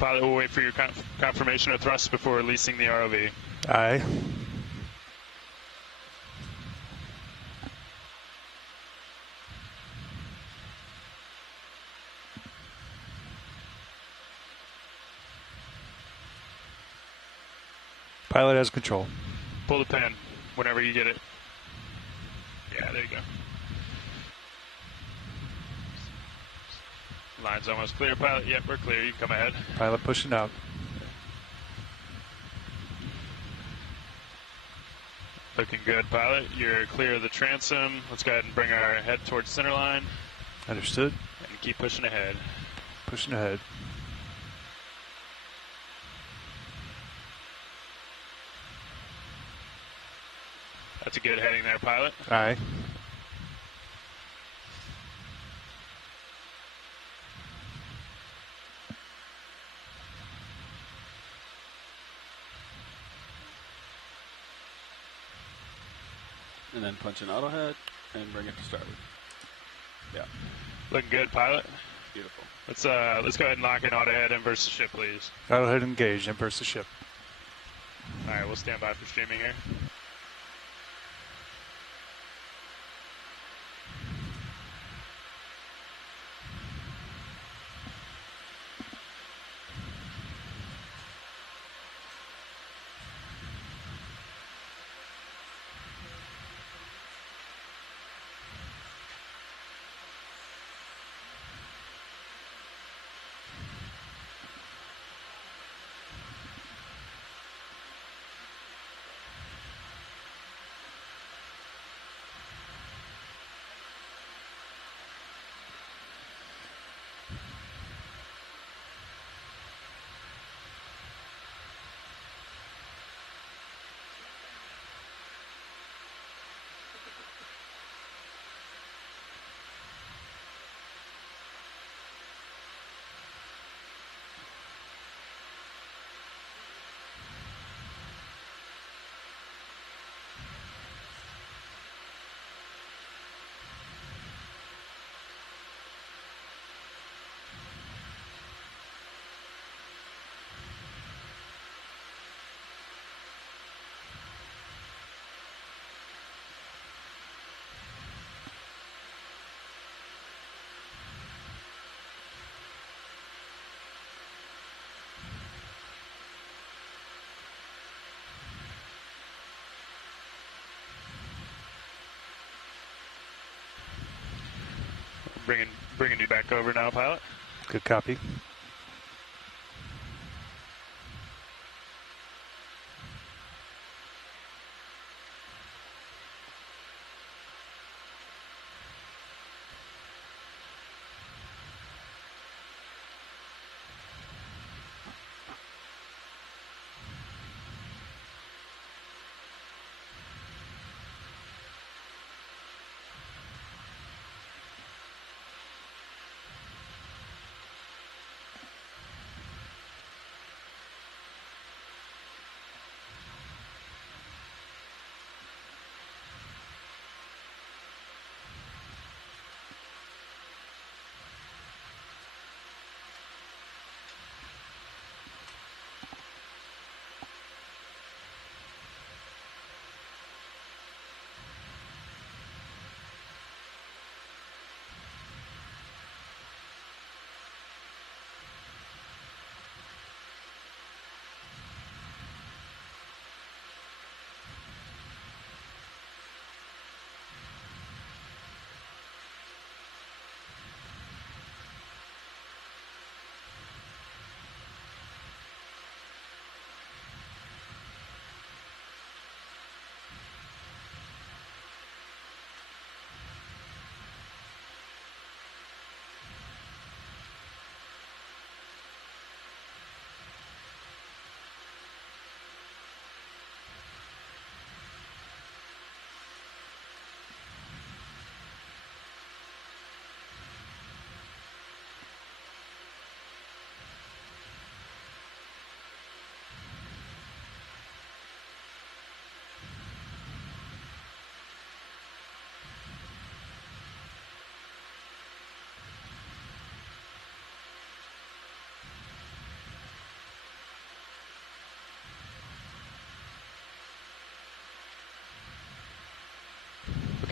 Pilot will wait for your confirmation of thrust before releasing the ROV. Aye. Pilot has control. Pull the pin whenever you get it. Yeah, there you go. Line's almost clear, pilot. Yep, we're clear. You come ahead. Pilot pushing out. Looking good, pilot. You're clear of the transom. Let's go ahead and bring our head towards center line. Understood. And keep pushing ahead. Pushing ahead. That's a good heading there, pilot. Aye. And then punch an auto head and bring it to starboard. Yeah. Looking good, pilot. Beautiful. Let's go ahead and lock in auto head and versus ship, please. Auto head engaged and versus ship. All right, we'll stand by for streaming here. Bringing you back over now, pilot. Good copy.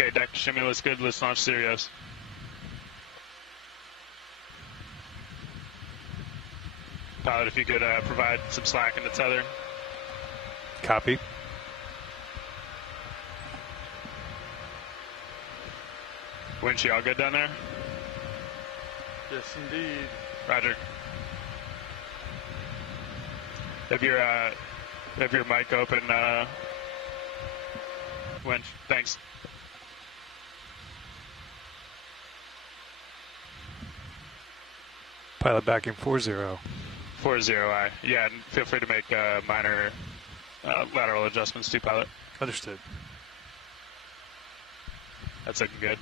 Okay, deck shimmy looks good. Let's launch Sirius. Pilot, if you could provide some slack in the tether. Copy. Windshield all good down there? Yes, indeed. Roger. Have your mic open, Winch. Thanks. Pilot backing 40. 40I. Yeah, and feel free to make minor lateral adjustments too, pilot. Understood. That's looking good.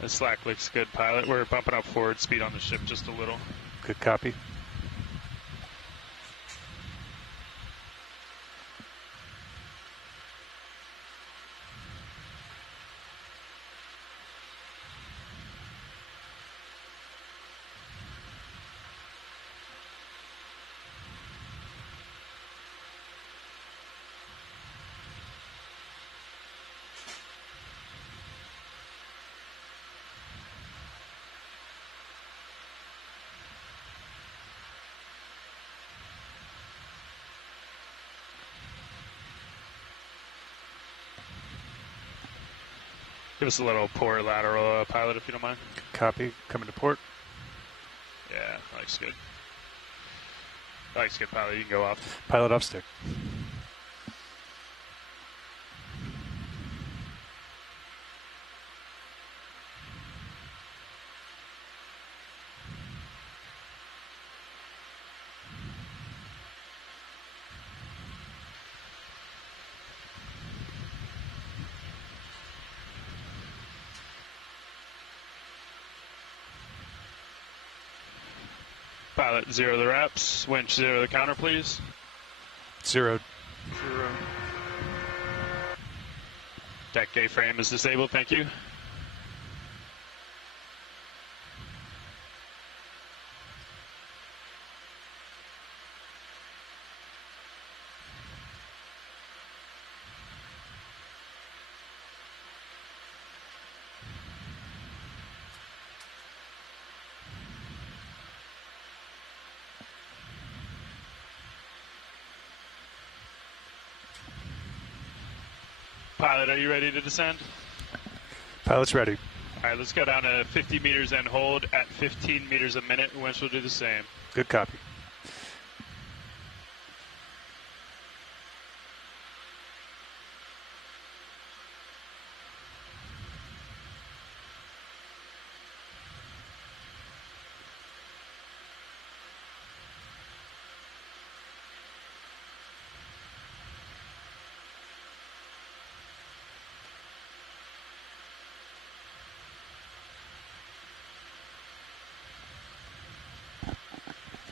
The slack looks good, pilot. We're bumping up forward speed on the ship just a little. Good copy. Give us a little poor lateral, pilot, if you don't mind. Copy. Coming to port. Yeah, looks good. Looks good, pilot. You can go off. Pilot off stick. Pilot, 0 the reps. Winch, 0 the counter, please. 0. 0. Deck A-frame is disabled, thank you. Pilot, are you ready to descend? Pilot's ready. All right, let's go down to 50 meters and hold at 15 meters a minute. Winch will do the same. Good copy.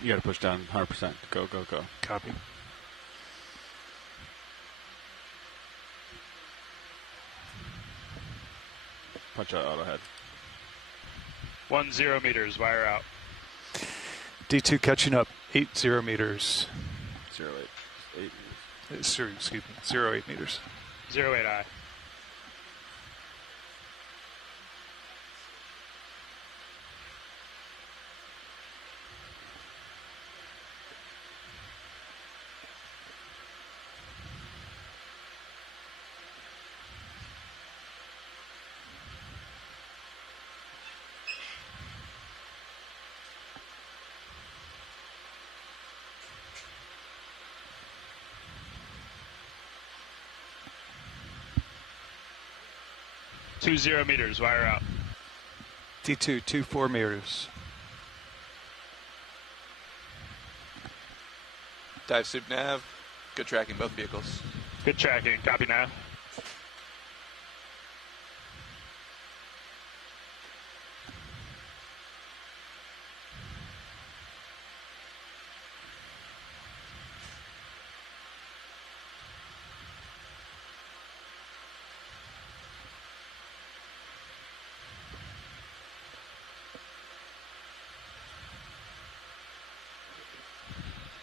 You got to push down 100%. Go, go, go. Copy. Punch out auto head. 10 meters, wire out. D2 catching up. 80 meters. 8 meters. Excuse me. 08 meters. 08I. Two 0 meters, wire out. D2, 24 meters. Dive soup nav. Good tracking, both vehicles. Good tracking. Copy now.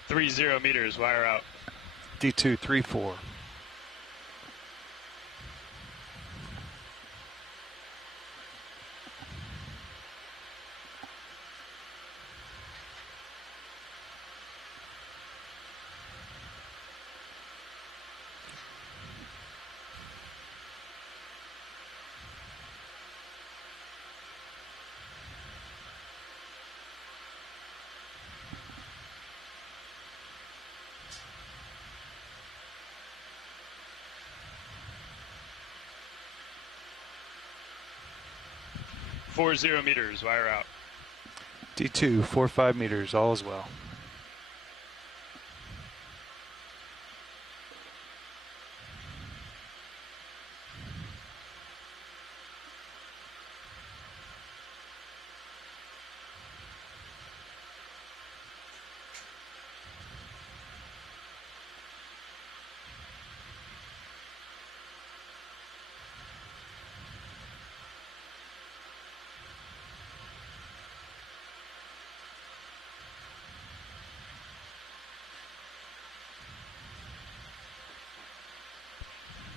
Three 0 meters, wire out. D234. Four 0 meters, wire out. D245 meters, all as well.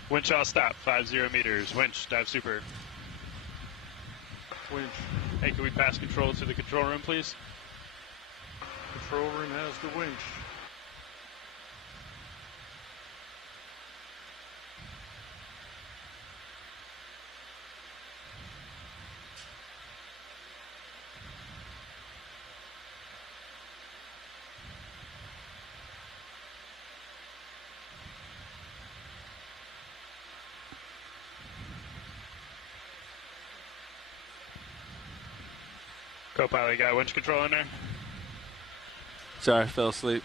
Winch all stop, 5 0 meters. Winch, dive super. Winch. Hey, can we pass control to the control room, please? Control room has the winch. Co-pilot, you got winch control in there? Sorry, I fell asleep.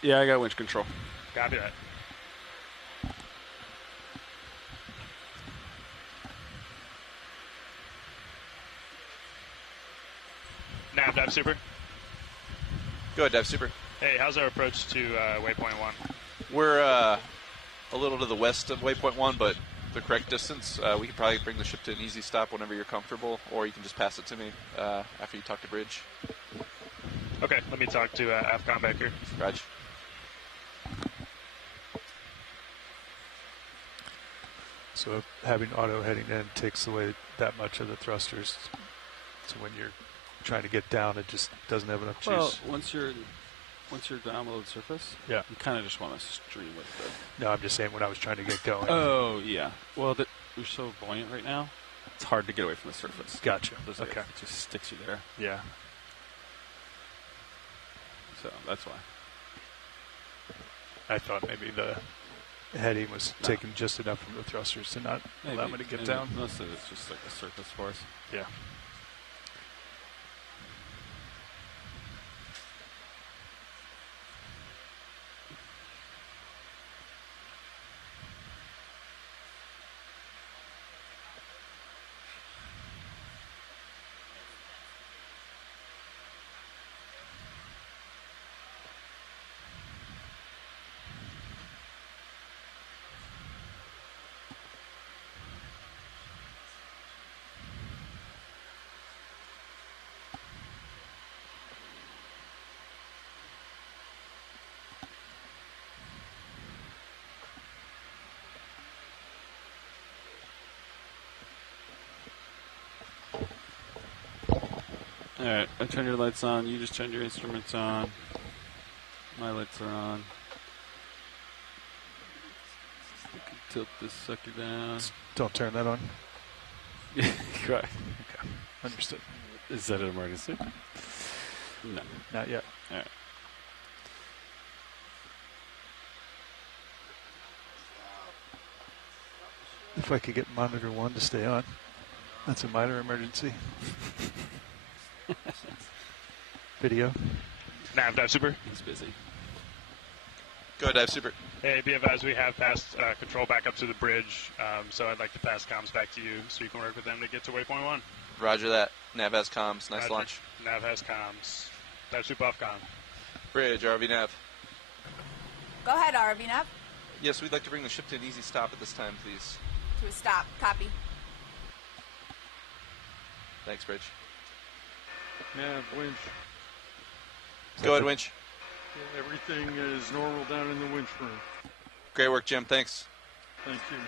Yeah, I got winch control. Copy that. Nav, dive super. Go ahead, dive super. Hey, how's our approach to waypoint 1? We're a little to the west of waypoint 1, but the correct distance. We can probably bring the ship to an easy stop whenever you're comfortable, or you can just pass it to me after you talk to Bridge. Okay, let me talk to AFCOM back here. Raj. So having auto heading in takes away that much of the thrusters. So when you're trying to get down, it just doesn't have enough juice. Well, once you're down below the surface, yeah, you kind of just want to stream with the. No, I'm just saying when I was trying to get going. Oh yeah. Well, we're so buoyant right now. It's hard to get away from the surface. Gotcha. Okay. It just sticks you there. Yeah. So that's why. I thought maybe the heading was taking just enough from the thrusters to not allow me to get down. Most of it's just like a surface force. Yeah. Alright, I turn your lights on, you just turn your instruments on. My lights are on. Tilt this sucker down. Don't turn that on. Correct. Okay. Understood. Is that an emergency? No. Not yet. Alright. If I could get monitor 1 to stay on, that's a minor emergency. Video. Nav, dive super. He's busy. Go ahead, dive super. Hey, be advised, we have passed control back up to the bridge, so I'd like to pass comms back to you so you can work with them to get to waypoint 1. Roger that. Nav has comms. Nice Roger. launch. Nav has comms. Dive super off comm. Bridge, RV nav. Go ahead, RV Nav. Yes, we'd like to bring the ship to an easy stop at this time, please. To a stop. Copy. Thanks, Bridge. Nav, winch. Go ahead, winch. Yeah, everything is normal down in the winch room. Great work, Jim. Thanks. Thank you.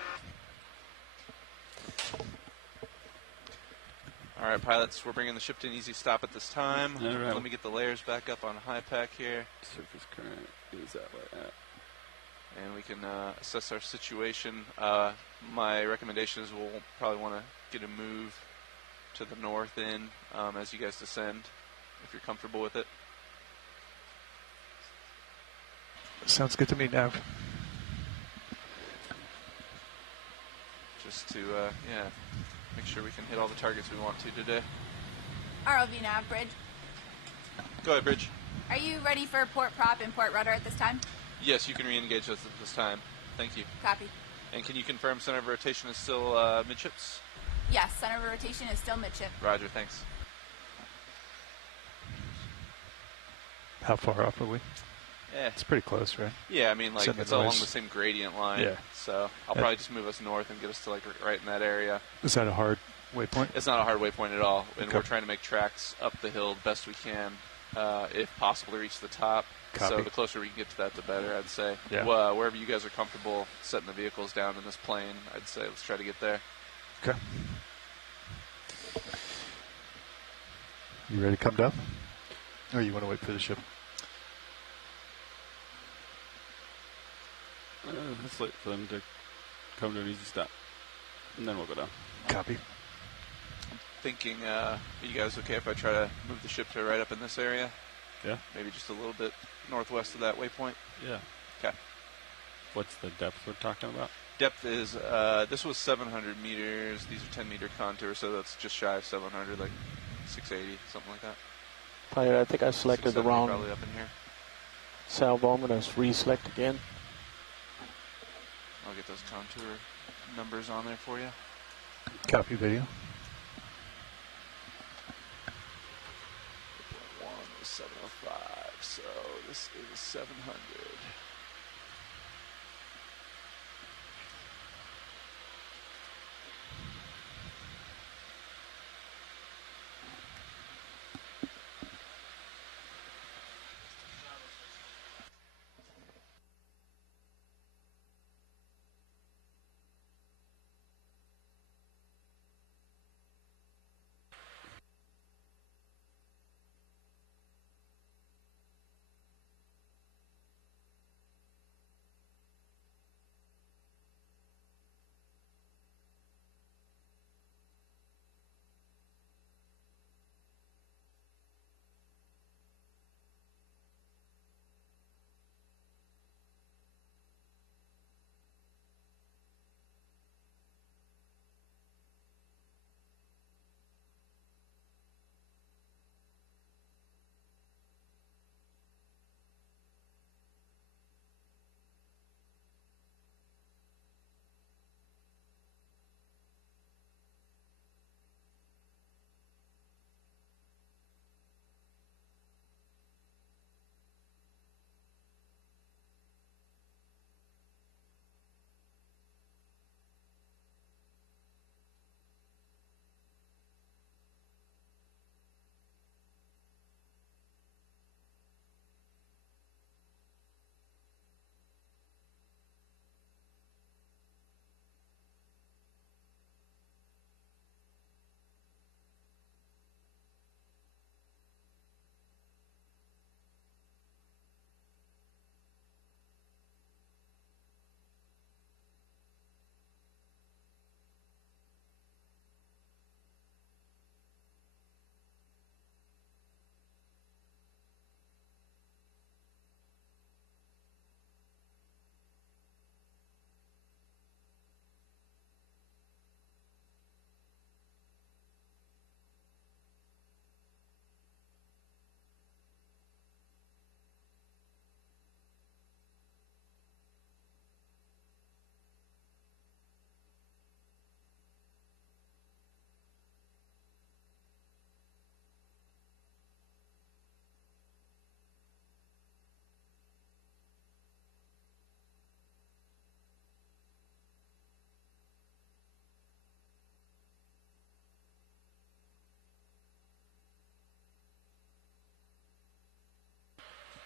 All right, pilots, we're bringing the ship to an easy stop at this time. All right. Let me get the layers back up on high pack here, Surface current is that way. and we can assess our situation. My recommendation is we'll probably want to get a move to the north in as you guys descend, if you're comfortable with it. Sounds good to me, Nav. Just to, make sure we can hit all the targets we want to today. ROV Nav, bridge. Go ahead, Bridge. Are you ready for port prop and port rudder at this time? Yes, you can re-engage us at this time. Thank you. Copy. And can you confirm center of rotation is still midships? Yes, center of rotation is still midship. Roger, thanks. How far off are we? Yeah. It's pretty close, right? Yeah, I mean, like, Send the it's along noise. the same gradient line. Yeah. So I'll probably just move us north and get us to, like, right in that area. Is that a hard waypoint? It's not a hard waypoint at all, and Okay. we're trying to make tracks up the hill the best we can, if possible, to reach the top. Copy. So the closer we can get to that, the better, I'd say. Yeah. Wherever you guys are comfortable setting the vehicles down in this plane, I'd say let's try to get there. Okay. You ready to come down? Or you want to wait for the ship? Let's wait for them to come to an easy stop, and then we'll go down. Copy. Thinking, are you guys okay if I try to move the ship to right up in this area? Yeah. Maybe just a little bit northwest of that waypoint? Yeah. Okay. What's the depth we're talking about? Depth is, this was 700 meters. These are 10-meter contours, so that's just shy of 700, like 680, something like that. Pilot, I think I selected the 670 wrong probably up in here. salvo. I'm going to reselect again. I'll get those contour numbers on there for you. Copy video. 1 is 705, so this is 700.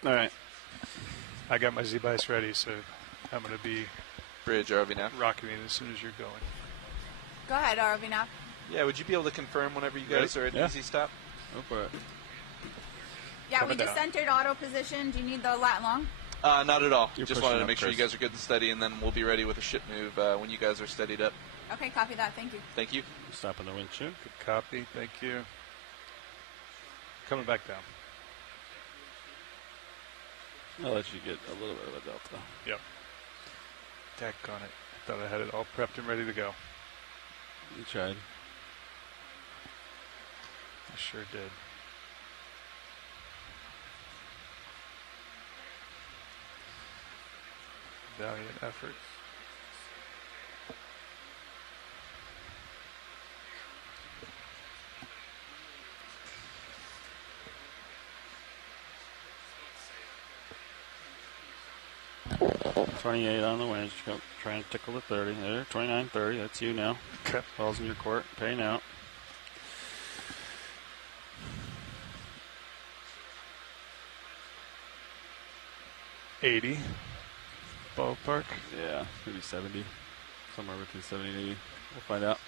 All right. I got my Z-Bice ready, so I'm going to be Bridge, ROV nav. rocking it as soon as you're going. Go ahead, ROV nav. Yeah, would you be able to confirm whenever you guys are at Yeah. easy stop? Go for it. Yeah, Coming we just down. entered auto position. Do you need the lat long? Not at all. You're Just pushing wanted to up, make sure you Chris. guys are good and steady, and then we'll be ready with a ship move when you guys are steadied up. Okay, copy that. Thank you. Thank you. Stop on the windshield. Good copy. Thank you. Coming back down. I'll let you get a little bit of a delta. Yep. Deck on it. Thought I had it all prepped and ready to go. You tried. I sure did. Valiant effort. .28 on the winch. Trying to tickle the 30. There, 29.30. That's you now. Okay. Ball's in your court. Paying out. $80 ballpark. Yeah, maybe 70. Somewhere between 70 and 80. We'll find out.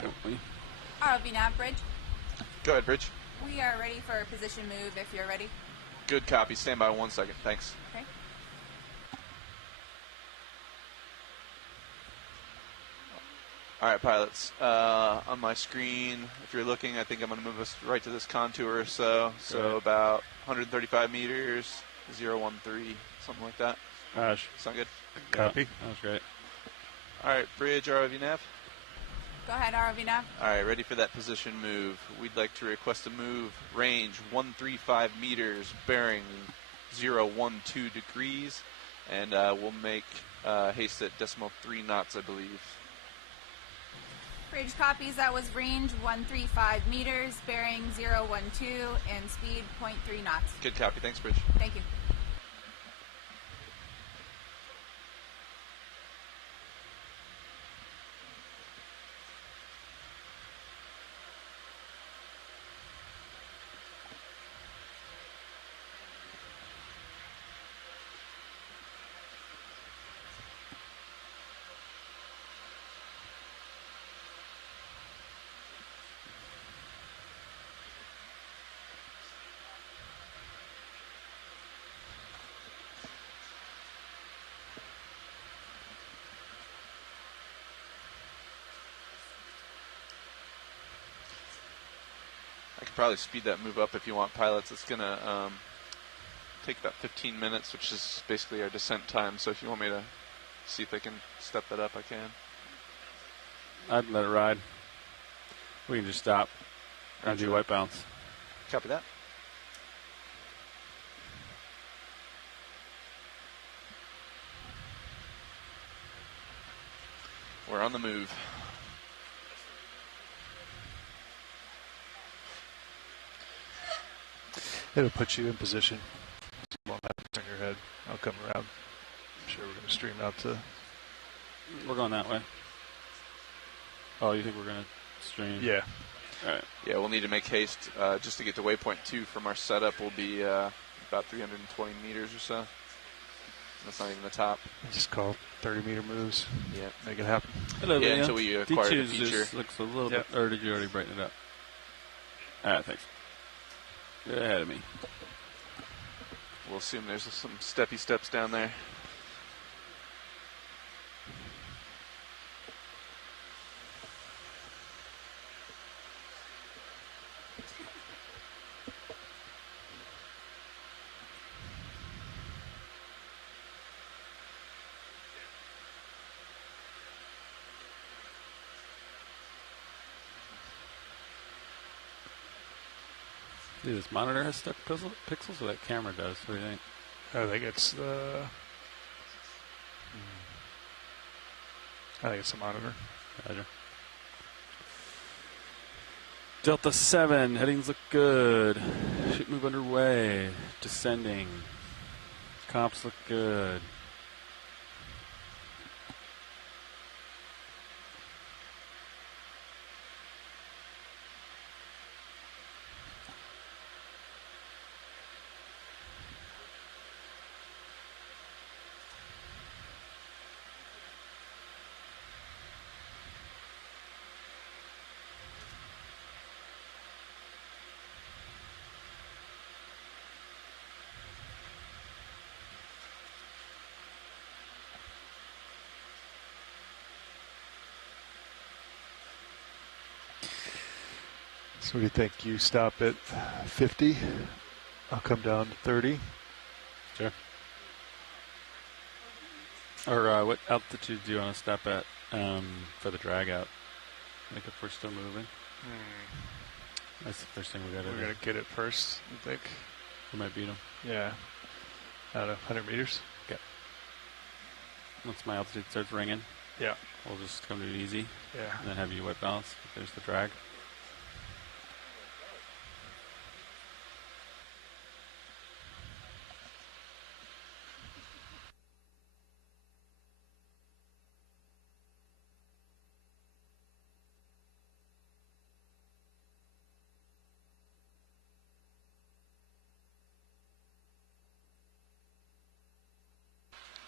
Hopefully. ROV nav bridge. Go ahead, Bridge. We are ready for a position move if you're ready. Good copy. Stand by 1 second. Thanks. Okay. All right, pilots. On my screen, if you're looking, I think I'm going to move us right to this contour or so. So Good. about 135 meters, 013, something like that. Ash. Sound good? Copy. That was great. All right, Bridge, ROV nav. Go ahead, ROV nav. All right, ready for that position move. We'd like to request a move, range 135 meters, bearing 012 degrees, and we'll make haste at decimal 3 knots, I believe. Bridge copies. That was range 135 meters, bearing 012, and speed 0.3 knots. Good copy. Thanks, Bridge. Thank you. I could probably speed that move up if you want, pilots. It's going to take about 15 minutes, which is basically our descent time. So if you want me to see if I can step that up, I can. I'd let it ride. We can just stop and do white bounce. Copy that. We're on the move. It'll put you in position. You won't have to turn your head. I'll come around. I'm sure we're going to stream out to... We're going that way. Oh, you think we're going to stream? Yeah. All right. Yeah, we'll need to make haste. Just to get to waypoint 2 from our setup will be about 320 meters or so. That's not even the top. Just call 30-meter moves. Yeah. Make it happen. Hello, Yeah, Leah. until we acquire the D2's feature. just looks a little Yep. bit, or did you already brighten it up? All right, thanks. You're ahead of me. We'll assume there's some steppy steps down there. Dude, this monitor has stuck pixels, or that camera does? What do you think? I think it's the... I think it's the monitor. Roger. Delta 7, headings look good. Ship move underway. Descending. Comps look good. So what do you think? You stop at 50. I'll come down to 30. Sure. Or what altitude do you want to stop at for the drag out? Like if we're still moving? That's the first thing we got to do. We're going to get it first, you think? We might beat them. Yeah. I don't know, 100 meters? Okay. Once my altitude starts ringing, Yeah. we'll just come to it easy. Yeah. And then have you white balance if there's the drag.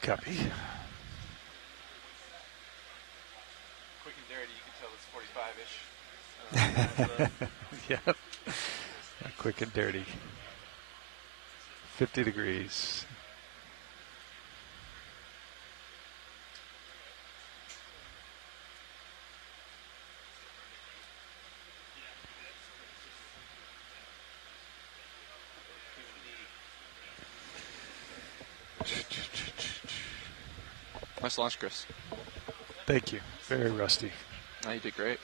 Copy. Quick and dirty, you can tell it's 45-ish. Yeah. Quick and dirty. 50 degrees. Nice launch, Chris. Thank you. Very rusty. No, you did great.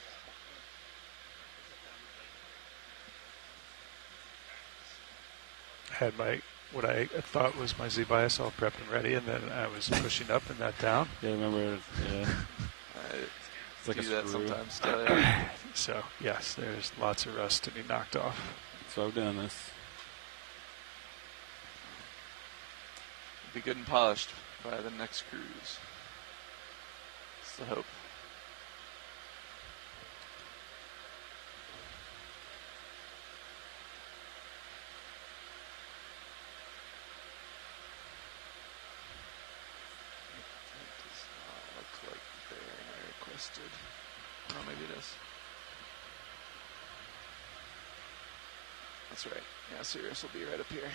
Had my what I thought was my Z bias all prepped and ready, and then I was pushing up and not down. Yeah, remember? Yeah. It's like do a that screw. sometimes. Still, yeah. So yes, there's lots of rust to be knocked off. So I've done this. Be good and polished by the next cruise. That's the hope. It does not look like they're requested. Oh, maybe it is. That's right. Yeah, Sirius will be right up here.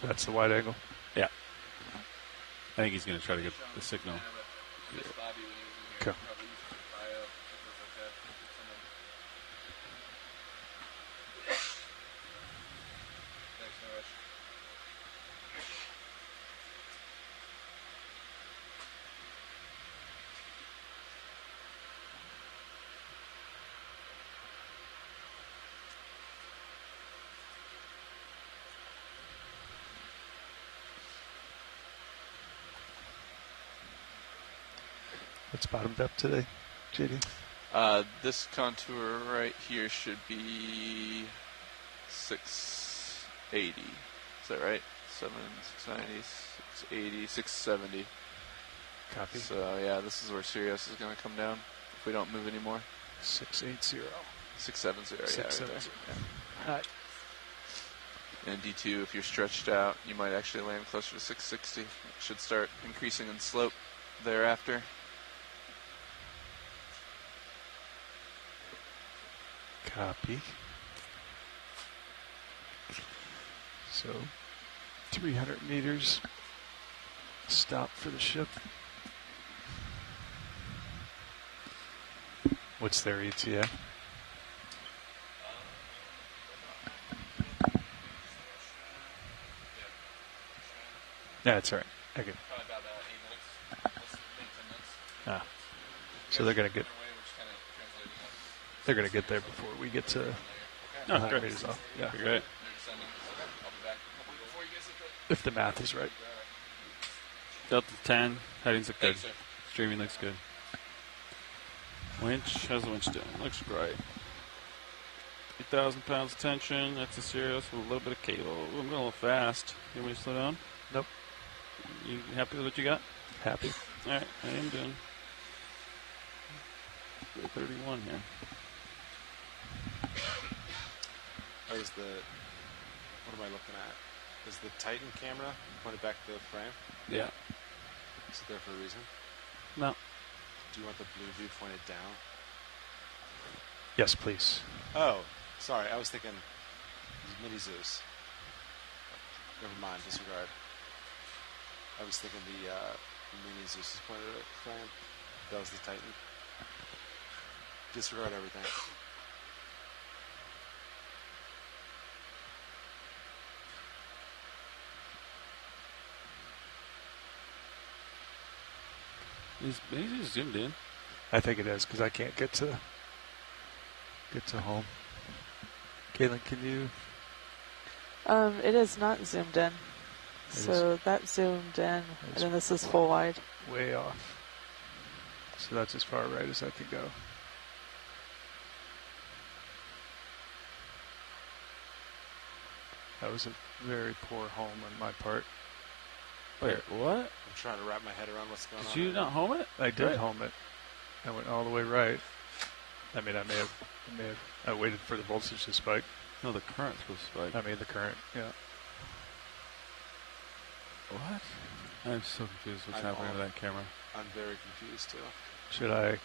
So that's the wide angle. Yeah. I think he's going to try to get the signal. Okay. It's bottomed up today, JD. This contour right here should be 680. Is that right? 690, 680, 670. Copy. So yeah, this is where Sirius is going to come down if we don't move anymore. 680. 670. Yeah, right there. 670. Yeah. All right. And D2, if you're stretched out, you might actually land closer to 660. It should start increasing in slope thereafter. Copy. So, 300 meters. Stop for the ship. What's their ETA? Yeah, that's all right. Okay. Probably about 8 minutes. 10 minutes. So they're gonna get. They're gonna get there before we get to. 100 meters off. Yeah. Great. If the math is right. Delta 10. Headings look good. Streaming looks good. Winch. How's the winch doing? Looks great. 8,000 pounds of tension. That's a Sirius with a little bit of cable. I'm going a little fast. You want me to slow down? Nope. You happy with what you got? Happy. All right, I am doing 31 here. Or is the, what am I looking at? Is the Titan camera pointed back to the frame? Yeah. Is it there for a reason? No. Do you want the blue view pointed down? Yes, please. Oh, sorry. I was thinking Mini Zeus. Never mind. Disregard. I was thinking the Mini Zeus is pointed at the frame. That was the Titan. Disregard everything. He's zoomed in. I think it is because I can't get to home. Caitlin, can you? It is not zoomed in. So that's zoomed in, and then this is full wide. Way off. So that's as far right as I could go. That was a very poor home on my part. Wait, what? I'm trying to wrap my head around what's going on. Did you not home it? I did home it. I went all the way right. I mean, I waited for the voltage to spike. No, the current's supposed to spike. I mean, the current, yeah. What? I'm so confused what's happening with that camera. I'm very confused too. Should I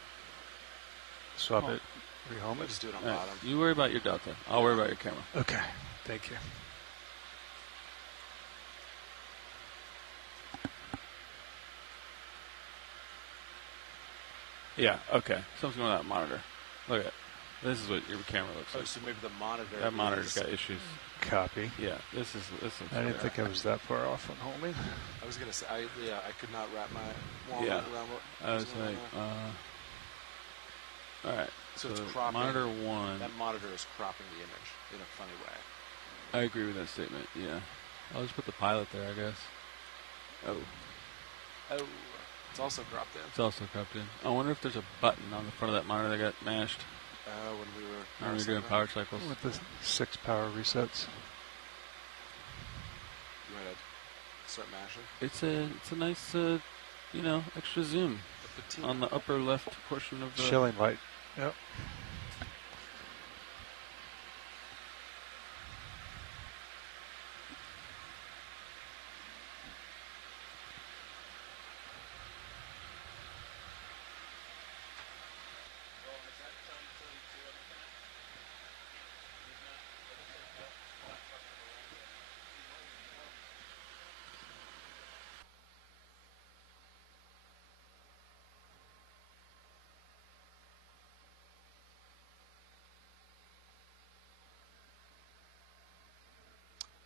swap it, rehome it? Just do it on Right. bottom. You worry about your delta. I'll worry about your camera. Okay, thank you. Yeah, okay. Something's going on with that monitor. Look at it. This is what your camera looks Oh, like. so maybe the monitor. That monitor's is- got issues. Copy. Yeah, this looks I didn't bad. think I was that far off on homing. I was gonna say, I could not wrap my wallet Yeah. around what I was going like, on there. all right. So it's cropping. monitor one. That monitor is cropping the image in a funny way. I agree with that statement. Yeah, I'll just put the pilot there, I guess. Oh, Oh, it's also cropped in. it's also cropped in. I wonder if there's a button on the front of that monitor that got mashed When we were when we were doing power cycles. With the 6 power resets. You want to start mashing? It's a nice extra zoom The patina. on the upper left portion of the. Shilling light. Yep.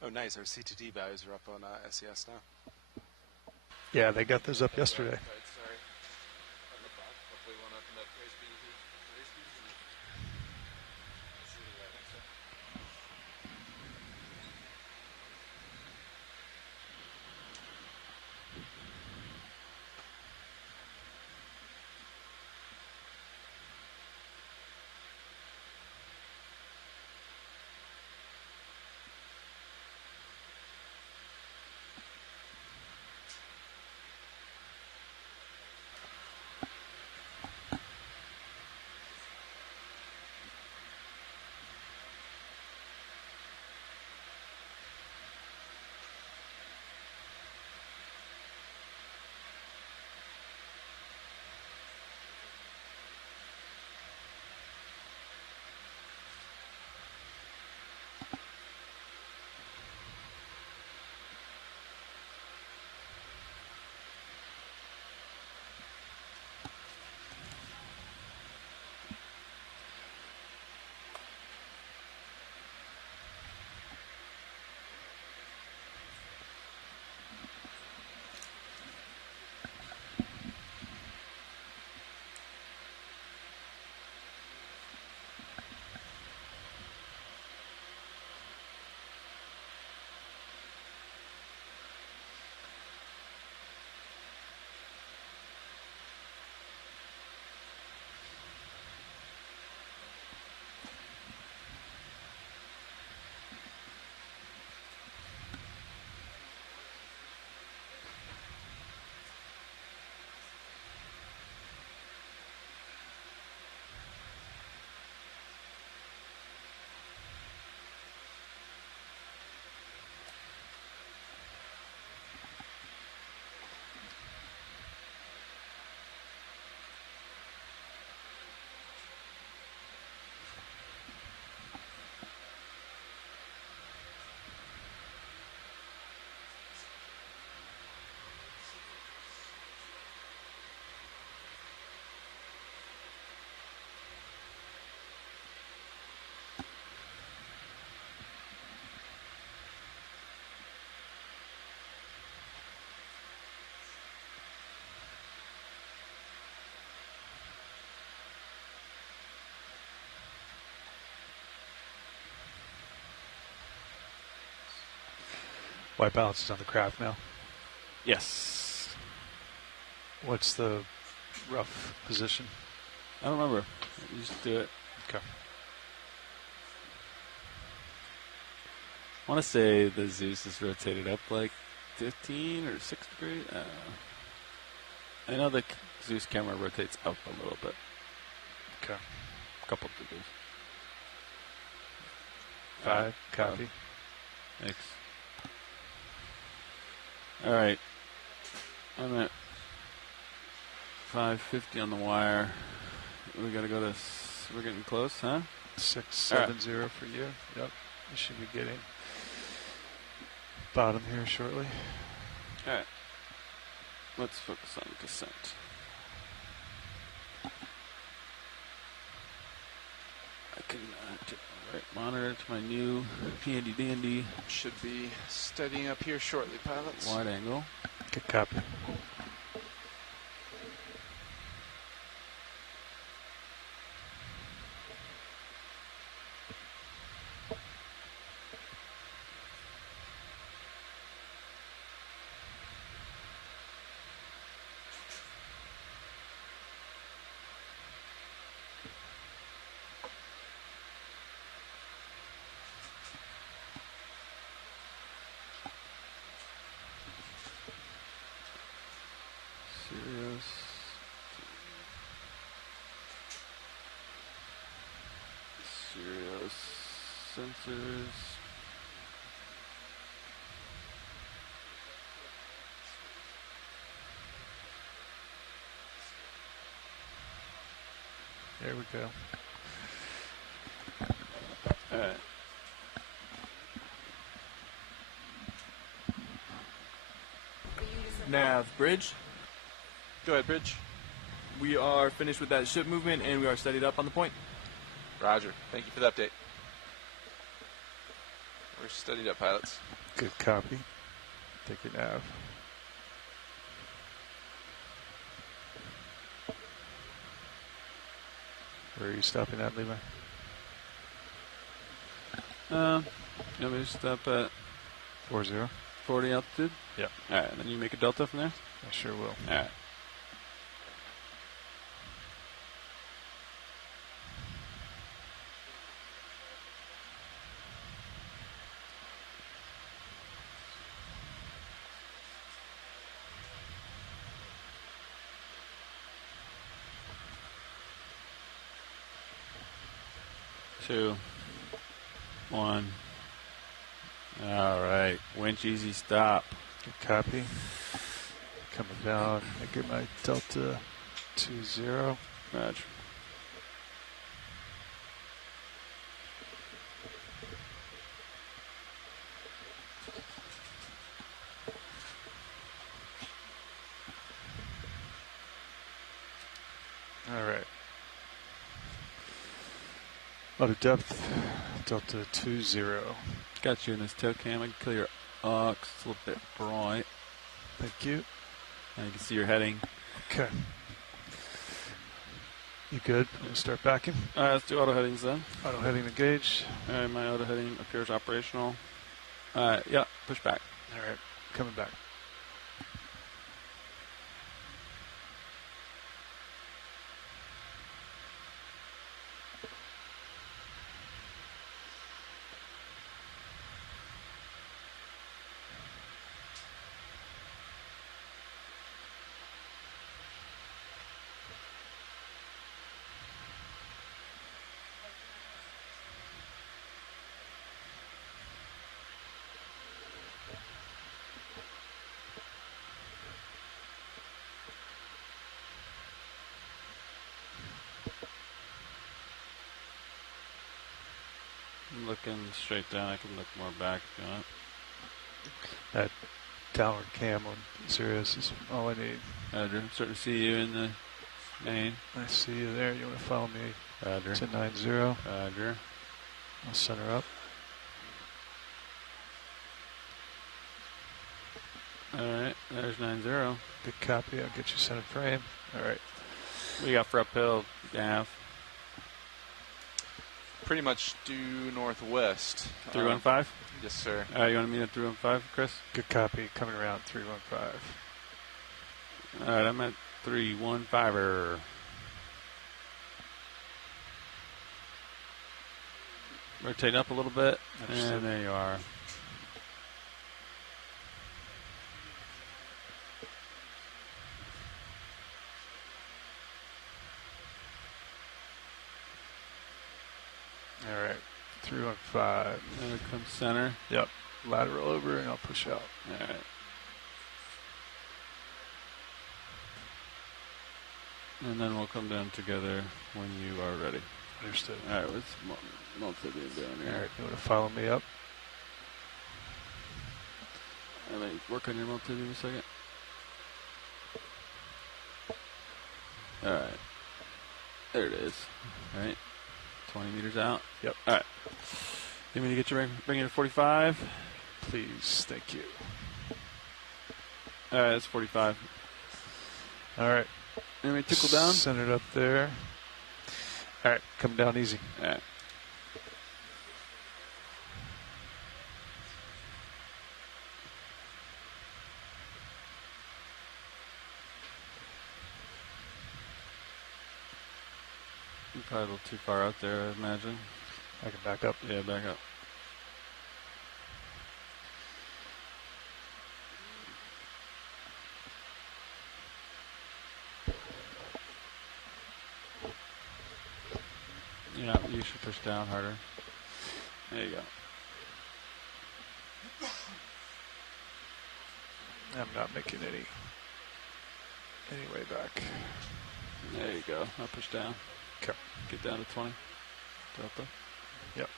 Oh, nice. Our CTD values are up on SES now. Yeah, they got those up yesterday. Right, sorry. Hopefully it won't open up race speed. Let's see right next to it. White balance is on the craft now. Yes. What's the rough position? I don't remember. You just do it. Okay. I want to say the Zeus is rotated up like 15 or 6 degrees. I know the Zeus camera rotates up a little bit. Okay. A couple degrees. 5. Copy. Thanks. All right. I'm at 550 on the wire. We got to go to... We're getting close, huh? 670 for you. Yep. You should be getting bottom here shortly. All right. Let's focus on descent. I can take my right monitor to my new handy dandy Should be steadying up here shortly, pilots. wide angle. Good copy. Serious sensors. There we go. All right. Nav, bridge. Go ahead, Bridge. We are finished with that ship movement and we are steadied up on the point. Roger. Thank you for the update. We're steadied up, pilots. Good copy. Take your nav. Where are you stopping at, Levi? You want me to stop at 40. 40 altitude? Yep. All right, and then you make a delta from there? I sure will. All right. Two, one. All right, winch easy stop. Good copy. Coming down. I get my delta 20. Roger. All right. Out of depth, delta 20. Got you in this tail cam. I can kill your aux. It's a little bit bright. Thank you. And you can see your heading. Okay. You good? I'm going to start backing. All right, let's do auto headings then. Auto heading engaged. All right, my auto heading appears operational. All right, yeah, push back. All right, coming back. I'm looking straight down. I can look more back if you want. That downward cam on Sirius is all I need. Roger. I'm starting to see you in the main. I see you there. You want to follow me Roger. to 90? Roger. I'll center up. All right, there's 90. Good copy. I'll get you center frame. All right. What do you got for uphill, Gav? pretty much due northwest. 315? Yes, sir. You want to meet at 315, Chris? Good copy. Coming around 315. All right, I'm at 315er. Rotate up a little bit, and there you are. All right, 315. And it comes center. Yep. Lateral over, and I'll push out. All right. And then we'll come down together when you are ready. Understood. All right, what's multi-beam doing here? All right, you want to follow me up? Let me work on your multi-beam a second. All right. There it is. All right. 20 meters out. Yep. All right. You want me to get you bring it to 45? Please, thank you. All right, that's 45. All right. You want me to tickle down? Send it up there. All right, come down easy. All right. You're probably a little too far out there, I imagine. I can back up. Yeah, back up. Yeah, you should push down harder. There you go. I'm not making any way back. There you go. I'll push down. Okay. Get down to 20. Delta. Yep.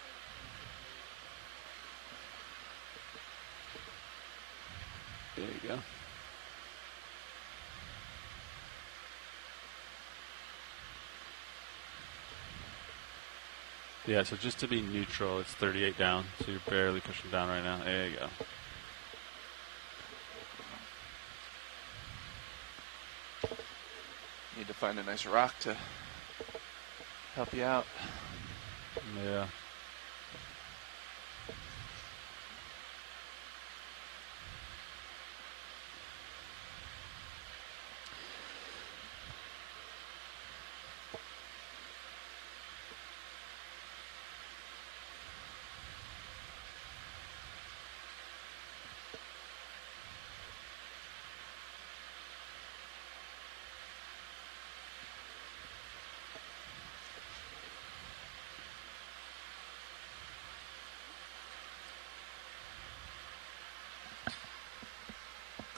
There you go. Yeah, so just to be neutral, it's 38 down, so you're barely pushing down right now. There you go. Need to find a nice rock to help you out. Yeah.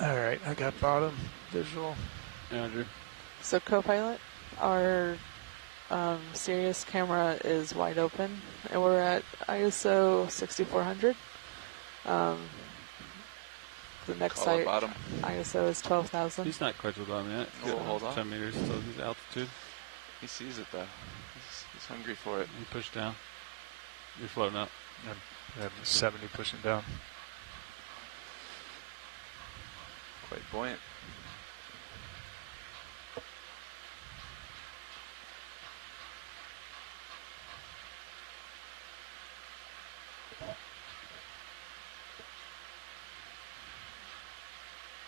All right, I got bottom visual. Andrew. So Copilot, our Sirius camera is wide open, and we're at ISO 6400. The next Call site it bottom. ISO is 12,000. He's not quite to the bottom yet. Oh, hold on. 10 meters till his altitude. He sees it though. He's hungry for it. You push down. You're floating up. I'm 70 pushing down. Quite buoyant.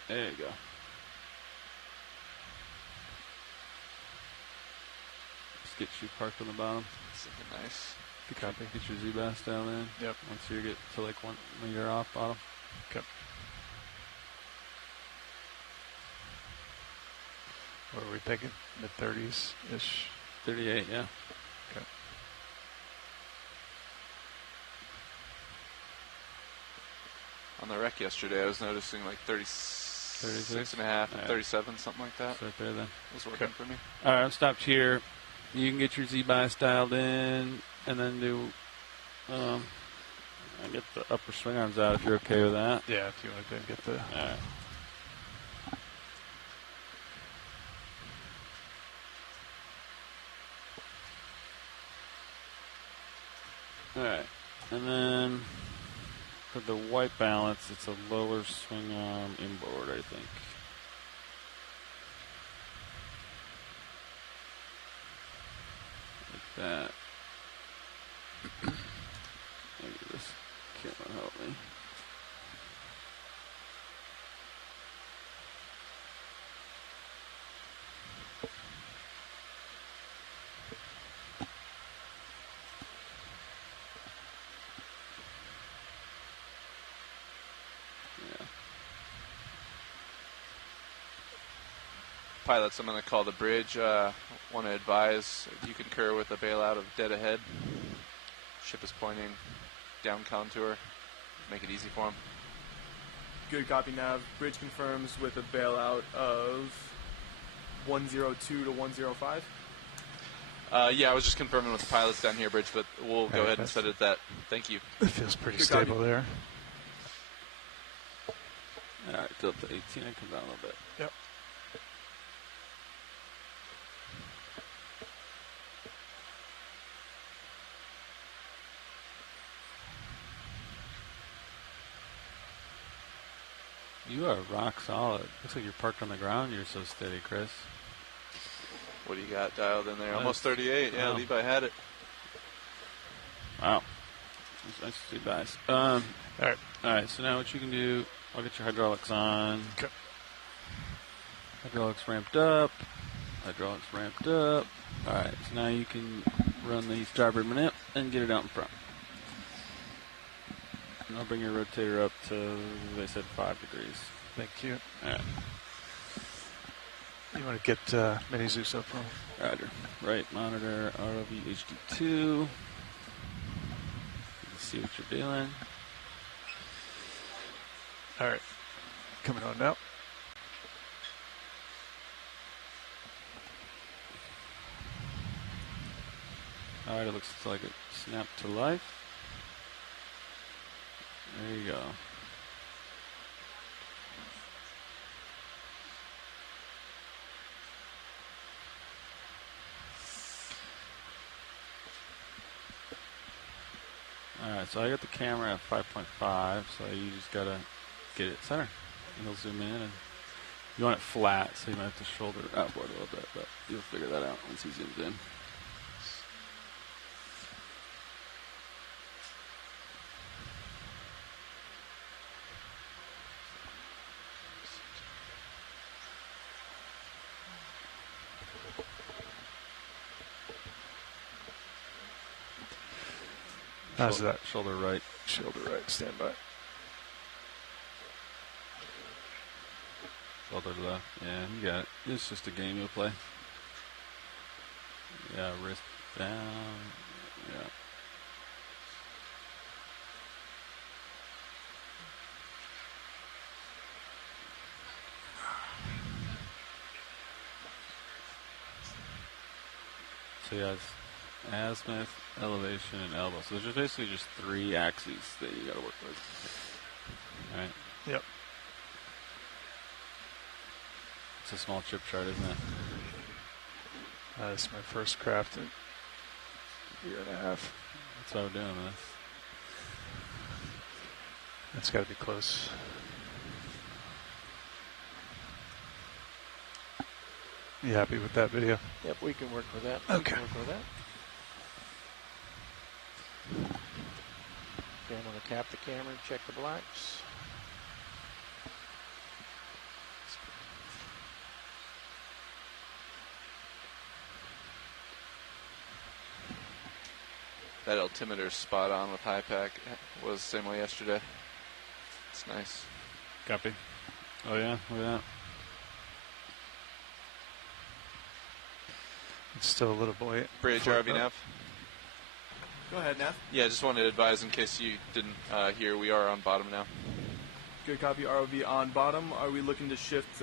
There you go. Just get you parked on the bottom. It's looking nice. Good copy. Get your Z-Bass down in. Yep. Once you get to like one meter off bottom. Okay. What are we thinking? Mid-30s-ish? 38, yeah. Okay. On the wreck yesterday, I was noticing like 36 and a half, Right. 37, something like that. It's right there then. It was working Okay. for me. All right, I'm stopped here. You can get your Z-Bias dialed in and then do, I get the upper swing arms out if you're okay with that. Yeah, if you want to get the... All right. All right, and then for the white balance, it's a lower swing arm inboard, I think. Like that. Pilots, I'm going to call the bridge. Want to advise you concur with the bailout of dead ahead. Ship is pointing down contour. Make it easy for him. Good copy, Nav. Bridge confirms with a bailout of 102 to 105. Yeah, I was just confirming with the pilots down here, Bridge, but we'll go ahead and set it at that. Thank you. It feels pretty Good stable copy. there. All right, Delta 18, it comes down a little bit. Yep. You are rock solid. Looks like you're parked on the ground. You're so steady, Chris. What do you got dialed in there? Nice. Almost 38. Yeah, Wow. Levi had it. Wow. That's nice to see, guys. All right, so now what you can do, I'll get your hydraulics on. Okay. Hydraulics ramped up. Hydraulics ramped up. All right, so now you can run the starboard manip and get it out in front. And I'll bring your rotator up to, they said 5 degrees. Thank you. All right. You want to get Mini Zeus up for him? Roger. Right monitor, ROV HD2. You can see what you're doing. All right. Coming on now. All right, it looks like it snapped to life. There you go. Alright, so I got the camera at 5.5, so you just gotta get it center. And it'll zoom in, and you want it flat, so you might have to shoulder it outboard a little bit, but you'll figure that out once he zooms in. How's that? Shoulder right. Shoulder right. Stand by. Shoulder left. Yeah, you got it. It's just a game you'll play. Yeah, wrist down. Yeah. So yeah, it's azimuth, elevation, and elbow. So there's basically just 3 axes that you got to work with. All right. Yep. It's a small chip chart, isn't it? This is my first craft in a year and a half. That's why we're doing this. That's got to be close. You happy with that video? Yep, we can work with that. Okay. We can work with that. Okay, I'm going to tap the camera and check the blacks. That altimeter's spot on with high pack. Was the same way yesterday. It's nice. Copy. Oh yeah, look at that. It's still a little buoyant. Bridge, RV nav. Go ahead, Nav. Yeah, just wanted to advise in case you didn't hear, we are on bottom now. Good copy. ROV on bottom. Are we looking to shift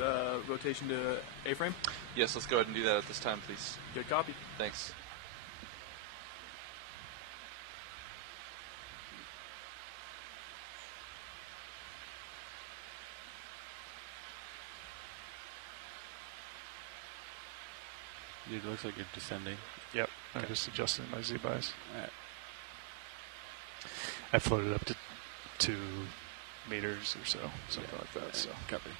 rotation to A-frame? Yes, let's go ahead and do that at this time, please. Good copy. Thanks. Dude, it looks like you're descending. Yep. I'm just adjusting my Z-buys. All right. I floated up to 2 meters or so, something like that. So Copy.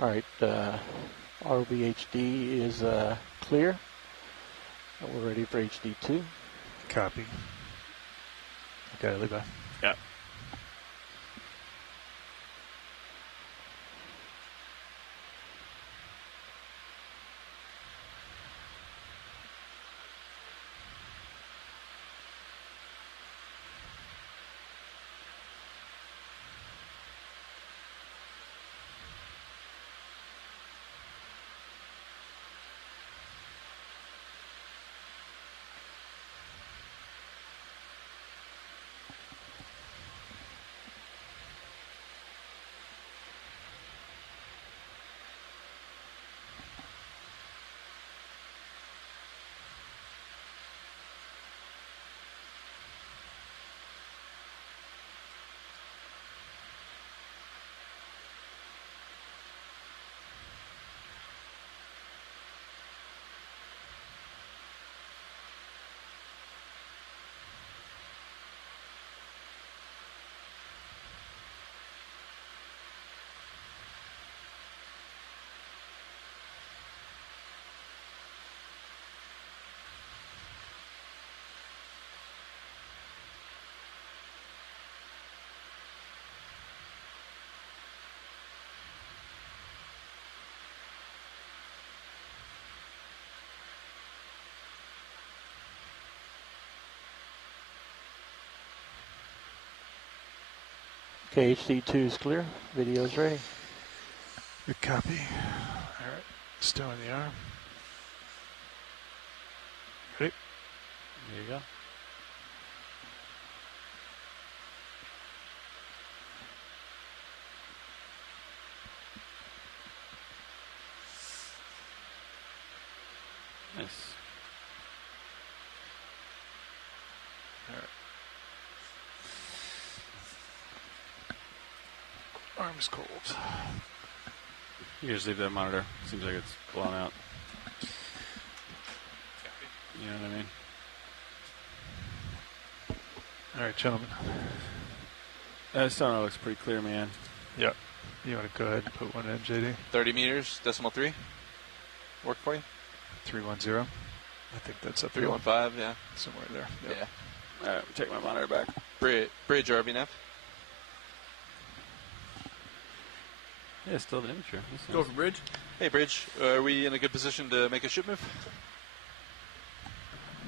All right, RVHD is clear. We're ready for HD2. Copy. Okay, Levi. Yeah. Okay, HD2 is clear. Video is ready. Good copy. All right. Still in the arm. Ready? There you go. Nice. All right. Arm's cold. You can just leave that monitor. Seems like it's blown out. You know what I mean? All right, gentlemen. Sonar looks pretty clear, man. Yep. You want to go ahead and put one in, JD? 30 meters, decimal 3. Work for you? 310. I think that's up 315, yeah. Somewhere there. Yep. Yeah. All right, take my monitor back. Bridge RVNAV. Yeah, still the imager. That's Go nice. for bridge. Hey, Bridge, are we in a good position to make a ship move?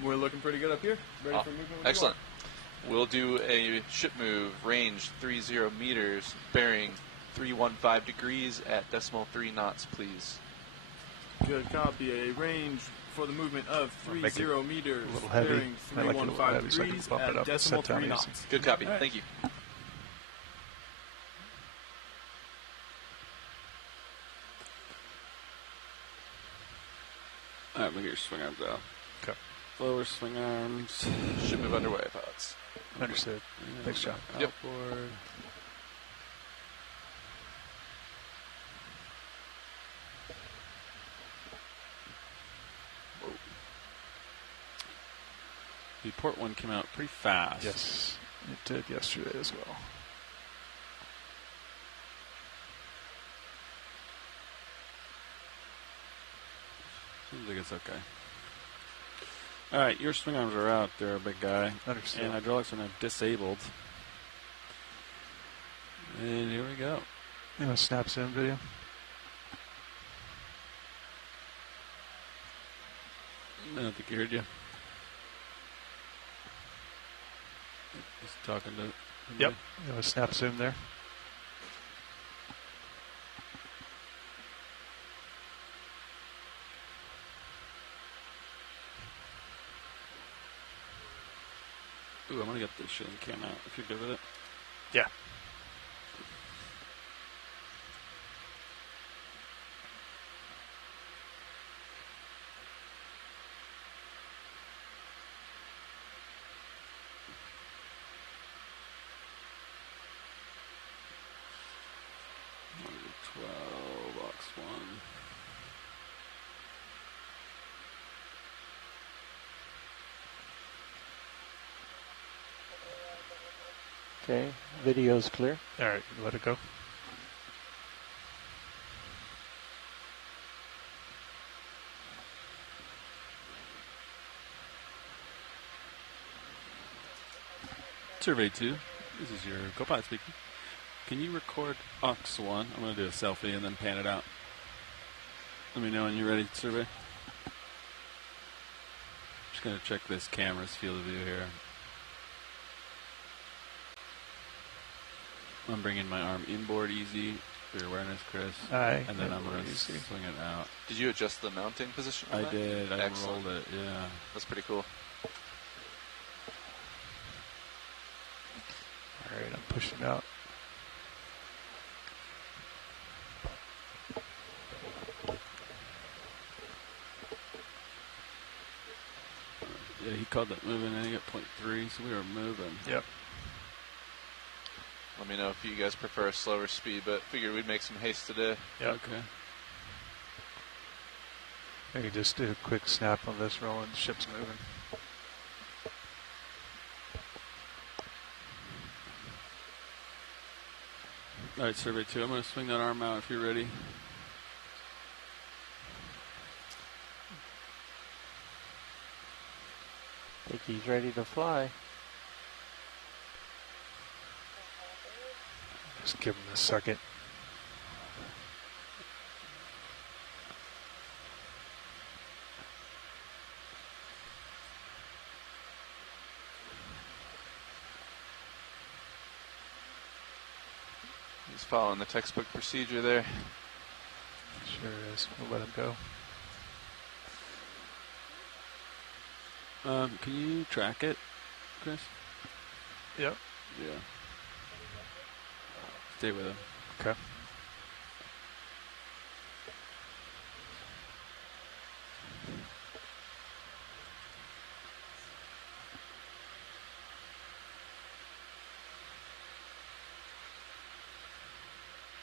We're looking pretty good up here. Ready for movement. when you Excellent. We'll do a ship move, range 30 meters, bearing 315 degrees at decimal 3 knots, please. are. Good copy. A range for the movement of 30 meters, a little heavy. bearing I like it a little 315 heavy so I can degrees bump it at up, decimal set down 3 easy. knots. Good copy. All right. Thank you. All right, look at your swing arms out. Okay. Lower swing arms. Ship move underway, pilots. Understood. Thanks, John. Yep. Outboard. The port one came out pretty fast. Yes, it did yesterday as well. Seems like it's okay. All right, your swing arms are out there, big guy. Understood. And hydraulics are now disabled. And here we go. You know, snap zoom video. I don't think he heard you. He's talking to somebody. Yep. You know, snap zoom there. Ooh, I'm gonna get this shit cam out if you're good with it. Yeah. Box 1. Okay, video's clear. All right, let it go. Survey 2, this is your co-pilot speaking. Can you record Aux 1? I'm going to do a selfie and then pan it out. Let me know when you're ready, Survey. Just going to check this camera's field of view here. I'm bringing my arm inboard easy for your awareness, Chris. Aye. And then I'm going to swing it out. Did you adjust the mounting position on I that? did. I Excellent. rolled it, yeah. That's pretty cool. All right, I'm pushing out. Yeah, he called that moving, and he got 0.3, so we were moving. Yep. Let me know if you guys prefer a slower speed, but figured we'd make some haste today. Yep. Okay. I can just do a quick snap on this roll and the ship's moving. All right, Survey 2, I'm going to swing that arm out if you're ready. I think he's ready to fly. Just give him a second. He's following the textbook procedure there. Sure is. We'll let him go. Can you track it, Chris? Yep. Yeah. Stay with him. Okay.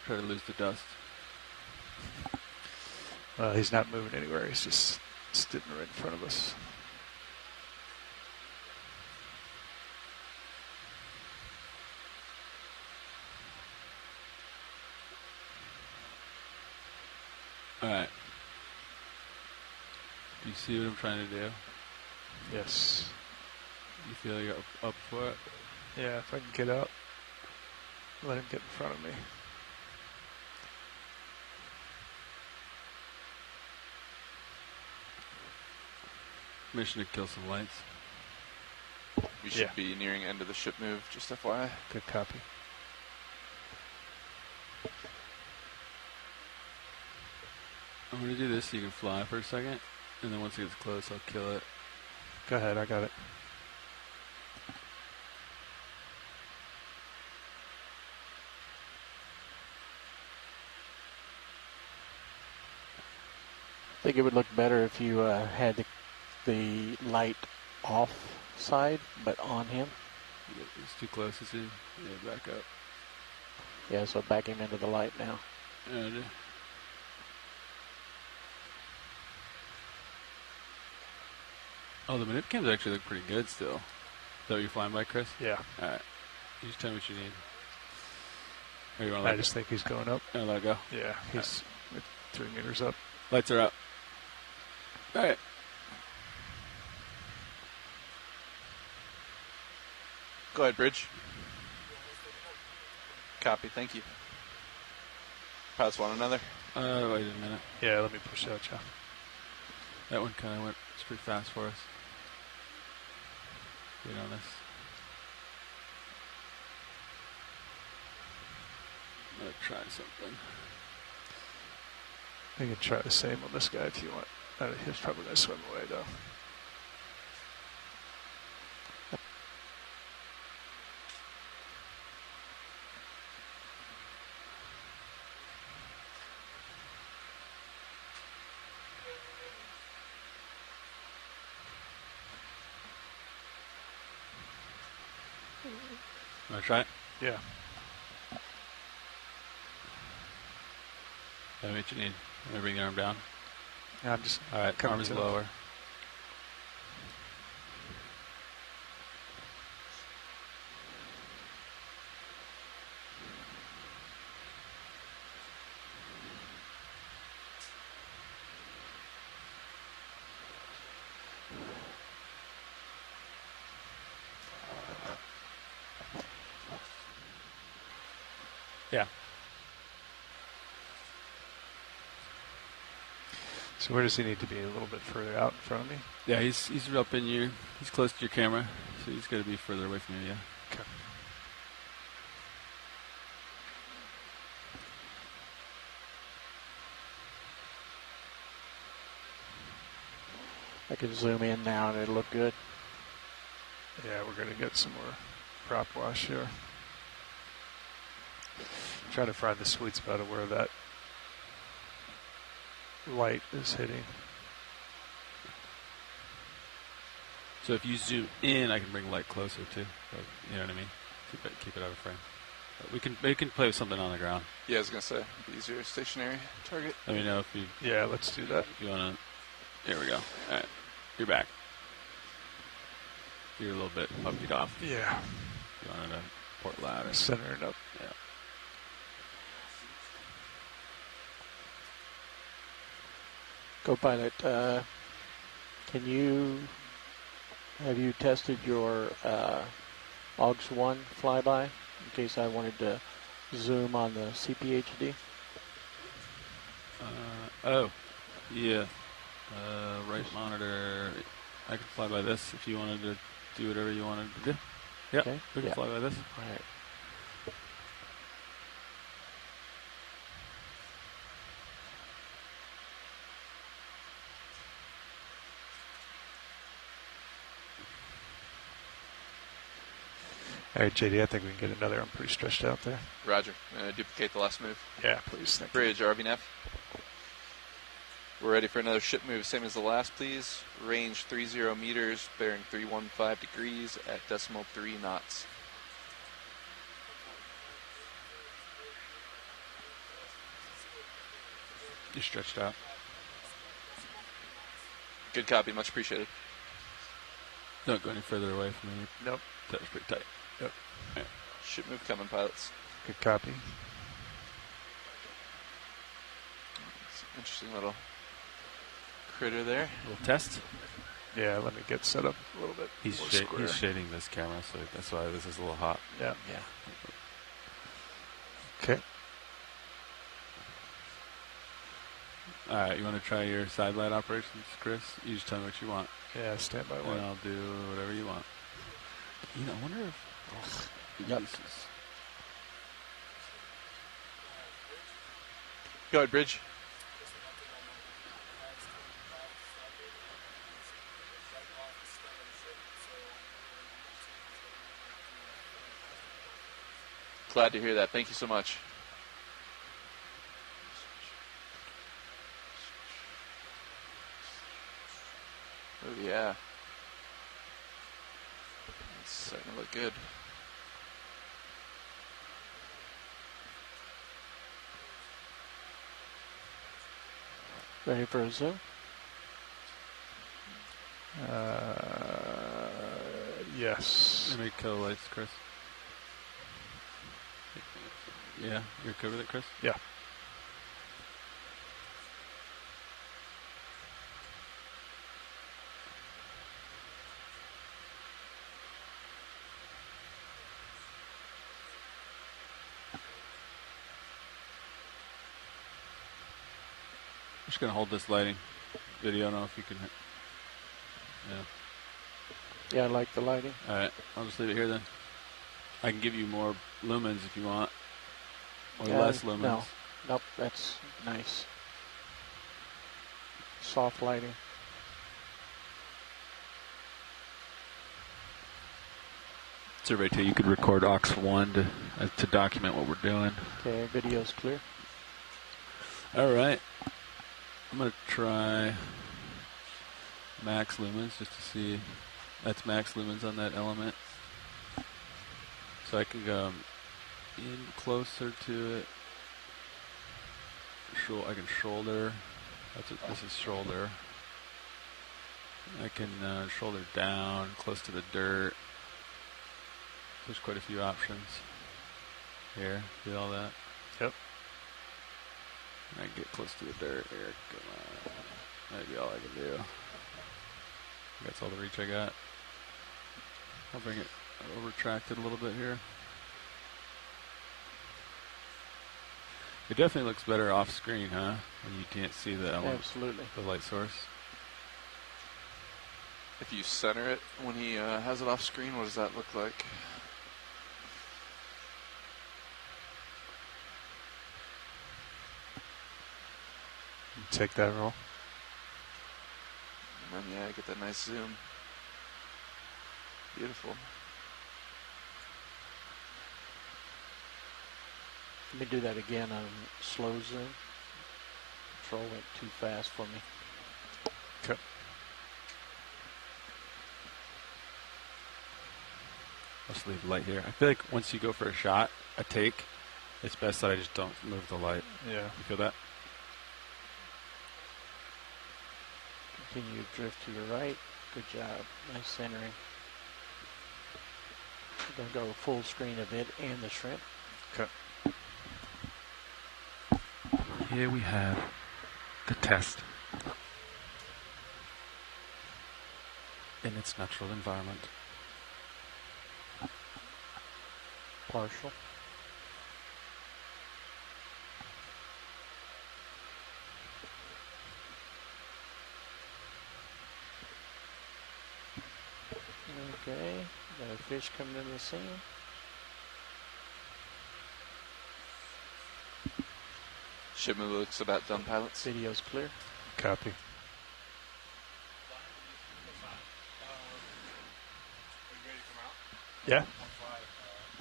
Try to lose the dust. He's not moving anywhere. He's just sitting right in front of us. All right. Do you see what I'm trying to do? Yes. You feel you're up for it? Yeah, if I can get out, let him get in front of me. Mission to kill some lights. We should be nearing end of the ship move, just FYI. Good copy. I'm going to do this so you can fly for a second, and then once it gets close, I'll kill it. Go ahead, I got it. I think it would look better if you had the light off side, but on him. It's too close, is he? Yeah, back up. Yeah, so back him into the light now. Yeah, I do. Oh, the manip cams actually look pretty good still. Is that what you're flying by, Chris? Yeah. All right. You just tell me what you need. Or you want I just think he's going up. Oh, let it go. Yeah, he's 3 meters up. Lights are up. All right. Go ahead, Bridge. Copy, thank you. Pass one another. Wait a minute. Yeah, let me push out, Jeff. That one kind of went pretty fast for us. Wait on this. I'm going to try something. You can try the same on this guy if you want. He's probably going to swim away, though. Want to try it? Yeah. Tell me what you need. Let me bring the arm down. Yeah, I'm just all right. coming Arm is to lower. Yeah. So where does he need to be? A little bit further out in front of me? Yeah, he's up in you. He's close to your camera, so he's got to be further away from you. Yeah. Okay. I can zoom in now and it'll look good. Yeah, we're going to get some more prop wash here. Try to find the sweet spot of where that light is hitting. So if you zoom in, I can bring light closer too. But, you know what I mean? Keep it out of frame. But we can play with something on the ground. Yeah, I was gonna say easier stationary target. Let me know if you. Yeah, let's do that. If you wanna. Here we go. All right, you're back. You're a little bit puppied off. Yeah. You wanted to port ladder. Center it up. Yeah. Co-pilot, have you tested your AUX 1 flyby in case I wanted to zoom on the CPHD? Oh, yeah. Right monitor. I could fly by this if you wanted to do whatever you wanted to do. Yeah, Okay. we can fly by this. All right. All right, JD, I think we can get another. I'm pretty stretched out there. Roger. Duplicate the last move. Yeah, please. Thank Bridge, RVNAV. We're ready for another ship move, same as the last, please. Range 30 meters, bearing 315 degrees at decimal 3 knots. You're stretched out. Good copy, much appreciated. Don't go any further away from me. Nope. That was pretty tight. Yep. Right. Ship move coming, pilots. Good copy. It's an interesting little critter there. Little test. Yeah, let me get set up a little bit. He's shading this camera, so that's why this is a little hot. Yeah. Yeah. Okay. All right, you want to try your side light operations, Chris? You just tell me what you want. Yeah, stand by And one. I'll do whatever you want. You know, I wonder if... Yep. Go ahead, Bridge. Glad to hear that. Thank you so much. Oh, yeah. It's starting to look good. Ready for a zoom? Yes. Let me kill the lights, Chris. Yeah, you're good with it, Chris? Yeah. I'm just going to hold this lighting video. I don't know if you can... Yeah. Yeah, I like the lighting. All right, I'll just leave it here then. I can give you more lumens if you want. Or less lumens. No. Nope, that's nice. Soft lighting. Survey 2, you could record aux 1 to document what we're doing. Okay, video's clear. All right. I'm going to try max lumens just to see. That's max lumens on that element. So I can go in closer to it. I can shoulder. That's what this is, shoulder. I can shoulder down, close to the dirt. There's quite a few options here. See all that? Yep. I can get close to the dirt here. Come on. That'd be all I can do. That's all the reach I got. I'll bring it over, retract it a little bit here. It definitely looks better off screen, huh? When you can't see the element, Absolutely. the light source. If you center it when he has it off screen, what does that look like? Take that roll. And then, yeah, get that nice zoom. Beautiful. Let me do that again on slow zoom. Control went too fast for me. Okay. I'll just leave the light here. I feel like once you go for a shot, a take, it's best that I just don't move the light. Yeah. You feel that? Continue to drift to your right. Good job. Nice centering. We're going to go full screen of it and the shrimp. Okay. Here we have the test in its natural environment. Partial. Okay, got a fish coming into the scene. Shipment looks about done, pilots. Video's clear. Copy. Yeah.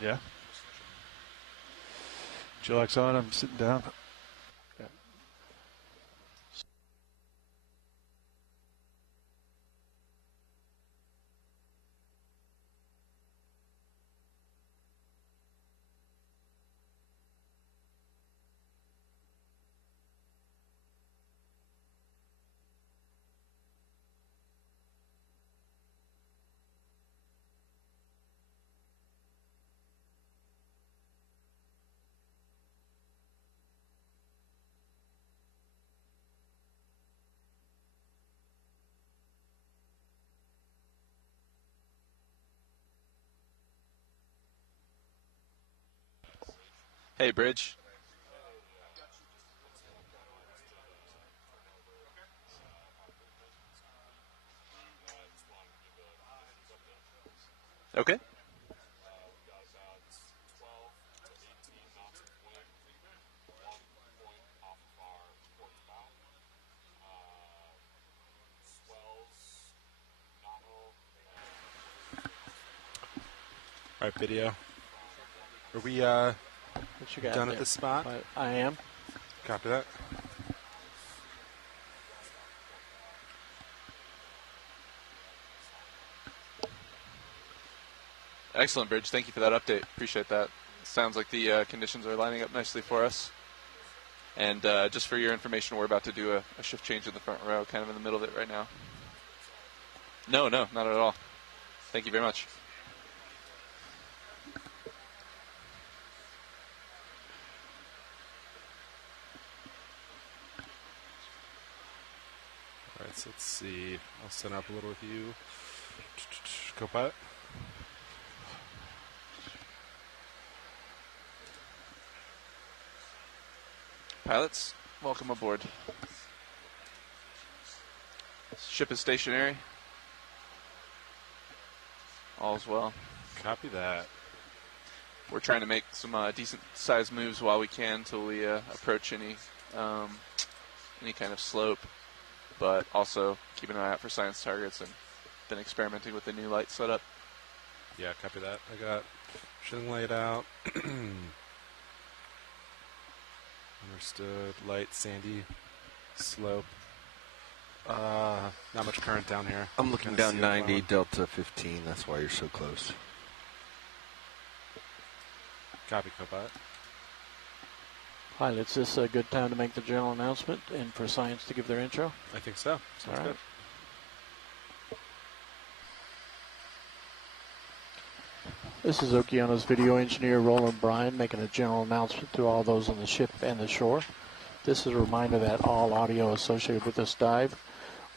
Yeah. Chillax on. I'm sitting down. Okay. Hey, Bridge. Okay. All right, video. Are we What you got done there? at this spot? I am. Copy that. Excellent, Bridge. Thank you for that update. Appreciate that. Sounds like the conditions are lining up nicely for us. And just for your information, we're about to do a shift change in the front row, kind of in the middle of it right now. No, not at all. Thank you very much. All right, so let's see. I'll center up a little with you. Co-pilot. Pilots, welcome aboard. Ship is stationary. All's well. Copy that. We're trying to make some decent sized moves while we can until we approach any kind of slope, but also keep an eye out for science targets and then experimenting with the new light setup. Yeah, copy that. I got shilling laid out. Understood. Light, sandy, slope. Not much current down here. I'm looking Kinda down 90, seal Delta 15. That's why you're so close. Copy, co-pilot. Pilots, is this a good time to make the general announcement and for science to give their intro? I think so. Sounds All right. good. This is Okeanos video engineer Roland Bryan making a general announcement to all those on the ship and the shore. This is a reminder that all audio associated with this dive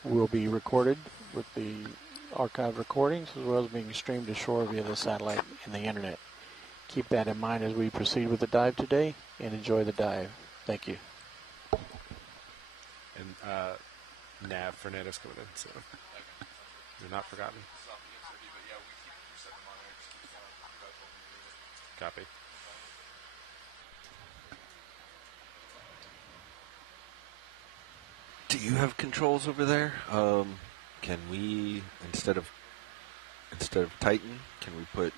will be recorded with the archived recordings as well as being streamed to shore via the satellite and the internet. Keep that in mind as we proceed with the dive today and enjoy the dive. Thank you. And Nav Fernandez coming in, so you're not forgotten. Copy. Do you have controls over there? Can we instead of Titan, can we put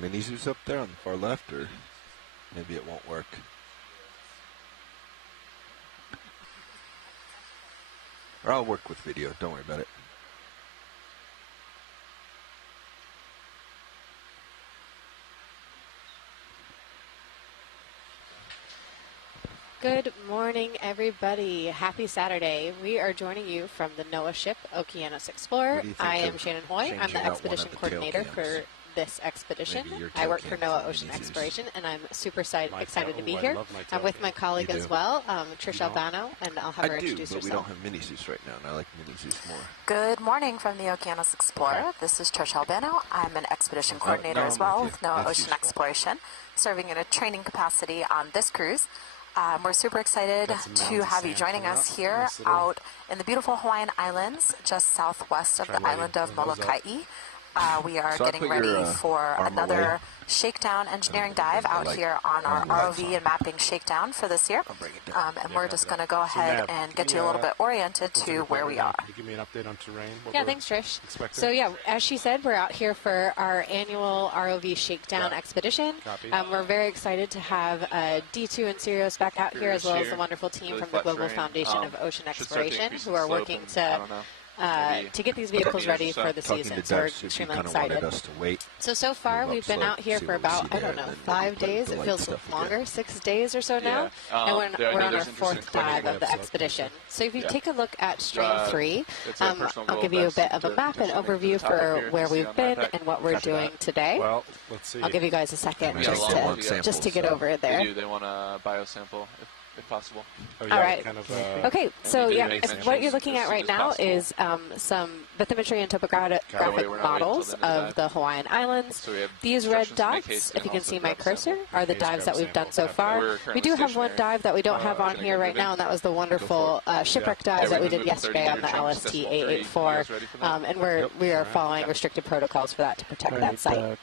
Mini Zeus up there on the far left, or maybe it won't work? Or I'll work with video. Don't worry about it. Good morning, everybody. Happy Saturday. We are joining you from the NOAA ship, Okeanos Explorer. I am Shannon Hoy. I'm the expedition coordinator for this expedition. I work for NOAA Ocean Exploration, and I'm super excited to be here. I'm with my colleague as well, Trish Albano, and I'll have her introduce herself. But we don't have Mini Zeus right now, and I like Mini Zeus more. Good morning from the Okeanos Explorer. This is Trish Albano. I'm an expedition coordinator as well with NOAA Ocean Exploration, serving in a training capacity on this cruise. We're super excited to have you joining us here out in the beautiful Hawaiian Islands, just southwest of the island of Molokai. We are getting ready for another Shakedown engineering dive out here on our ROV and mapping Shakedown for this year. And we're just going to go ahead and get you a little bit oriented to where we are. Can you give me an update on terrain? Yeah, thanks, Trish. So yeah, as she said, we're out here for our annual ROV Shakedown expedition. We're very excited to have D2 and Sirius back out here, as well as the wonderful team from the Global Foundation of Ocean Exploration, who are working to get these vehicles ready for the season. So we're extremely excited. So far, we've been out here for about, 5 days. It feels longer, 6 days or so now. And we're on our fourth dive of the expedition. So if you take a look at Stream 3, I'll give you a bit of a map and overview for where we've been and what we're doing today. Well, let's see. I'll give you guys a second just to get over there. They want a biosample. If possible. All right. Okay, so what you're looking at right now is some bathymetry and topographic models of the Hawaiian Islands. These red dots, if you can see my cursor, are the dives that we've done so far. We do have one dive that we don't have on here right now, and that was the wonderful shipwreck dive that we did yesterday on the LST 884. And we are following restricted protocols for that to protect that site.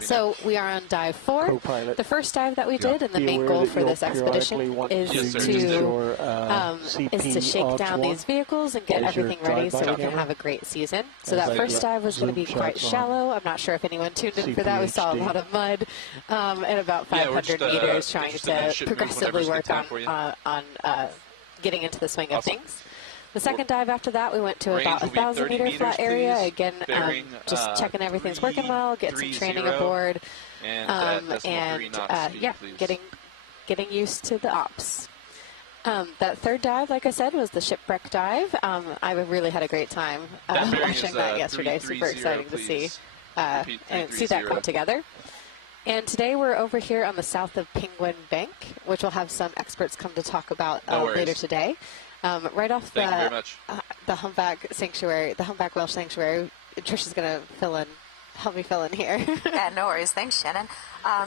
So we are on dive 4. The first dive that we did, and the main goal for this expedition is to shake down these vehicles and get everything ready so we can have a great season. So that first dive was going to be quite shallow. I'm not sure if anyone tuned in for that. We saw a lot of mud at about 500 meters, trying to progressively work on getting into the swing of things. The second dive after that, we went to about 1,000 meter flat area. Again, just checking everything's working well, getting some training aboard, getting used to the ops. That third dive, like I said, was the shipwreck dive. I really had a great time watching that yesterday. Super exciting to see and see that come together. And today we're over here on the south of Penguin Bank, which we'll have some experts come to talk about later today. Right off the Humpback Sanctuary, the Humpback Whale Sanctuary. Trish is going to help me fill in here. Yeah, no worries. Thanks, Shannon.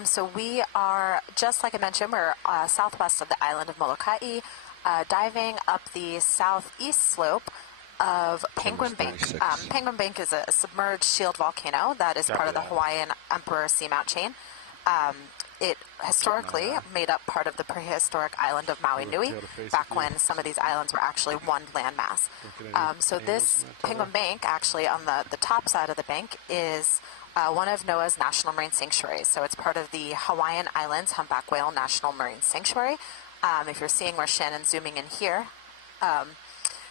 So we are, just like I mentioned, we're southwest of the island of Molokai, diving up the southeast slope of Penguin Bank. Penguin Bank is a submerged shield volcano that is part of the Hawaiian Emperor Seamount chain. It historically made up part of the prehistoric island of Maui Nui, back when some of these islands were actually one landmass. So this Penguin Bank, actually on the top side of the bank, is one of NOAA's national marine sanctuaries. So it's part of the Hawaiian Islands Humpback Whale National Marine Sanctuary. If you're seeing where Shannon's zooming in here,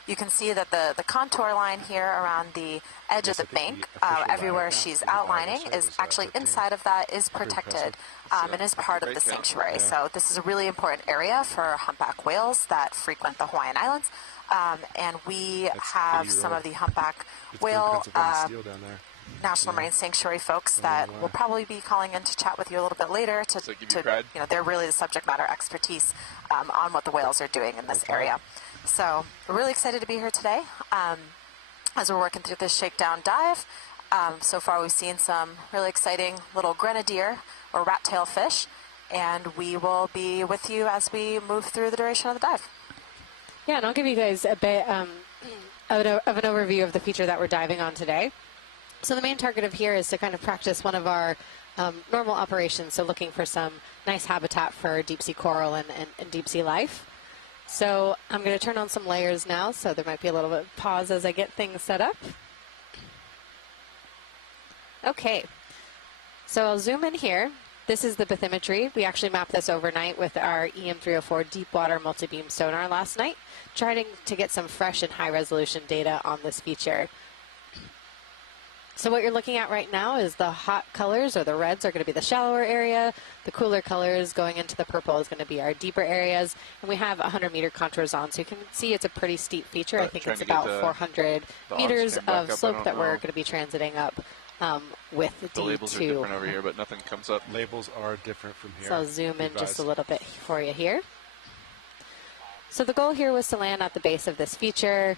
you can see that the contour line here around the edge of the bank, everywhere she's outlining, is actually inside of that is protected and is part of the sanctuary. So this is a really important area for humpback whales that frequent the Hawaiian Islands. And we have some of the humpback whale National Marine Sanctuary folks that will probably be calling in to chat with you a little bit later they're really the subject matter expertise on what the whales are doing in this area. So we're really excited to be here today as we're working through this shakedown dive. So far we've seen some really exciting little grenadier or rat-tailed fish and we will be with you as we move through the duration of the dive. Yeah, and I'll give you guys a bit of an overview of the feature that we're diving on today. So the main target of here is to kind of practice one of our normal operations, so looking for some nice habitat for deep sea coral and deep sea life. So I'm going to turn on some layers now, so there might be a little bit of pause as I get things set up. Okay, so I'll zoom in here. This is the bathymetry. We actually mapped this overnight with our EM304 deep water multi-beam sonar last night, trying to get some fresh and high resolution data on this feature. So what you're looking at right now is the hot colors, or the reds, are going to be the shallower area. The cooler colors going into the purple is going to be our deeper areas. And we have 100-meter contours on, so you can see it's a pretty steep feature. I think it's about 400 meters of slope that we're going to be transiting up with the D2. The labels are different over here, but nothing comes up. Labels are different from here. So I'll zoom in just a little bit for you here. So the goal here was to land at the base of this feature,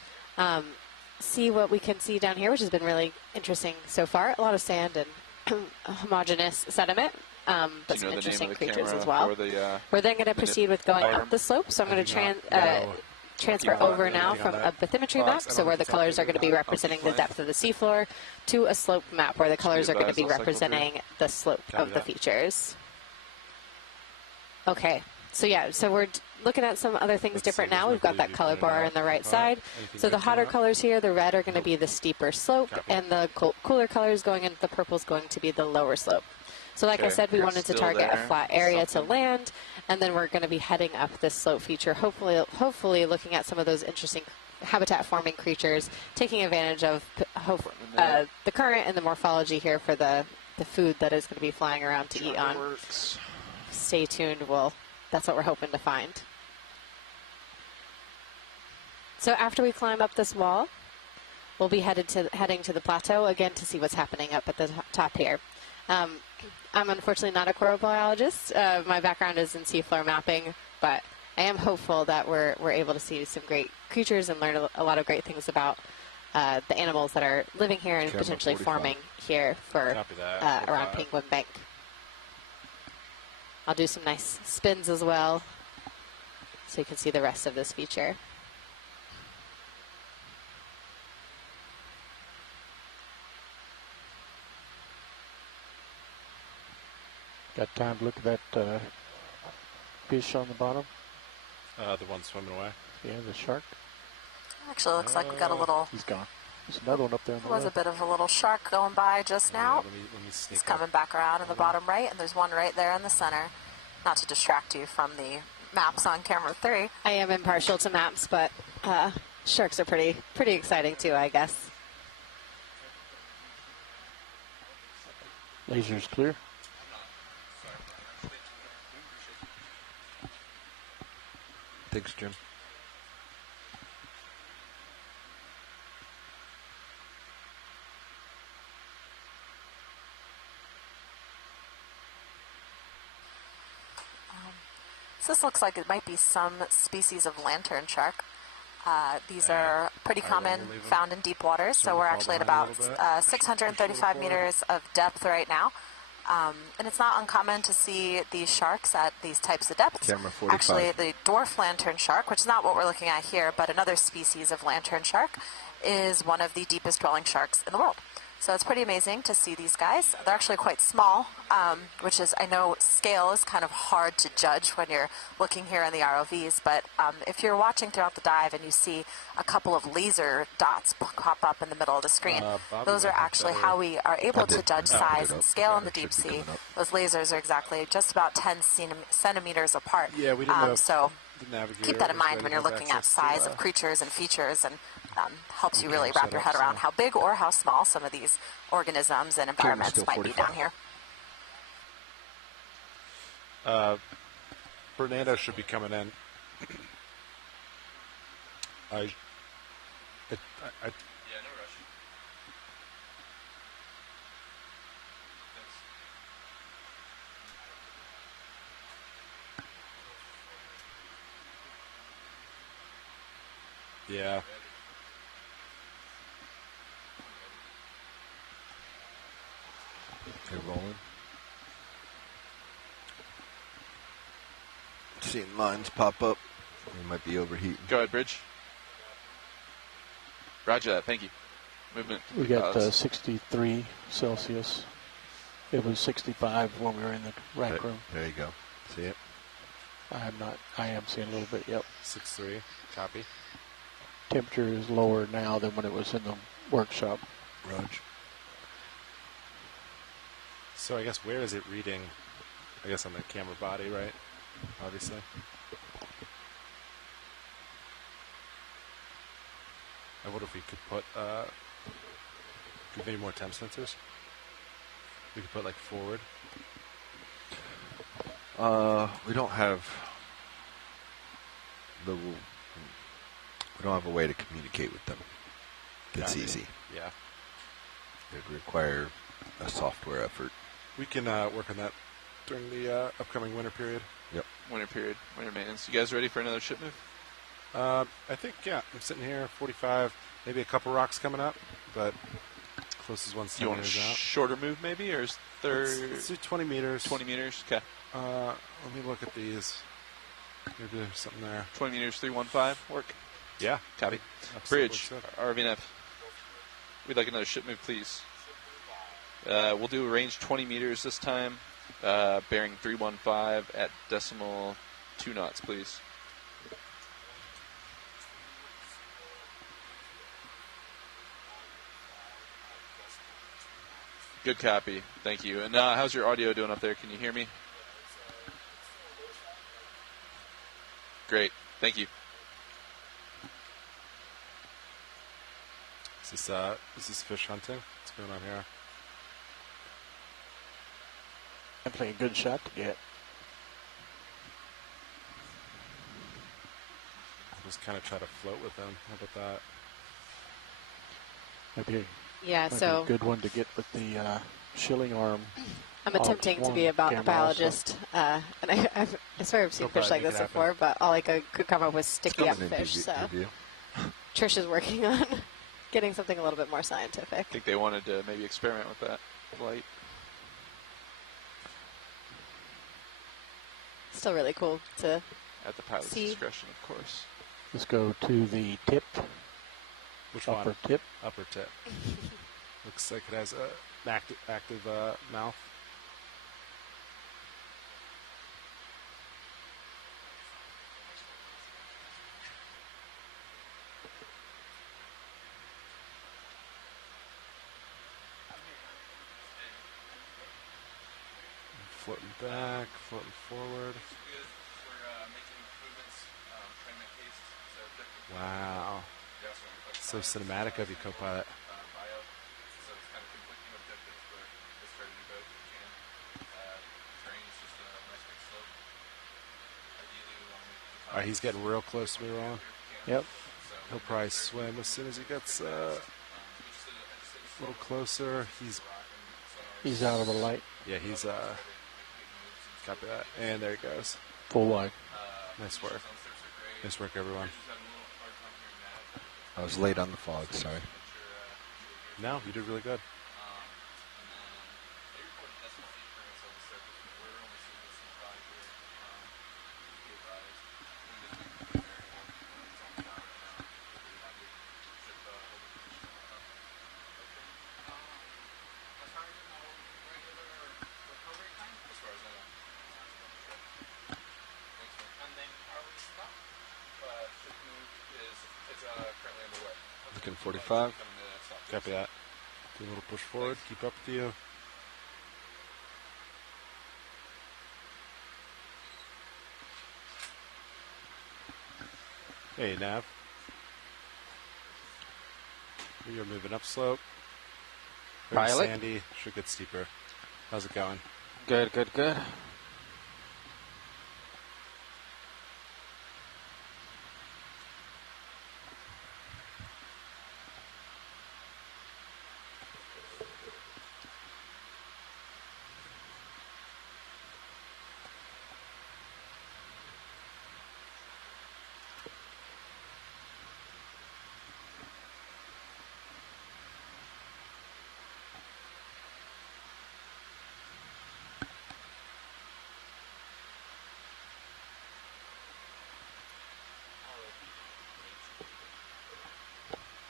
see what we can see down here, which has been really interesting so far. A lot of sand and homogeneous sediment, but some interesting creatures as well. We're then going to proceed with going up the slope. So I'm going to transfer over now from a bathymetry map, so where the colors are going to be representing the depth of the seafloor, to a slope map where the colors are going to be representing the slope of the features. Okay, so yeah, so we're looking at some other things different now. We've got that color bar on the right side. So the hotter colors here, the red, are going to be the steeper slope, and the cooler colors going into the purple is going to be the lower slope. So like I said, we wanted to target a flat area to land, and then we're going to be heading up this slope feature, hopefully looking at some of those interesting habitat-forming creatures, taking advantage of the current and the morphology here for the food that is going to be flying around to eat on. Stay tuned. That's what we're hoping to find. So after we climb up this wall, we'll be heading to the plateau again to see what's happening up at the top here. I'm unfortunately not a coral biologist. My background is in seafloor mapping, but I am hopeful that we're able to see some great creatures and learn a lot of great things about the animals that are living here and potentially forming here for around Penguin Bank. I'll do some nice spins as well, so you can see the rest of this feature. Got time to look at that fish on the bottom? The one swimming away? Yeah, the shark. Actually, looks like we got a little... He's gone. There's another one up there on the There was a left. bit of a little shark going by just now. Let me He's coming back around in the bottom right, and there's one right there in the center. Not to distract you from the maps on camera 3. I am impartial to maps, but sharks are pretty exciting too, I guess. Laser's clear. Thanks, Jim. So this looks like it might be some species of lantern shark. These are pretty common, found in deep waters, so we're actually at about 635 meters of depth right now. And it's not uncommon to see these sharks at these types of depths. Camera 45. Actually, the dwarf lantern shark, which is not what we're looking at here, but another species of lantern shark, is one of the deepest dwelling sharks in the world. So it's pretty amazing to see these guys. They're actually quite small, which is, I know scale is kind of hard to judge when you're looking here in the ROVs, but if you're watching throughout the dive and you see a couple of laser dots pop up in the middle of the screen, those are actually how we are able to judge size and scale in the deep sea. Those lasers are exactly just about 10 centimeters apart. Yeah, we didn't so keep that in mind when you're looking at size of creatures and features, and helps you really wrap your head around how big or how small some of these organisms and environments might be down here. Bernardo should be coming in. Yeah, no rush. Yeah. Okay, rolling. Seeing lines pop up. We might be overheating. Go ahead, Bridge. Roger that. Thank you. Movement. We got 63 Celsius. It was 65 when we were in the rack room. There you go. See it? I am seeing a little bit, yep. 6.3, copy. Temperature is lower now than when it was in the workshop. Roger. So I guess where is it reading? I guess on the camera body, right? Obviously. I wonder if we could put, give any more temp sensors? We could put like forward. We don't have a way to communicate with them. That's easy. Yeah. It would require a software effort. We can work on that during the upcoming winter period. Yep. Winter period, winter maintenance. You guys ready for another ship move? I think, yeah. I'm sitting here, 45, maybe a couple rocks coming up, but closest one's 10 you want a meters out. Shorter move, maybe, or is there? Let's do 20 meters. 20 meters. Okay. Let me look at these. Maybe there's something there. 20 meters, 315 work. Yeah. Copy. Bridge, RVNF. We'd like another ship move, please. We'll do a range 20 meters this time, bearing 315 at decimal 2 knots, please. Good copy. Thank you. And how's your audio doing up there? Can you hear me? Great. Thank you. Is this fish hunting? What's going on here? Definitely a good shot to get. I'll just kind of try to float with them. How about that? Maybe. Yeah, so a good one to get with the shilling arm. I'm attempting to be a biologist, and I swear I've seen fish like this before, but all I could come up with sticky up fish. So Trish is working on getting something a little bit more scientific. I think they wanted to maybe experiment with that light. Still really cool to at the pilot's discretion, of course. Let's go to the tip. Which upper one? Tip. Upper tip. Looks like it has a active mouth. Floating back, floating forward. Wow. So cinematic of you, co-pilot. All right, he's getting real close to me, Ron. Yep. He'll probably swim as soon as he gets a little closer. He's out of the light. Yeah, he's copy that. And there he goes. Full wide. Nice work. Nice work, everyone. I was late on the fog, sorry. No, you did really good. Looking 45. Copy that. Do a little push forward. Keep up with you. Hey, Nav. You're moving up slope. Very Pilot. sandy. Should get steeper. How's it going? Good, good, good.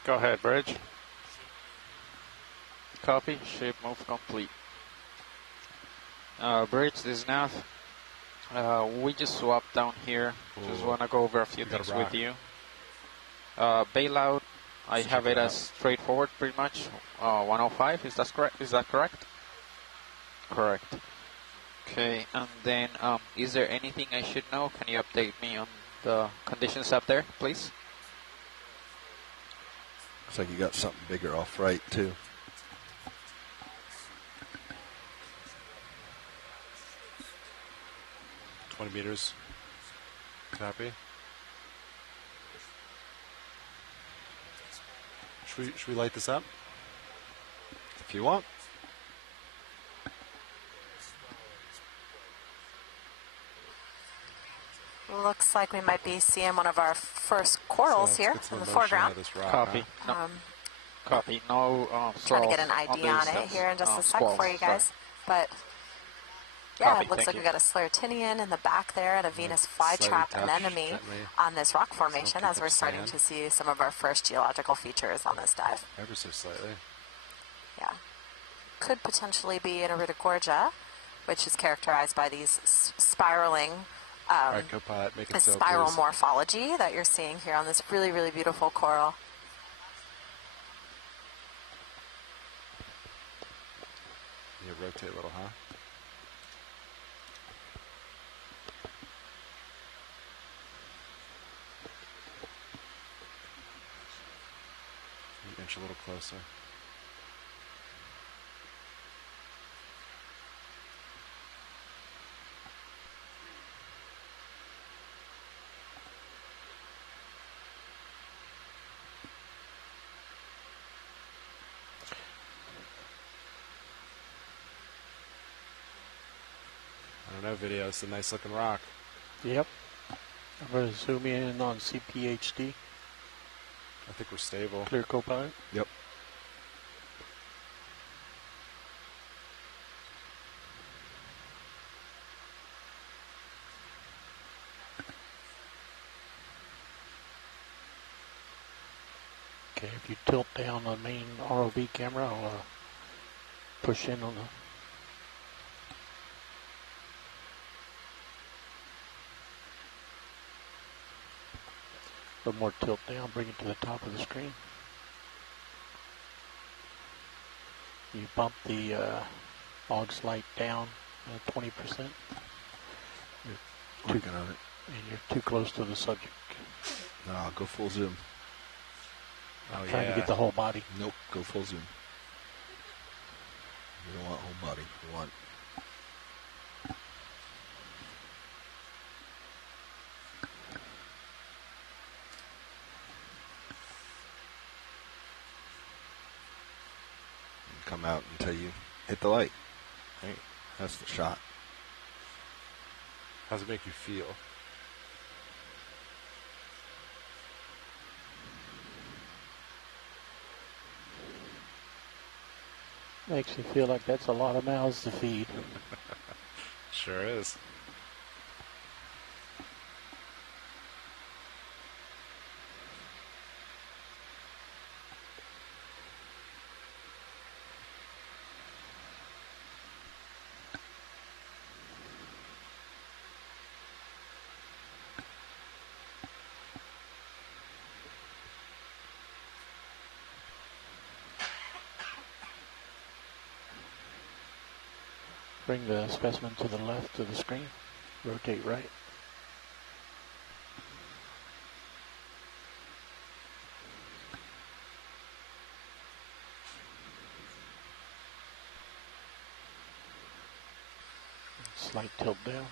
Go ahead, Bridge. Copy. Shape move complete. Bridge, this is Nav. We just swapped down here. Just want to go over a few things with you. Bailout, I have it as straightforward, pretty much. 105. Is that correct? Is that correct? Correct. Okay, and then is there anything I should know? Can you update me on the conditions up there, please? Looks like you got something bigger off right, too. meters. Copy. Should we light this up? If you want. Looks like we might be seeing one of our first corals here in the foreground. Copy. No. Copy. No. Trying to get an ID on it here in just a sec for you guys. But yeah, Copy, it looks like we got a Sclerotinian in the back there and a Venus flytrap anemone on this rock formation as we're starting to see some of our first geological features on this dive. Ever so slightly. Yeah. Could potentially be an Iridogorgia, which is characterized by these spiraling Alright, co-pilot, make it so, spiral please. morphology that you're seeing here on this really, really beautiful coral. You rotate a little, huh? You inch a little closer. I don't know, video. It's a nice looking rock. Yep. I'm going to zoom in on CPHD. I think we're stable. Clear co-pilot. Yep. Okay, if you tilt down the main ROV camera, I'll push in on the... A little more tilt down, bring it to the top of the screen. You bump the Augs light down 20%. Working on it. And you're too close to the subject. No, I'll go full zoom. I'm trying to get the whole body. Nope, go full zoom. You don't want whole body. You want... come out until you hit the light. Right? That's the shot. How does it make you feel? Makes me feel like that's a lot of mouths to feed. Sure is. Bring the specimen to the left of the screen. Rotate right. Slight tilt down.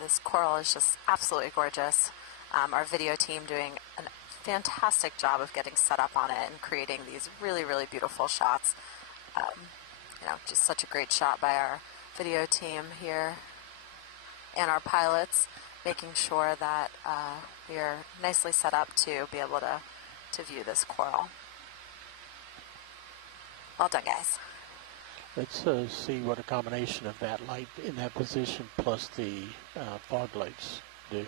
This coral is just absolutely gorgeous. Our video team doing a fantastic job of getting set up on it and creating these really, really beautiful shots. You know, just such a great shot by our video team here and our pilots, making sure that we are nicely set up to be able to view this coral. Well done, guys. Let's see what a combination of that light in that position plus the fog lights do.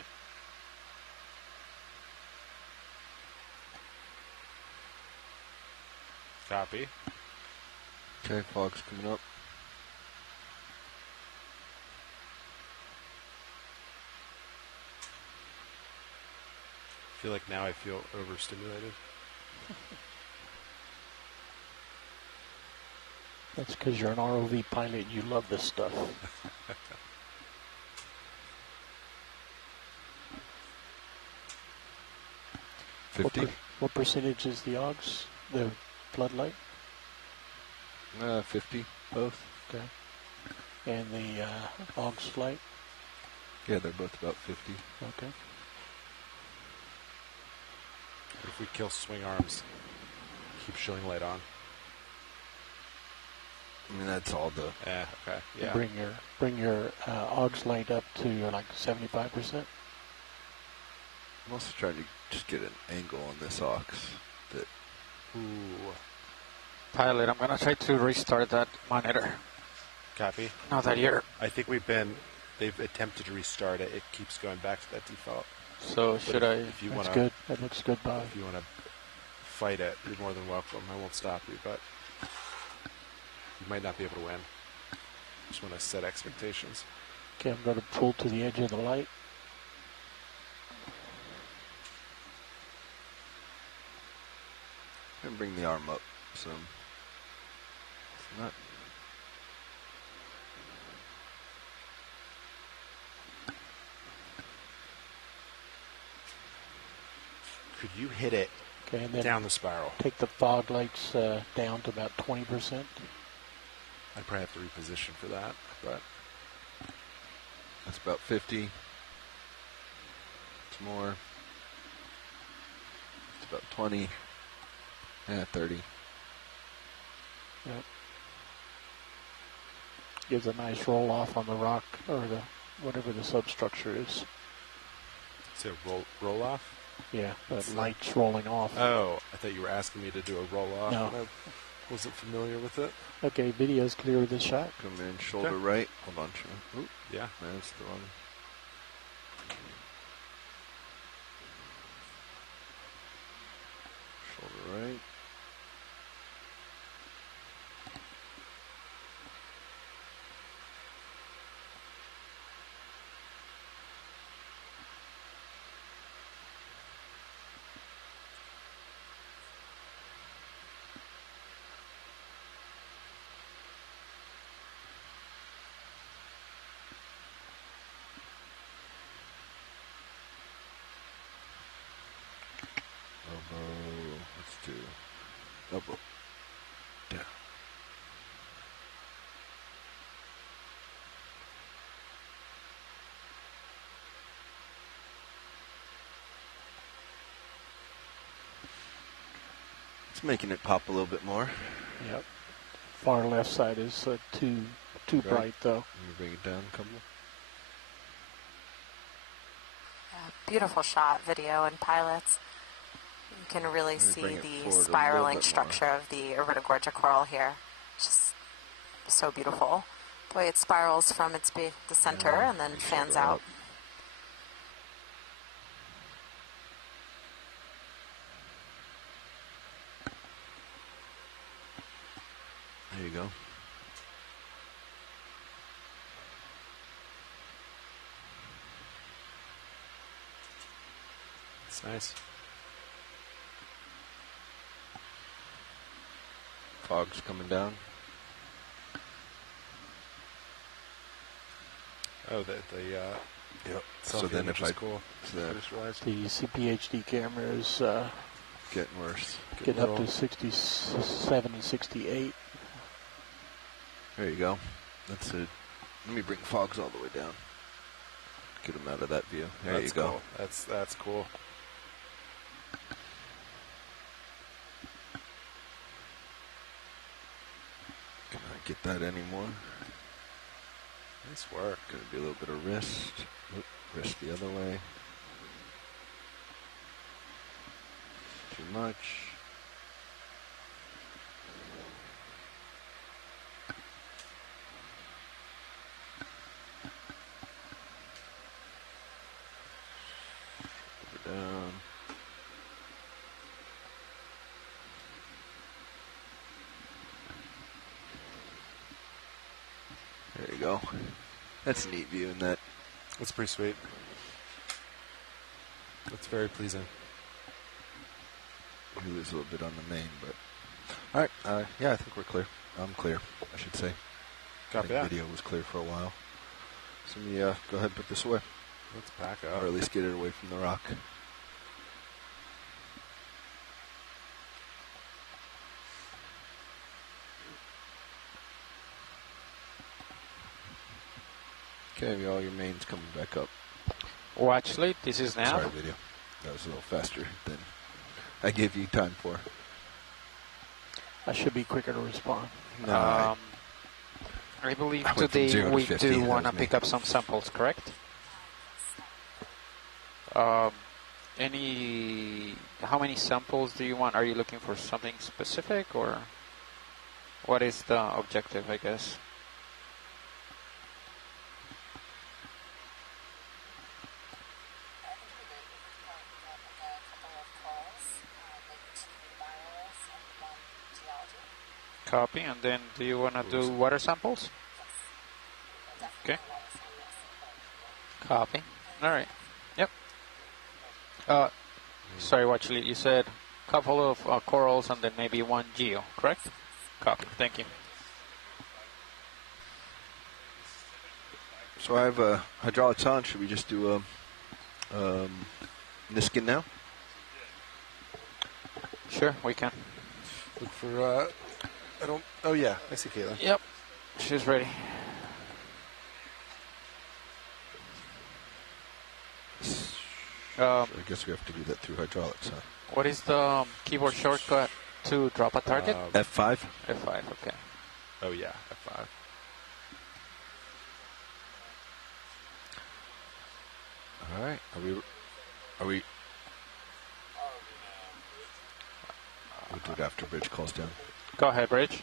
Copy. Okay, fog's coming up. I feel like now I feel overstimulated. That's because you're an ROV pilot and you love this stuff. What percentage is the OGS, the floodlight? 50. Both? Okay. And the OGS light? Yeah, they're both about 50. Okay. If we kill swing arms, keep showing light on. I mean, that's all the... Yeah, okay, yeah. Bring your OGS light up to like 75%. I'm also trying to just get an angle on this aux. That. Ooh. Pilot, I'm going to try to restart that monitor. Copy. Now that I think they've attempted to restart it. It keeps going back to that default. So should I? That's good. That looks good, Bob. If you want to fight it, you're more than welcome. I won't stop you, but you might not be able to win. Just want to set expectations. Okay, I'm going to pull to the edge of the light. And bring the arm up some. It's not. Could you hit it and then down the spiral? Take the fog lights down to about 20%. I'd probably have to reposition for that, but that's about 50. It's more. It's about 20. Yeah, 30. Yep. Gives a nice roll off on the rock or the whatever the substructure is. Is it roll off? Yeah, the light's rolling off. Oh, I thought you were asking me to do a roll off. No. I wasn't familiar with it. Okay, video's clear with this shot. Come in, shoulder right. Hold on, Sean. Ooh, yeah. That's the one. Shoulder right. Let's do elbow down. It's making it pop a little bit more. Yep. Far left side is too bright though. Let me bring it down a couple. Beautiful shot, video, and pilots. You can really see the spiraling structure of the Iridogorgia coral here. Just so beautiful. The way it spirals from the center and then fans out. There you go. It's nice. Fog's coming down. Oh, yep. So then if I cool. The CPHD camera is getting worse. Getting up to 67 and 68. There you go. That's it. Let me bring fogs all the way down. Get them out of that view. There you go. Cool. That's cool. Can I get that anymore? Nice work. Gonna be a little bit of wrist. Oop, wrist the other way. Too much. Down. That's a neat view in that. That's pretty sweet. That's very pleasing. We lose a little bit on the main, but all right. Yeah, I think we're clear. I'm clear, I should say. Copy The that. video was clear for a while. So let me go ahead and put this away. Let's back up. Or at least get it away from the rock. Okay, all your mains coming back up. Watch late, this is now. Sorry, video. That was a little faster than I gave you time for. I should be quicker to respond. No, I believe I went from today 0 to we 50, do that want to was me. pick up some samples, correct? How many samples do you want? Are you looking for something specific, or what is the objective, I guess? Copy, and then do you want to do water samples? Okay. Copy. All right. Yep. Sorry, actually, you said a couple of corals and then maybe one geo, correct? Copy. Thank you. So I have hydraulics on. Should we just do Niskin now? Sure, we can. Look for, I don't, oh yeah, I see Caitlin. Yep, she's ready. I guess we have to do that through hydraulics, huh? What is the keyboard shortcut to drop a target? F5. F5, okay. Oh yeah, F5. All right. Are we? We'll do it after Bridge calls down. Go ahead, Bridge.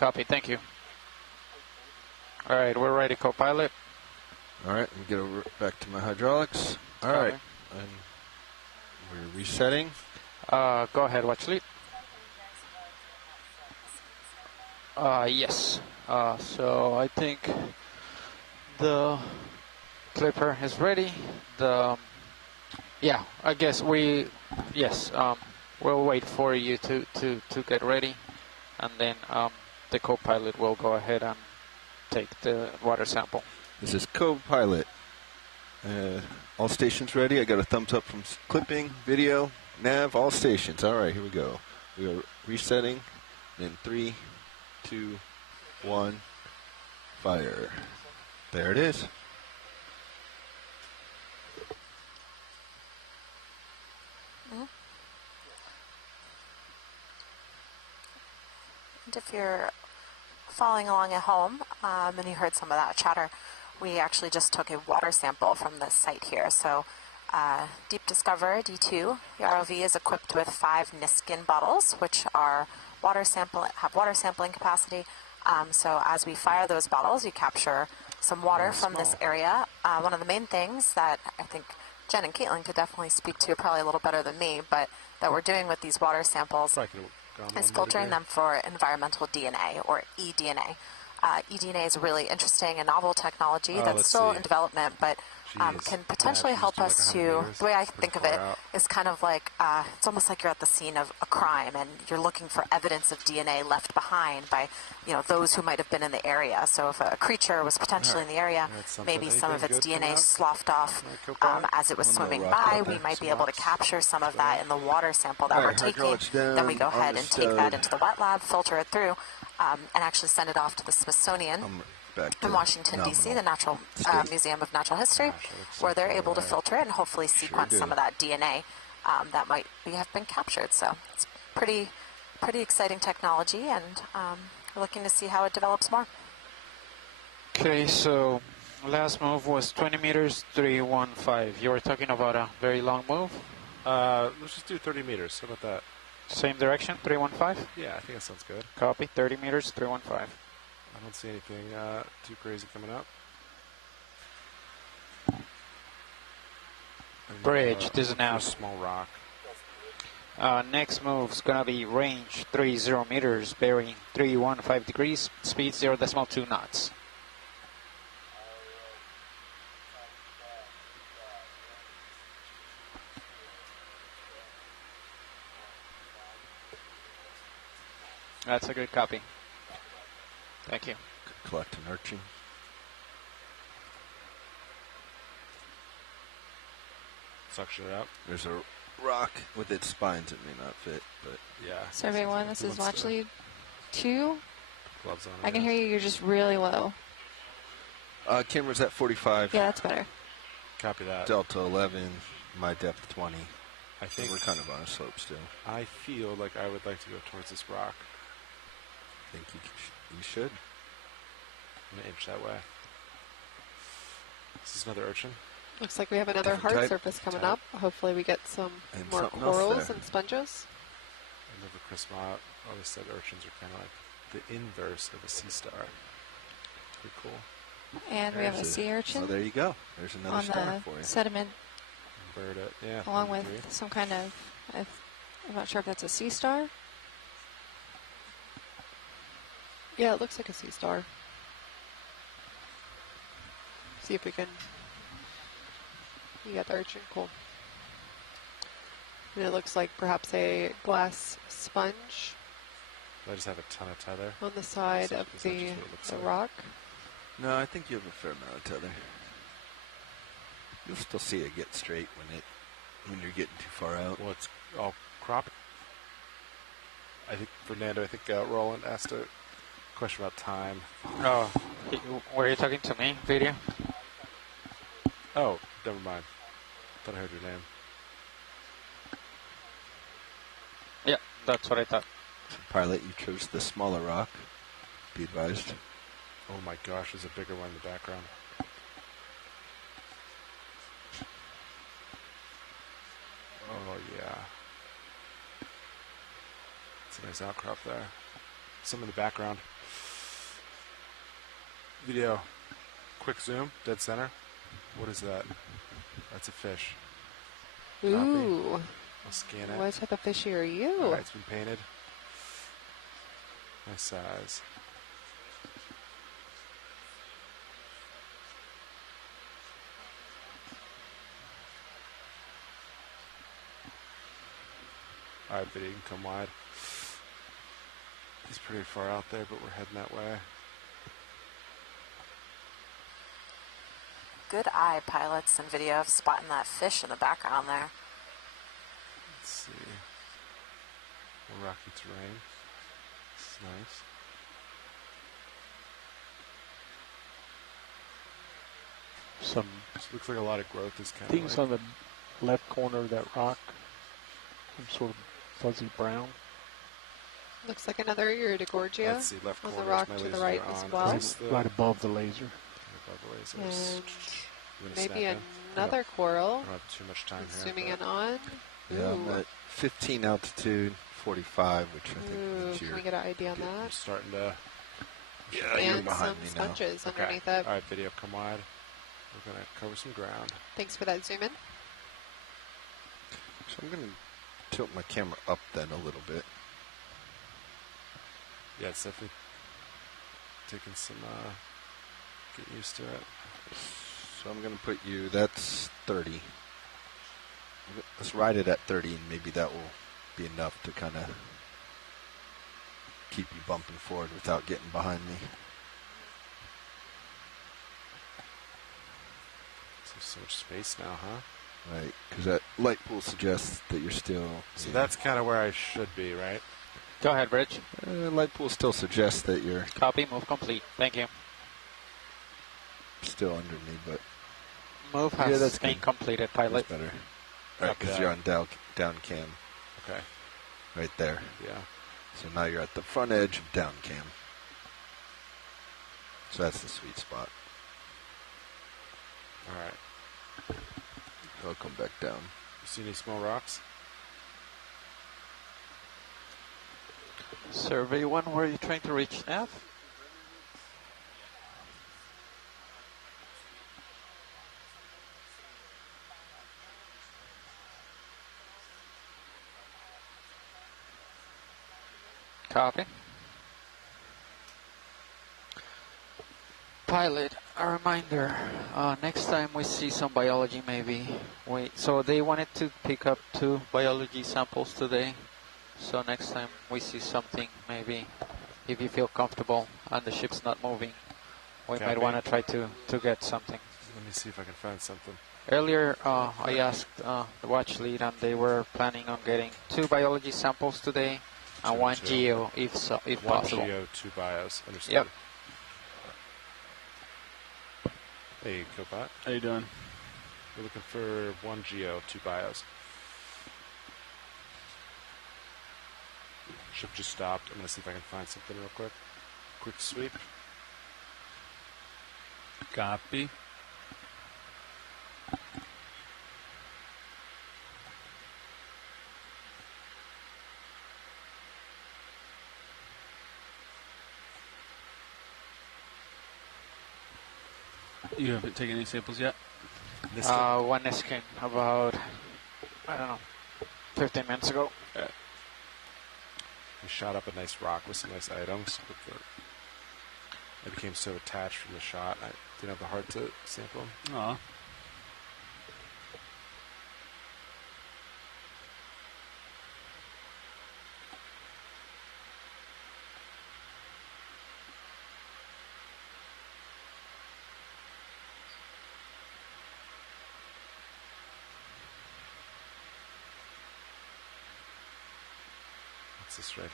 Copy, thank you. All right, we're ready, co-pilot. All right, let me get over back to my hydraulics. All right, and we're resetting. Go ahead, watch lead. Yes. So I think the clipper is ready. Yeah, I guess we'll wait for you to get ready, and then the co-pilot will go ahead and take the water sample. This is co-pilot. All stations ready. I got a thumbs up from clipping, video, nav, all stations. All right, here we go. We are resetting in 3, 2, 1, fire. There it is. And if you're following along at home and you heard some of that chatter, we actually just took a water sample from this site here. So Deep Discover D2, the ROV is equipped with 5 Niskin bottles, which are have water sampling capacity. So as we fire those bottles, you capture some water from this area. One of the main things that I think Jen and Caitlin could definitely speak to, probably a little better than me, but that we're doing with these water samples is filtering them for environmental DNA, or eDNA. eDNA is a really interesting and novel technology that's still in development, but can potentially help us to, the way I think of it is kind of like, it's almost like you're at the scene of a crime and you're looking for evidence of DNA left behind by, those who might have been in the area. So if a creature was potentially in the area, maybe some of its DNA sloughed off as it was swimming by. We might be able to capture some of that in the water sample that we're taking. Then we go ahead and take that into the wet lab, filter it through, and actually send it off to the Smithsonian in Washington, D.C., the Museum of Natural History, where they're able to filter it and hopefully sequence some of that DNA that might have been captured. So it's pretty exciting technology, and we're looking to see how it develops more. Okay, so last move was 20 meters, 315. You were talking about a very long move? Let's just do 30 meters. How about that? Same direction, 315? Yeah, I think that sounds good. Copy, 30 meters, 315. I don't see anything too crazy coming up. I Bridge, this is a now. small rock. Next move's gonna be range 30 meters, bearing 315 degrees, speed 0.2 knots. That's a good copy. Thank you. Collect an urchin. Suction it up. There's a rock with its spines that may not fit, but yeah. Survey 1, this is watch lead 2. Gloves on. I can hear you, you're just really low. Camera's at 45. Yeah, that's better. Copy that. Delta 11, my depth 20. I think we're kind of on a slope still. I feel like I would like to go towards this rock. I think you should. I'm gonna inch that way. This is another urchin. Looks like we have another Different hard type. surface coming up. Hopefully we get some And more something else corals there. and sponges. I remember Chris Mott always said urchins are kind of like the inverse of a sea star. Pretty cool. And we have a sea urchin. Oh, there you go. There's another on star the for you. sediment, Bird it. Yeah. along with 33. some kind of, I'm not sure if that's a sea star. Yeah, it looks like a sea star. See if we can. You got the urchin, cool. And it looks like perhaps a glass sponge I just have a ton of tether. on the side So of is that the just what it looks like? rock. No, I think you have a fair amount of tether. You'll still see it get straight when you're getting too far out. Well, it's all crop. I think Fernando. I think Roland asked a question about time. Oh, were you talking to me, video? Oh, never mind. Thought I heard your name. Yeah, that's what I thought. So pilot, you chose the smaller rock. Be advised. Oh my gosh, there's a bigger one in the background. Oh yeah. It's a nice outcrop there. Some in the background. Video. Quick zoom, dead center. What is that? That's a fish. Ooh. I'll scan it. What type of fishy are you? Alright, it's been painted. Nice size. Alright, video, you can come wide. He's pretty far out there, but we're heading that way. Good eye, pilots and video, of spotting that fish in the background there. Let's see. More rocky terrain. This is nice. Some This looks like a lot of growth is kind of things like on the left corner of that rock. Some sort of fuzzy brown. Looks like another iridogorgia Let's see, left on the corner, rock my to the laser's right on. as well. Is this Right above the laser. above the lasers. And You wanna maybe snap in? another coral. I don't have too much time here. Zooming but in on. Yeah, I'm Ooh. at 15 altitude, 45, which I think Ooh, means can you're we get an idea on I'm that? starting to. Yeah, you're And behind some me now. sponges Okay. underneath it. Alright, video, come wide. We're going to cover some ground. Thanks for that zoom in. So I'm going to tilt my camera up then a little bit. Yeah, it's definitely taking some, getting used to it. So I'm going to put you, that's 30. Let's ride it at 30 and maybe that will be enough to kind of keep you bumping forward without getting behind me. So much space now, huh? Right, because that light pool suggests that you're still... So that's kind of where I should be, right? Go ahead, Bridge. Light pool still suggests that you're Copy, move complete. Thank you. still under me, but... Move Yeah, has that's been good. completed, pilot. That's better. Right, Copy because that. you're on down cam. Okay. Right there. Yeah. So now you're at the front edge of down cam. So that's the sweet spot. Alright. I'll come back down. You see any small rocks? Survey 1, where are you trying to reach nav? Copy. Pilot, a reminder, next time we see some biology maybe, so they wanted to pick up 2 biology samples today, so next time we see something maybe, if you feel comfortable and the ship's not moving, we might want to try to get something. Let me see if I can find something. Earlier, I asked the watch lead, and they were planning on getting 2 biology samples today and 1 geo, if possible. 1 geo, 2 bios. Understood. Yep. Hey, Cobot. How you doing? We're looking for 1 geo, 2 bios. Ship just stopped. I'm going to see if I can find something real quick. Quick sweep. Copy. You haven't taken any samples yet? One came about, I don't know, 15 minutes ago. We shot up a nice rock with some nice items. But I became so attached from the shot, I didn't have the heart to sample them. Aw. What's this right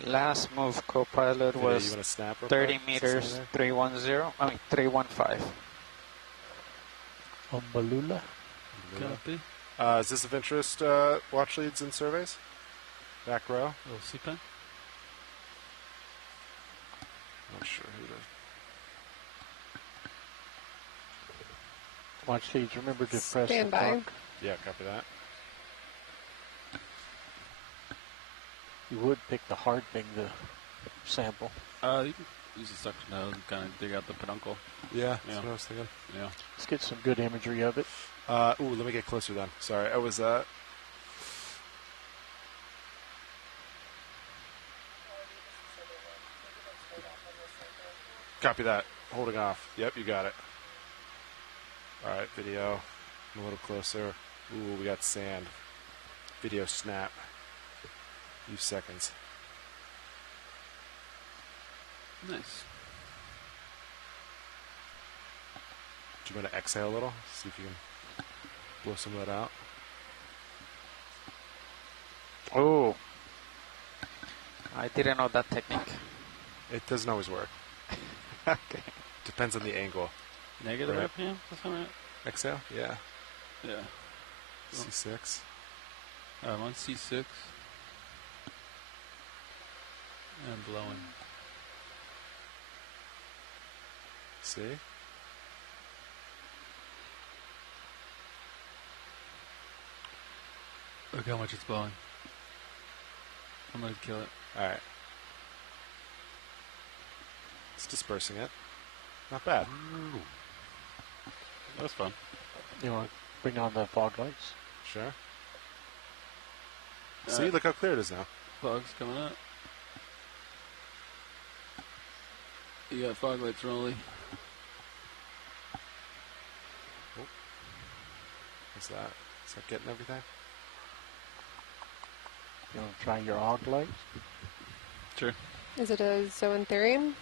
here? Last move, co-pilot was you wanna snap real 30 quick? meters, 315. Umbalula. Copy. Is this of interest, watch leads and surveys? Back row? Little C-pen. Not sure who to... Watch leads, remember to press the Stand by. clock. Yeah, copy that. You would pick the hard thing to sample. You can use a suction nose and kind of dig out the peduncle. Yeah, that's what I was thinking. Yeah. Let's get some good imagery of it. Ooh, let me get closer then. Sorry, I was, Copy that. Holding off. Yep, you got it. Alright, video. A little closer. Ooh, we got sand. Video snap. Few seconds. Nice. Do you want to exhale a little? See if you can blow some of that out. Oh. I didn't know that technique. It doesn't always work. Okay. Depends on the angle. Negative Right. RPM? That's not right. Exhale? Yeah. Yeah. C6. I'm on C6. And blowing. See? Look how much it's blowing. I'm gonna kill it. Alright. It's dispersing it. Not bad. Ooh. That was fun. You want to bring on the fog lights? Sure. See, look how clear it is now. Fog's coming up. You got fog lights, Rolly. Oh. What's that? Is that getting everything? You want to try your og lights? Sure. Is it a zoanthurium?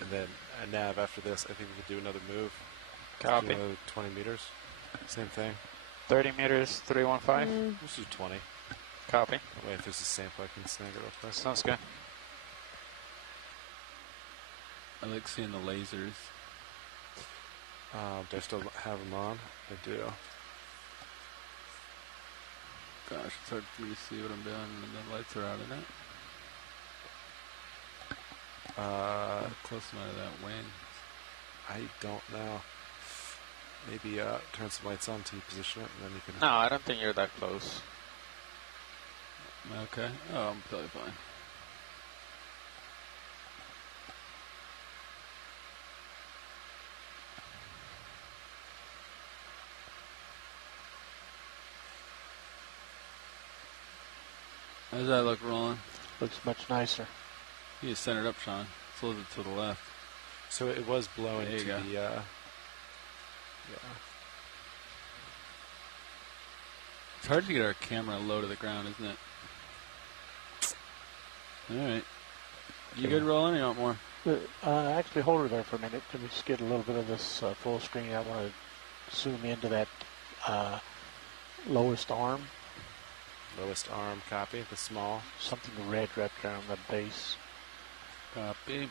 And then a nav after this, I think we could do another move. Copy. Do another 20 meters. Same thing. 30 meters, 315. Let's do 20. Copy. That way if there's a sample, I can snag it real quick. Sounds good. I like seeing the lasers. Do I still have them on? I do. Gosh, it's hard for me to see what I'm doing when the lights are out in it. How close am I to that wing? I don't know. Maybe turn some lights on until you position it, and then you can... No, I don't think you're that close. Okay. Oh, I'm totally fine. How's that look rolling? Looks much nicer. You just center it up, Sean. It's a little bit to the left. So it was blowing There you to go. the. Yeah. It's hard to get our camera low to the ground, isn't it? All right. You good rolling or you want more? Actually, hold her there for a minute. Let me just get a little bit of this full screen. I want to zoom into that lowest arm. Lowest arm, copy. The small. Something red wrapped around the base. Copy.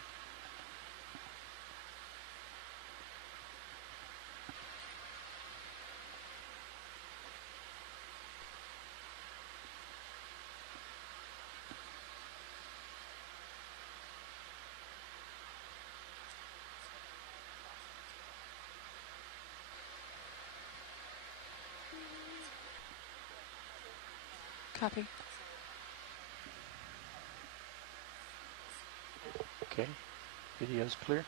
Copy. Okay. Video's clear.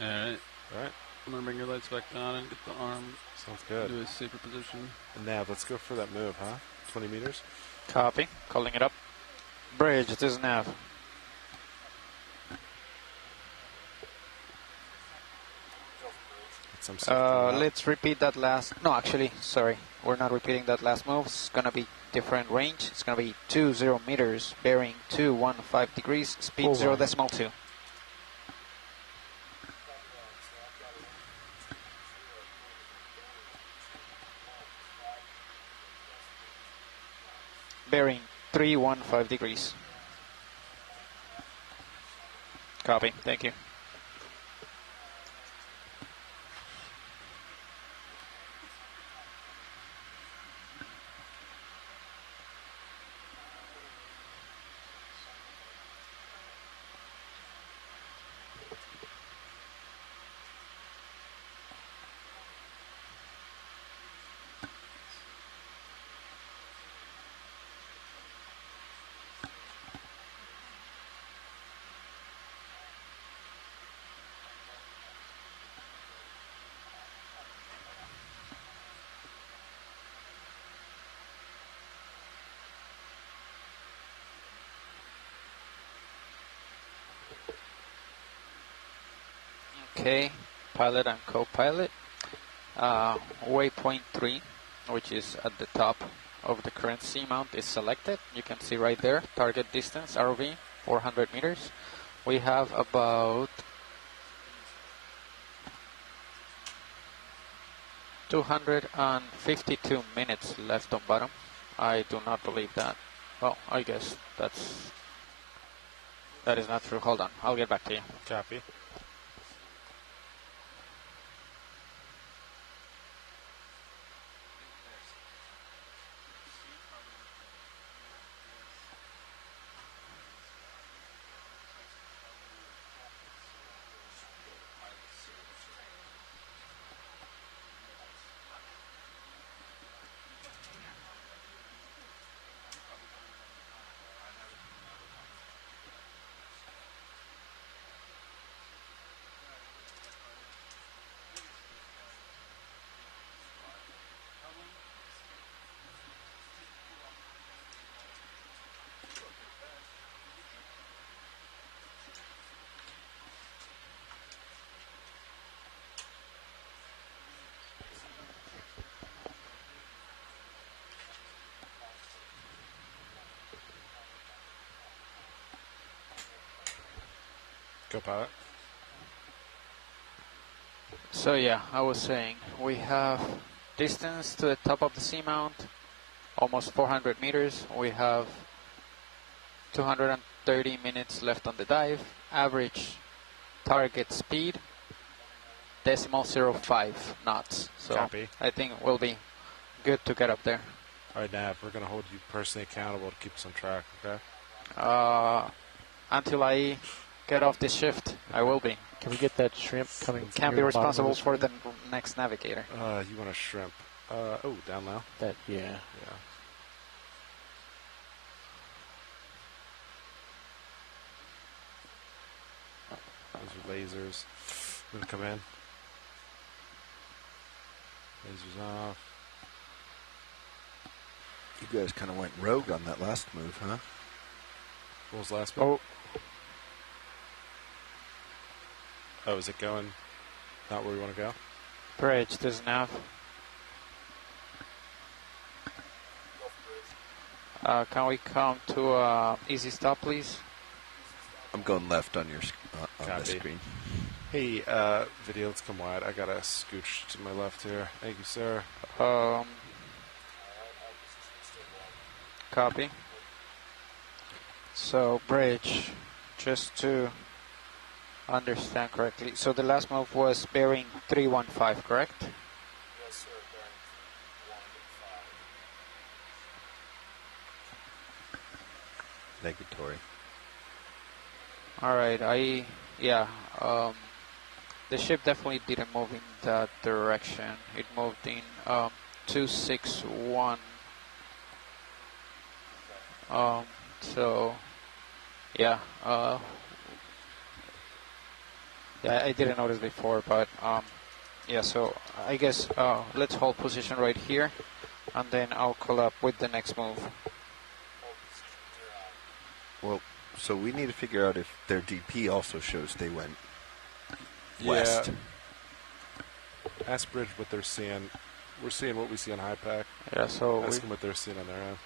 All right. All right. I'm going to bring your lights back on and get the arm Sounds good. into a safer position. And Nav, let's go for that move, huh? 20 meters. Copy. Calling it up. Bridge, it is nav. Let's repeat that last. No, actually, sorry. We're not repeating that last move. It's going to be different range. It's going to be 20 meters, bearing 215 degrees, speed 0.2. Bearing 315 degrees. Copy. Thank you. Okay, pilot and co-pilot. Waypoint 3, which is at the top of the current seamount, is selected. You can see right there, target distance, ROV, 400 meters. We have about 252 minutes left on bottom. I do not believe that. Well, I guess that is not true. Hold on, I'll get back to you. Copy. Go pilot. So yeah, I was saying we have distance to the top of the seamount, almost 400 meters. We have 230 minutes left on the dive. Average target speed, 0.05 knots. So Copy. I think we'll be good to get up there. All right, Nav, we're going to hold you personally accountable to keep us on track, okay? Until I get off this shift, I will be. Can we get that shrimp coming? Can't be responsible for the next navigator. You want a shrimp. Oh, down low? That, yeah. Yeah. Those are lasers. I'm going to come in. Lasers off. You guys kind of went rogue on that last move, huh? What was the last move? Oh, is it going not where we want to go? Bridge, there's nav. Can we come to easy stop, please? I'm going left on your on the screen. Hey, video, let's come wide. I got a scooch to my left here. Thank you, sir. Copy. So, bridge, just to understand correctly. So the last move was bearing 315, correct? Yes, sir. Negatory. All right, the ship definitely didn't move in that direction. It moved in 261. So, yeah, I didn't notice before, but yeah. So I guess let's hold position right here, and then I'll call up with the next move. Well, so we need to figure out if their DP also shows they went west. Yeah. Ask Bridge what they're seeing. We're seeing what we see on high pack. Yeah, so ask them what they're seeing on their end.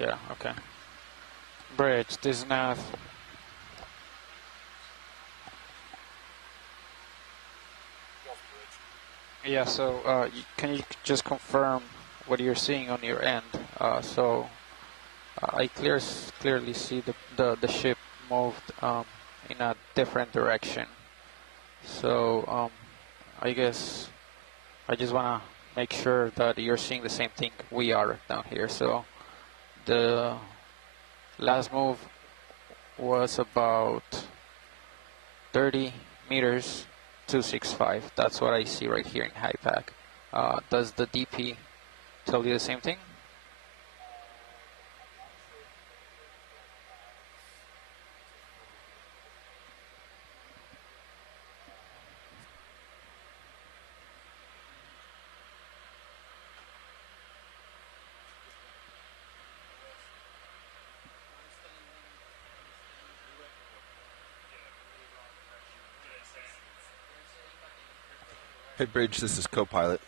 Yeah, okay. Bridge, this is nav. Yeah, so can you just confirm what you're seeing on your end? I clearly see the ship moved in a different direction. So I guess I just want to make sure that you're seeing the same thing we are down here. So the last move was about 30 meters, 265. That's what I see right here in high pack. Does the DP tell you the same thing? Hey, Bridge, this is co-pilot.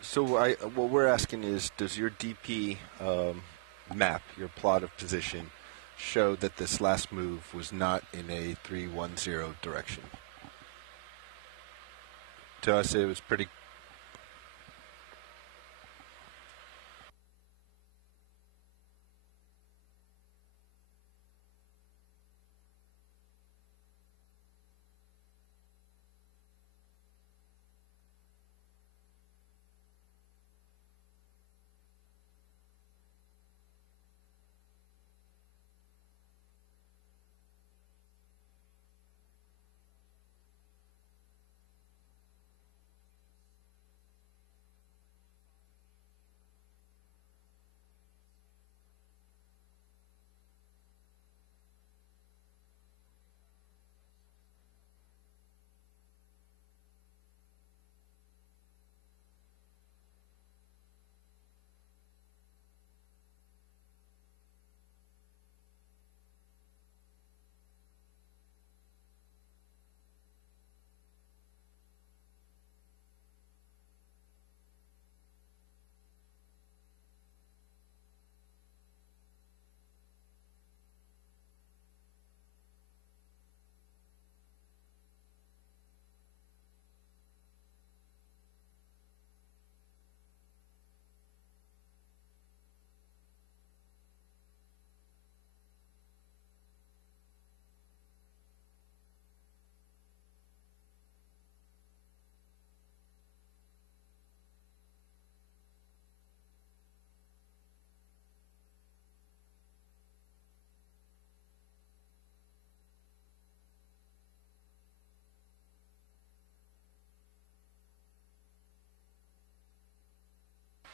So what we're asking is, does your DP map, your plot of position, show that this last move was not in a 310 direction? To us, it was pretty...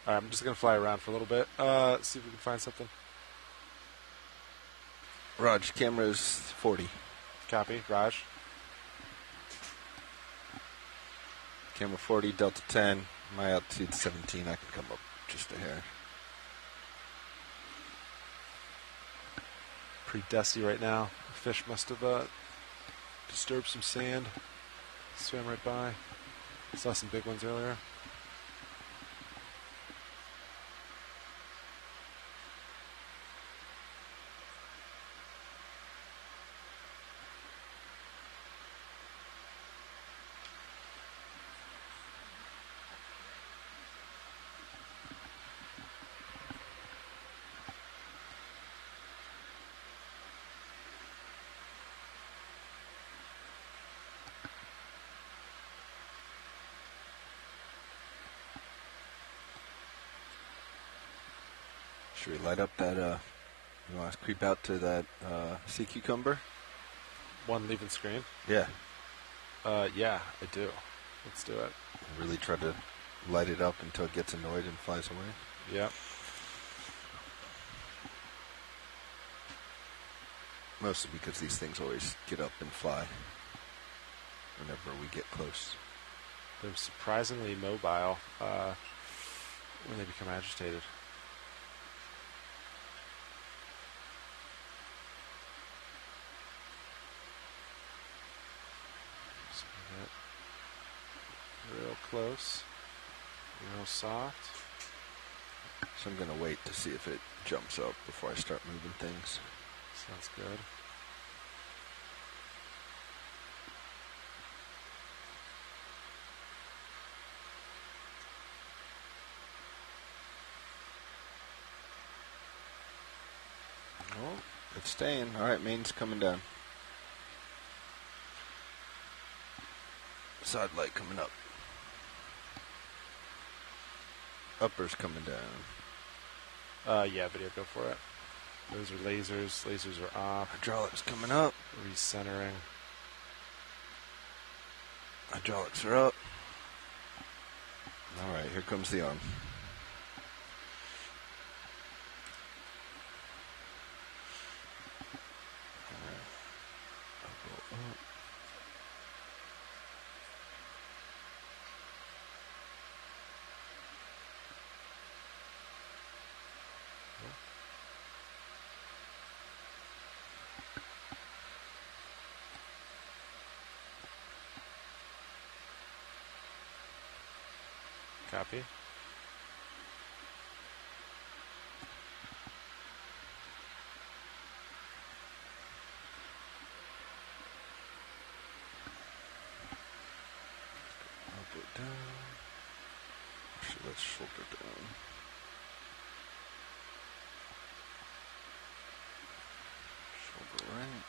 All right, I'm just going to fly around for a little bit, see if we can find something. Raj, camera's 40. Copy. Raj? Camera 40, Delta 10. My altitude's 17. I can come up. just a hair. Pretty dusty right now. The fish must have disturbed some sand. Swam right by. Saw some big ones earlier. Should we light up that, you want to creep out to that sea cucumber? One leaving screen? Yeah. Yeah, I do. Let's do it. Really try to light it up until it gets annoyed and flies away? Yep. Mostly because these things always get up and fly whenever we get close. They're surprisingly mobile when they become agitated. So get real close, real soft. So I'm going to wait to see if it jumps up before I start moving things. Sounds good. Oh, it's staying. All right, main's coming down. Side light coming up. Upper's coming down. Yeah, video, go for it. Those are lasers. Lasers are off. Hydraulics coming up. Recentering. Hydraulics are up. All right, here comes the arm. Copy. Up it down. Actually, let's shoulder down. Shoulder right.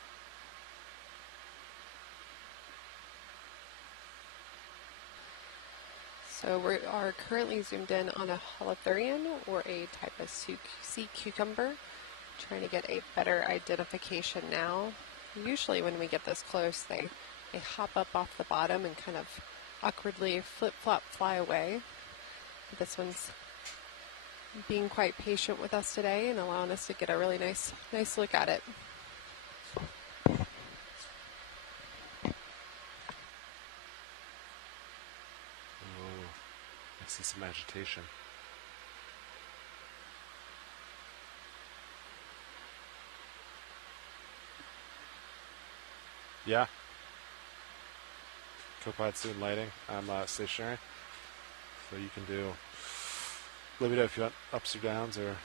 So we are currently zoomed in on a holothurian, or a type of sea cucumber, trying to get a better identification now. Usually when we get this close, they hop up off the bottom and kind of awkwardly flip-flop fly away. But this one's being quite patient with us today and allowing us to get a really nice look at it. I see some agitation. Yeah. Copilot's doing lighting. I'm stationary. So you can do, let me know if you want ups or downs or.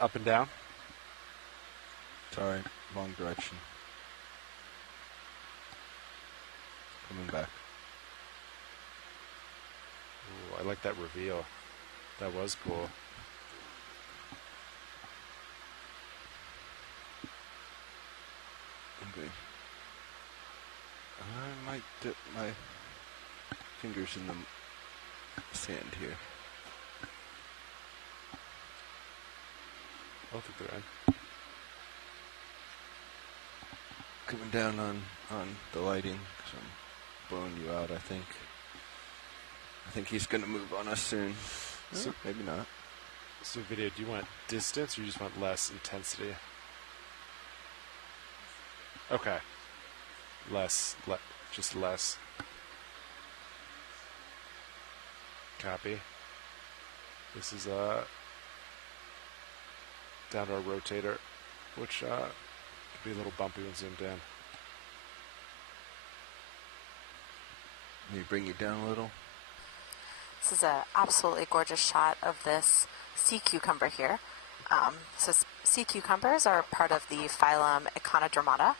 Up and down. Sorry, wrong direction. Coming back. Ooh, I like that reveal. That was cool. Okay. I might dip my fingers in the sand here. I don't think they're in. Coming down on the lighting, so I'm blowing you out, I think. I think he's going to move on us soon. So, maybe not. So video, do you want distance or you just want less intensity? Okay. Just less. Copy. This is down to our rotator, which could be a little bumpy when zoomed in. Let me bring you down a little. This is an absolutely gorgeous shot of this sea cucumber here. So sea cucumbers are part of the phylum Echinodermata.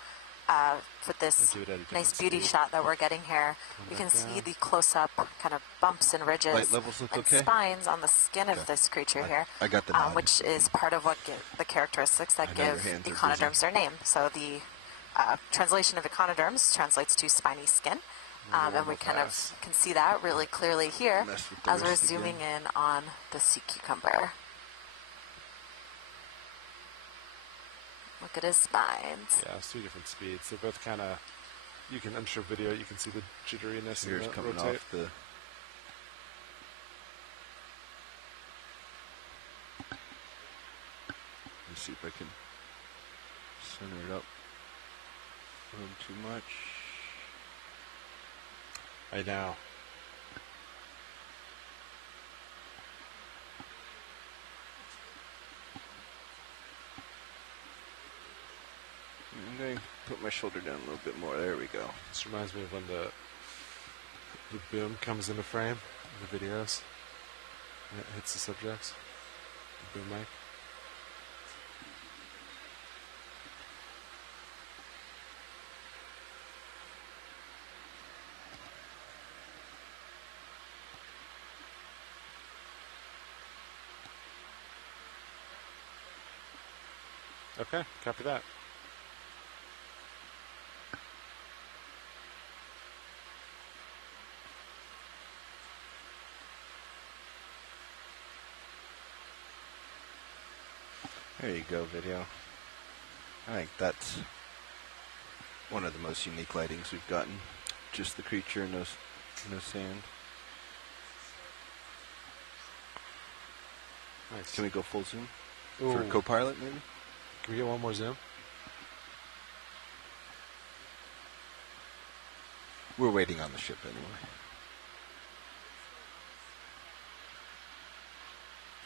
With this nice beauty shot that we're getting here, you can see the close-up kind of bumps and ridges Light levels look and okay? spines on the skin of this creature here, I got the nod. which is part of what the characteristics that I know give your hands are echinoderms busy. their name. So the translation of echinoderms translates to spiny skin. And we kind of can see that really clearly here as we're zooming in on the sea cucumber. Look at his spines. Yeah, it's 2 different speeds. They're both kind of, I'm sure video, you can see the jitteriness in Here's the coming rotate. off the... Let me see if I can center it up. A little too much. I know. I'm going to put my shoulder down a little bit more. There we go. This reminds me of when the boom comes into frame in the videos. And it hits the subjects. The boom mic. Okay, copy that. There you go, video. I think that's one of the most unique lightings we've gotten. Just the creature, no sand. Nice. Can we go full zoom? Ooh. For co-pilot, maybe? Can we get one more zoom? We're waiting on the ship anyway.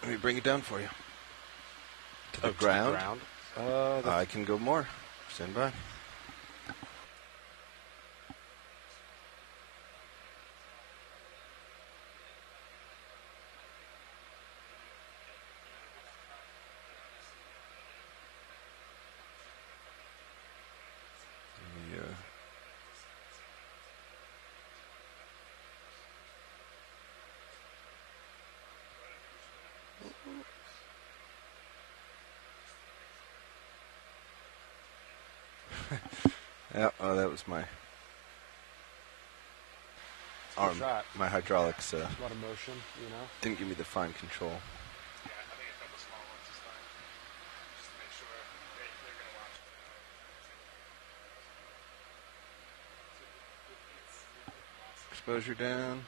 Let me bring it down for you. To the ground? To the ground? I can go more. Stand by. Yeah, oh, that was my arm. Shot. My hydraulics a lot of motion, you know? Didn't give me the fine control. Yeah, I think a couple small ones is fine. Just to make sure they're going to watch. Exposure down.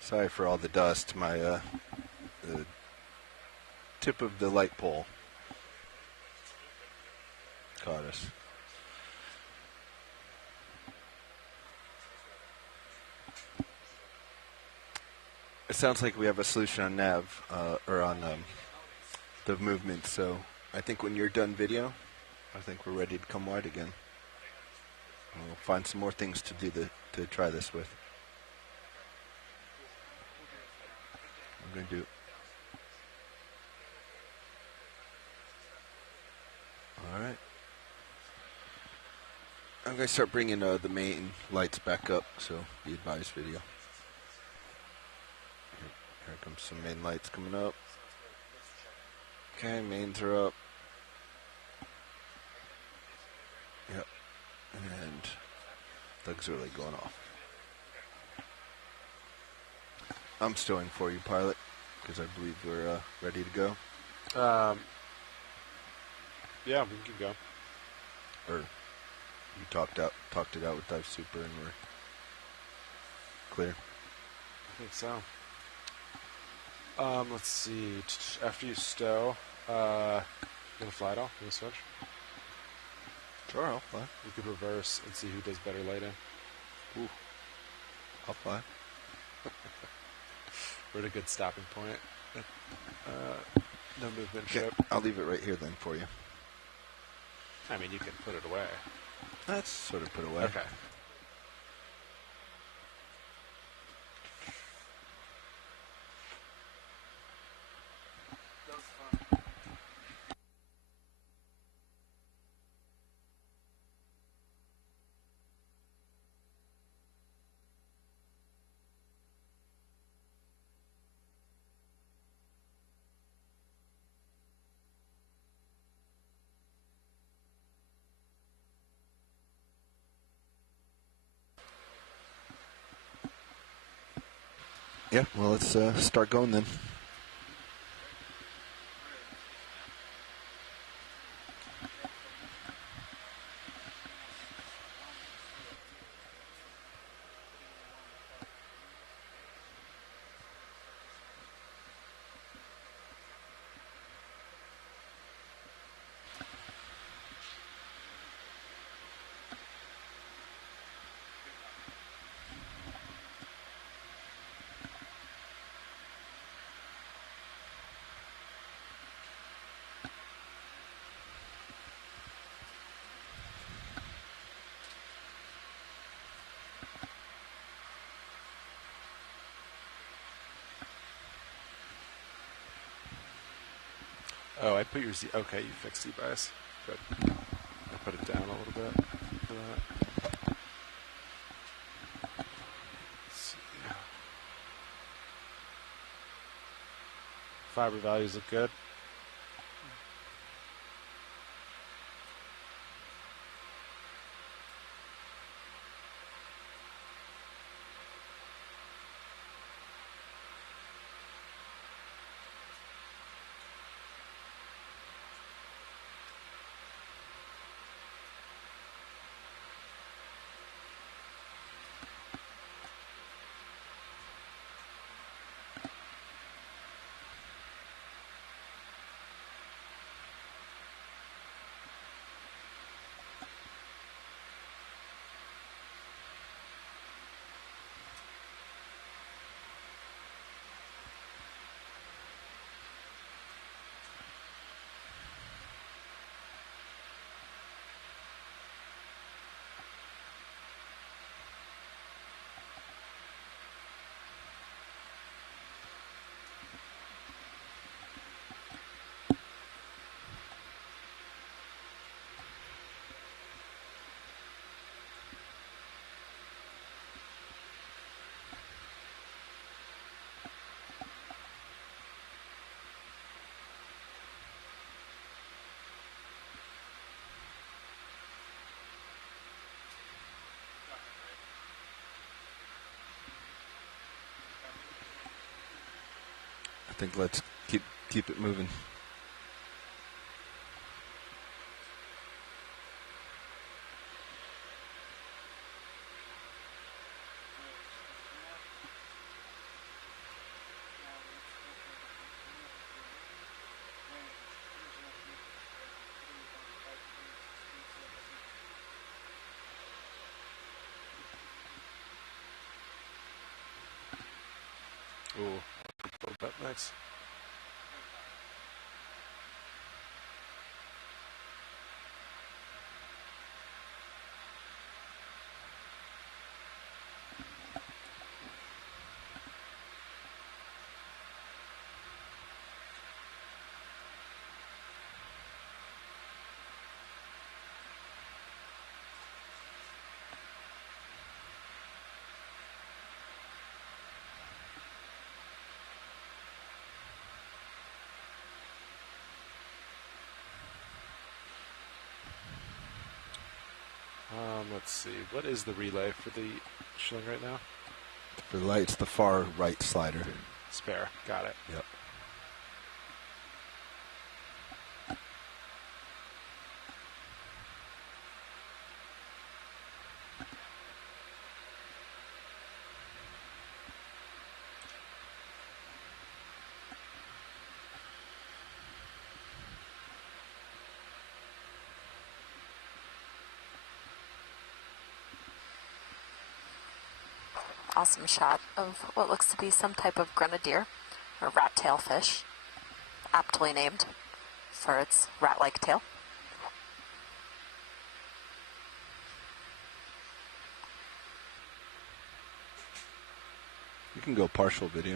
Sorry for all the dust. My the tip of the light pole caught us. It sounds like we have a solution on nav, or on the movement, so I think when you're done video, I think we're ready to come wide again. We'll find some more things to do to try this with. I'm going to do... Alright. I'm going to start bringing the main lights back up, so the advised video. Here comes some main lights coming up. Okay, mains are up. Yep. And Doug's really going off. I'm stowing for you, pilot, because I believe we're ready to go. Yeah, we can go. Or you talked it out with Dive Super and we're clear. I think so. Let's see. After you stow, you gonna fly it all? You gonna switch? Sure, I'll fly. You could reverse and see who does better later. Ooh. I'll fly. We're at a good stopping point. No movement Okay, ship. I'll leave it right here then for you. I mean, you can put it away. That's sort of put away. Okay. Yeah, well, let's start going then. Oh, I put your Z. Okay, you fixed Z-bias. Good. I put it down a little bit for that. Let's see. Fiber values look good. I think let's keep it moving. Ooh, a little bit nice. Let's see. What is the relay for the Schilling right now? For the light, it's the far right slider. Spare. Got it. Yep. awesome shot of what looks to be some type of grenadier or rat-tail fish, aptly named for its rat-like tail. You can go partial video.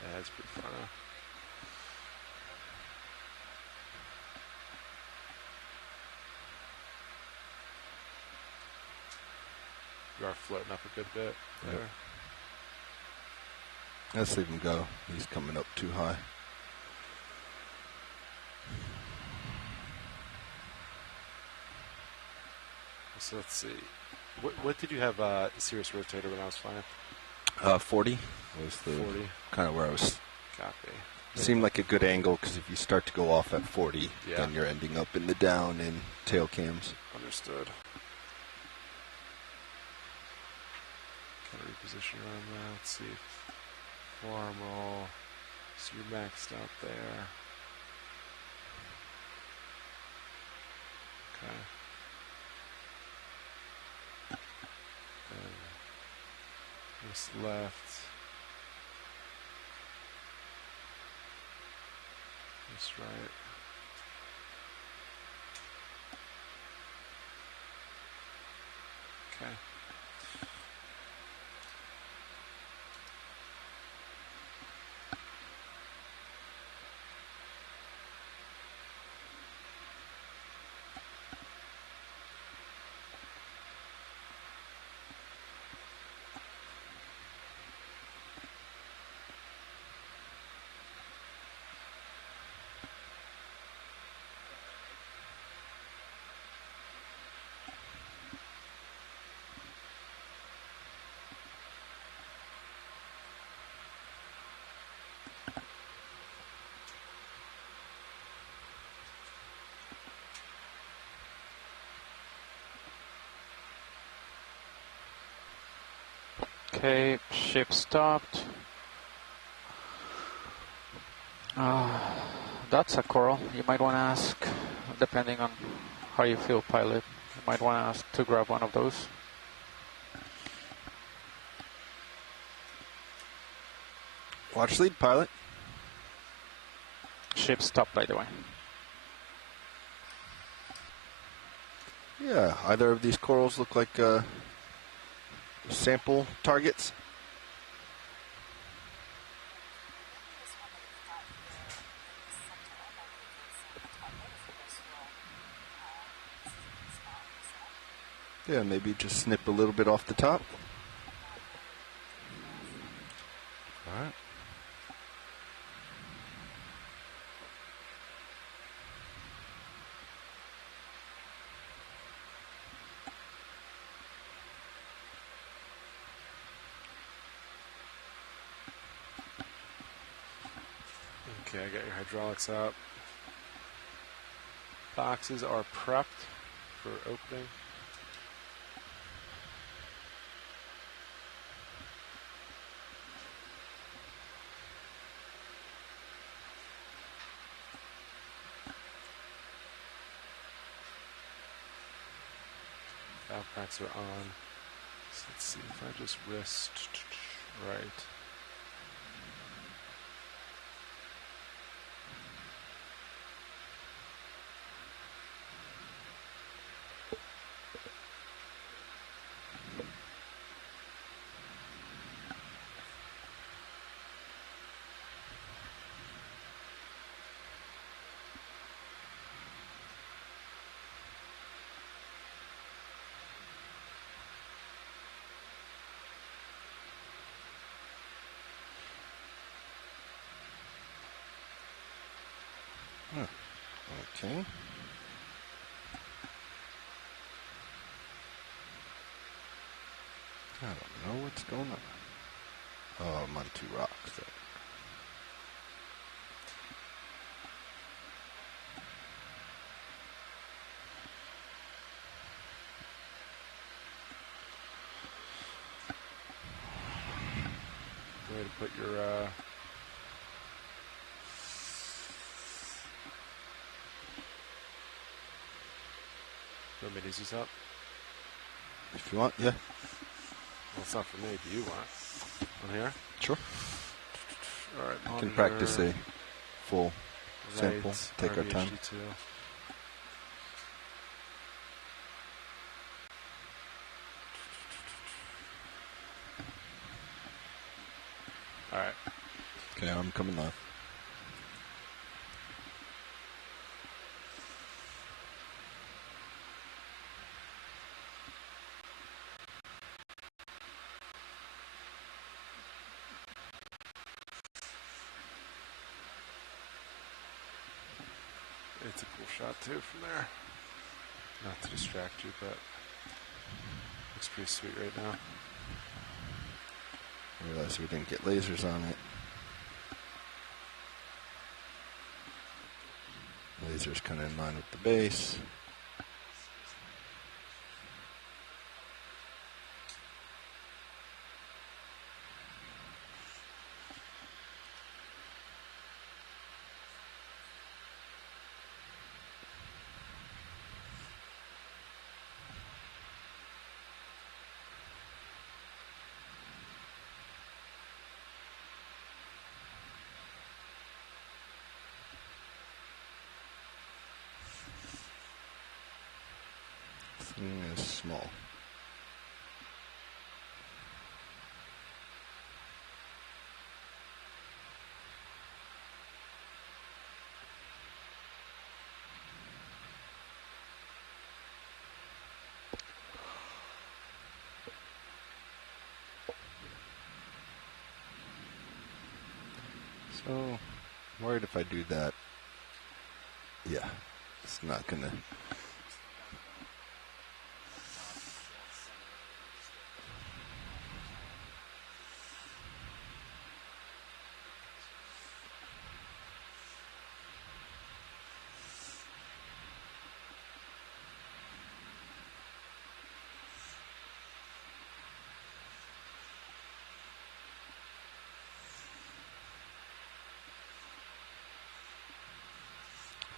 Yeah, that's pretty fun. Huh? You are floating up a good bit there. Yep. Let's leave him go. He's coming up too high. So let's see. What did you have Sirius rotator when I was flying? 40 was the 40. kind of where I was. Copy. Seemed like a good angle because if you start to go off at 40, Yeah. then you're ending up in the down and tail cams. Understood. Kind of reposition around that. Let's see. Forearm roll. So you're maxed out there. Okay. And this left. This right. Okay. Okay, ship stopped. That's a coral. You might want to ask, depending on how you feel, pilot, you might want to ask to grab one of those. Watch lead, pilot. Ship stopped, by the way. Yeah, either of these corals look like sample targets? Yeah, maybe just snip a little bit off the top. All right. Okay, I got your hydraulics up. Boxes are prepped for opening. Valve packs are on. So let's see if I just wrist right. Okay. I don't know what's going on. Oh, I'm on 2 rocks there. Way to put your Minis is up. If you want, yeah. Well, it's not for me. Do you want? On here? Sure. All right. We can practice a full sample. Right, Take our time. RVHD2. All right. Okay, I'm coming live. It's a cool shot too from there. Not to distract you, but looks pretty sweet right now. I realized we didn't get lasers on it. Laser's kind of in line with the base. Thing is small. So, I'm worried if I do that, yeah, it's not gonna.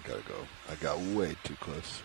Gotta go. I got way too close.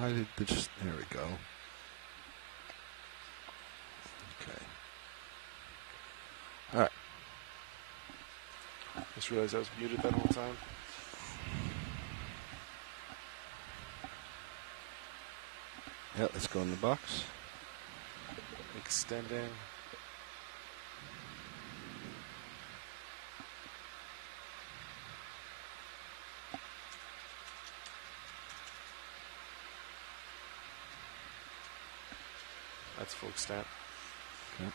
Why did this? There we go. Okay. All right. Just realized I was muted that whole time. Yeah, let's go in the box. Extending. That's full extent. Okay.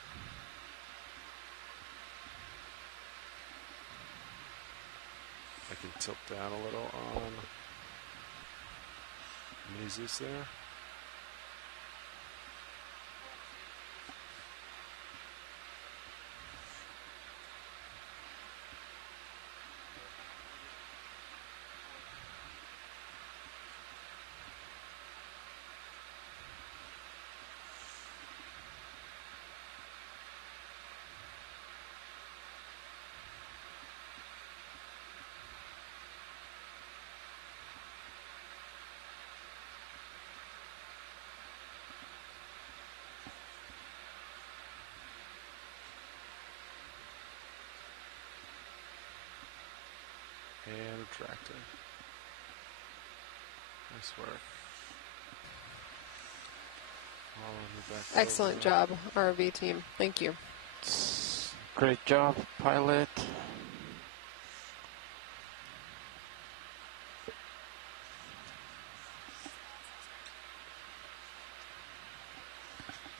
I can tilt down a little on Mini Zeus there. Nice work. Excellent job, ROV team. Thank you. Great job, pilot.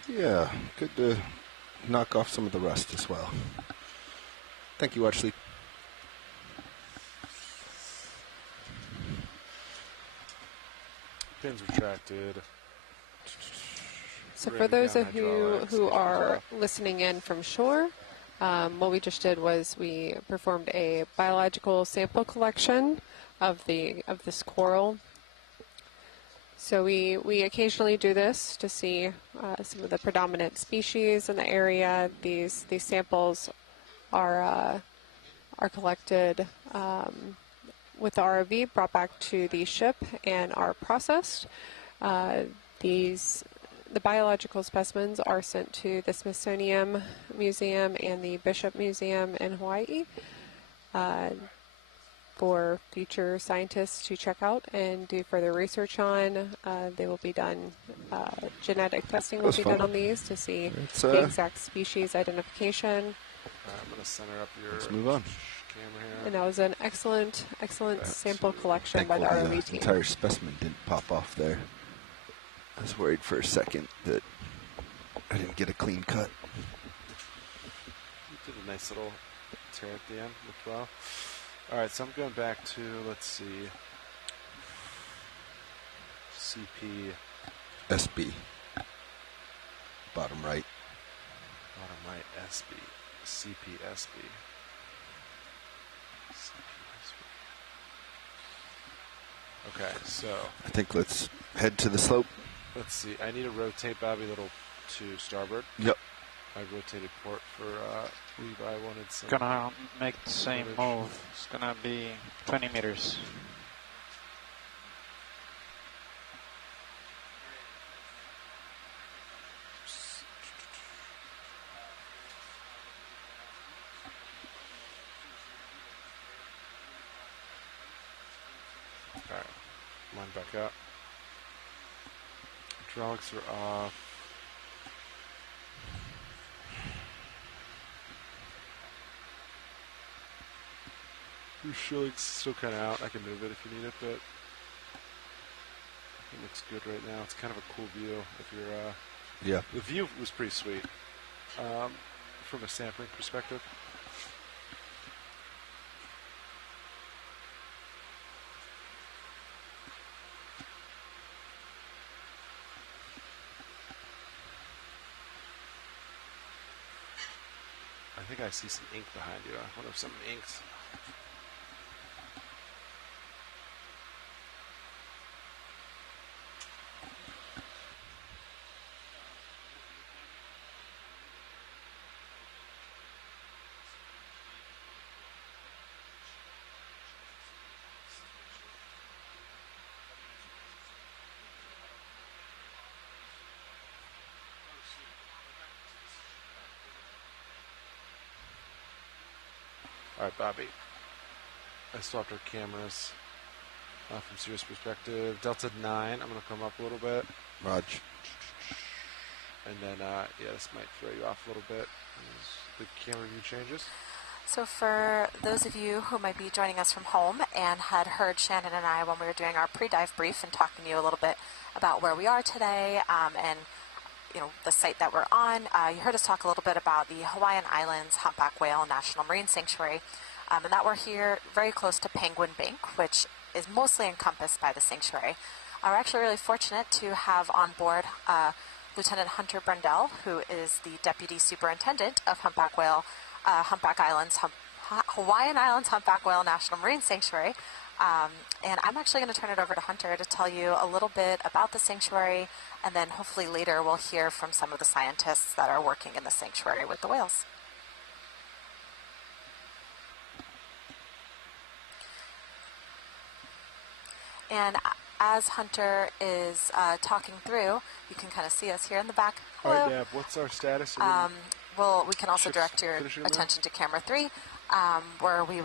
Yeah, good to knock off some of the rust as well. Thank you, Archley. Pins retracted. So for those of you who are listening in from shore, what we just did was we performed a biological sample collection of this coral. So we occasionally do this to see some of the predominant species in the area. These samples are collected with the ROV, brought back to the ship, and are processed. The biological specimens are sent to the Smithsonian Museum and the Bishop Museum in Hawaii for future scientists to check out and do further research on. They will be done, genetic testing will be done on these to see the exact species identification. I'm going to center up your Let's move on. camera here. And that was an excellent sample collection by the ROV team. The entire specimen didn't pop off there. I was worried for a second that I didn't get a clean cut. You did a nice little tear at the end. Looked well. All right, so I'm going back to, let's see, CP. SB. Bottom right. Bottom right, SB. CPSB. Okay, so I think let's head to the slope. let's see. I need to rotate Bobby a little to starboard. Yep. I rotated port for Levi. Wanted some. Gonna make the same move. It's gonna be 20 meters. Alright, line back up. Hydraulics are off. Your shilling's still kind of out. I can move it if you need it, but it looks good right now. It's kind of a cool view if you're, yeah. The view was pretty sweet from a sampling perspective. I think I see some ink behind you. I wonder if something inked. All right, Bobby. I swapped our cameras from Sirius perspective. Delta 9, I'm going to come up a little bit. Rog. And then, yeah, this might throw you off a little bit. The camera view changes. So for those of you who might be joining us from home and had heard Shannon and I when we were doing our pre-dive brief and talking to you a little bit about where we are today and you know, the site that we're on. You heard us talk a little bit about the Hawaiian Islands Humpback Whale National Marine Sanctuary, and that we're here very close to Penguin Bank, which is mostly encompassed by the sanctuary. We're actually really fortunate to have on board Lieutenant Hunter Brendel, who is the Deputy Superintendent of Hawaiian Islands Humpback Whale National Marine Sanctuary. And I'm actually going to turn it over to Hunter to tell you a little bit about the sanctuary, and then hopefully later we'll hear from some of the scientists that are working in the sanctuary with the whales. And as Hunter is talking through, you can kind of see us here in the back. Hello. All right, Deb, what's our status? Well, we can also direct your attention to camera 3. Where you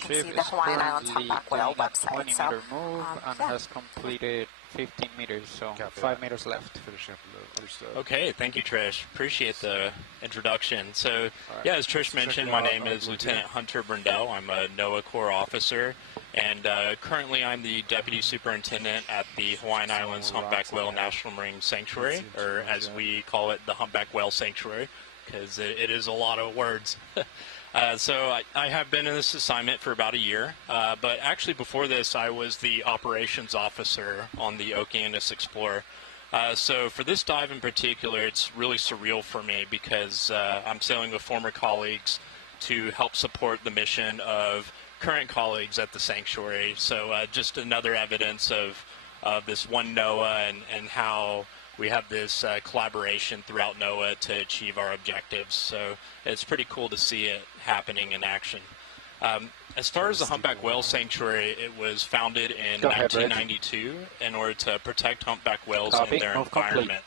can see the Hawaiian Islands Humpback Whale website. So, move and has completed 15 meters, so 5 meters left. Finishing up in the understood. Okay, thank you, Trish. Appreciate the introduction. So, yeah, as Trish mentioned, my name is Lieutenant Hunter Brindell. I'm a NOAA Corps officer, and currently I'm the Deputy Superintendent at the Hawaiian Islands Humpback Whale National Marine Sanctuary, or as we call it, the Humpback Whale Sanctuary, because it is a lot of words. So I have been in this assignment for about a year, but actually before this I was the operations officer on the Okeanos Explorer. So for this dive in particular, it's really surreal for me because I'm sailing with former colleagues to help support the mission of current colleagues at the sanctuary. So just another evidence of this one NOAA and how we have this collaboration throughout NOAA to achieve our objectives. So it's pretty cool to see it happening in action. As far as the Humpback Whale Sanctuary, it was founded in 1992 in order to protect humpback whales and their environment.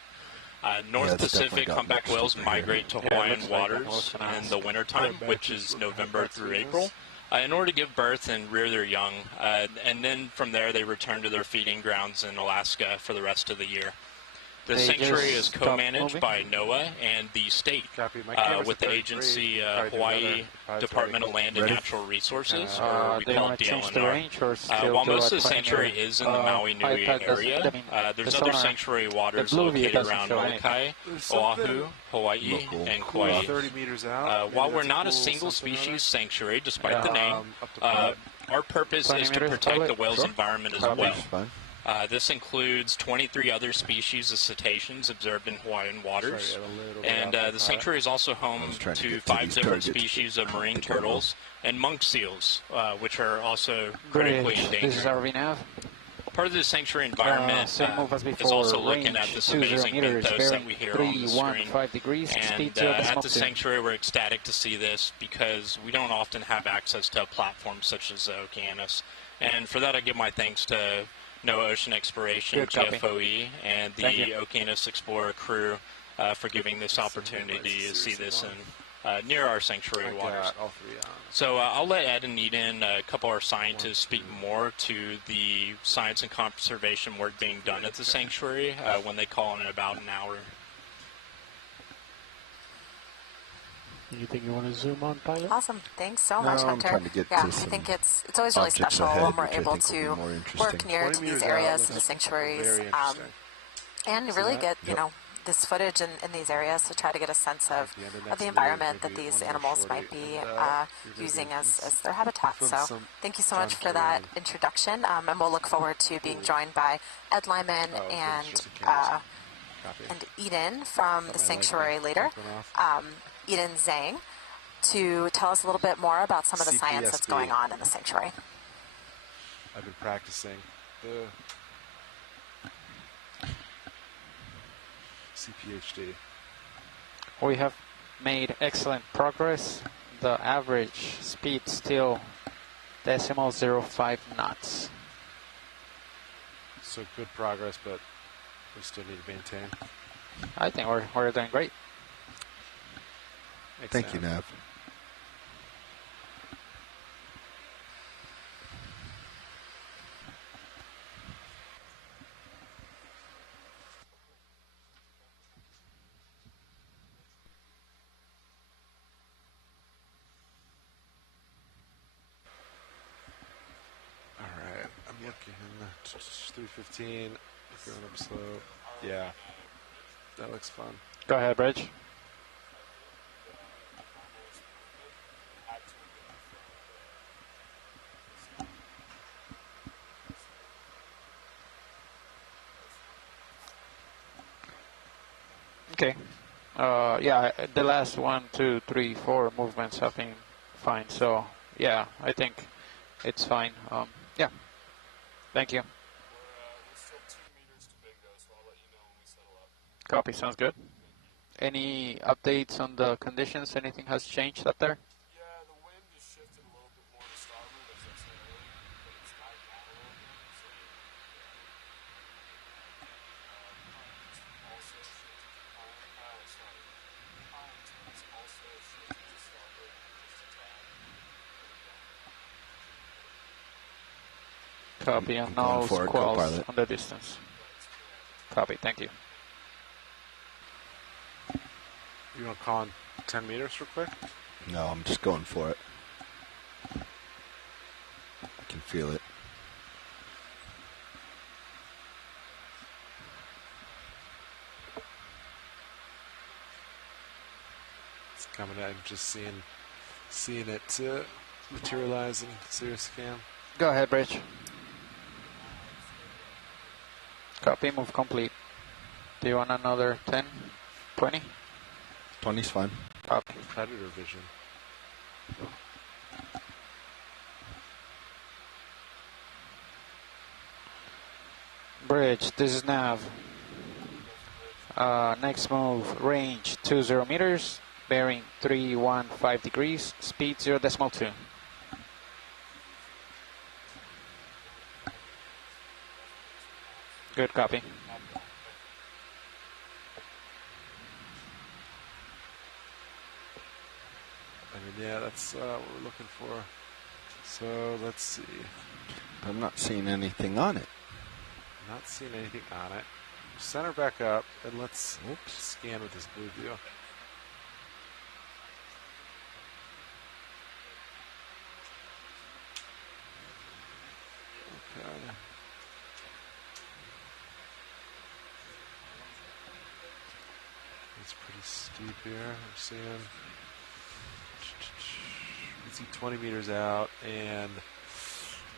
North Pacific humpback whales migrate to Hawaiian waters in the wintertime, which is November through April, in order to give birth and rear their young. And then from there, they return to their feeding grounds in Alaska for the rest of the year. The sanctuary is co-managed by NOAA and the state with the agency Hawaii Department of Land and Natural Resources, or we call it DLNR. While most of the sanctuary is in the Maui Nui area, there's other sanctuary waters located around Molokai, Oahu, Hawaii, and Kauai. While we're not a single species sanctuary, despite the name, our purpose is to protect the whale's environment as well. This includes 23 other species of cetaceans observed in Hawaiian waters, and the sanctuary is also home to 5 different species of marine turtles and monk seals, which are also critically endangered. This is RV-Nav. Part of the sanctuary environment is also looking at this amazing mythos that we hear on the screen. And at the sanctuary, we're ecstatic to see this because we don't often have access to a platform such as the Okeanos. And for that, I give my thanks to NOAA Ocean Exploration, GFOE, and the Okeanos Explorer crew for giving this opportunity to see this in near our sanctuary waters. So I'll let Ed and Eden, a couple of our scientists, speak more to the science and conservation work being done at the sanctuary when they call in about an hour. Anything you want to zoom on, Pilot? Awesome. Thanks so much, Hunter. I think it's always really special when we're able to work near to these areas, to the sanctuaries, and really get, you know, this footage in these areas to try to get a sense of the environment that these animals might be using as their habitat. So thank you so much for that introduction, and we'll look forward to being joined by Ed Lyman and Eden from the sanctuary later. Eden Zhang, to tell us a little bit more about some of the science that's going on in the sanctuary. I've been practicing the CPHD. We have made excellent progress. The average speed still 0.05 knots. So good progress, but we still need to maintain. I think we're doing great. Thank you, Nav. All right, I'm looking 315. Going up slow. Yeah, that looks fun. Go ahead, Bridge. Okay. Yeah, the last 1, 2, 3, 4 movements have been fine. So, yeah, I think it's fine. Yeah. Thank you. Copy. Sounds good. Any updates on the conditions? Anything has changed up there? Copy, and no squalls on the distance. Copy, thank you. You want to call in 10 meters real quick? No, I'm just going for it. I can feel it. It's coming in, just seeing it materialize in Sirius cam. Go ahead, Bridge. Copy, move complete. Do you want another 10, 20? 20's fine. Copy. Predator vision. Bridge, this is nav. Next move, range 20 meters, bearing 315 degrees, speed 0.2. Good copy. I mean, yeah, that's what we're looking for. So let's see. I'm not seeing anything on it. Not seeing anything on it. Center back up, and let's scan with this blue view. Okay. It's pretty steep here. We're seeing. You can see 20 meters out, and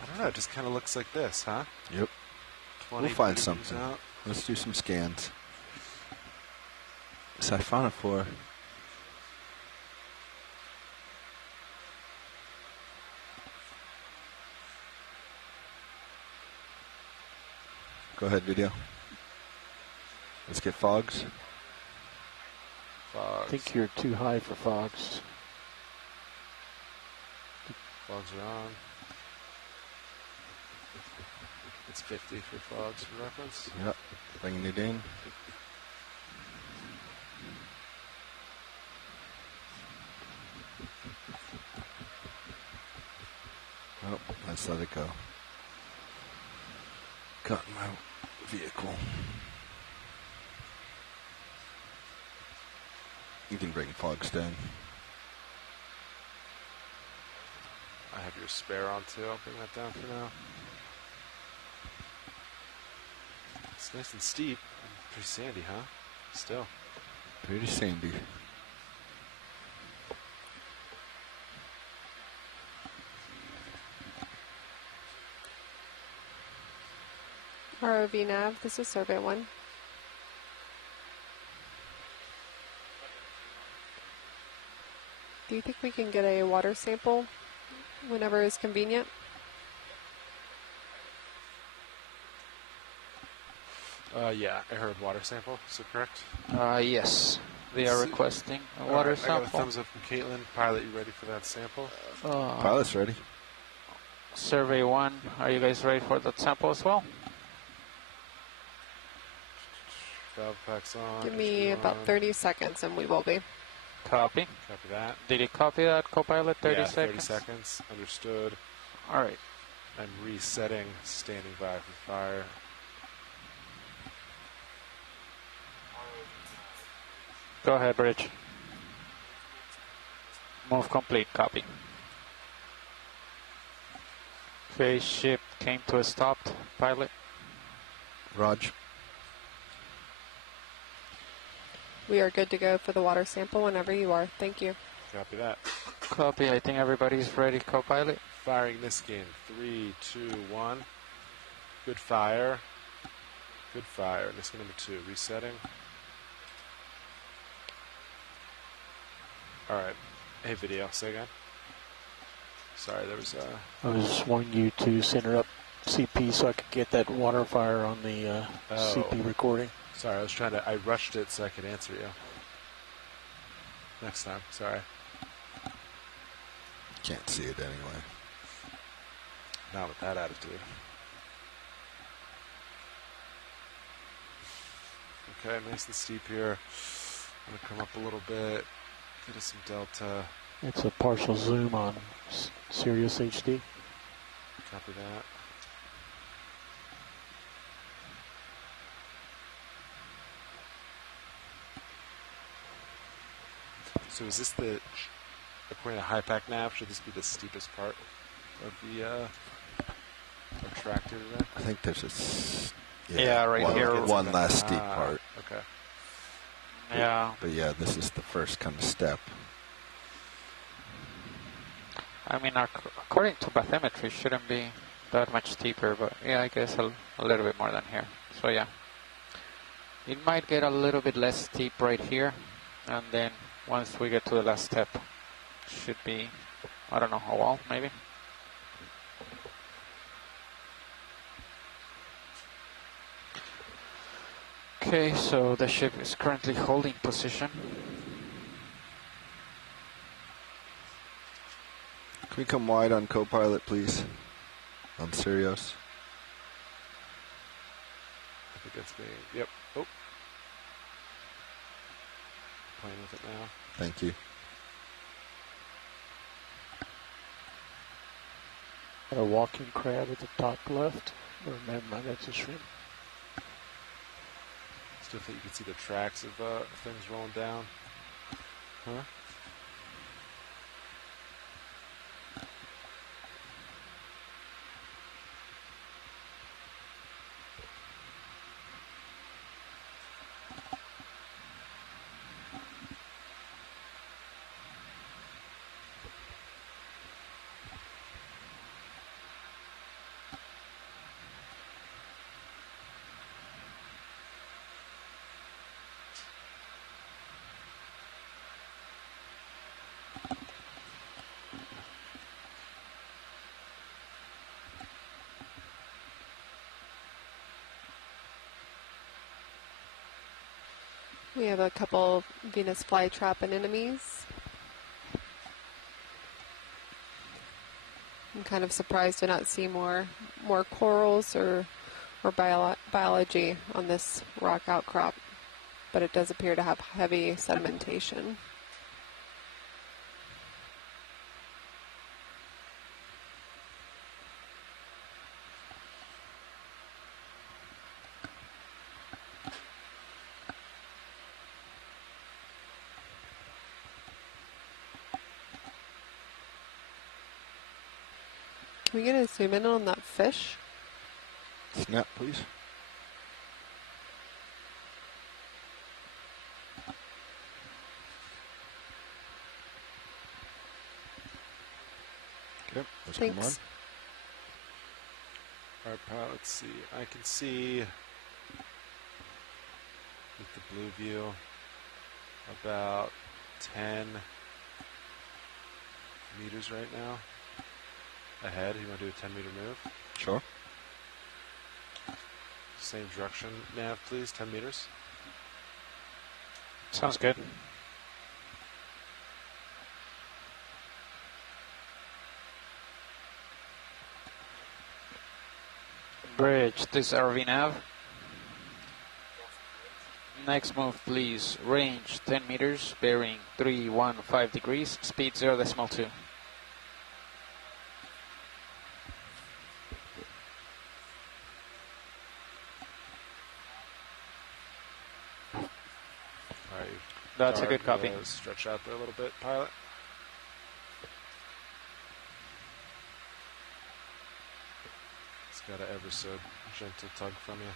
I don't know. It just kind of looks like this, huh? Yep. 20 We'll find meters something. out. Let's do some scans. Siphonophore. Go ahead, video. Let's get fogs. I think you're too high for fogs. Fogs are on. It's 50 for fogs for reference. Yep. Bringing it in. Oh, let's let it go. Got in my vehicle. You can bring fogs down. I have your spare on too. I'll bring that down for now. It's nice and steep. Pretty sandy, huh? Still. Pretty sandy. ROV nav, this is survey 1. Do you think we can get a water sample whenever is convenient? Yeah, I heard water sample. Is that correct? Yes. They are requesting a All water right, sample. I got a thumbs up from Caitlin. Pilot, you ready for that sample? Pilot's ready. Survey 1, are you guys ready for that sample as well? Valve packs on. Give me about 30 seconds and we will be. Copy. Copy that. Did you copy that, Copilot? 30 yeah, seconds? 30 seconds. Understood. All right. I'm resetting, standing by for fire. Go ahead, Bridge. Move complete, copy. Phase shift came to a stop, pilot. Raj. We are good to go for the water sample whenever you are. Thank you. Copy that. Copy, I think everybody's ready, Copilot. Firing this game. 3, 2, 1. Good fire. Good fire. This game number 2. Resetting. All right. Hey, video. Say again. Sorry, there was I was wanting you to center up CP so I could get that water fire on the CP recording. Sorry, I rushed it so I could answer you. Next time. Sorry. Can't see it anyway. Not with that attitude. Okay, nice and steep here. I'm gonna come up a little bit. Get us some delta. It's a partial zoom on Sirius HD. Copy that. So is this the, according to high pack nav, should this be the steepest part of the tractor there? I think there's right here. One last steep part. Okay. Yeah. But yeah, this is the first kind of step. I mean, according to bathymetry, it shouldn't be that much steeper, but yeah, I guess a little bit more than here. So yeah, it might get a little bit less steep right here, and then once we get to the last step, should be, I don't know, a wall maybe. Okay, so the ship is currently holding position. Can we come wide on co-pilot, please? On Sirius. I think that's being, yep. Oh. Playing with it now. Thank you. Got a walking crab at the top left. Or never mind, that's a shrimp. Still think you can see the tracks of things rolling down. Huh? We have a couple Venus flytrap anemones. I'm kind of surprised to not see more corals or biology on this rock outcrop, but it does appear to have heavy sedimentation. Can we get a zoom in on that fish? Snap, please. Okay, let's come on. Thanks. All right, pilot, let's see. I can see with the blue view about 10 meters right now ahead. You want to do a 10-meter move? Sure. Same direction, nav, please. 10 meters. Sounds good. Bridge, this RV nav. Next move, please. Range 10 meters, bearing 315 degrees, speed 0.2. That's a good copy. Stretch out there a little bit, pilot. It's got an ever so gentle tug from you.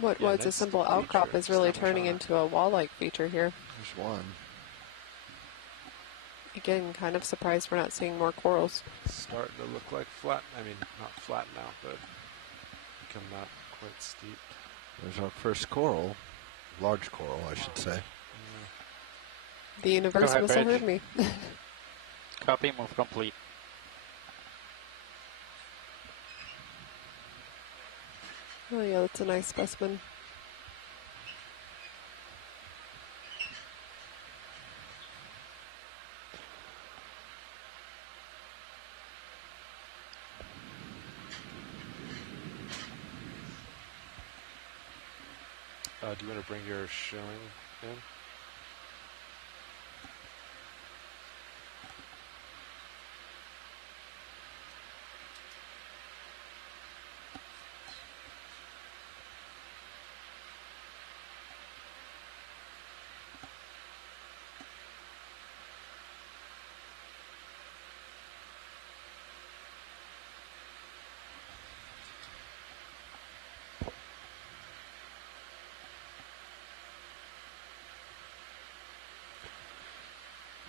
What was a simple outcrop is really turning into a wall-like feature here. There's one. Again, kind of surprised we're not seeing more corals. It's starting to look like flat. I mean, not flatten out, but become not quite steep. There's our first coral. Large coral, I should say. The universe must have heard me. Copy, move complete. Oh yeah, that's a nice specimen. Do you want to bring your shilling in?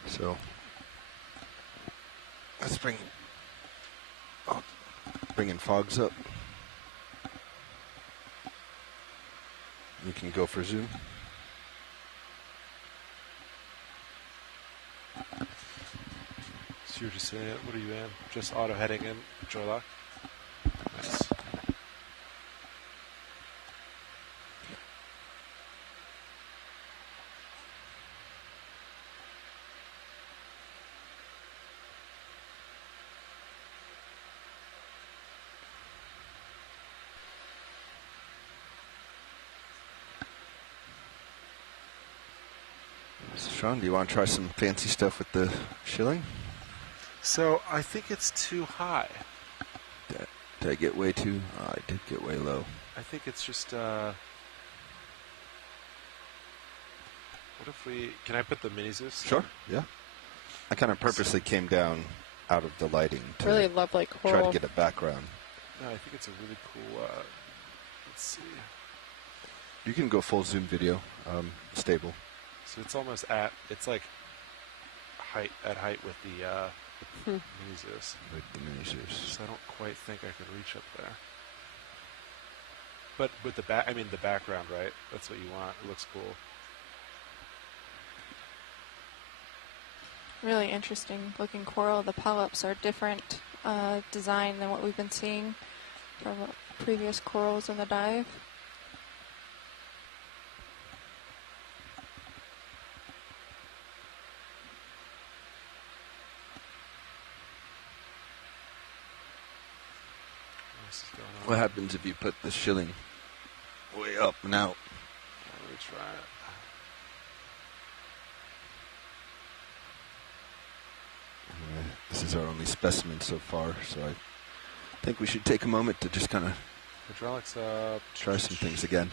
So let's bring in fogs up. You can go for zoom. So you're just saying, what are you in? Just auto heading in, joy lock. Nice. Sean, do you want to try some fancy stuff with the shilling? So I think it's too high. Did I get way too? I did get way low. I think it's just. What if we? Can I put the mini Zeus? Sure. Yeah. I kind of purposely came down out of the lighting to really lovely coral. try to get a background. No, I think it's a really cool. Let's see. You can go full zoom video, stable. So it's almost it's like at height with the mini Zeus. With the mini Zeus. So I don't quite think I could reach up there. But with the the background, right? That's what you want. It looks cool. Really interesting looking coral. The polyps are different design than what we've been seeing from previous corals in the dive. What happens if you put the shilling way up and out? Let me try it. This is our only specimen so far, so I think we should take a moment to just kind of hydraulics up, try some things again.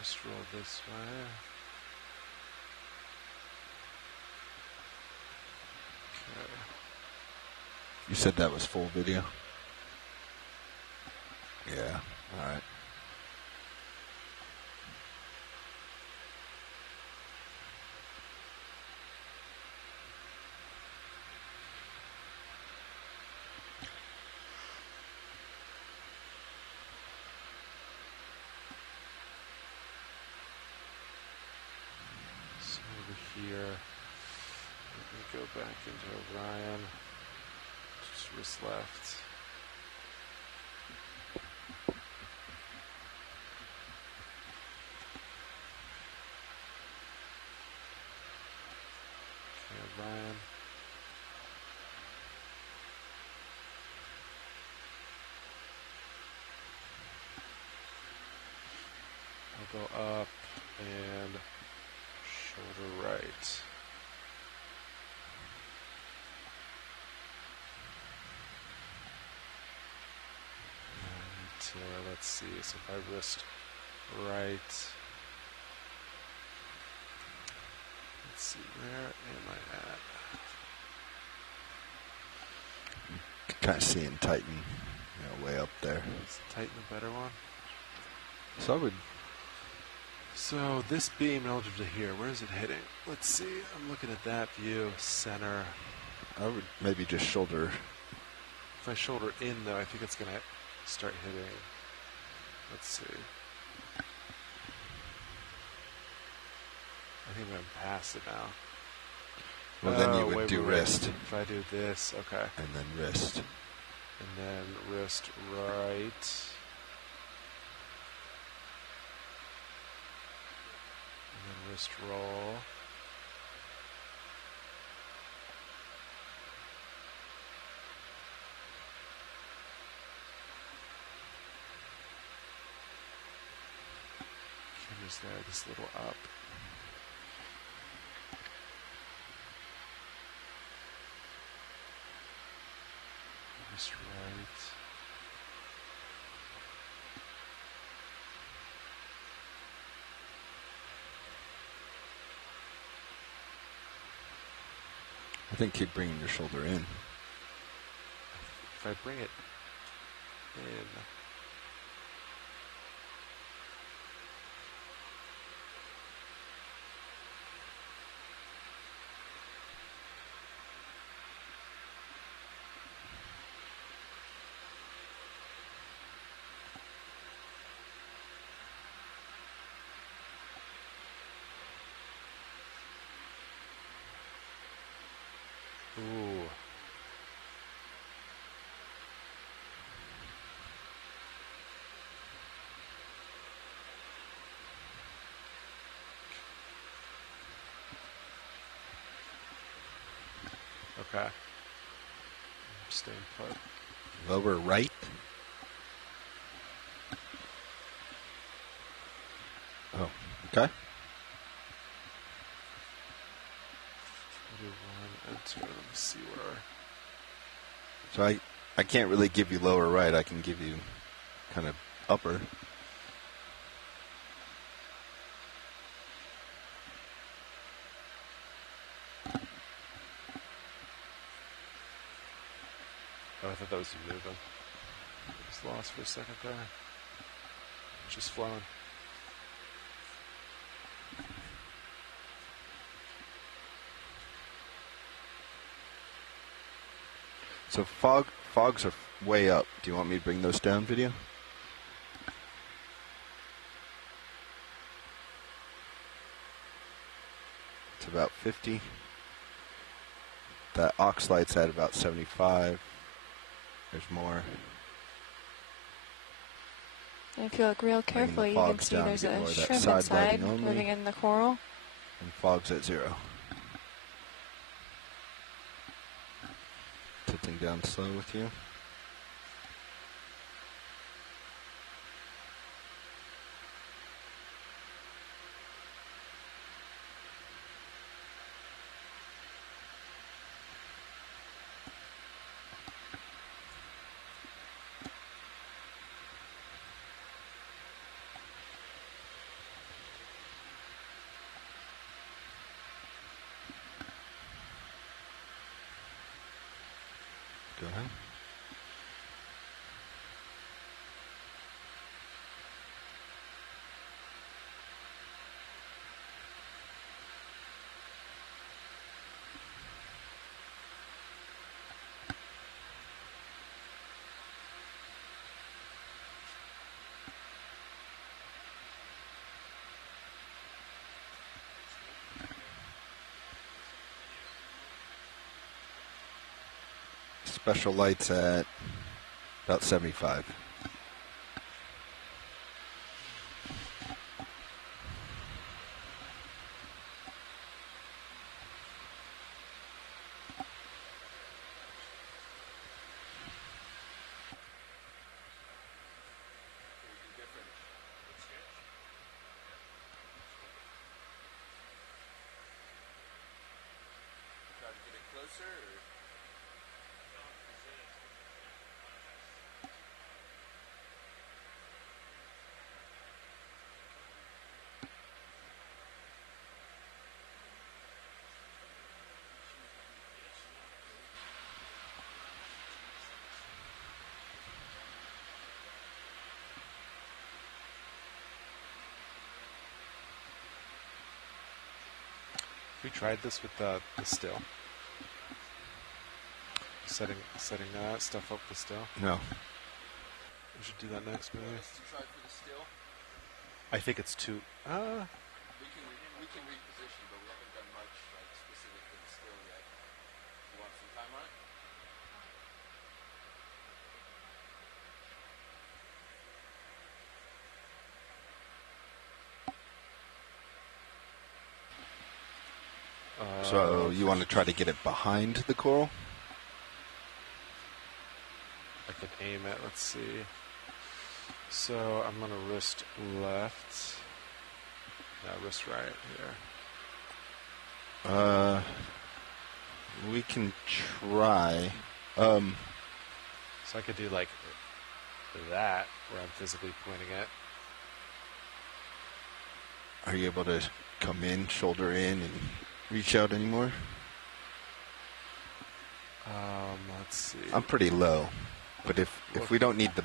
Just roll this way. Okay. You said that was full video? Yeah, all right. Here, let me go back into Orion, just wrist left. Okay, Orion. I'll go up and let's see. So if I wrist right, let's see, where am I at? Kind of seeing Titan, way up there. Is Titan a better one? So I would. So this beam relative to here, where is it hitting? Let's see. I'm looking at that view, center. I would maybe just shoulder. If I shoulder in, though, I think it's going to start hitting. Let's see. I think I'm going past it now. Well, then you would do wrist. If I do this, okay. And then wrist. And then wrist right. And then wrist roll. Camera's there, this little up. Wrist right. I think keep bringing your shoulder in. If I bring it in, ooh. Okay. Staying put. Lower right. Oh, okay. Do one and two. Let me see where. So I can't really give you lower right. I can give you kind of upper. Oh, I thought that was you moving. Just lost for a second there. Just flowing. So fogs are way up. Do you want me to bring those down, video? It's about 50. That ox light's at about 75. There's more. And if you look real carefully, you can see there's a shrimp inside moving in the coral. And fog's at 0. Tilting down slow with you. Go ahead. Special lights at about 75. we tried this with the still? Setting stuff up with still? No. We should do that next, maybe. I think it's too. We can reposition, but we haven't done much specific with the still yet. You want some time on it? So you want to try to get it behind the coral? I can aim it. Let's see. So I'm going to wrist left. Yeah, wrist right here. We can try. So I could do like that, where I'm physically pointing it. Are you able to come in, shoulder in, and reach out anymore? Let's see. I'm pretty low, but if we don't need the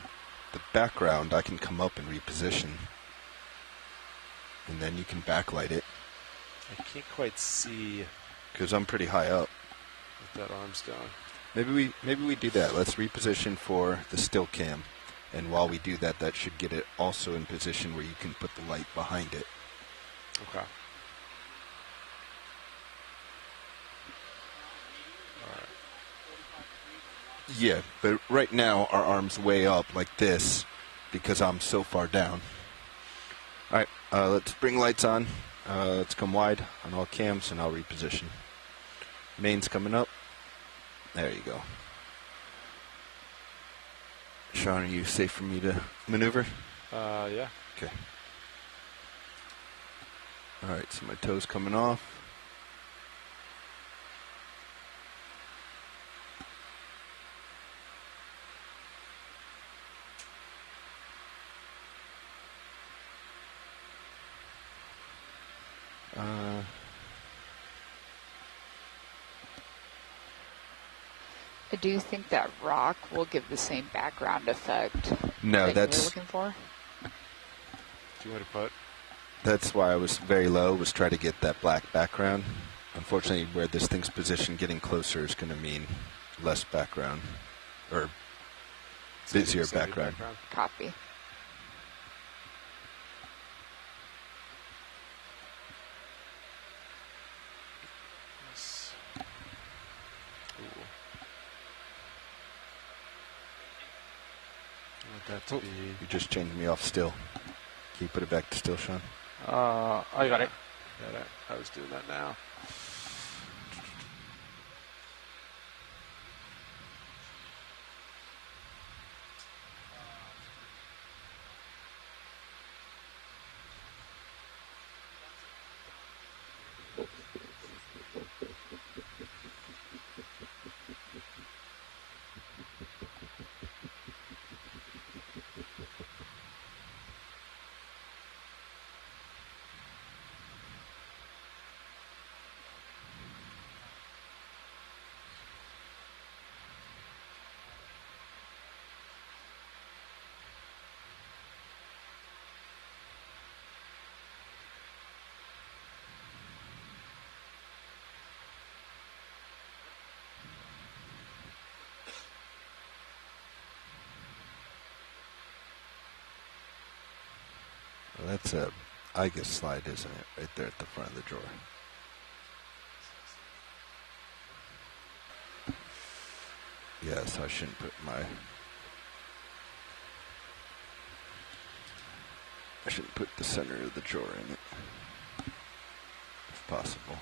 background, I can come up and reposition, and then you can backlight it. I can't quite see because I'm pretty high up. What that arm's going. Maybe we do that. Let's reposition for the still cam, and while we do that, that should get it also in position where you can put the light behind it. Okay. Yeah, but right now our arm's way up like this because I'm so far down. All right, let's bring lights on. Let's come wide on all cams, and I'll reposition. Main's coming up. There you go. Sean, are you safe for me to maneuver? Yeah. Okay. All right, so my toe's coming off. I do think that rock will give the same background effect. No, that that's you're looking for. Do you want to put? That's why I was very low, was try to get that black background. Unfortunately, where this thing's positioned, getting closer is going to mean less background, or busier background. Copy. You just changed me off still. Can you put it back to still, Sean? I got it. I was doing that now. Well, that's a IGUS slide, isn't it? Right there at the front of the drawer. Yes, I shouldn't put the center of the drawer in it, if possible.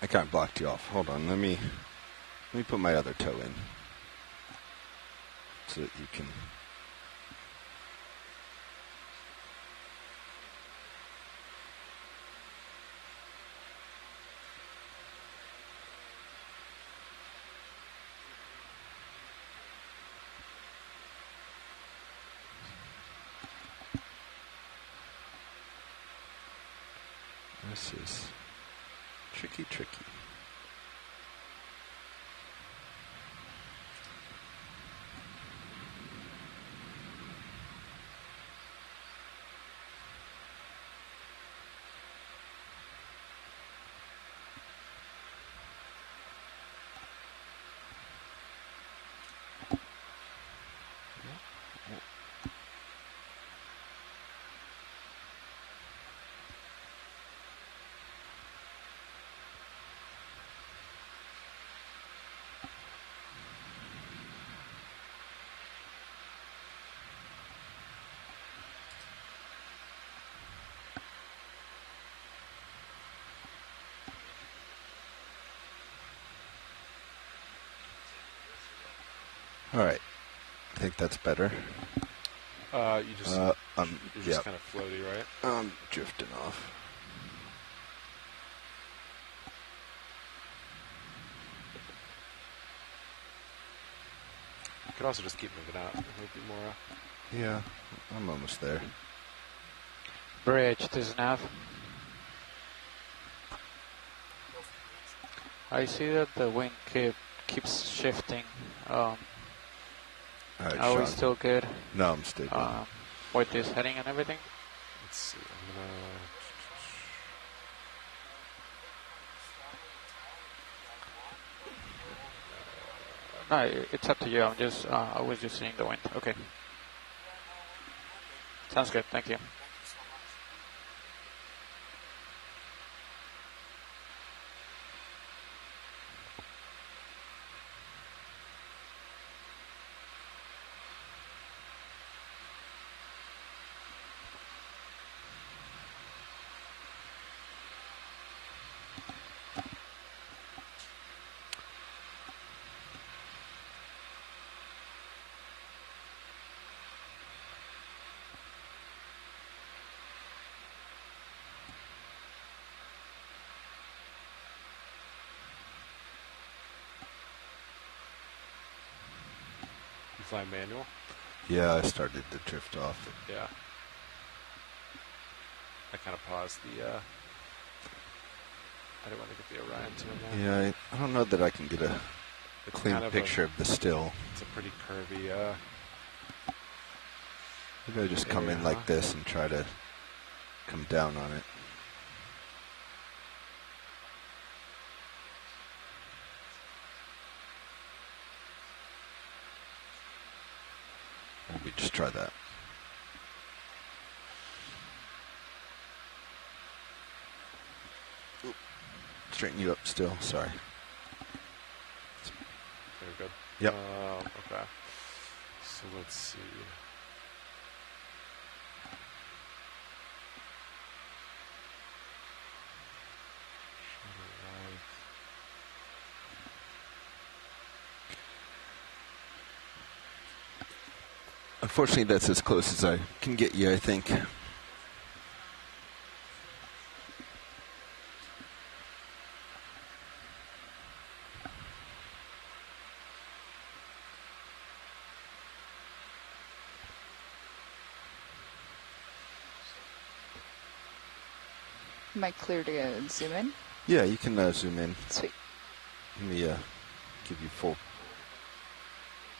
I kind of blocked you off. Hold on, let me put my other toe in so that you can. This is tricky. All right. I think that's better. You're just yep. kind of floaty, right? I'm drifting off. You could also just keep moving out. It might be more. Yeah, I'm almost there. Bridge to nav. I see that the wind keeps shifting. Are we still good? No, I'm still good. With this heading and everything? Let's see. No, it's up to you. I was just seeing the wind. Okay. Sounds good. Thank you. Fly manual? Yeah, I started to drift off. Yeah. I kind of paused the. I didn't want to get the Orion to him there. Yeah, I don't know that I can get a clean kind of picture of the still. It's a pretty curvy. Maybe I just come in like this and try to come down on it. Maybe just try that. Oop. Straighten you up still, sorry. Very good. Yep. Okay. So let's see. Unfortunately, that's as close as I can get you, I think. Am I clear to zoom in? Yeah, you can zoom in. Sweet. Let me give you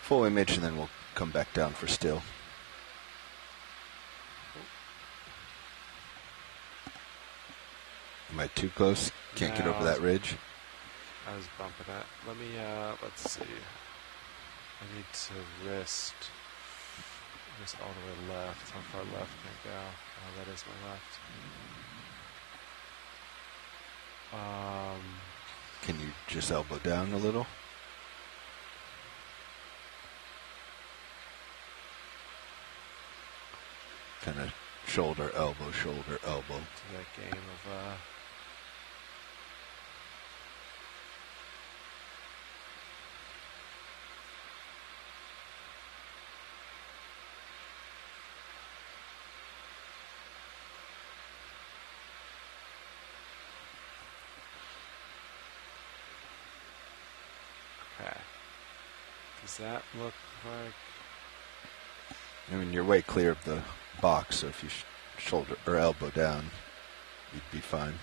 full image, and then we'll come back down for still. Am I too close? Can't get over that ridge? I was bumping it. Let me, let's see. I need to wrist all the way left. How far left can I go? Oh, that is my left. Can you just elbow down a little? Kind of shoulder, elbow, shoulder, elbow. To that game of, okay. Does that look like... I mean, you're way clear of the box, so if you shoulder or elbow down, you'd be fine.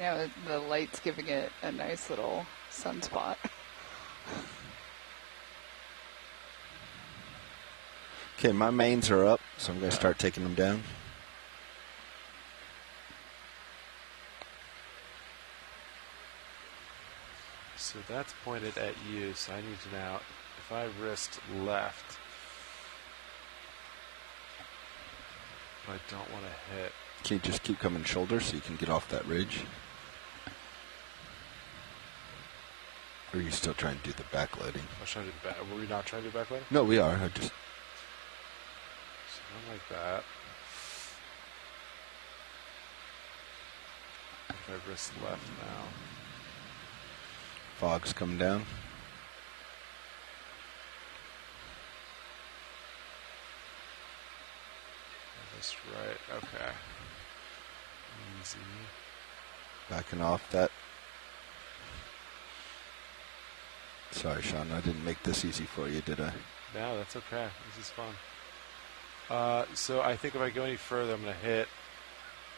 Yeah, the light's giving it a nice little sunspot. Okay, my mains are up, so I'm going to start taking them down. So that's pointed at you, so I need to now, if I wrist left, I don't want to hit. Can you just keep coming shoulder so you can get off that ridge? Or are you still trying to do the backloading? I was trying to do were we not trying to do backloading? No, we are. I just... Something like that. My wrist left now. Fog's coming down. Wrist right. Okay. Easy. Backing off that. Sorry, Sean, I didn't make this easy for you, did I? No, that's okay. This is fun. So I think if I go any further, I'm going to hit.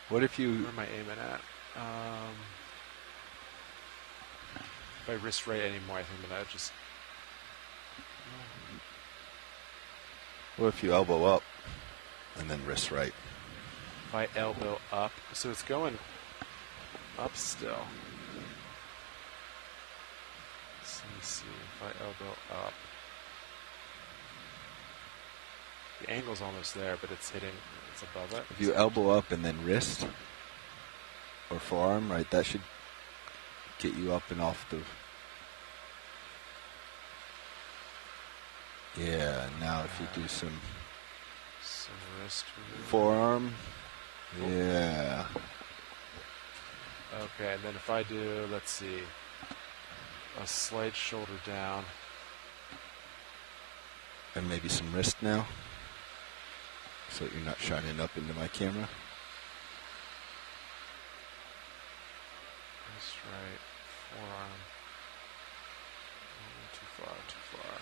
What if you... Where am I aiming at? If I wrist right anymore, I think I'm going to just... What if you elbow up and then wrist right? If I elbow up, so it's going up still. So let me see if I elbow up. The angle's almost there, but it's hitting, it's above it. If you elbow up and then wrist or forearm, right, that should get you up and off the... Yeah, now if you do some wrist forearm, yeah. Okay, and then if I do, let's see, a slight shoulder down. And maybe some wrist now, so that you're not shining up into my camera. Wrist right, forearm. Too far, too far.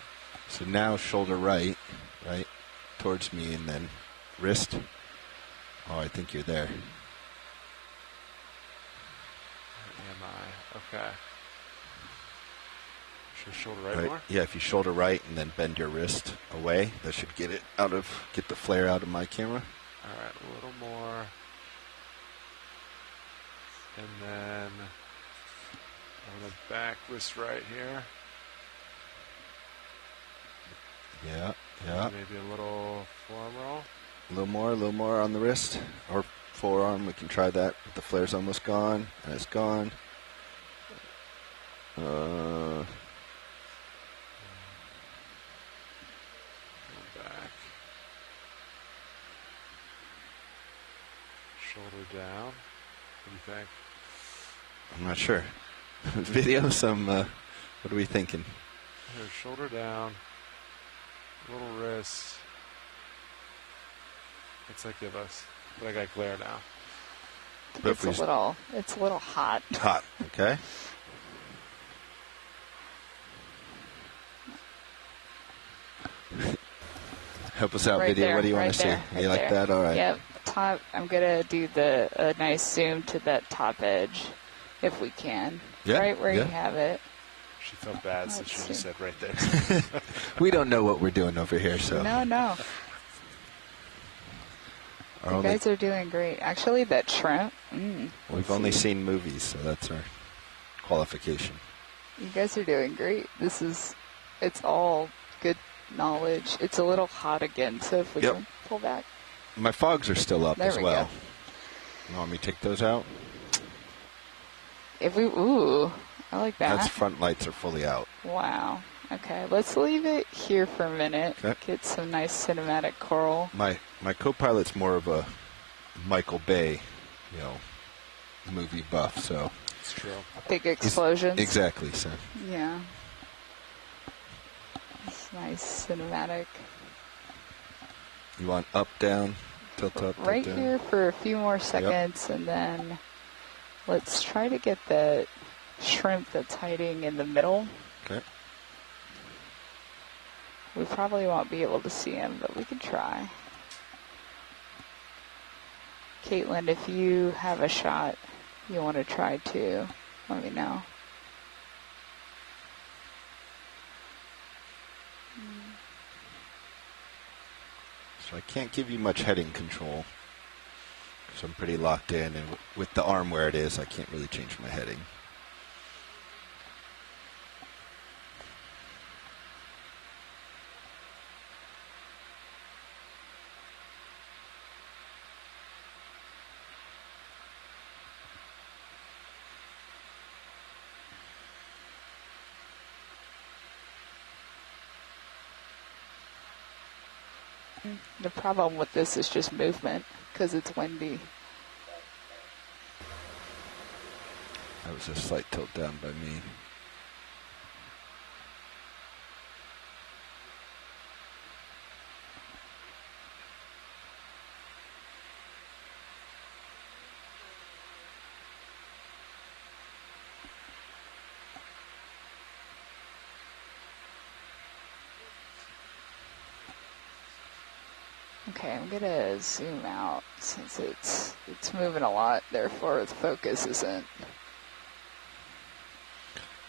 So now shoulder right, towards me, and then wrist. Oh, I think you're there. Where am I? Okay. Should I shoulder right more? Yeah, if you shoulder right and then bend your wrist away, that should get the flare out of my camera. All right, a little more. And then I'm going to back wrist right here. Yeah, yeah. Maybe a little forearm roll. A little more on the wrist or forearm. We can try that. The flare's almost gone, and it's gone. Back. Shoulder down. What do you think? I'm not sure. Video some, what are we thinking? Here, shoulder down. Little wrist. What's that give us? But I got glare now. It's a little hot. Hot, okay. Help us out, Right video. there, What do you want right to see? there, You like there. that? All right. Yep. Top. I'm gonna do a nice zoom to that top edge, if we can. Yeah, Right where yeah. you have it. She felt bad, so Let's she see. just said right there. We don't know what we're doing over here, so. No. You guys are doing great. Actually, that shrimp. We've only seen movies, so that's our qualification. You guys are doing great. It's all good knowledge. It's a little hot again, so if we can pull back. My fogs are still up There as we well. go. You want me to take those out? I like that. That's front lights are fully out. Wow. Okay, let's leave it here for a minute. Okay. Get some nice cinematic coral. My co-pilot's more of a Michael Bay, movie buff, so. It's true. Big explosions. Exactly, so. Yeah. It's nice cinematic. You want up, down, tilt up, tilt Right down? here for a few more seconds, and then let's try to get the shrimp that's hiding in the middle. Okay. We probably won't be able to see him, but we can try. Caitlin, if you have a shot you want to try too, let me know. So I can't give you much heading control, because I'm pretty locked in, and with the arm where it is, I can't really change my heading. The problem with this is just movement because it's windy. That was a slight tilt down by me. Okay, I'm gonna zoom out since it's moving a lot, therefore the focus isn't.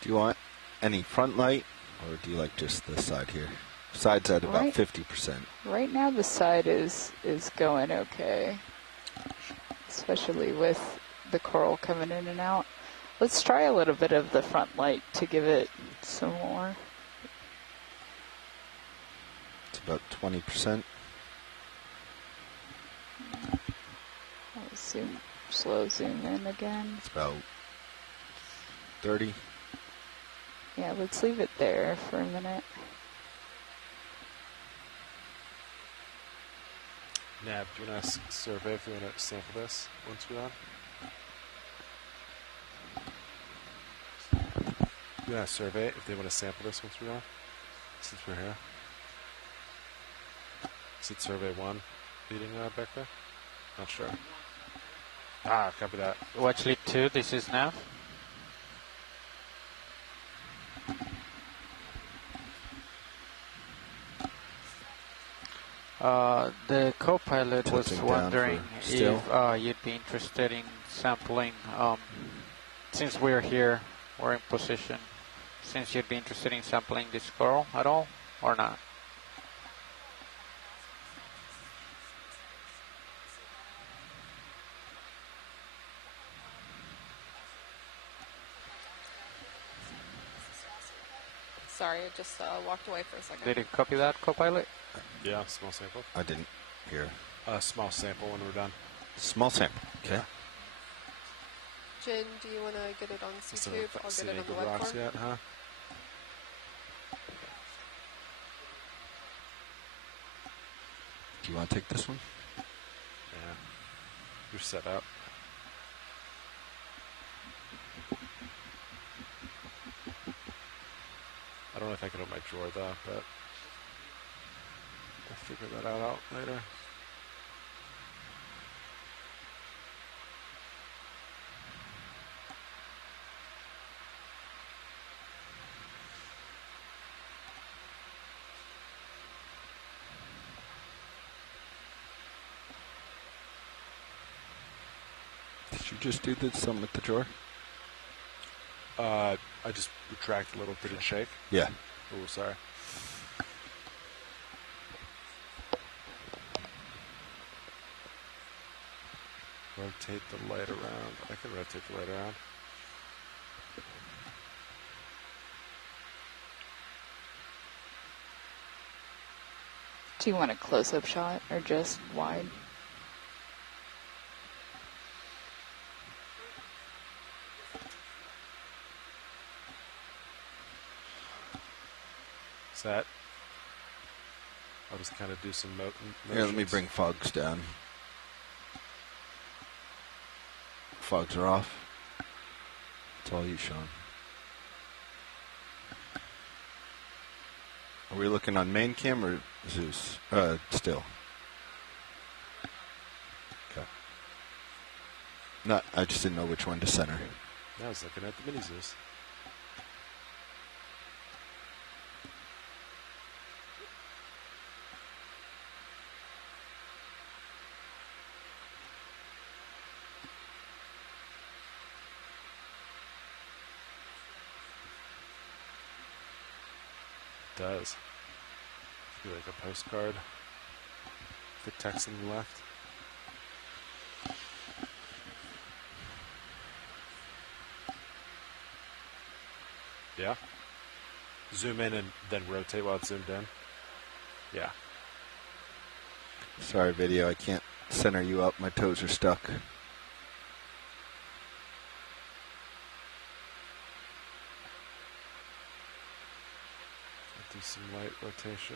Do you want any front light, or do you like just the side here? Side's at about 50%. Right now the side is going okay, especially with the coral coming in and out. Let's try a little bit of the front light to give it some more. It's about 20%. Slow zoom in again. It's about 30. Yeah, let's leave it there for a minute. Nab, do you want to survey if you want to sample this once we're on? Do you want to survey if they want to sample this once we're on? Since we're here. Is it survey 1 leading back there? Not sure. Copy that. Watch lead 2, this is Nav. The co-pilot was wondering if you'd be interested in sampling, since we're here, we're in position, since you'd be interested in sampling this coral at all, or not? Sorry, I just walked away for a second. Did you copy that, co-pilot? Yeah, small sample. I didn't hear. Small sample when we're done. Small sample, okay. Jen, do you want to get it on C-Tube? I'll get it on the web rocks form. yet, huh? Do you want to take this one? Yeah. You're set up. I don't know if I can open my drawer though, but I'll figure that out later. Did you just do something with the drawer? I just retract a little bit and shake. Yeah. Oh, sorry. Rotate the light around. I can rotate the light around. Do you want a close-up shot or just wide? Set. I'll just kind of do some motions. Here, let me bring fogs down. Fogs are off. It's all you, Sean. Are we looking on main cam or Zeus? Still. Okay. No, I just didn't know which one to center. I was looking at the mini Zeus. Does. Be like a postcard. The text on the left. Yeah. Zoom in and then rotate while it's zoomed in. Yeah. Sorry, video. I can't center you up. My toes are stuck. Do some light rotation.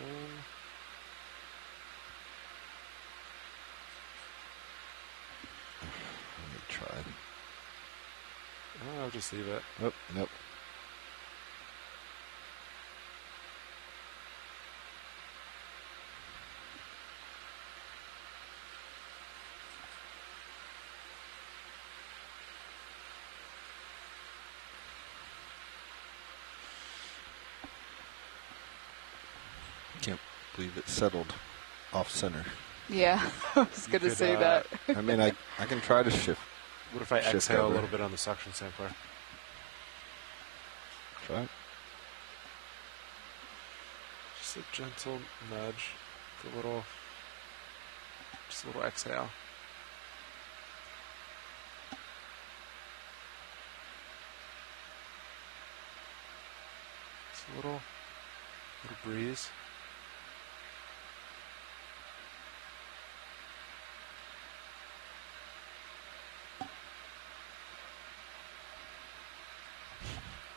Just leave it. Oh, nope. Can't believe it settled off center. Yeah, I was going to say that. I mean, I can try to shift. What if I exhale a little bit on the suction sampler? Try it. Just a gentle nudge, just a little exhale. Just a little breeze.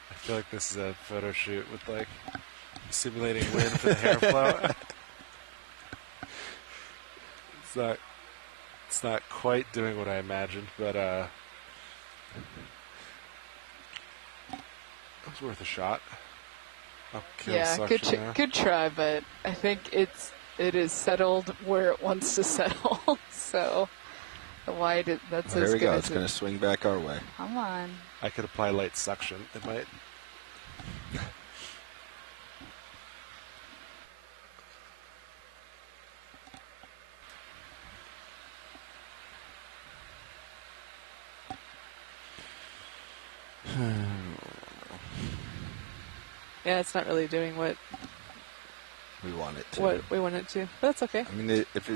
I feel like this is a photo shoot with like simulating wind for the hair flow. It's not quite doing what I imagined, but it was worth a shot. Yeah, good try, but I think it is settled where it wants to settle. So the wide, that's There as we good go. as It's going to swing back our way. Come on. I could apply light suction. It might. Yeah, it's not really doing what we want it to. What we want it to, but that's okay. I mean, if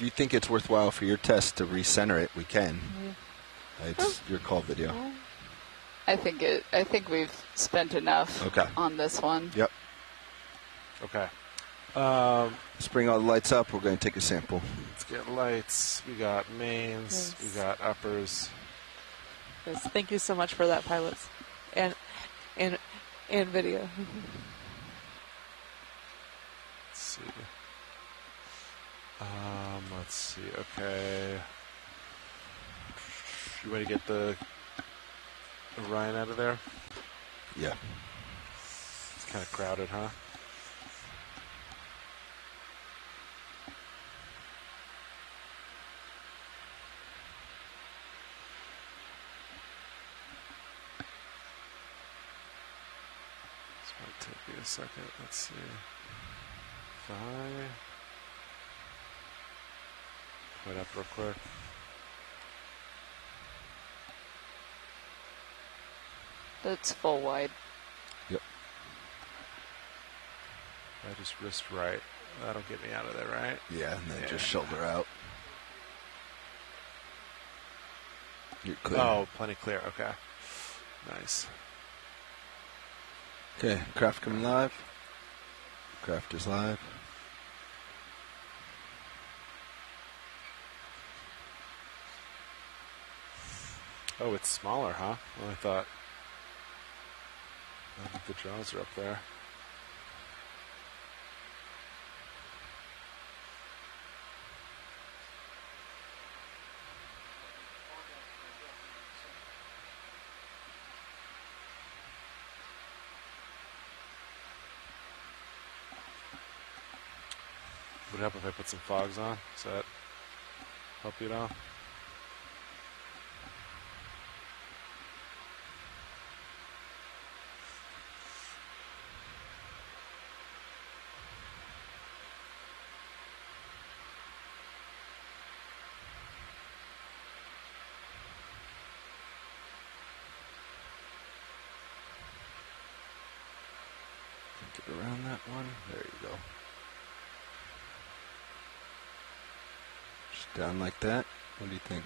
you think it's worthwhile for your test to recenter it, we can. It's your call, video. I think we've spent enough on this one. Yep. Okay. Let's bring all the lights up. We're going to take a sample. Let's get lights. We got mains. We got uppers. Yes, thank you so much for that, pilots, and video. Let's see. Okay. You want to get the Orion out of there? Yeah. It's kind of crowded, huh? This might take me a second. Let's see. If I point up real quick. That's full wide. Yep. I just wrist right. That'll get me out of there, right? Yeah, and then just shoulder out. You're clear. Oh, plenty clear. Okay. Nice. Okay, craft coming live. Craft is live. Oh, it's smaller, huh? Well, I thought the jaws are up there. Would it help if I put some fogs on? Does that help you at all? Get around that one. There you go. Just down like that. What do you think?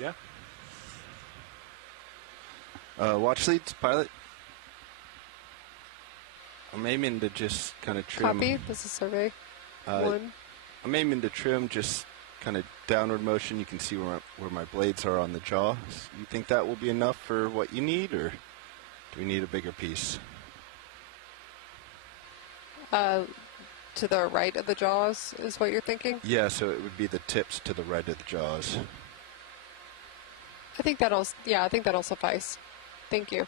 Yeah. Watch leads, pilot. I'm aiming to just kind of trim. Copy. This is survey one. I'm aiming to trim just kind of downward motion. You can see where my blades are on the jaw. You think that will be enough for what you need, or do we need a bigger piece? To the right of the jaws is what you're thinking? Yeah, so it would be the tips to the right of the jaws. I think that'll suffice. Thank you.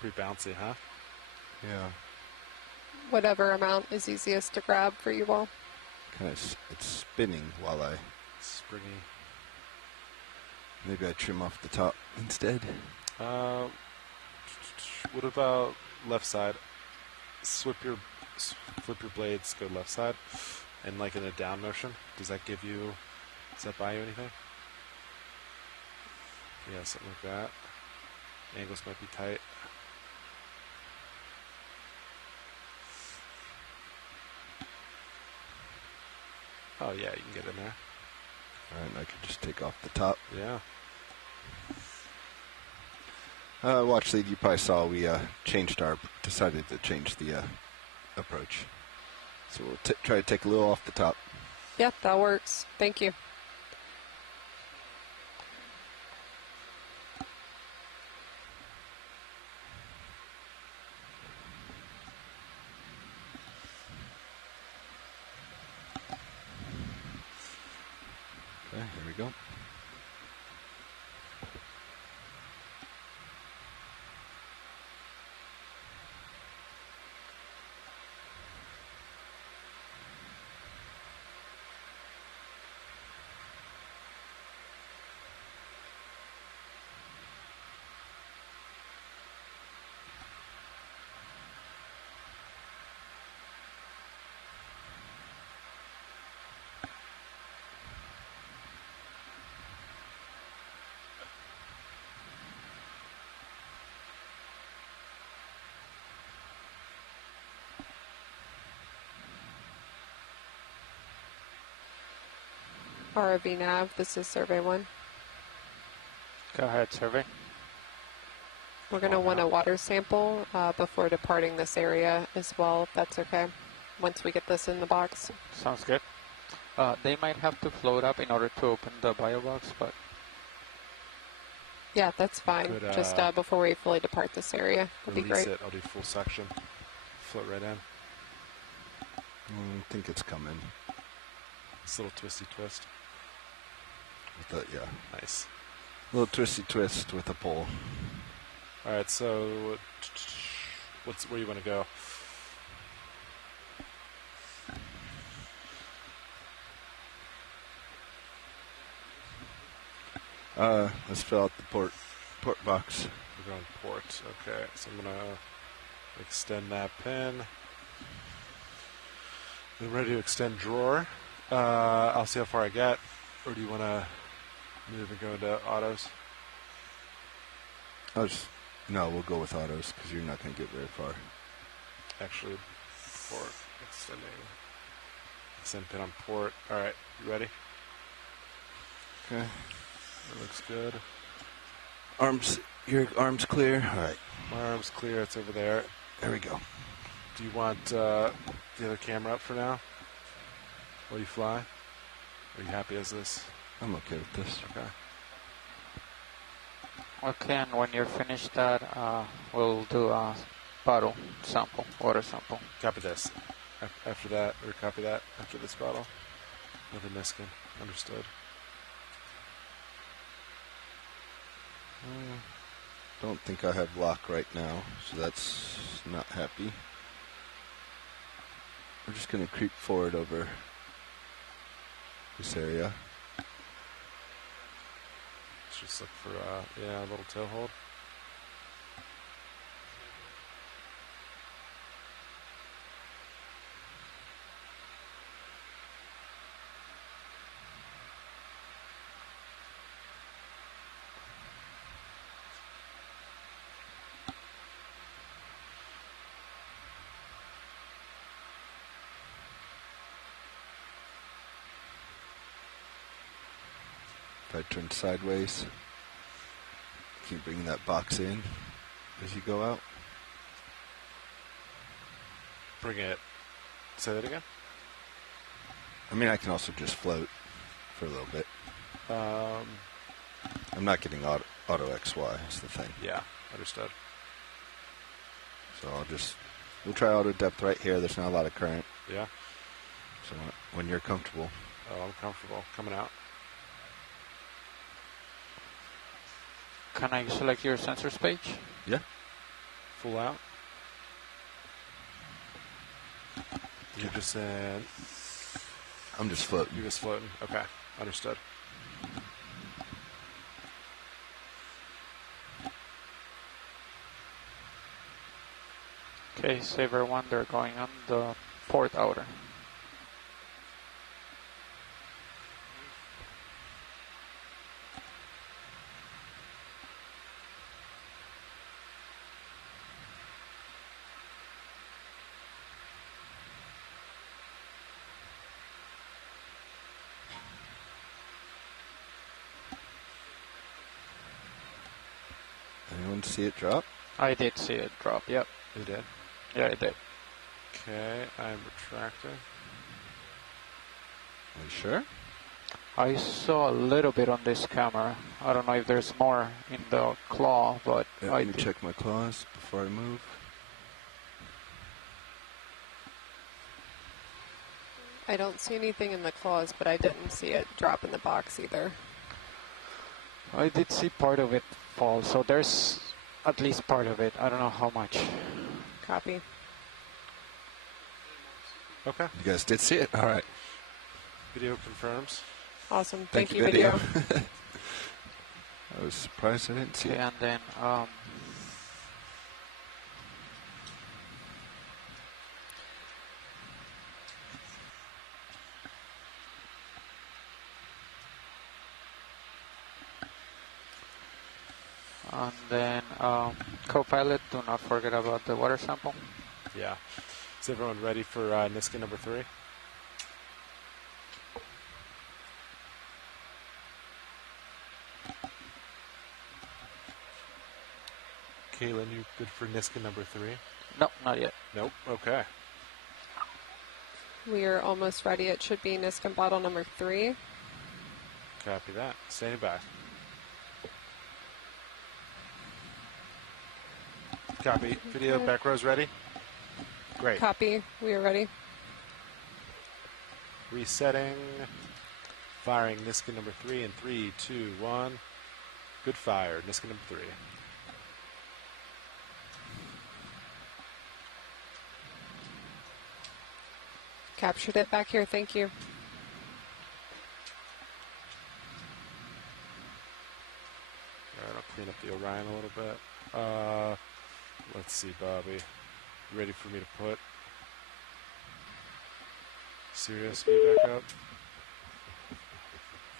Pretty bouncy, huh? Yeah. Whatever amount is easiest to grab for you all. It's spinning while I... Springy. Maybe I trim off the top instead. What about left side? Flip your blades, go left side, and like in a down motion. Does that buy you anything? Yeah, something like that. Angles might be tight. Oh yeah, you can get in there. Alright, and I could just take off the top. Yeah. Watch lead, you probably saw we decided to change the approach. So we'll try to take a little off the top. Yeah, that works. Thank you. Okay, here we go. ROV nav, this is survey 1. Go ahead, survey. We're going to want a water sample before departing this area as well, if that's okay, once we get this in the box. Sounds good. They might have to float up in order to open the bio box, but... Yeah, that's fine. Just before we fully depart this area would be great. I'll do full section. Float right in. I think it's coming. It's a little twisty twist. Yeah. Nice. A little twisty twist with a pole. All right, so where you want to go? Let's fill out the port box. We're going port. Okay, so I'm gonna extend that pin. I'm ready to extend drawer. I'll see how far I get. Or do you want to move and go into autos? No, we'll go with autos because you're not going to get very far. Actually, port extend pin on port. All right, you ready? Okay. That looks good. Your arm's clear. All right. My arm's clear. It's over there. There we go. Do you want the other camera up for now? Will you fly? Are you happy as this? I'm okay with this. Okay. Okay, and when you're finished that, we'll do a bottle sample, water sample. Copy this. After that, or copy that after this bottle. Nothing Niskin. Understood. Don't think I have lock right now, so that's not happy. We're just going to creep forward over this area. Let's just look for, a little toe hold. If I turn sideways, keep bringing that box in as you go out. Bring it. Say that again? I mean, I can also just float for a little bit. I'm not getting auto XY is the thing. Yeah, understood. So we'll try auto depth right here. There's not a lot of current. Yeah. So when you're comfortable. Oh, I'm comfortable. Coming out. Can I select your sensors page? Yeah. Full out. You just said... I'm just floating. You're just floating. Okay. Understood. Okay, Saver 1, they're going on the port outer. Anyone see it drop? I did see it drop, yep. You did? Yeah, I did. Okay, I'm retracting. Are you sure? I saw a little bit on this camera. I don't know if there's more in the claw, but yeah, let me check my claws before I move. I don't see anything in the claws, but I didn't see it drop in the box either. I did see part of it fall, so there's at least part of it. I don't know how much. Copy. Okay. You guys did see it? All right. Video confirms. Awesome. Thank you, video. I was surprised I didn't see it. And then co-pilot, do not forget about the water sample. Yeah. Is everyone ready for Niska number 3? Kaylin, you good for Niska number 3? No, not yet. Nope. Okay. We are almost ready. It should be Niskin bottle number 3. Copy that. Standing by. Copy. Video back row's ready? Great. Copy. We are ready. Resetting. Firing Niska number 3 in 3, 2, 1. Good fire. Niska number 3. Captured it back here. Thank you. All right, I'll clean up the Orion a little bit. Let's see, Bobby. You ready for me to put Sirius speed back up?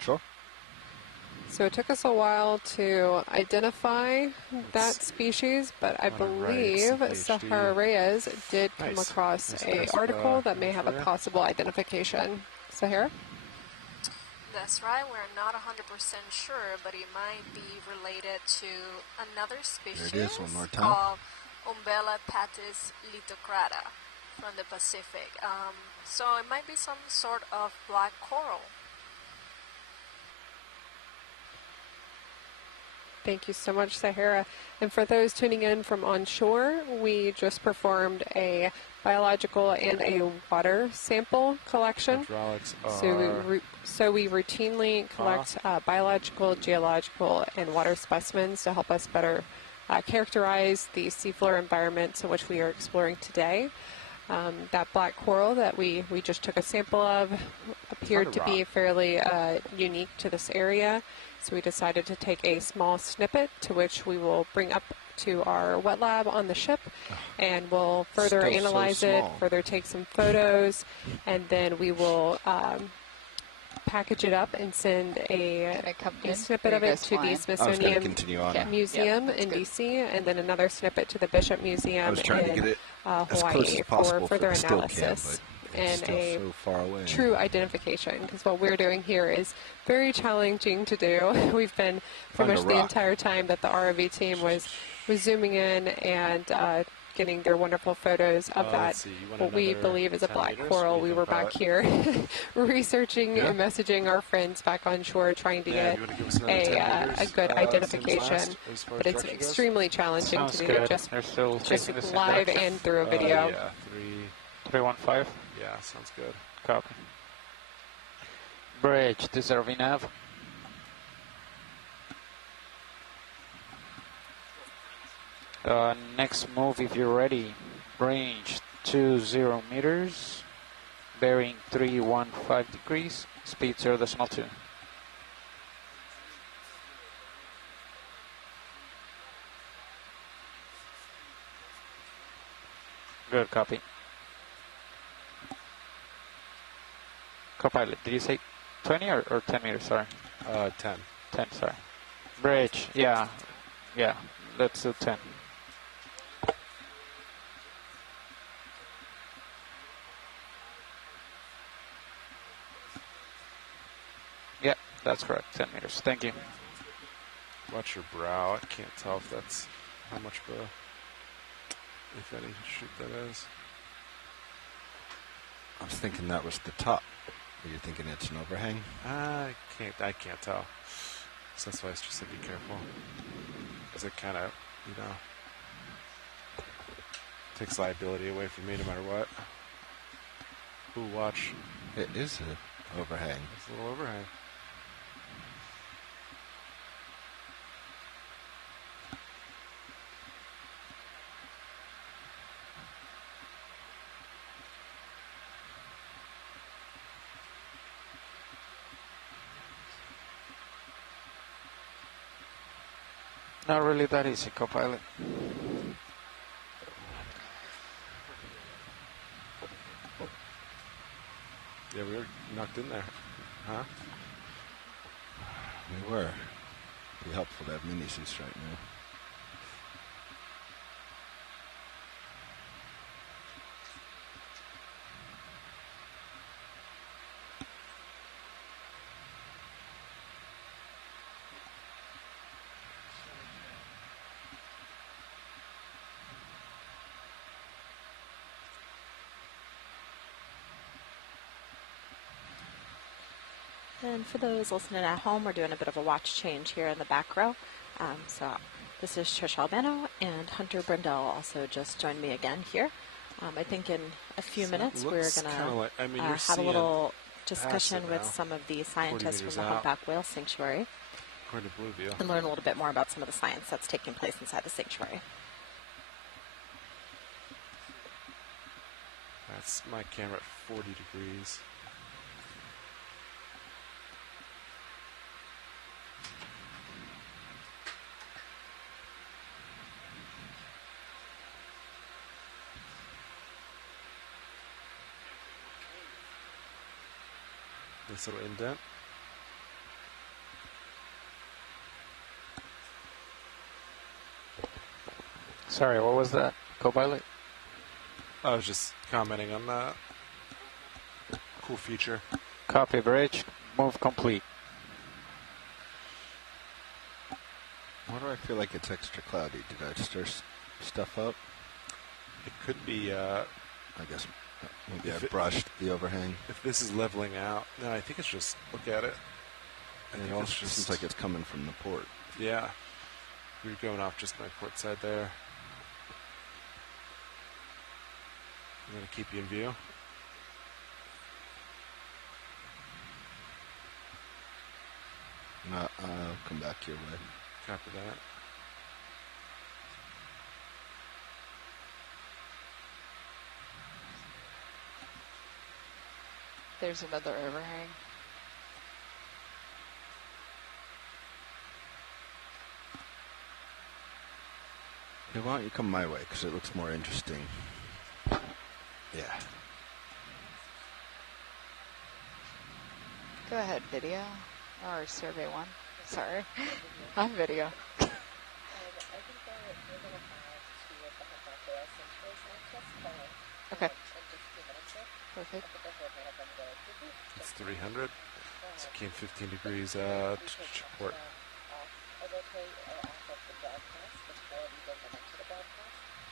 Sure. So it took us a while to identify that species, but I believe Sahara Reyes did come across an article that may have a possible identification. Sahara? That's right. We're not 100% sure, but it might be related to another species there it is, one more time. called Umbella patis litocrata from the Pacific. So it might be some sort of black coral. Thank you so much, Sahara. And for those tuning in from onshore, we just performed a biological and a water sample collection. So we routinely collect biological, geological, and water specimens to help us better characterize the seafloor environments in which we are exploring today. That black coral that we just took a sample of appeared to be fairly unique to this area. So we decided to take a small snippet to which we will bring up to our wet lab on the ship, and we'll further analyze it, further take some photos, and then we will package it up and send a snippet of it to the Smithsonian Museum in DC, and then another snippet to the Bishop Museum in Hawaii for further analysis and a true identification, because what we're doing here is very challenging to do. We've been pretty much the entire time that the ROV team was zooming in and getting their wonderful photos of that, what we believe is a black coral. We were back here researching and messaging our friends back on shore, trying to get a good identification. But it's extremely challenging to do it just live and through a video. Yeah, 315. Yeah, sounds good. Copy. Bridge, deserving nav. Next move if you're ready. Range 20 meters. Bearing 315 degrees. Speed 0.2. Good, copy. Co-pilot, did you say 20 or 10 meters? Sorry. 10. 10, sorry. Bridge, yeah. Let's do 10. Yeah, that's correct. 10 meters. Thank you. Watch your brow. I can't tell if that's how much of a, if any, shoot that is. I was thinking that was the top. Are you thinking it's an overhang? I can't tell. So that's why I just said be careful. Because it kind of, takes liability away from me no matter what. Ooh, watch. It is an overhang. It's a little overhang. Not really that easy, co-pilot. Yeah, we were knocked in there. Huh? We were. It'd be helpful to have mini-suits right now. And for those listening at home, we're doing a bit of a watch change here in the back row. So this is Trish Albano, and Hunter Brindell also just joined me again here. I think in a few minutes we're going to have a little discussion with some of the scientists from the Humpback Whale Sanctuary and learn a little bit more about some of the science that's taking place inside the sanctuary. That's my camera at 40 degrees. This little indent. Sorry, what was that, co-pilot? I was just commenting on that. Cool feature. Copy, bridge. Move complete. Why do I feel like it's extra cloudy? Did I stir stuff up? It could be, I guess maybe I brushed the overhang. If this is leveling out, no, I think it's just, look at it. It also seems like it's coming from the port. Yeah. We're going off just my port side there. I'm going to keep you in view. No, I'll come back your way. Copy that. There's another overhang. Hey, why don't you come my way, because it looks more interesting. Yeah. Go ahead, video. Or survey one. Sorry. I'm video. Okay. Perfect. It's 300. So it came 15 degrees port.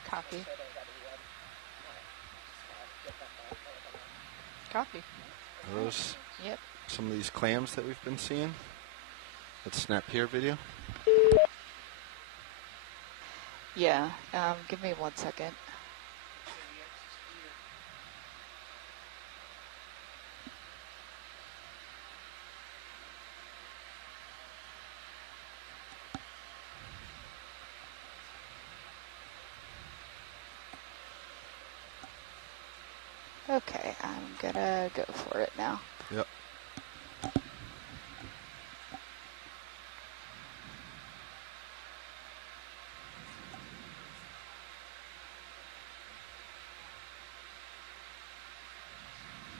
Copy. Copy. Are those Yep. some of these clams that we've been seeing? Let's snap here video. Yeah. Give me 1 second. Okay, I'm gonna go for it now. Yep.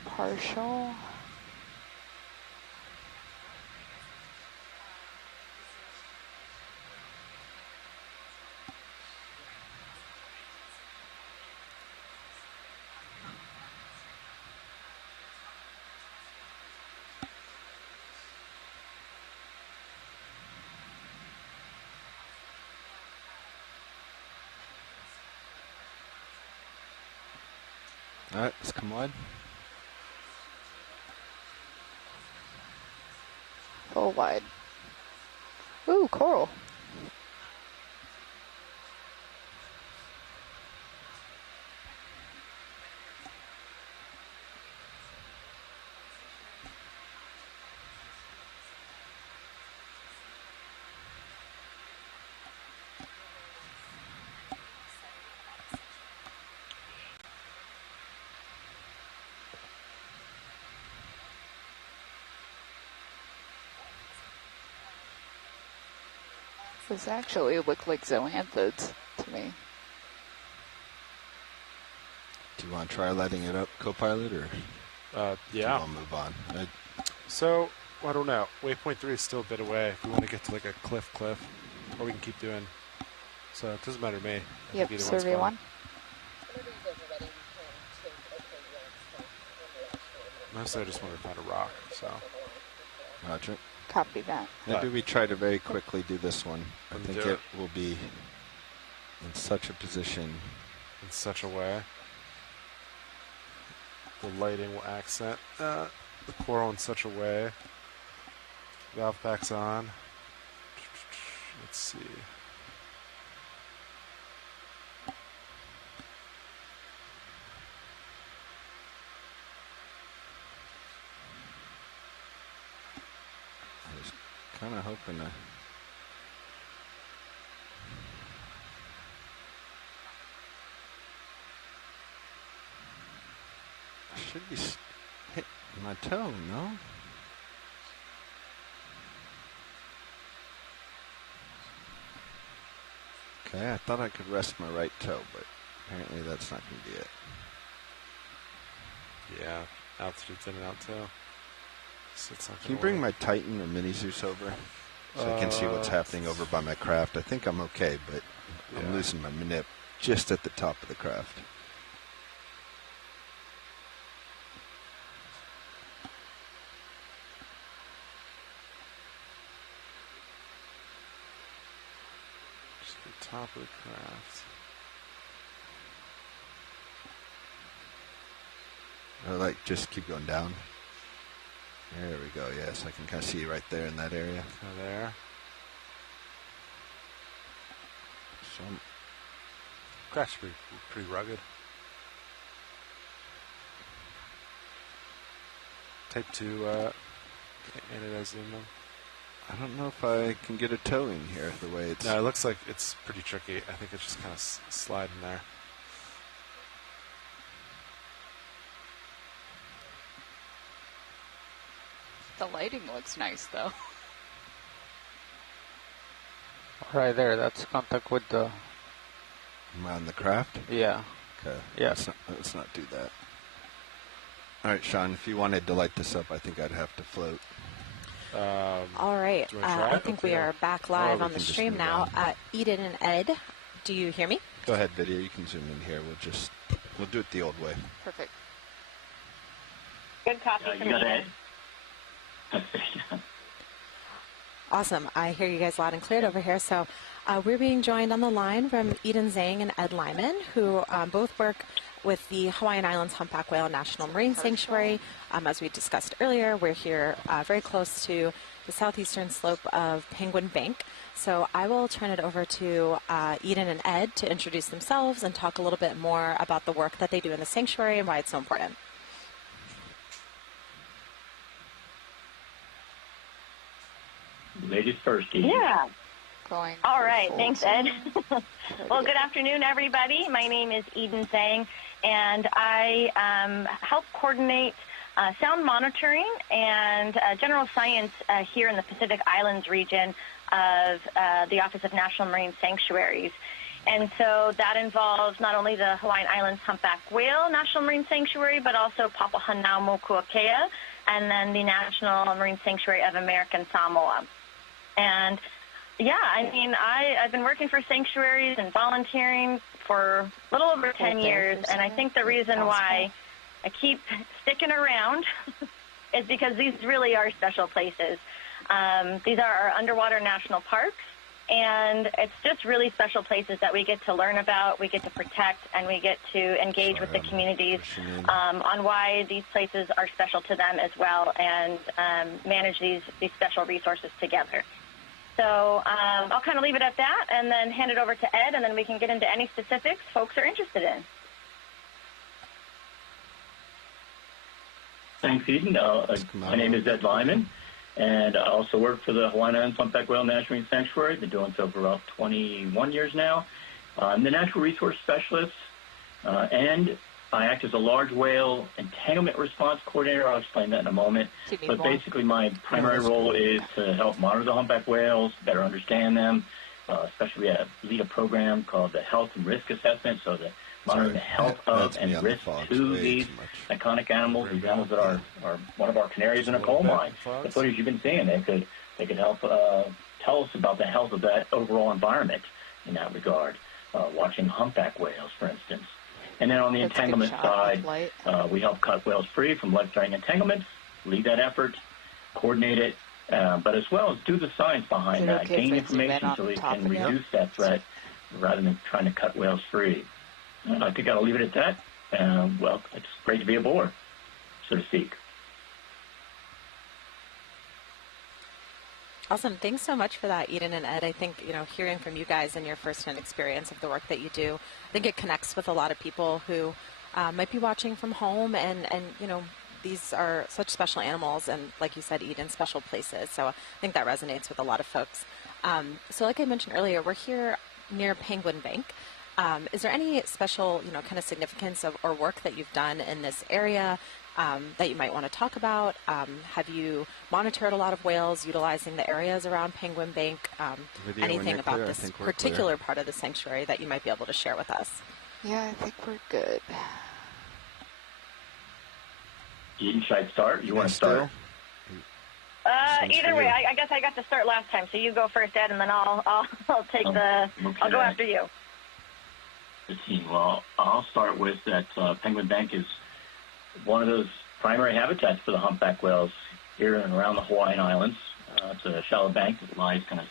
Partial. All right, let's come wide. Full wide. Ooh, coral. These actually look like zoanthids to me. Do you want to try lighting it up, Copilot, or yeah. do you want to move on? So, I don't know. Waypoint 3 is still a bit away. If we want to get to like a cliff, or we can keep doing. So it doesn't matter to me. Yep, survey 1. Mostly I just want to find a rock, so. Roger. Copy that. Maybe we try to very quickly do this one. I think do it will be in such a position. In such a way. The lighting will accent the coral in such a way. Valve pack's on. Let's see. I was kind of hoping to. I should be hitting my toe, no? Okay, I thought I could rest my right toe, but apparently that's not going to be it. Yeah, altitude's in and out too. So it's not Can you gonna bring work. my Titan or Mini Zeus over so I can see what's happening over by my craft? I think I'm okay, but I'm losing my manip just at the top of the craft. Just the top of the craft. Or like just keep going down. There we go. Yes, I can kind of see you right there in that area. There. So Crash should be pretty rugged. Type 2 anodized aluminum. I don't know if I can get a toe in here the way it's. No, it looks like it's pretty tricky. I think it's just kind of sliding there. The lighting looks nice, though. Right there, that's contact with the... Am I on the craft? Yeah. Okay. Yeah. Let's not do that. All right, Sean, if you wanted to light this up, I think I'd have to float. All right. do you wanna try I it? think Okay. we are back Or live we on the can just stream move now. on. Eden and Ed, do you hear me? Go ahead, video. You can zoom in here. We'll do it the old way. Perfect. Good copy from Eden. Awesome. I hear you guys loud and clear over here. So we're being joined on the line from Eden Zhang and Ed Lyman, who both work with the Hawaiian Islands Humpback Whale National Marine Sanctuary. As we discussed earlier, we're here very close to the southeastern slope of Penguin Bank. So I will turn it over to Eden and Ed to introduce themselves and talk a little bit more about the work that they do in the sanctuary and why it's so important. Ladies first, Eden. Yeah. Going. All right. Thanks, Ed. Well, good afternoon, everybody. My name is Eden Zhang, and I help coordinate sound monitoring and general science here in the Pacific Islands region of the Office of National Marine Sanctuaries. And so that involves not only the Hawaiian Islands Humpback Whale National Marine Sanctuary, but also Papahanaumokuakea, and then the National Marine Sanctuary of American Samoa. And yeah, I mean, I've been working for sanctuaries and volunteering for a little over 10 years, and I think the reason why I keep sticking around is because these really are special places. These are our underwater national parks, and it's just really special places that we get to learn about, we get to protect, and we get to engage with the communities on why these places are special to them as well, and manage these special resources together. So I'll kind of leave it at that and then hand it over to Ed, and then we can get into any specifics folks are interested in. Thanks, Eden. My name is Ed Lyman, and I also work for the Hawaiian Islands Humpback Whale National Marine Sanctuary. Been doing so for about 21 years now. I'm the natural resource specialist, and I act as a large whale entanglement response coordinator. I'll explain that in a moment. But basically, my primary role is to help monitor the humpback whales, better understand them. Especially, we lead a program called the Health and Risk Assessment, so that monitoring the health of and risk to these iconic animals, these animals that are one of our canaries in a coal mine. The footage you've been seeing, they could help tell us about the health of that overall environment in that regard. Watching humpback whales, for instance. And then on the entanglement side, we help cut whales free from life-threatening entanglements, lead that effort, coordinate it, but as well as do the science behind that, gain information so we can reduce that threat rather than trying to cut whales free. I think I'll leave it at that. Well, it's great to be aboard, so to speak. Awesome. Thanks so much for that, Eden and Ed. I think, hearing from you guys and your firsthand experience of the work that you do, I think it connects with a lot of people who might be watching from home and these are such special animals and, like you said, Eden, special places. So I think that resonates with a lot of folks. So like I mentioned earlier, we're here near Penguin Bank. Is there any special, kind of significance or work that you've done in this area that you might want to talk about? Have you monitored a lot of whales utilizing the areas around Penguin Bank? Anything about this particular part of the sanctuary that you might be able to share with us? Yeah, I think we're good. Eden, should I start? You want to start? Either way, I guess I got to start last time, so you go first, Ed, and then I'll take I'll go after you. Well, I'll start with that Penguin Bank is one of those primary habitats for the humpback whales here and around the Hawaiian Islands. It's a shallow bank that lies kind of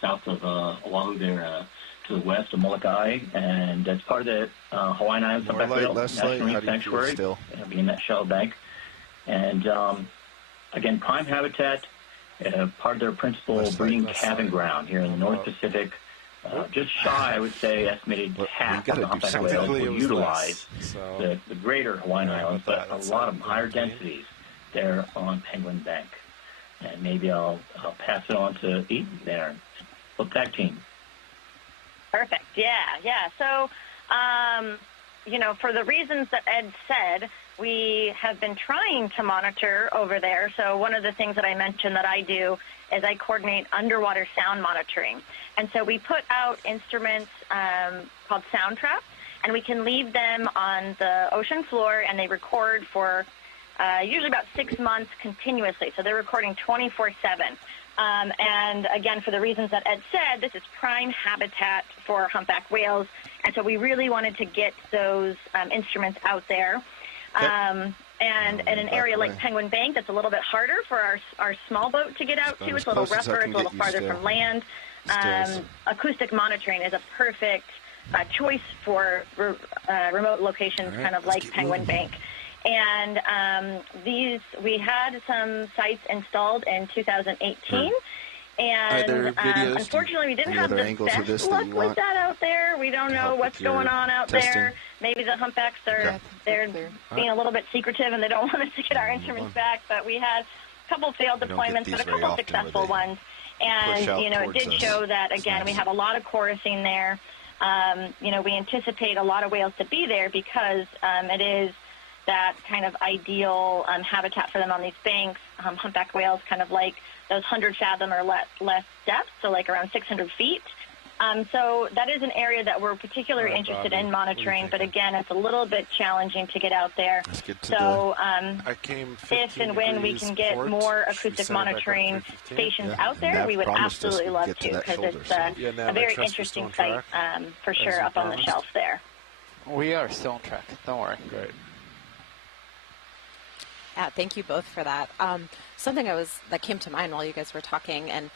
south of Oahu there to the west of Molokai, and it's part of the Hawaiian Islands Humpback Whale National Marine Sanctuary, being that shallow bank. And again, prime habitat, part of their principal breeding calving ground here in the North Pacific. Just shy, I would say, estimated half of the humpback whales will utilize the greater Hawaiian Islands, but a lot of higher densities there on Penguin Bank. And maybe I'll pass it on to Eden there. We'll tag team. Perfect. Yeah. So, for the reasons that Ed said, we have been trying to monitor over there. So one of the things that I mentioned that I do is I coordinate underwater sound monitoring. And so we put out instruments called sound traps, and we can leave them on the ocean floor, and they record for usually about 6 months continuously. So they're recording 24/7. And again, for the reasons that Ed said, this is prime habitat for humpback whales. And so we really wanted to get those instruments out there. And in an area like Penguin Bank, that's a little bit harder for our small boat to get out to. It's a little rougher, it's a little farther from land. Acoustic monitoring is a perfect choice for remote locations, kind of like Penguin Bank. And we had some sites installed in 2018. And unfortunately, we didn't have the best luck with that out there. We don't know what's going on out there. Maybe the humpbacks they're being a little bit secretive and they don't want us to get our instruments back. But we had a couple failed deployments, but a couple successful ones. And it did show that again we have a lot of chorusing there. We anticipate a lot of whales to be there because it is that kind of ideal habitat for them on these banks. Humpback whales kind of like those 100 fathom or less depth, so like around 600 feet. So that is an area that we're particularly interested in monitoring, but again, it's a little bit challenging to get out there. So if and when we can get more acoustic monitoring stations out there, we would absolutely love to, because it's a very interesting site for sure up on the shelf there. We are still on track. Don't worry. Great. Yeah, thank you both for that. Something that came to mind while you guys were talking, and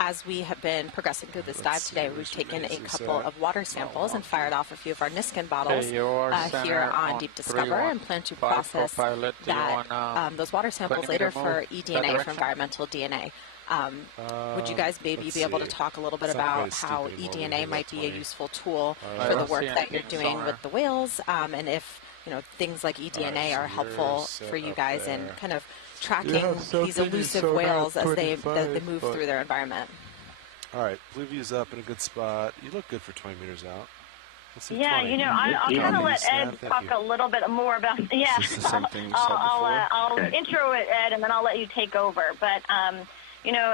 as we have been progressing through this dive today, we've taken a couple of water samples and fired off a few of our Niskin bottles here on Deep Discover, and plan to process those water samples later for eDNA, for environmental DNA. Would you guys maybe be able to talk a little bit about how eDNA might be a useful tool for the work that you're doing with the whales, and if things like eDNA are helpful for you guys in kind of tracking these elusive whales as they move through their environment? All right, Blue View's up in a good spot. You look good for 20 meters out. Yeah, I'll kind of let Ed talk a little bit more about. Yeah, I'll intro it, Ed, and then I'll let you take over. But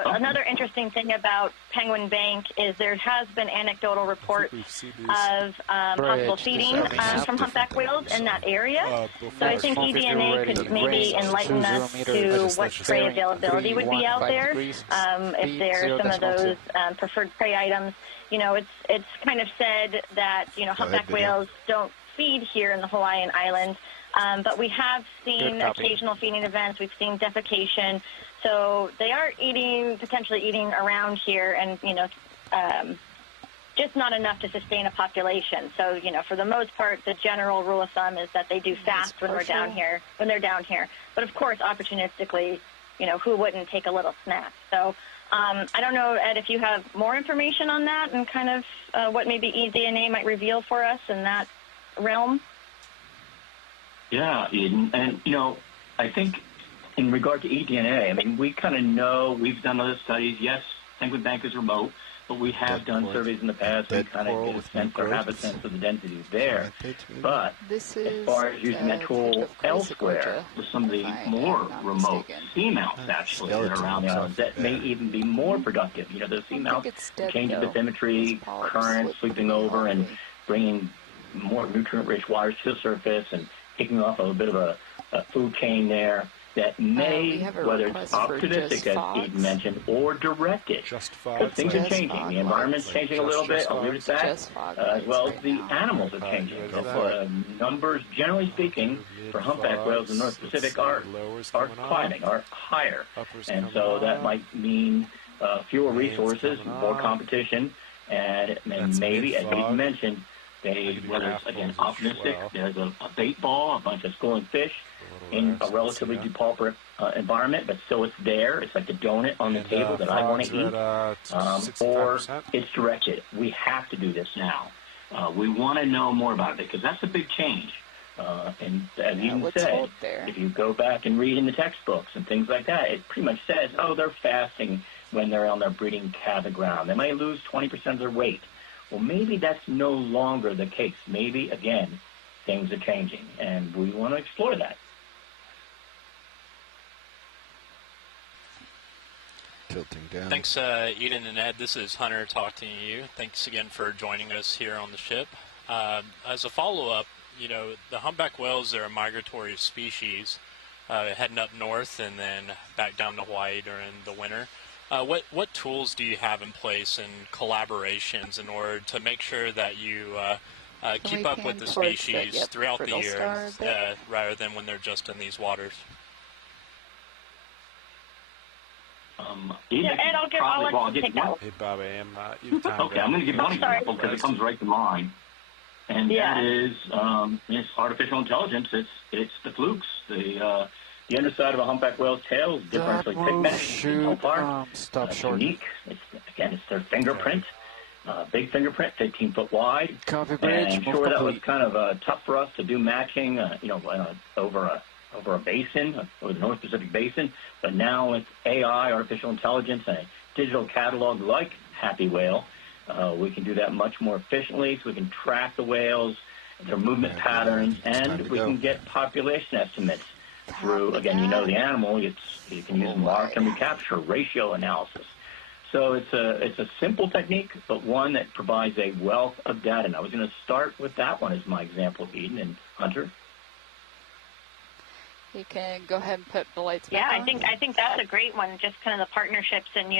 another interesting thing about Penguin Bank is there has been anecdotal reports of possible feeding from humpback whales in that area. So I think eDNA could maybe enlighten us to what prey availability would be out there. If there's some of those preferred prey items. It's kind of said that, humpback whales don't feed here in the Hawaiian Islands, but we have seen occasional feeding events. We've seen defecation. So they are potentially eating around here, and, just not enough to sustain a population. So, for the most part, the general rule of thumb is that they do fast when they're down here. But, of course, opportunistically, who wouldn't take a little snack? So I don't know, Ed, if you have more information on that and kind of what maybe eDNA might reveal for us in that realm. Yeah, Eden. And, I think in regard to eDNA, we kind of know, we've done other studies. Yes, Penguin Bank is remote, but we have done surveys in the past. We kind of get a sense or have a sense of the density there. But as far as using that tool elsewhere, with some of the more remote seamounts, actually, that are around the islands, that may even be more productive. The seamounts change the bathymetry, currents sweeping over and bringing more nutrient-rich waters to the surface and kicking off a little bit of a food chain there. That may, whether it's opportunistic, as Eden mentioned, or directed, because things are changing. The environment's changing a little bit, I'll leave it at that, as well as the animals are changing. Numbers, generally speaking, for humpback whales in the North Pacific are climbing, are higher. And so that might mean fewer resources, more competition, and maybe, as Eden mentioned, whether it's, again, opportunistic, there's a bait ball, a bunch of schooling fish, in a relatively depauperate environment, but still it's there. It's like the donut on the table that I want to eat. Or it's directed. We have to do this now. We want to know more about it because that's a big change. And as Eden said, if you go back and read in the textbooks and things like that, it pretty much says, they're fasting when they're on their breeding calving ground. They may lose 20% of their weight. Well, maybe that's no longer the case. Maybe, again, things are changing, and we want to explore that. Tilting down. Thanks, Eden and Ed. This is Hunter talking to you. Thanks again for joining us here on the ship. As a follow-up, the humpback whales are a migratory species, heading up north and then back down to Hawaii during the winter. What tools do you have in place and collaborations in order to make sure that you keep up with the species throughout the year rather than when they're just in these waters. Ed, I'll take that. Hey, Bob, I am. Okay, I'm going to give one example because it comes right to mind. And that is it's artificial intelligence. It's the flukes. The underside of a humpback whale's tail is differentially pigmented. Stop short. Unique. It's their fingerprint. Big fingerprint, 15-foot wide. Copy, bridge. And sure, that was kind of tough for us to do matching, over a basin, over the North Pacific Basin. But now with AI, artificial intelligence, and a digital catalog like Happy Whale, we can do that much more efficiently. So we can track the whales, their movement patterns, and we can get population estimates through, again, the animal. You can use mark and recapture ratio analysis. So it's a simple technique, but one that provides a wealth of data. And I was going to start with that one as my example, Eden and Hunter. You can go ahead and put the lights back on. I think that's a great one, just kind of the partnerships and,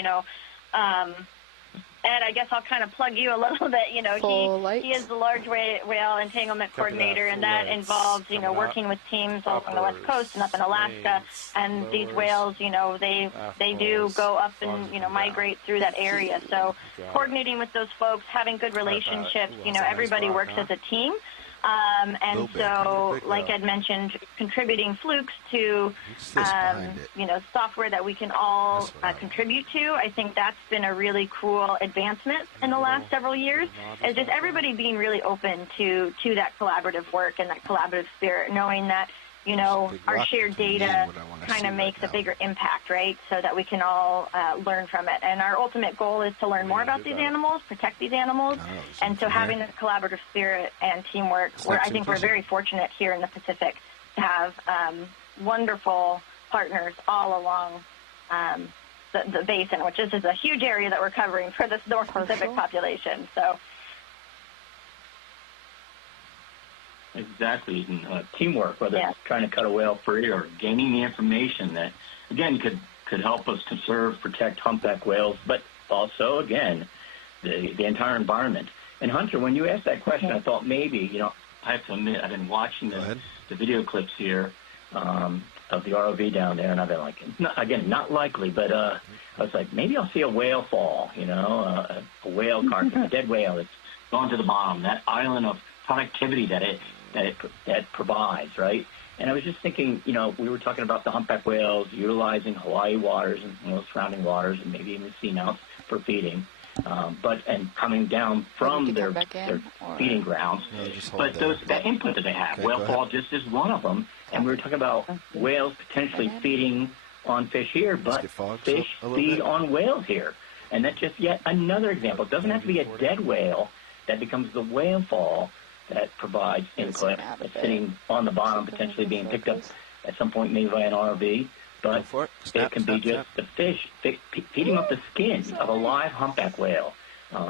Ed, I guess I'll kind of plug you a little bit. He is the large whale entanglement coordinator, and that involves, working with teams along the West Coast and up in Alaska. And these whales, they do go up and, migrate through that area. So coordinating with those folks, having good relationships, everybody works as a team. And so, like Ed mentioned, contributing flukes to, software that we can all contribute to. I think that's been a really cool advancement in the last several years. Is just everybody being really open to that collaborative work and that collaborative spirit, knowing that, our shared data kind of makes a bigger impact, right? So that we can all learn from it. And our ultimate goal is to learn more about these animals, protect these animals. And so having this collaborative spirit and teamwork, I think we're very fortunate here in the Pacific to have wonderful partners all along the basin, which is a huge area that we're covering for this North Pacific population. So. Exactly. Teamwork, whether it's trying to cut a whale free or gaining the information that, again, could help us conserve, protect humpback whales, but also, again, the entire environment. And Hunter, when you asked that question, I thought maybe, I have to admit, I've been watching the video clips here of the ROV down there, and I've been like, not likely, but I was like, maybe I'll see a whale fall, a whale carcass, a dead whale that's gone to the bottom, that island of productivity that it provides, right? And I was just thinking, we were talking about the humpback whales utilizing Hawaii waters and surrounding waters and maybe even seamounts for feeding, and coming down from their feeding grounds. But that input that they have, whale fall just is one of them. And we were talking about whales potentially feeding on fish here, but fish feed on whales here. And that's just yet another example. It doesn't have to be a dead whale that becomes the whale fall that provides input. It's sitting on the bottom, potentially being picked up at some point maybe by an RV. But it can be just the fish feeding off the skin of a live humpback whale,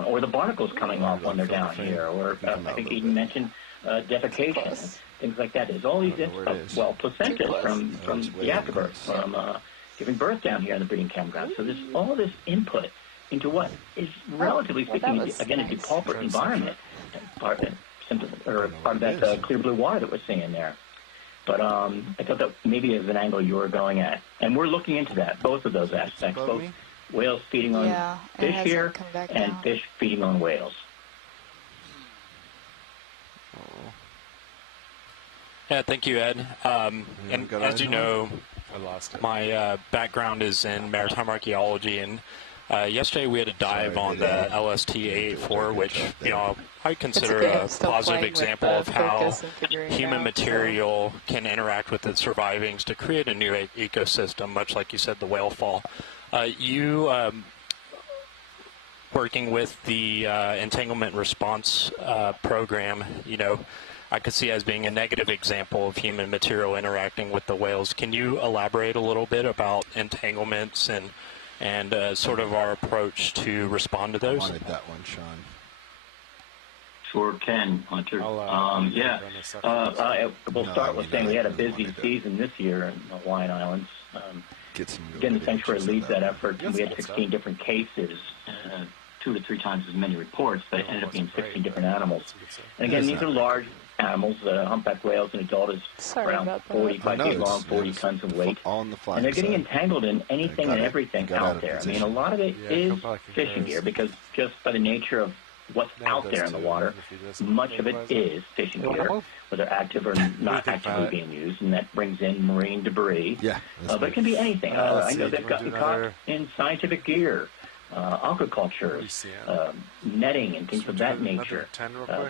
or the barnacles coming off when they're down here, or I think Eden mentioned defecation, things like that. There's all these, placentas from the afterbirth, from giving birth down here in the breeding campground. So there's all this input into what is, relatively speaking, again, a depauperate environment, part of that clear blue water that we're seeing there. But I thought that maybe is an angle you were going at. And we're looking into that, both of those aspects, both whales feeding on fish here and fish feeding on whales. Yeah, thank you, Ed. And as you know, my background is in maritime archaeology, and yesterday we had a dive on the LST-884, which I consider a positive example of how human material can interact with its survivings to create a new ecosystem, much like you said, the whale fall. You working with the entanglement response program, I could see as being a negative example of human material interacting with the whales. Can you elaborate a little bit about entanglements and sort of our approach to respond to those? I wanted that one, Sean. Sure can, Hunter. We'll start with saying we had a busy season this year in the Hawaiian Islands. Again, the sanctuary leads that effort. We had 16 different cases 2 to 3 times as many reports, but it ended up being 16 different animals. And again, these are large animals. Humpback whales, an adult is around 45 feet long, 40 tons of weight. And they're getting entangled in anything and everything out there. I mean, a lot of it is fishing gear because just by the nature of what's out there in the water, much of it is fishing gear, whether active or not actively being used, and that brings in marine debris. But it can be anything. I know they've gotten caught in scientific gear, aquaculture, netting and things of that nature,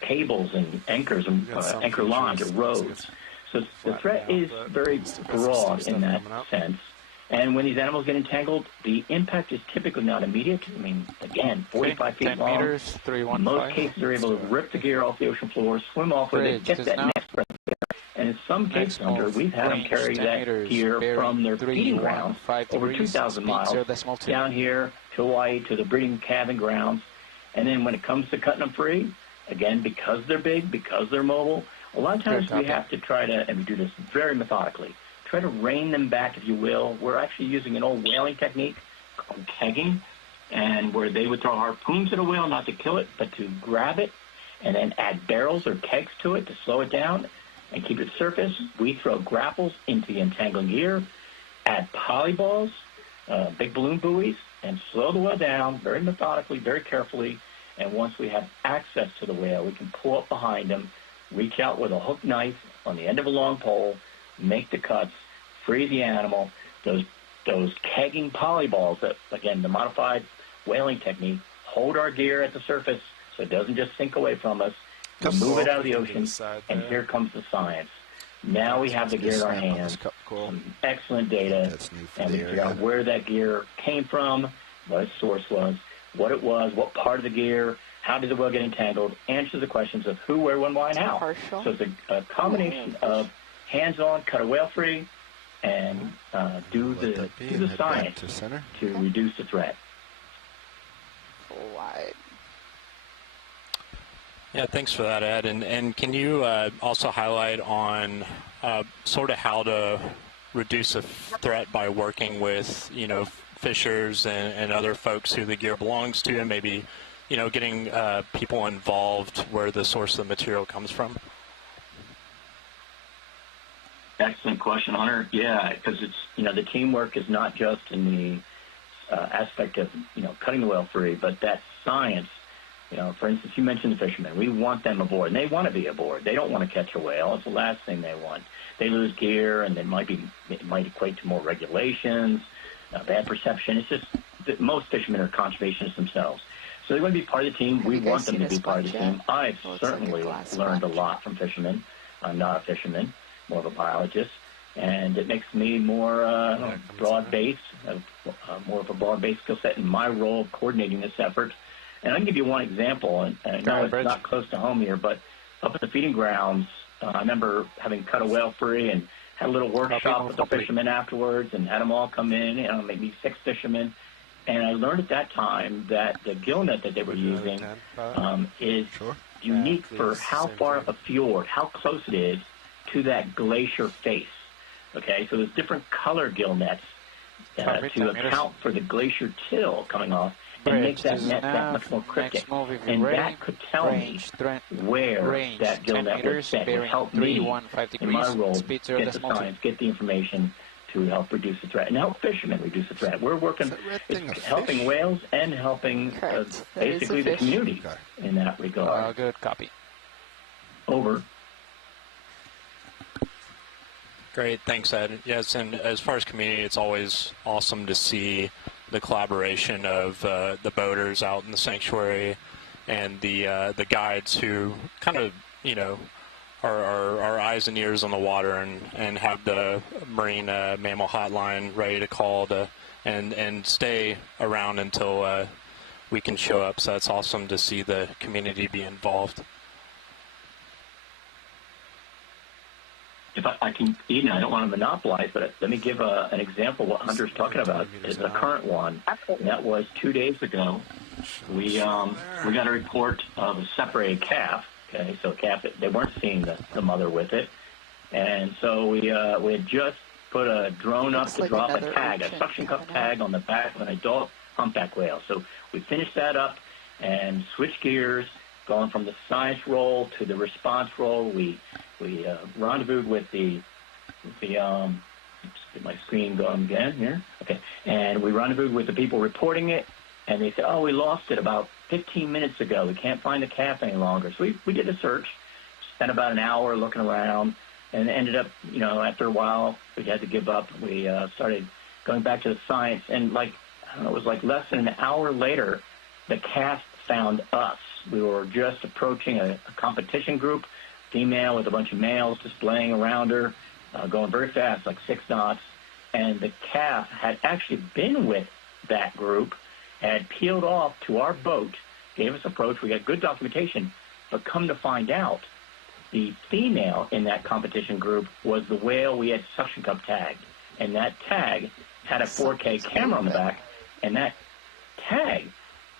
cables and anchors and anchor lines or roads. So the threat is very broad in that sense. And when these animals get entangled, the impact is typically not immediate. I mean, again, 45 feet long. Meters, in most cases, they're able to rip the gear off the ocean floor, swim off with it, get that next breath of air. And in some cases, we've had them carry that gear from their feeding grounds over 2,000 miles down here to Hawaii to the breeding calving grounds. And then when it comes to cutting them free, again, because they're big, because they're mobile, a lot of times we have to try to, and we do this very methodically, try to rein them back, if you will. We're actually using an old whaling technique called kegging, and where they would throw harpoons at a whale, not to kill it, but to grab it, and then add barrels or kegs to it to slow it down and keep it surface. We throw grapples into the entangling gear, add polyballs, big balloon buoys, and slow the whale down very methodically, very carefully. And once we have access to the whale, we can pull up behind them, reach out with a hook knife on the end of a long pole, make the cuts, free the animal. Those kegging polyballs that, again, the modified whaling technique, hold our gear at the surface so it doesn't just sink away from us. Move it out of the ocean, and here comes the science. Now we have the gear in our hands, some excellent data, and we figure out where that gear came from, what its source was, what part of the gear, how did the whale get entangled, answer the questions of who, where, when, why, and how. So it's a combination of hands-on, cut a whale free, and do the science to reduce the threat. Yeah, thanks for that, Ed. And can you also highlight on sort of how to reduce a threat by working with, fishers and other folks who the gear belongs to, and maybe, getting people involved where the source of the material comes from? Excellent question, Hunter. Yeah, because it's, the teamwork is not just in the aspect of, cutting the whale free, but that science. For instance, you mentioned the fishermen. We want them aboard, and they want to be aboard. They don't want to catch a whale. It's the last thing they want. They lose gear, and it might equate to more regulations, bad perception. It's just that most fishermen are conservationists themselves. So they want to be part of the team. We want them to be part of the team. I've certainly learned a lot from fishermen. I'm not a fisherman, more of a biologist, and it makes me more broad-based, more of a broad-based skill set in my role of coordinating this effort. And I can give you one example, and I know it's not close to home here, but up at the feeding grounds, I remember having cut a whale free and had a little workshop with the fishermen afterwards and had them all come in, maybe 6 fishermen. And I learned at that time that the gill net that they were using is unique for how far up a fjord, how close it is to that glacier face. Okay, so there's different color gill nets to account for the glacier till coming off. And make that net that much more cryptic. And that could tell me where that gill net was set. It would help me in my role get the science, get the information to help reduce the threat. And help fishermen reduce the threat. We're working, helping whales and helping basically the community in that regard. Good copy. Over. Great, thanks, Ed. Yes, and as far as community, it's always awesome to see the collaboration of the boaters out in the sanctuary and the guides who kind of, are our eyes and ears on the water and have the marine mammal hotline ready to call and stay around until we can show up. So it's awesome to see the community be involved. If I can, Eden, I don't want to monopolize, but let me give an example. What Hunter's talking about is a current one. And that was 2 days ago. We got a report of a separated calf. Okay, so calf, they weren't seeing the mother with it, and so we had just put a drone up to drop a tag, a suction cup tag on the back of an adult humpback whale. So we finished that up, and switched gears, going from the science role to the response role. We rendezvoused with the just get my screen going again here. Okay, and we rendezvoused with the people reporting it, and they said, oh, we lost it about 15 minutes ago. We can't find the calf any longer. So we did a search, spent about an hour looking around, and ended up, after a while, we had to give up. We started going back to the science, and it was like less than an hour later, the calf found us. We were just approaching a competition group, female with a bunch of males displaying around her, going very fast, like 6 knots, and the calf had actually been with that group, had peeled off to our boat, gave us approach. We got good documentation, but come to find out, the female in that competition group was the whale we had suction cup tagged, and that tag had a 4K camera on the back, and that tag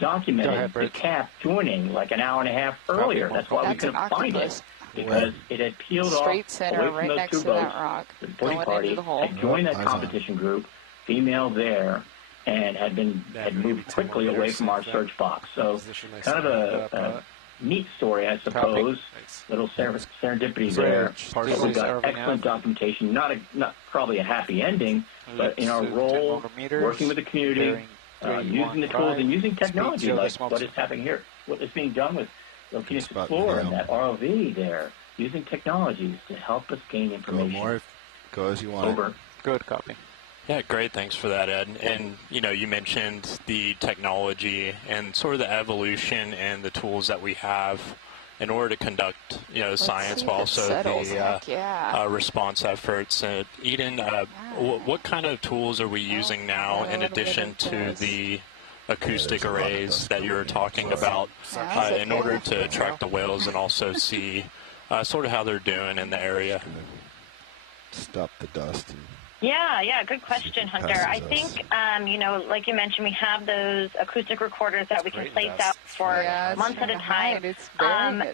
documented the calf joining like an hour and a half earlier. That's why we couldn't find it, because it had peeled Straight off center, away from right those next 2 to boats. that rock. The reporting Going party into the hole. had joined that competition group, female there, and had moved quickly away from our search box. So kind of a neat story, I suppose. Little serendipity there. But we got excellent documentation. Not probably a happy ending, but in our role, working with the community, using the tools and using technology like what is happening here, what is being done with Okeanos Explorer and that ROV there, using technologies to help us gain information. Go as you want. Over. Good copy. Yeah, great. Thanks for that, Ed. And, you mentioned the technology and sort of the evolution and the tools that we have in order to conduct, science, but also the response efforts. Eden, what kind of tools are we using now in addition to the acoustic arrays that you were talking about in order to track the whales and also see sort of how they're doing in the area? Stop the dust. Yeah, good question, Hunter. I think, like you mentioned, we have those acoustic recorders that we can place out for months at a time.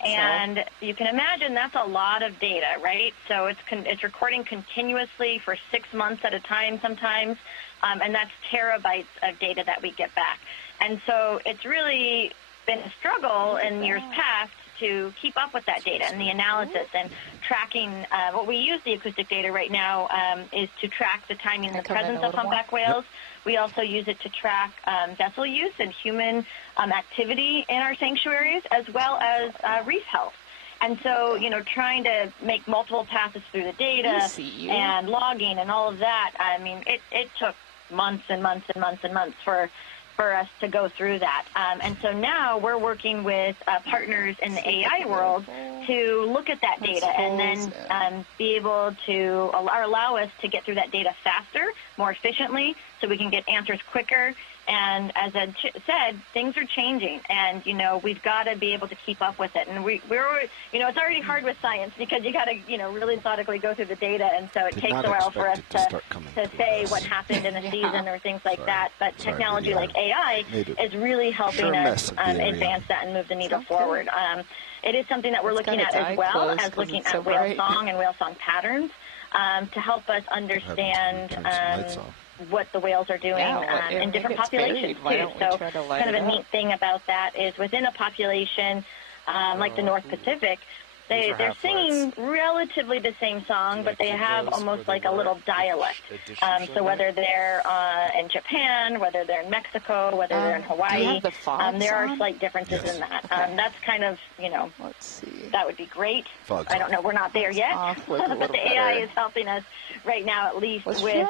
And you can imagine that's a lot of data, right? So it's recording continuously for 6 months at a time sometimes, and that's terabytes of data that we get back. And so it's really been a struggle in years past to keep up with that data and the analysis and tracking. What we use the acoustic data right now is to track the timing and the presence of humpback whales. We also use it to track vessel use and human activity in our sanctuaries, as well as reef health. And so, trying to make multiple passes through the data and logging and all of that, I mean, it took months and months and months and months for us to go through that. And so now we're working with partners in the AI world to look at that data and then be able to allow us to get through that data faster, more efficiently, so we can get answers quicker. And as Ed said, things are changing, and we've got to be able to keep up with it. And we're it's already hard with science because you got to really methodically go through the data, and so it takes a while for us to say what happened in a season or things like that. But technology like AI is really helping us advance that and move the needle forward. It is something that we're looking at as well as looking at whale song and whale song patterns to help us understand what the whales are doing in different populations too. So kind of a neat thing about that is within a population like the North Pacific, they're singing relatively the same song, but they have almost like a little dialect. So whether they're in Japan, whether they're in Mexico, whether they're in Hawaii, there are slight differences in that. That's kind of, let's see. That would be great. I don't know. We're not there yet, but the AI is helping us right now, at least with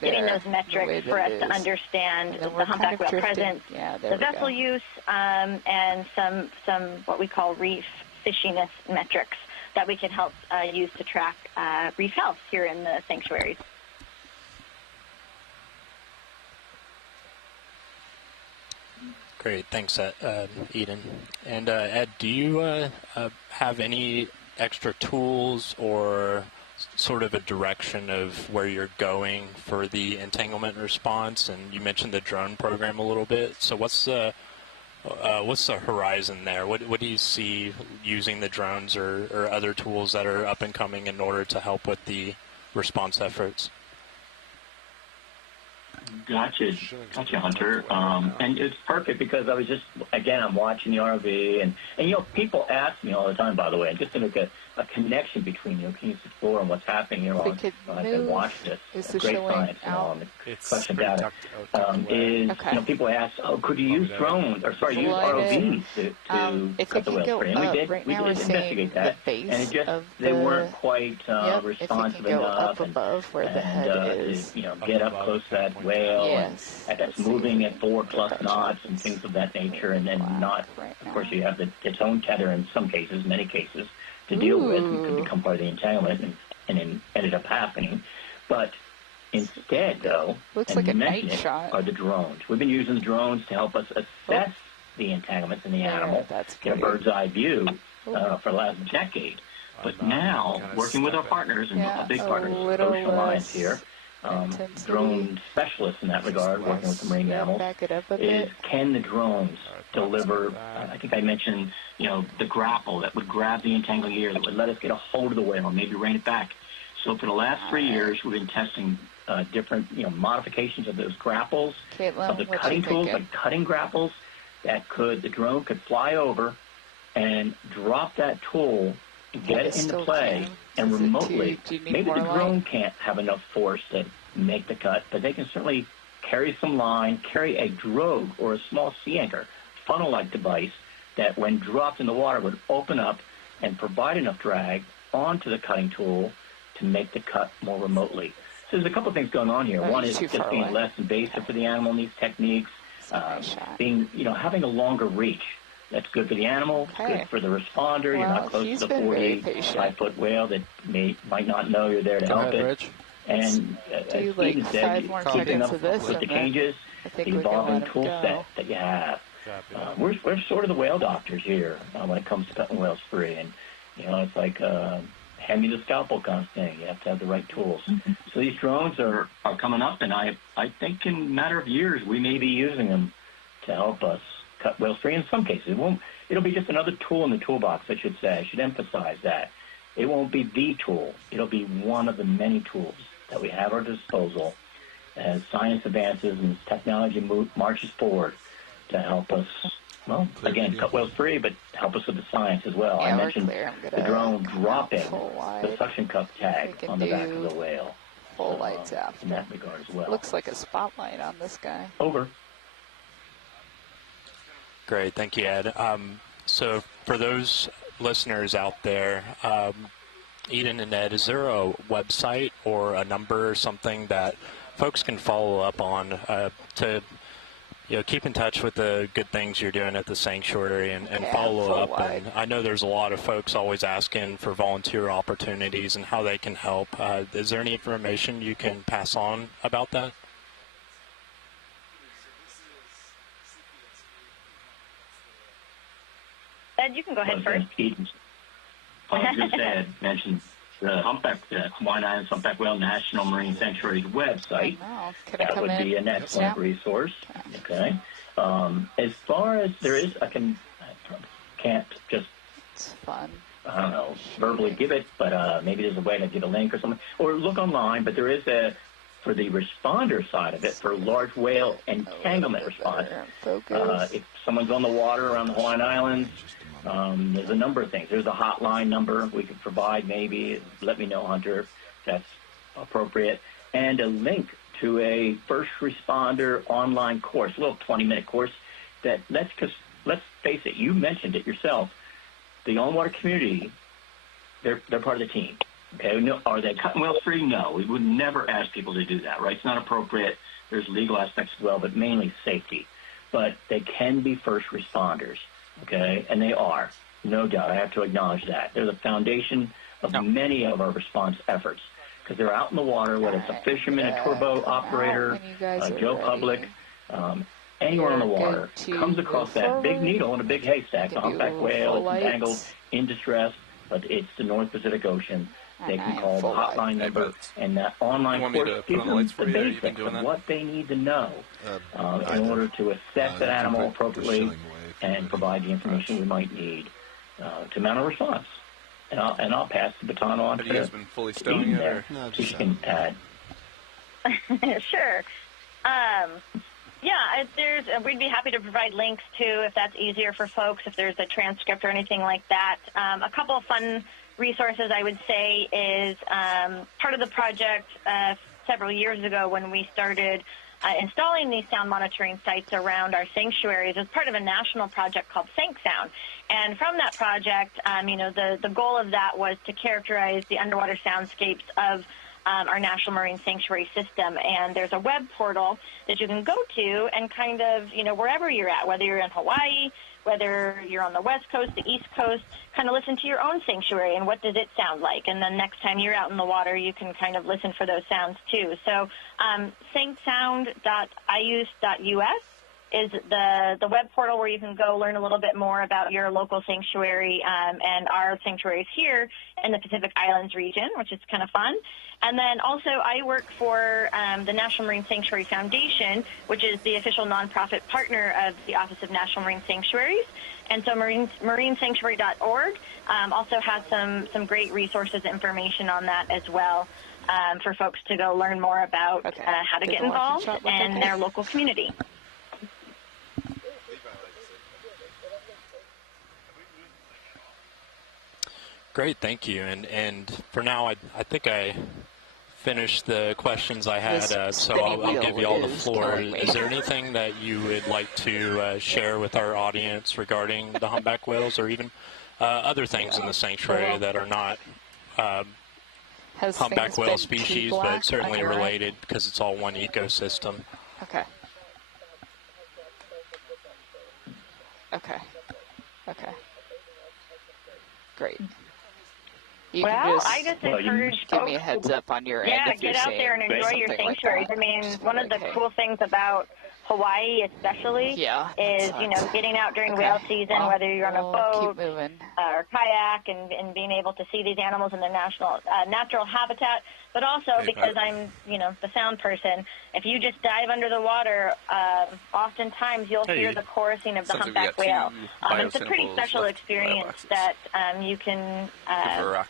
getting those metrics for us to understand the humpback whale presence, the vessel use, and some what we call reef fishiness metrics that we can help use to track reef health here in the sanctuaries. Great, thanks, Eden. And Ed, do you have any extra tools or sort of a direction of where you're going for the entanglement response? And you mentioned the drone program a little bit. So what's the horizon there? What do you see using the drones or other tools that are up and coming in order to help with the response efforts? Gotcha, Hunter. And it's perfect because I was just, again, I'm watching the RV, and people ask me all the time, by the way, just to make a connection between the Okeanos Explorer and what's happening here on I watch this. Is the great showing science out? It's question data. People ask, could you use drones, or sorry, use ROVs to cut the whales free? And we did investigate that, and they weren't quite responsive enough. Above where the head is. Get up close to that whale, and that's moving at 4+ knots and things of that nature, and then not, of course, you have its own tether in some cases, many cases, to deal with, and could become part of the entanglement, and it ended up happening. But instead, though, looks like a night shot, are the drones. We've been using the drones to help us assess the entanglements in the animal, get a bird's eye view for the last decade. But now, working with our partners, and a big partner is the Ocean Alliance here, drone specialists in that regard, working with the marine mammals, is can the drones deliver, I think I mentioned, the grapple that would grab the entangling gear, that would let us get a hold of the whale and maybe rein it back. So for the last 3 years, we've been testing different, modifications of those grapples, of the cutting tools, like cutting grapples, that the drone could fly over and drop that tool, get it into play, and remotely, maybe the drone can't have enough force to make the cut, but they can certainly carry some line, carry a drogue or a small sea anchor, funnel-like device that when dropped in the water would open up and provide enough drag onto the cutting tool to make the cut more remotely. So there's a couple of things going on here. One is just being less invasive for the animal in these techniques, having a longer reach. That's good for the animal, good for the responder. You're not close to the 45-foot whale that might not know you're there to help it. Rich. And as Stephen said, keeping up with the changes, the evolving tool set that you have. We're sort of the whale doctors here when it comes to cutting whales free. And, it's like hand me the scalpel kind of thing. You have to have the right tools. So these drones are coming up, and I think in a matter of years we may be using them to help us cut whales free. In some cases, it'll be just another tool in the toolbox, I should say. I should emphasize that. It won't be the tool. It'll be one of the many tools that we have at our disposal as science advances and technology marches forward to help us, again, cut whales free, but help us with the science as well. I mentioned the drone dropping the suction cup tag on the back of the whale. Full lights after. In that regard as well. Looks like a spotlight on this guy. Over. Great, thank you, Ed. So for those listeners out there, Eden and Ed, is there a website or a number or something that folks can follow up on to keep in touch with the good things you're doing at the sanctuary and follow up? And I know there's a lot of folks always asking for volunteer opportunities and how they can help. Is there any information you can pass on about that? Ed, you can go ahead first. I was going to say, I mentioned the Hawaiian Islands Humpback Whale National Marine Sanctuary's website. That would be an excellent resource. Okay. As far as there is, I can't just, I don't know, verbally give it, but maybe there's a way to give a link or something. Or look online, but there is for the responder side of it, for large whale entanglement response, if someone's on the water around the Hawaiian Islands, there's a number of things. There's a hotline number we could provide, maybe. Let me know, Hunter, if that's appropriate. And a link to a first responder online course, a little 20-minute course that let's face it, you mentioned it yourself. The on-water community, they're part of the team. Okay, no, are they cutting whales free? No, we would never ask people to do that, right? It's not appropriate. There's legal aspects as well, but mainly safety. But they can be first responders, okay? And they are, no doubt. I have to acknowledge that. They're the foundation of many of our response efforts because they're out in the water, whether it's a fisherman, a tour boat operator, Joe Public, anyone on the water comes across that big needle in a big haystack, a humpback whale, it's entangled, in distress, but it's the North Pacific Ocean. They can call the hotline number, and that online course gives them the basics of what they need to know in order to assess that animal appropriately and provide the information we might need to mount a response. And I'll pass the baton on to been fully stowing it, there. So you can add. Sure. Yeah, we'd be happy to provide links too if that's easier for folks, if there's a transcript or anything like that. A couple of fun resources I would say is part of the project several years ago when we started installing these sound monitoring sites around our sanctuaries as part of a national project called Shakedown. And from that project, the goal of that was to characterize the underwater soundscapes of our National Marine Sanctuary system. And there's a web portal that you can go to and kind of, wherever you're at, whether you're in Hawaii, whether you're on the West Coast, the East Coast, kind of listen to your own sanctuary and what does it sound like. And then next time you're out in the water, you can kind of listen for those sounds too. So syncsound.ius.us is the web portal where you can go learn a little bit more about your local sanctuary and our sanctuaries here in the Pacific Islands region, which is kind of fun. And then also I work for the National Marine Sanctuary Foundation, which is the official nonprofit partner of the Office of National Marine Sanctuaries. And so marinesanctuary.org also has some great resources, information on that as well for folks to go learn more about how to get involved in their local community. Great, thank you. And for now, I think I finished the questions I had, so I'll give you all the floor. Is there anything that you would like to share with our audience regarding the humpback whales or even other things in the sanctuary that are not humpback whale species, but certainly related because it's all one ecosystem? Okay. Okay. Okay. Great. You can just encourage give me a heads up on your end if you're get out there and enjoy your sanctuaries. I mean, one of the cool things about Hawaii especially is, getting out during whale season, whether you're on a boat or kayak and being able to see these animals in their natural habitat, but also because I'm, the sound person, if you just dive under the water, oftentimes you'll hear the chorusing of the humpback whale. It's a pretty special experience that you can, that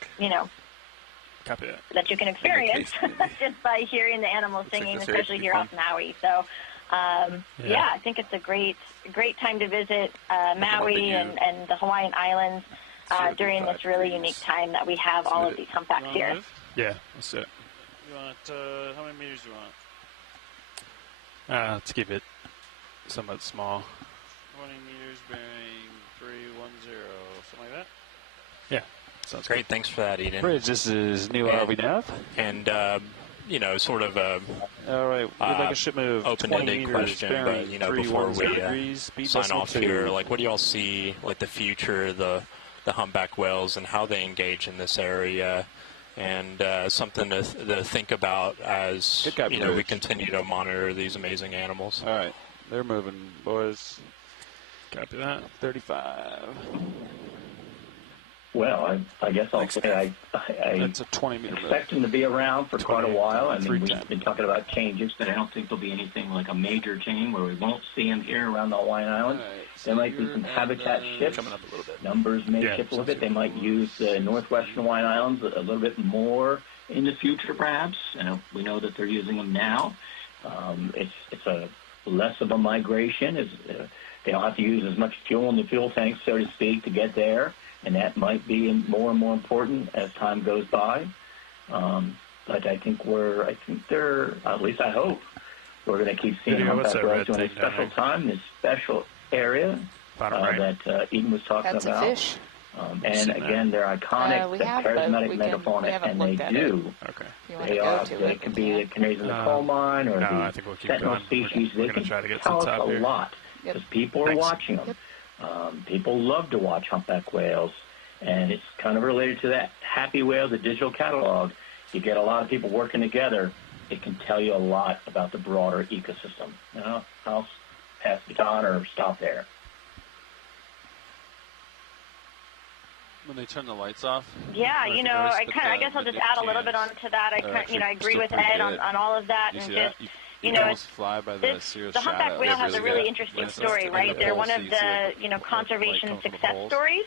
you can experience just by hearing the animals singing, especially here off Maui. So, I think it's a great time to visit Maui and the Hawaiian Islands during this really unique time that we have all of these humpbacks here. Yeah, that's it. You want, how many meters do you want? Let's keep it somewhat small. 20 meters bearing 310, something like that? Yeah, sounds great. Thanks for that, Eden. Bridge, this is new RV nav. And, sort of a all right, we'd like a ship move open-ended question, but, before we sign off here, like, what do y'all see, like, the future, the humpback whales and how they engage in this area? And something to think about as we continue to monitor these amazing animals. All right, they're moving, boys. Copy that. 35. Well, I guess I'll say I That's a 20-meter expect them to be around for quite a while. I mean, we've been talking about changes, but I don't think there'll be anything like a major change where we won't see them here around the Hawaiian Islands. There might be some habitat shifts. Coming up a little bit. Numbers may shift a little bit. They might use the northwestern Hawaiian Islands a little bit more in the future, perhaps. We know that they're using them now. It's a less of a migration. They don't have to use as much fuel in the fuel tanks, so to speak, to get there. And that might be more and more important as time goes by. But I think they're, at least I hope, we're going to keep seeing humpback whales during a special time, this special area that Eden was talking about. That's a fish. And again, they're iconic, they're charismatic megafauna, and they do. They can be the canaries in the coal mine or the sentinel species. They can tell us a lot because people are watching them. People love to watch humpback whales, and it's kind of related to that Happy Whale, the digital catalog. You get a lot of people working together. It can tell you a lot about the broader ecosystem. I'll pass the baton or stop there. When they turn the lights off? Yeah, I guess I'll just add a little bit onto that. I agree with Ed on all of that, and just. Fly by the humpback whale has a really interesting story, right? They're one of the, conservation success stories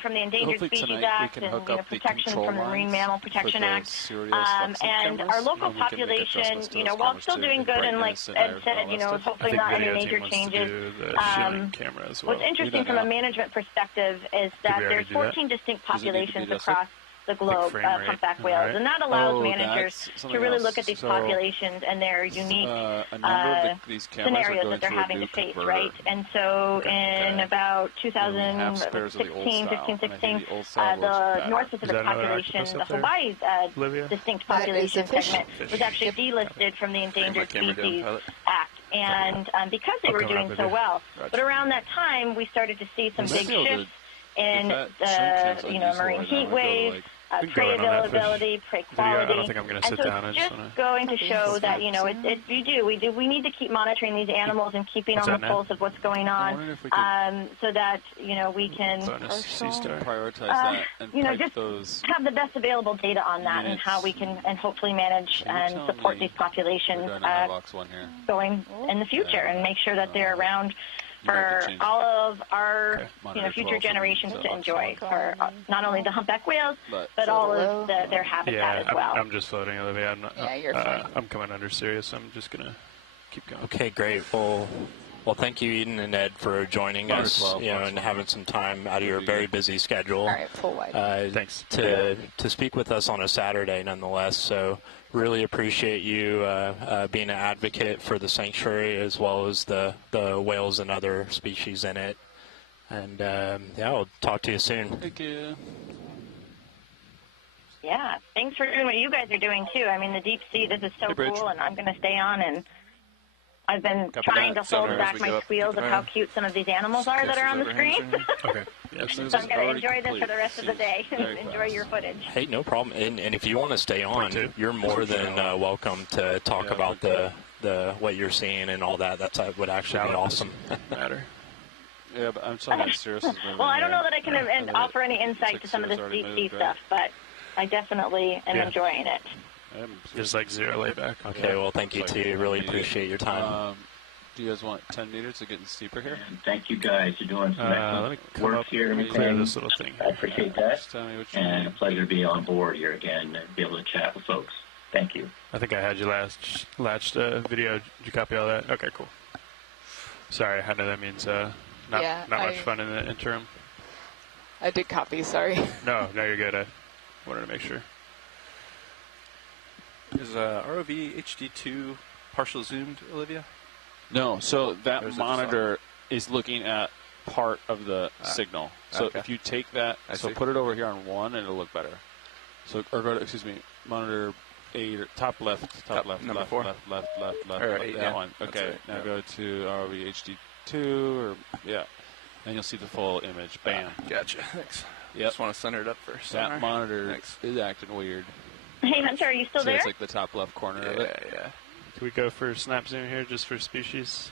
from the Endangered Hopefully Species tonight Act we can and hook up the protection control from the Marine lines Mammal for Protection the Act. serious fluorescent And cameras, our local and we can make population, adjustments to you know, those while cameras still too, doing and good and like brightness and Ed said, all you that know, stuff. hopefully I think not any video major team wants changes. to do the shielding camera as well. What's interesting from a management perspective is that already there's do that? 14 distinct Does it need to be populations adjusted? across the globe frame of rate. humpback whales, Alright. and that allows Oh, managers that's to something really else. look at these So, populations and their unique a number of these cameras are scenarios going that they're through a having new to face, converter. right? And so in about And we have spares of the old 2016, style, 15, and I 16, think the old style the works better. North Is Pacific that another population, octopus the up there? Hawaii Olivia? distinct That is population a fish. segment was actually delisted from the Endangered Species Act. And because they were coming up doing with so you. well. Gotcha. But around that time, we started to see some We might big be able to- shifts in if that shrink the, thing's you know, unusable marine right now, heat we might be able to, wave, like, we can prey go in on that fish availability, prey video. I quality. don't think I'm going to And sit so down. I it's just just want to. going to show that, you know, we need to keep monitoring these animals and keeping What's on the that, Nat? pulse of what's going I'm on, wondering if we could so that, you know, we can Bonus C-star. prioritize that and you know, pipe just those. have the best available data on that and how we can and hopefully manage Can you and tell support me- these populations We're doing a box one here. going in the future and make sure that they're around You might have for to change all of our Monitor future 12 generations to to box enjoy one. for not only the humpback whales but So- all of their habitat Yeah, as well. I'm just floating, Olivia. I'm not. Yeah, you're fine. I'm coming under serious. I'm just gonna keep going. Okay, great. Well, thank you, Eden and Ed, for joining Monitor us. 12, You know, box and one. having some time out of your very busy schedule. All right, full wide. Thanks. To speak with us on a Saturday, nonetheless. So really appreciate you being an advocate for the sanctuary as well as the whales and other species in it. And yeah, I'll talk to you soon. Thank you. Yeah, thanks for doing what you guys are doing too. I mean, the deep sea, this is so Hey, Bridge. cool, and I'm going to stay on. And I've been Copy trying that. to hold Sonar as back we my go up. squeals of how cute some of these animals are that are on the screen. Okay. Yes, So I'm going to enjoy this for the rest of the day and enjoy your footage. Hey, no problem. And if you want to stay on, you're more than welcome to talk about the what you're seeing and all that. That would actually be awesome. Matter. Yeah, but I'm sorry, Cirrus is moving. Well, I don't there. know that I can offer any insight to some of this Cirrus already deep sea moved, right? stuff, but I definitely am Yeah. enjoying it. Just like zero layback. Okay, well, thank you, too. Really appreciate your time. Do you guys want 10 meters to getting steeper here? And thank you guys for doing some Let me excellent come work up here. and clear this little thing. I appreciate that. Just tell me what you And need. a pleasure to be on board here again and be able to chat with folks. Thank you. I think I had you latched video. Did you copy all that? Okay, cool. Sorry, I know that means not Yeah, much fun in the interim. I did copy, sorry. No, you're good. I wanted to make sure. Is ROV HD2 partial zoomed, Olivia? No, so that Or is it monitor is looking at part of the signal. So okay. if you take that, I so see. put it over here on one, and it'll look better. So, or go to, excuse me, monitor 8, or top left, Top left, number left, 4. left, Or left, 8, that yeah. one. That's Okay, right, now yeah. go to ROV HD2, or yeah, and you'll see the full image. Bam. Gotcha. Thanks. Yep. Just want to center it up first. That monitor is acting weird. Hey, Hunter, are you still See, there? it's like the top left corner of it. Yeah. Can we go for snap zoom here, just for species?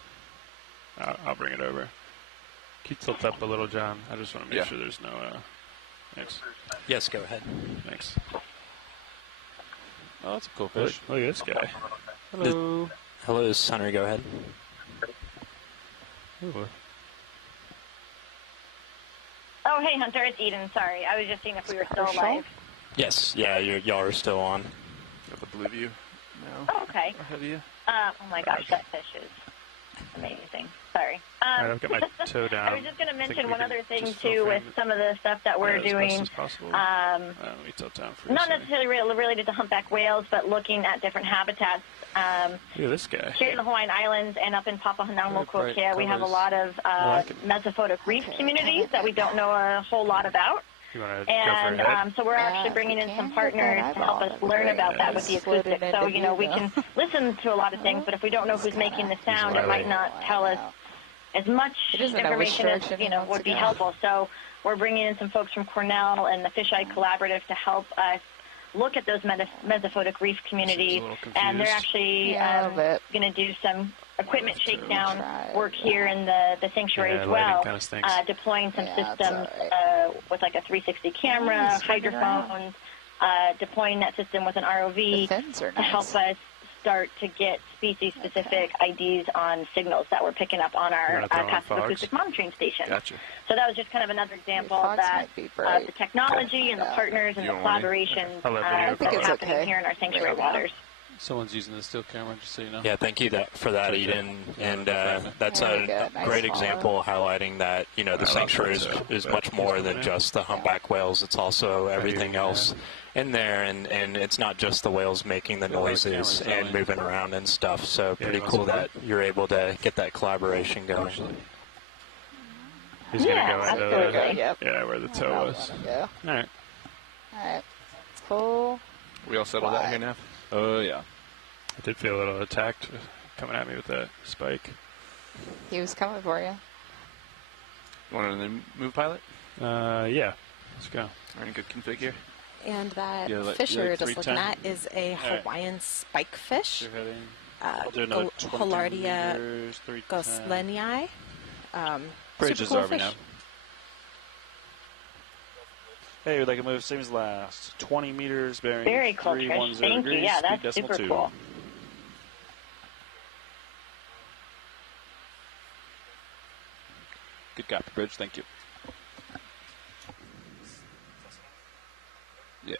I'll bring it over. Can you tilt up a little, John? I just want to make sure there's no. Thanks. Yes, go ahead. Thanks. Oh, that's a cool fish. Look at this guy. Hello. Hello, this is Hunter. Go ahead. Ooh. Oh, hey, Hunter, it's Eden. Sorry, I was just seeing if we were still alive. Yes, yeah, y'all are still on. Got the blue view now. Oh, okay. Ahead of you. Oh my gosh, that fish is amazing. Sorry. All right, I've got my toe down. I was just going to I think mention we one can other thing just too full with frame some of the stuff that we're as best doing. as possible. Let me tilt down for you. Not necessarily related to humpback whales, but looking at different habitats. Look at this guy. Here in the Hawaiian Islands and up in Papahanaumokuakea, bright we have a colors. lot of mesophotic reef communities that we don't know a whole lot about. You want to And go for a head? so we're actually bringing in some partners to help us learn about that with the acoustics. So, you know, we can listen to a lot of things, but if we don't know who's making the sound, it might not tell us as much information as, you know, would be helpful. So we're bringing in some folks from Cornell and the Fisheye Collaborative to help us look at those mesophotic reef communities. And they're actually going to do some equipment shakedown work here in the sanctuary as well, deploying some systems with like a 360 camera, hydrophones, deploying that system with an ROV to help us start to get species-specific IDs on signals that we're picking up on our passive acoustic monitoring station. Gotcha. So that was just kind of another example that the technology and the partners and the collaborations that's happening here in our sanctuary waters. Someone's using the still camera, just so you know. Yeah, thank you for that, Eden. And that's a great example highlighting that, the sanctuary is much more than just the humpback whales. It's also everything else in there, and it's not just the whales making the noises and moving around and stuff. So pretty cool that you're able to get that collaboration going. He's going to go into Yep. where the toe was. Yeah. All right. All right. Full. We all settled out here now? Oh, yeah. I did feel a little attacked coming at me with that spike. He was coming for you. Want to move, pilot? Yeah. Let's go. Are in good config here? And that fish you're just looking at is a Hawaiian spike fish. Holardia goslenii. Bridge is cool RV fish. now. Hey, we'd like to move same as last. 20 meters bearing Very cool, 310 Trish. Thank degrees. you. Yeah, that's speed super 2. cool. Good copy, Bridge. Thank you. Yeah.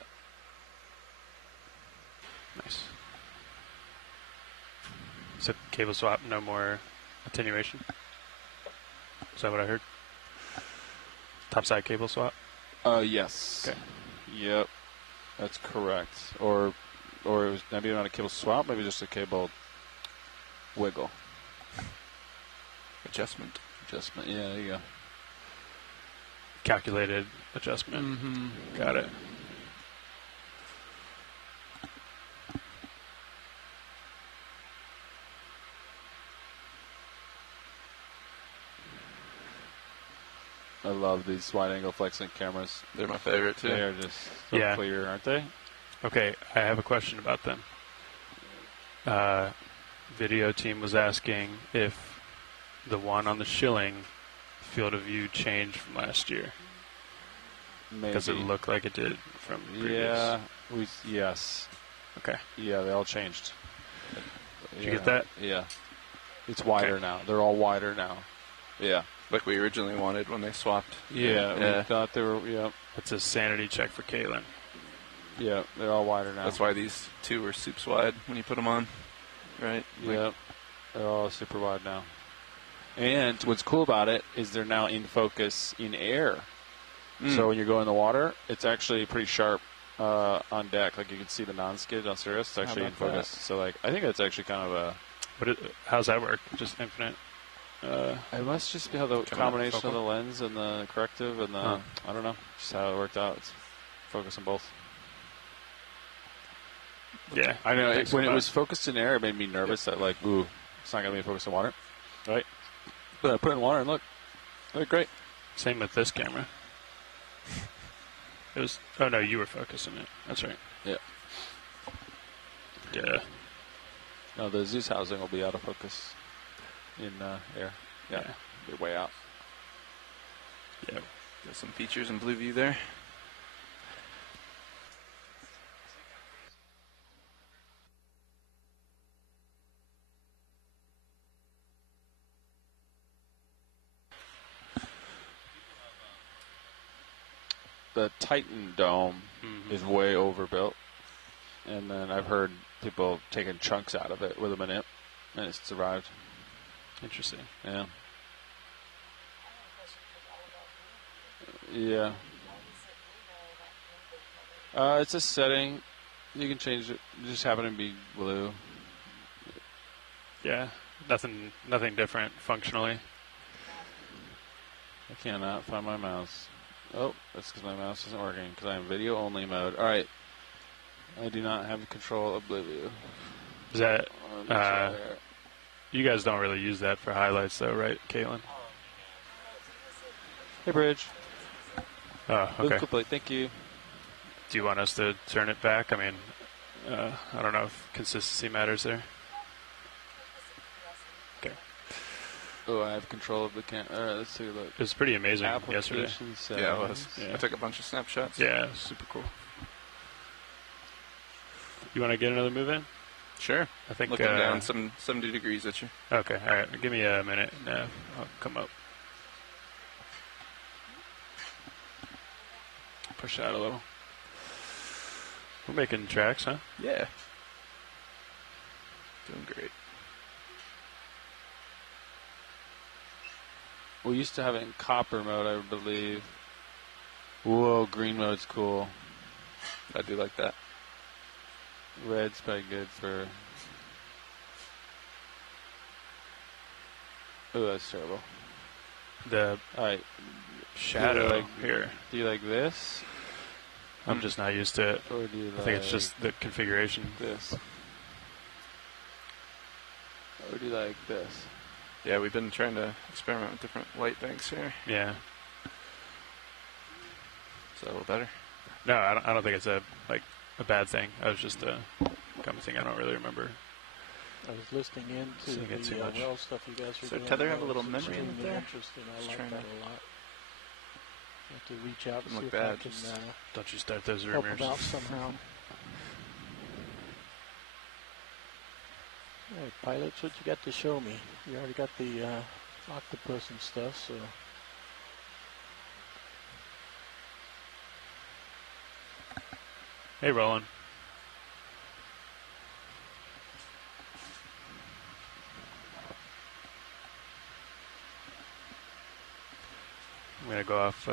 Nice. So cable swap, no more attenuation? Is that what I heard? Topside cable swap? Yes. Okay. Yep. That's correct. Or it was maybe not a cable swap, maybe just a cable wiggle. Adjustment. Yeah, there you go. Calculated adjustment. Mm-hmm. Got it. I love these wide-angle flex-link cameras. They're my favorite, too. They are just so clear, aren't they? Okay, I have a question about them. Video team was asking if the one on the shilling field of view changed from last year. Maybe. Does it look like it did from previous? Yeah. Yes. Okay. Yeah, they all changed. Did you get that? Yeah. It's wider now. They're all wider now. Yeah. Like we originally wanted when they swapped. Yeah, we thought they were, It's a sanity check for Caitlin. Yeah, they're all wider now. That's why these two were soups wide when you put them on, right? Yep. They're all super wide now. And what's cool about it is they're now in focus in air. So when you go in the water, it's actually pretty sharp on deck. Like you can see the non-skid on Sirius. It's actually in focus. So I think it's actually kind of a... How's that work? Just infinite? It must just be how the combination of the lens and the corrective and the... I don't know. Just how it worked out. It's focus on both. Yeah. I know. When it was focused in air, it made me nervous that, ooh, it's not going to be focused in water. Right? But I put it in water and look. It looked great. Same with this camera. It was... Oh, no, you were focusing it. That's right. Yeah. Yeah. No, the Zeus housing will be out of focus in air. Yeah. Be way out. Yeah. Got some features in blue view there. The Titan Dome is way overbuilt. And then I've heard people taking chunks out of it with a manip, and it's survived. Interesting. Yeah. Yeah. It's a setting. You can change it. It just happen to be blue. Yeah. Nothing different functionally. I cannot find my mouse. Oh, that's because my mouse isn't working because I'm video only mode. All right. I do not have control of blue view. Is that... you guys don't really use that for highlights though, right, Caitlin? Hey, Bridge. Oh, okay. Move complete. Thank you. Do you want us to turn it back? I mean, I don't know if consistency matters there. Okay. Oh, I have control of the camera. All right, let's take a look. It was pretty amazing yesterday. Yeah, it was. Yeah. I took a bunch of snapshots. Yeah, super cool. You want to get another move in? Sure. I think looking down 70 degrees at you. Okay, all right. Give me a minute, and I'll come up. Push out a little. We're making tracks, huh? Yeah. Doing great. We used to have it in copper mode, I believe. Whoa, green mode's cool. I do like that. Red's probably good for... Oh, that's terrible. All right. Shadow here. Do you like this? I'm just not used to it. Or do you I think it's just the configuration. This. Or do you like this? Yeah, we've been trying to experiment with different light banks here. Yeah. Is that a little better? No, I don't think it's a bad thing. I was just commenting. I don't really remember. I was listening in to the well stuff you guys were doing. So Tether have a little memory in there? Interesting. I like that a lot. You have to reach out and see if bad. I can Don't you start those help rumors. them out somehow. All right, pilots, what you got to show me? You already got the octopus and stuff, so... Hey, Roland. I'm going to go off,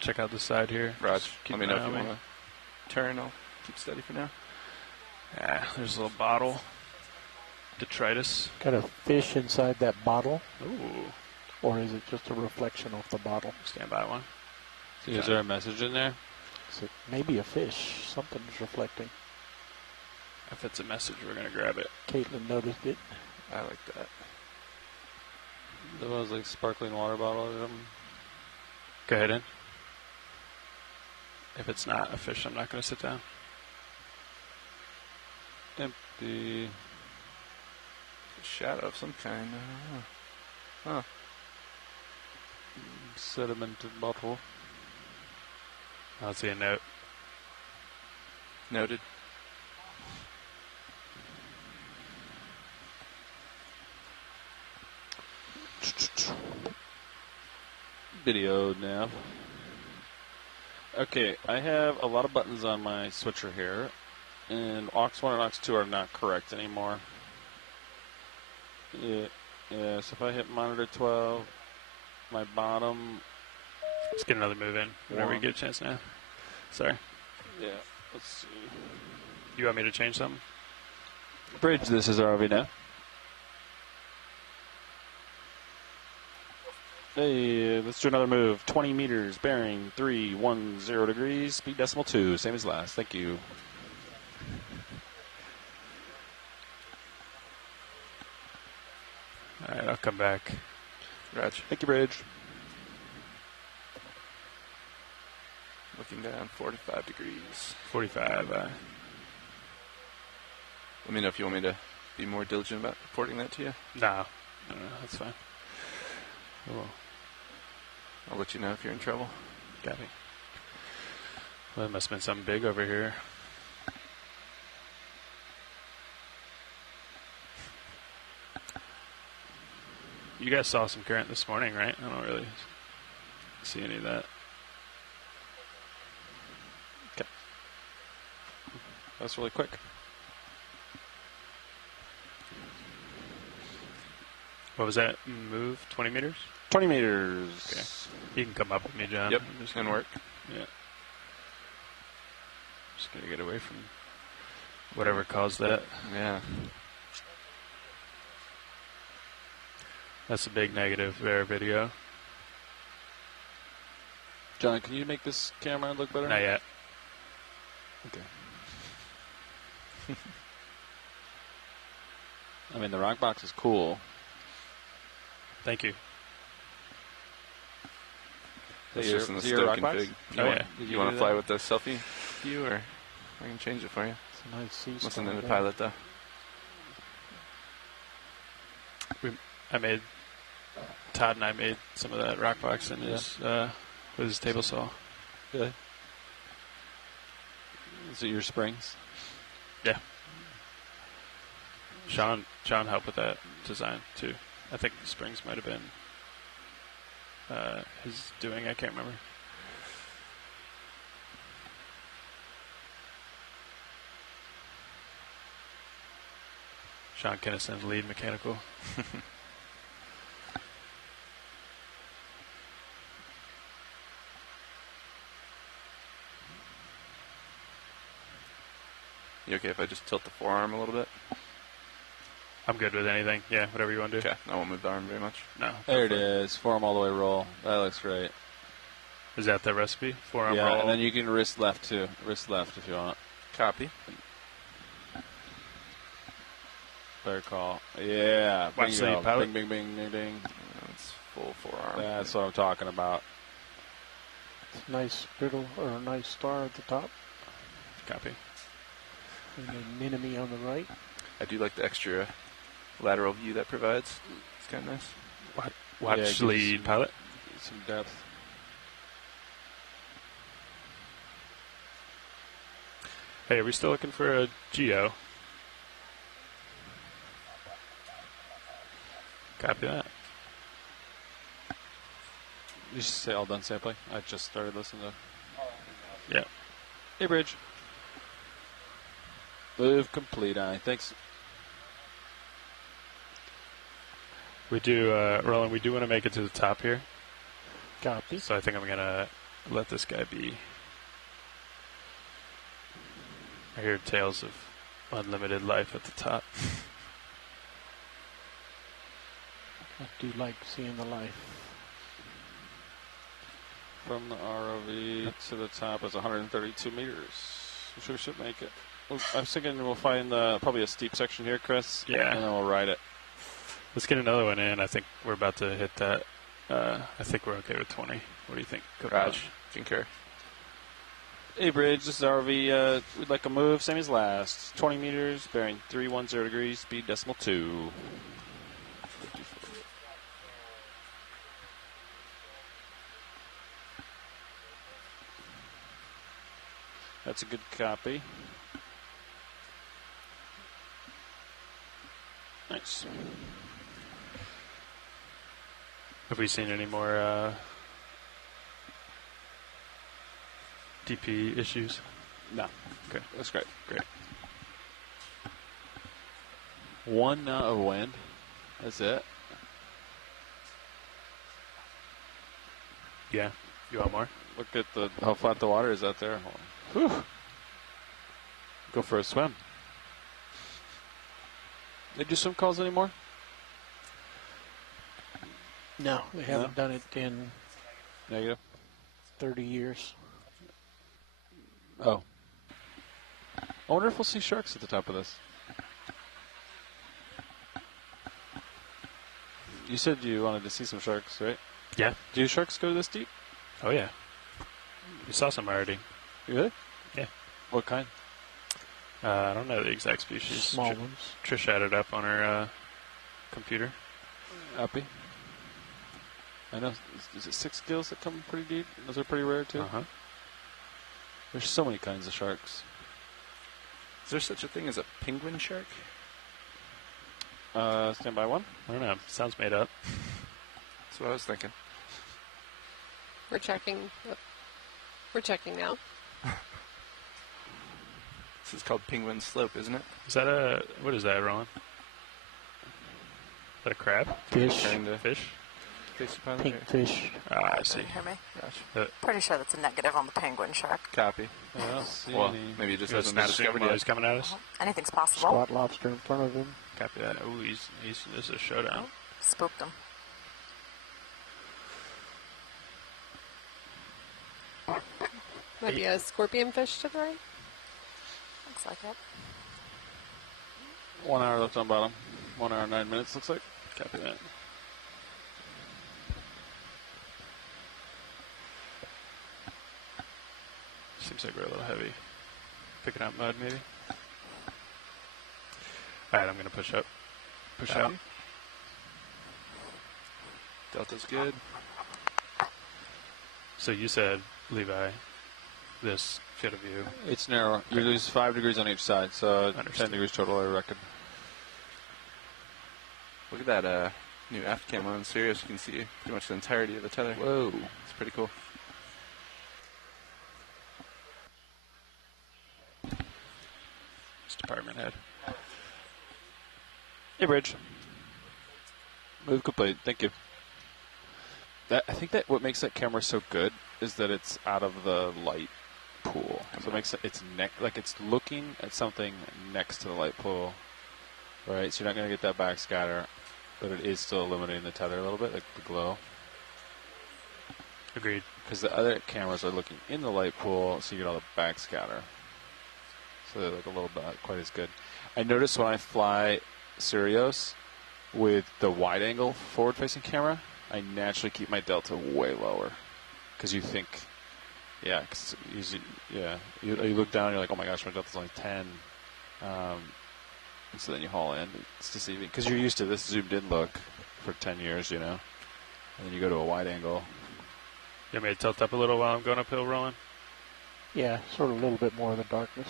check out the side here. Raj, Keep let me an know eye if on you me. want to turn. I'll keep steady for now. Yeah, there's a little bottle. Detritus. Got a fish inside that bottle? Ooh. Or is it just a reflection of the bottle? Stand by one. So is there a message in there? So maybe a fish. Something's reflecting. If it's a message, we're going to grab it. Caitlin noticed it. I like that. There was like sparkling water bottle or something. Go ahead in. If it's not a fish, I'm not going to sit down. Empty. Shadow of some kind. Huh. Sedimented bottle. I'll see a note. Noted. Video nav. Okay, I have a lot of buttons on my switcher here, and aux 1 and aux 2 are not correct anymore. Yeah, so if I hit monitor 12, my bottom... Let's get another move in whenever you get a chance now. Sorry. Yeah, let's see. You want me to change something? Bridge, this is ROV now. Hey, let's do another move. 20 meters, bearing 310 degrees, speed decimal 2, same as last. Thank you. All right, I'll come back. Raj. Thank you, Bridge. Looking down, 45 degrees. 45. Let me know if you want me to be more diligent about reporting that to you. No, that's fine. Cool. I'll let you know if you're in trouble. Got me. Well, it must have been something big over here. You guys saw some current this morning, right? I don't really see any of that. Okay. That's really quick. What was that move? 20 meters? 20 meters. Okay. You can come up with me, John. Yep, I'm just can gonna work. Yeah. Just going to get away from whatever caused that. Yeah. That's a big negative there, video. John, can you make this camera look better? Not yet. Okay. I mean, the rock box is cool. Thank you. It's your- just in the is your stoke rock box? config. Oh, yeah. Did You want do to fly that? with the selfie view, or I can change it for you? It's a nice sea Listen to star the there. pilot, though. Todd and I made some of that rock box in his with his table saw. Good. Is it your springs? Yeah. Sean helped with that design too. I think the springs might have been his doing. I can't remember. Sean Kennison, lead mechanical. You okay if I just tilt the forearm a little bit? I'm good with anything. Yeah, whatever you want to do. Okay, I won't move the arm very much. No. There it is. Forearm all the way roll. That looks great. Is that the recipe? Forearm yeah, roll? and then you can wrist left too. Wrist left if you want. Copy. Fair call. Yeah. Watch Bingo. the pilot. Bing, bing, bing, ding, ding. That's full forearm. That's what I'm talking about. Nice brittle or a nice star at the top. Copy. And then Minami on the right. I do like the extra lateral view that provides. It's kind of nice. Watch lead pilot. Some depth. Hey, are we still looking for a Geo? Copy that. You should say all done sampling. I just started listening to. Yeah. Hey, Bridge. Move complete. Thanks. We do, Roland, we do want to make it to the top here. Copy. So I think I'm going to let this guy be. I hear tales of unlimited life at the top. I do like seeing the life. From the ROV to the top is 132 meters. I'm sure we should make it. I was thinking we'll find probably a steep section here, Chris. Yeah. And then we'll ride it. Let's get another one in. I think we're about to hit that. I think we're okay with 20. What do you think? Raj, concur. Hey, Bridge, this is RV. We'd like a move, same as last. 20 meters, bearing 310 degrees, speed decimal 2. That's a good copy. Nice. Have we seen any more DP issues? No. Okay. That's great. Great. 1 knot of wind. That's it. Yeah. You want more? Look at how flat the water is out there. Whew. Go for a swim. They do swim calls anymore? No, they haven't done it in negative 30 years. Oh. I wonder if we'll see sharks at the top of this. You said you wanted to see some sharks, right? Yeah. Do sharks go this deep? Oh, yeah. We saw some already. Really? Yeah. What kind? I don't know the exact species. Small ones. Trish added up on her computer. Uppy. I know. Is it 6 gills that come pretty deep? Those are pretty rare, too? Uh-huh. There's so many kinds of sharks. Is there such a thing as a penguin shark? Stand by 1? I don't know. Sounds made up. That's what I was thinking. We're checking. We're checking now. This is called Penguin Slope, isn't it? Is that what is that, Roland? Is that a crab? Fish. Fish? Pink fish. I see. Hear me? Gotcha. Pretty sure that's a negative on the penguin shark. Copy. Well, maybe it just hasn't been discovered yet. He's coming at us. Anything's possible. Squat lobster in front of him. Copy that. Oh, this is a showdown. Spooked him. Might be a scorpion fish to the right. Looks like it. 1 hour left on bottom. 1 hour, 9 minutes, looks like. Copy that. Seems like we're a little heavy. Picking up mud, maybe? Alright, I'm going to push up. Push out. Delta's good. So you said, Levi, this field of view. It's narrow. You lose 5 degrees on each side, so Understood. 10 degrees total, I reckon. Look at that new aft cam on Sirius. You can see pretty much the entirety of the tether. Whoa. It's pretty cool. It's department head. Hey, Bridge. Move complete. Thank you. I think that what makes that camera so good is that it's out of the light pool. So it makes it's looking at something next to the light pool, right? So you're not going to get that backscatter, but it is still illuminating the tether a little bit, like the glow. Agreed. Because the other cameras are looking in the light pool, so you get all the backscatter. So they're like a little bit not quite as good. I notice when I fly Sirius with the wide angle forward facing camera, I naturally keep my delta way lower. Because you think, you look down and you're like, oh my gosh, my delta's only 10. So then you haul in. It's deceiving. Because you're used to this zoomed in look for 10 years, you know. And then you go to a wide angle. You want me to tilt up a little while I'm going uphill rolling? Yeah, sort of a little bit more of the darkness.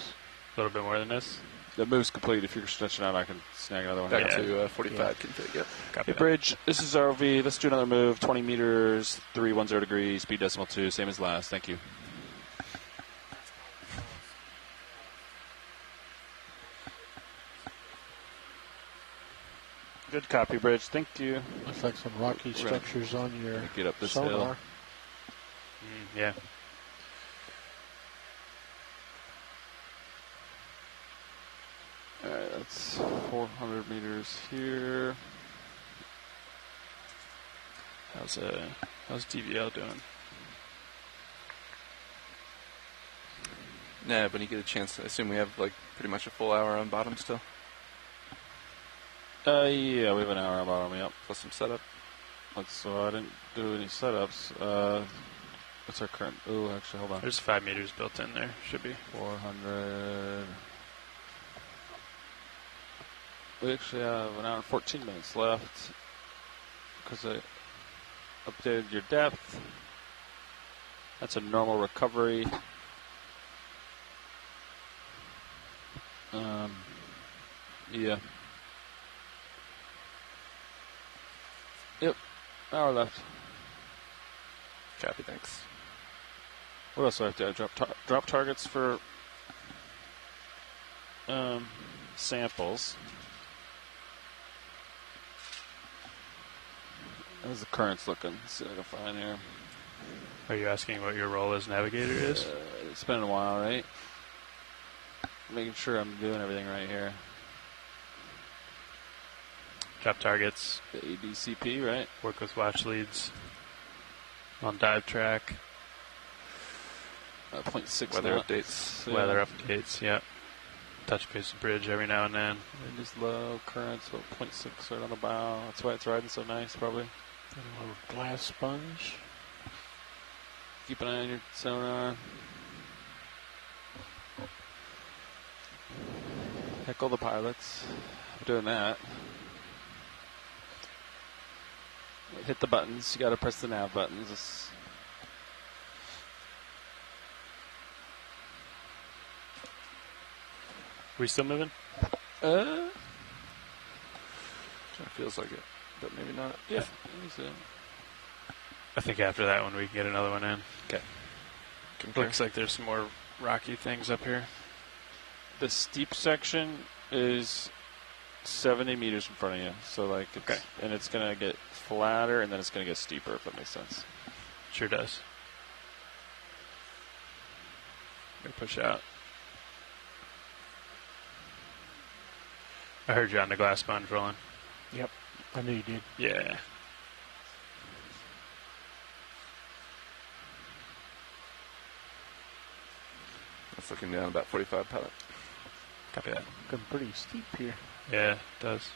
A little bit more than this? The move's complete. If you're stretching out, I can snag another one. Back to 45 config, yep. Hey, Bridge, this is ROV. Let's do another move. 20 meters, 310 degrees, speed decimal 2, same as last. Thank you. Good copy, Bridge. Thank you. Looks like some rocky structures on your get up this sonar. hill. Yeah. All right, that's 400 meters here. How's DVL doing? Yeah, when you get a chance, I assume we have like pretty much a full hour on bottom still. Yeah, we have an hour on bottom, yep. Plus some setup. So I didn't do any setups. What's our current? Oh, actually, hold on. There's 5 meters built in there. Should be 400. We actually have an hour and 14 minutes left because I updated your depth. That's a normal recovery. Yeah. Yep. Hour left. Copy, thanks. What else do I have to do? Drop targets for samples. How's the currents looking? Let's see what I can find here. Are you asking what your role as navigator is? It's been a while, right? Making sure I'm doing everything right here. Drop targets. The ADCP, right? Work with watch leads. On dive track. 0.6 weather knots. updates. Yeah. Weather updates, yeah. Touch base the bridge every now and then. Wind is low, currents, 0.6 right on the bow. That's why it's riding so nice, probably. A little glass sponge. Keep an eye on your sonar. Heckle the pilots. I'm doing that. Hit the buttons. You gotta press the nav buttons. We still moving? Kind of feels like it, but maybe not. Yeah. I think after that one we can get another one in. Okay. Looks like there's some more rocky things up here. The steep section is 70 meters in front of you. So like, and it's gonna get flatter, and then it's gonna get steeper. If that makes sense. Sure does. Gonna push out. I heard you on the glass sponge rolling. Yep, I knew you did. Yeah. It's looking down about 45 pellet. Copy that. Looking pretty steep here. Yeah, it does.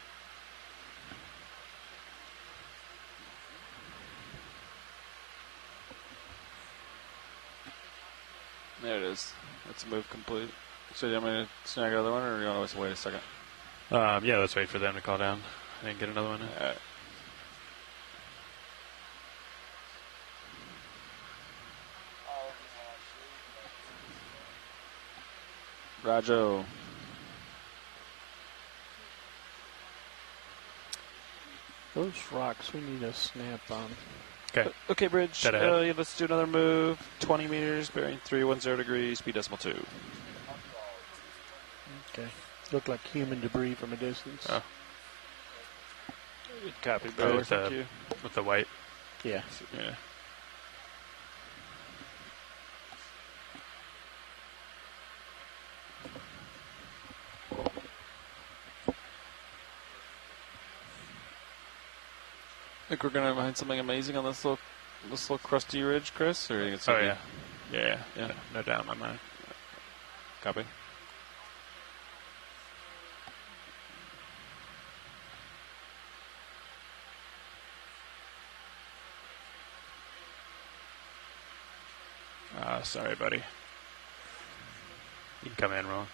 There it is. That's a move complete. So do you want me to snag another one, or do you want to wait a second? Yeah, let's wait for them to call down and get another one in. All right. Rajo. Those rocks we need a snap on. Okay. Okay, Bridge. Dead ahead. Yeah, let's do another move. 20 meters, bearing 310 degrees, speed decimal 2. Okay. Looked like human debris from a distance. Oh. Good copy, Oh, Bridge. Thank you. with the white. Yeah. Yeah. Think we're gonna find something amazing on this little crusty ridge, Chris? Or it's Oh, yeah. Yeah. No doubt in my mind. Copy. Sorry, buddy. You can come in, Ron.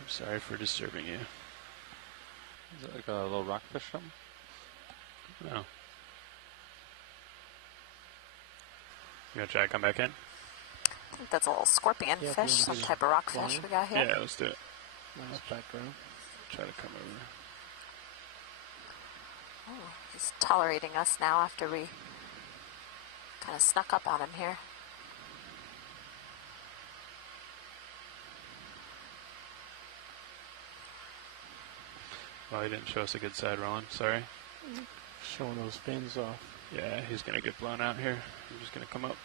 I'm sorry for disturbing you. Is it like a little rockfish or something? No. You gonna try to come back in? I think that's a little scorpion fish, some type of rockfish we got here. Yeah, let's do it. Nice background. Try to come over. Oh, he's tolerating us now after we kind of snuck up on him here. Well, he didn't show us a good side, Roland. Sorry. Showing those fins off. Yeah, he's gonna get blown out here. I'm just gonna come up.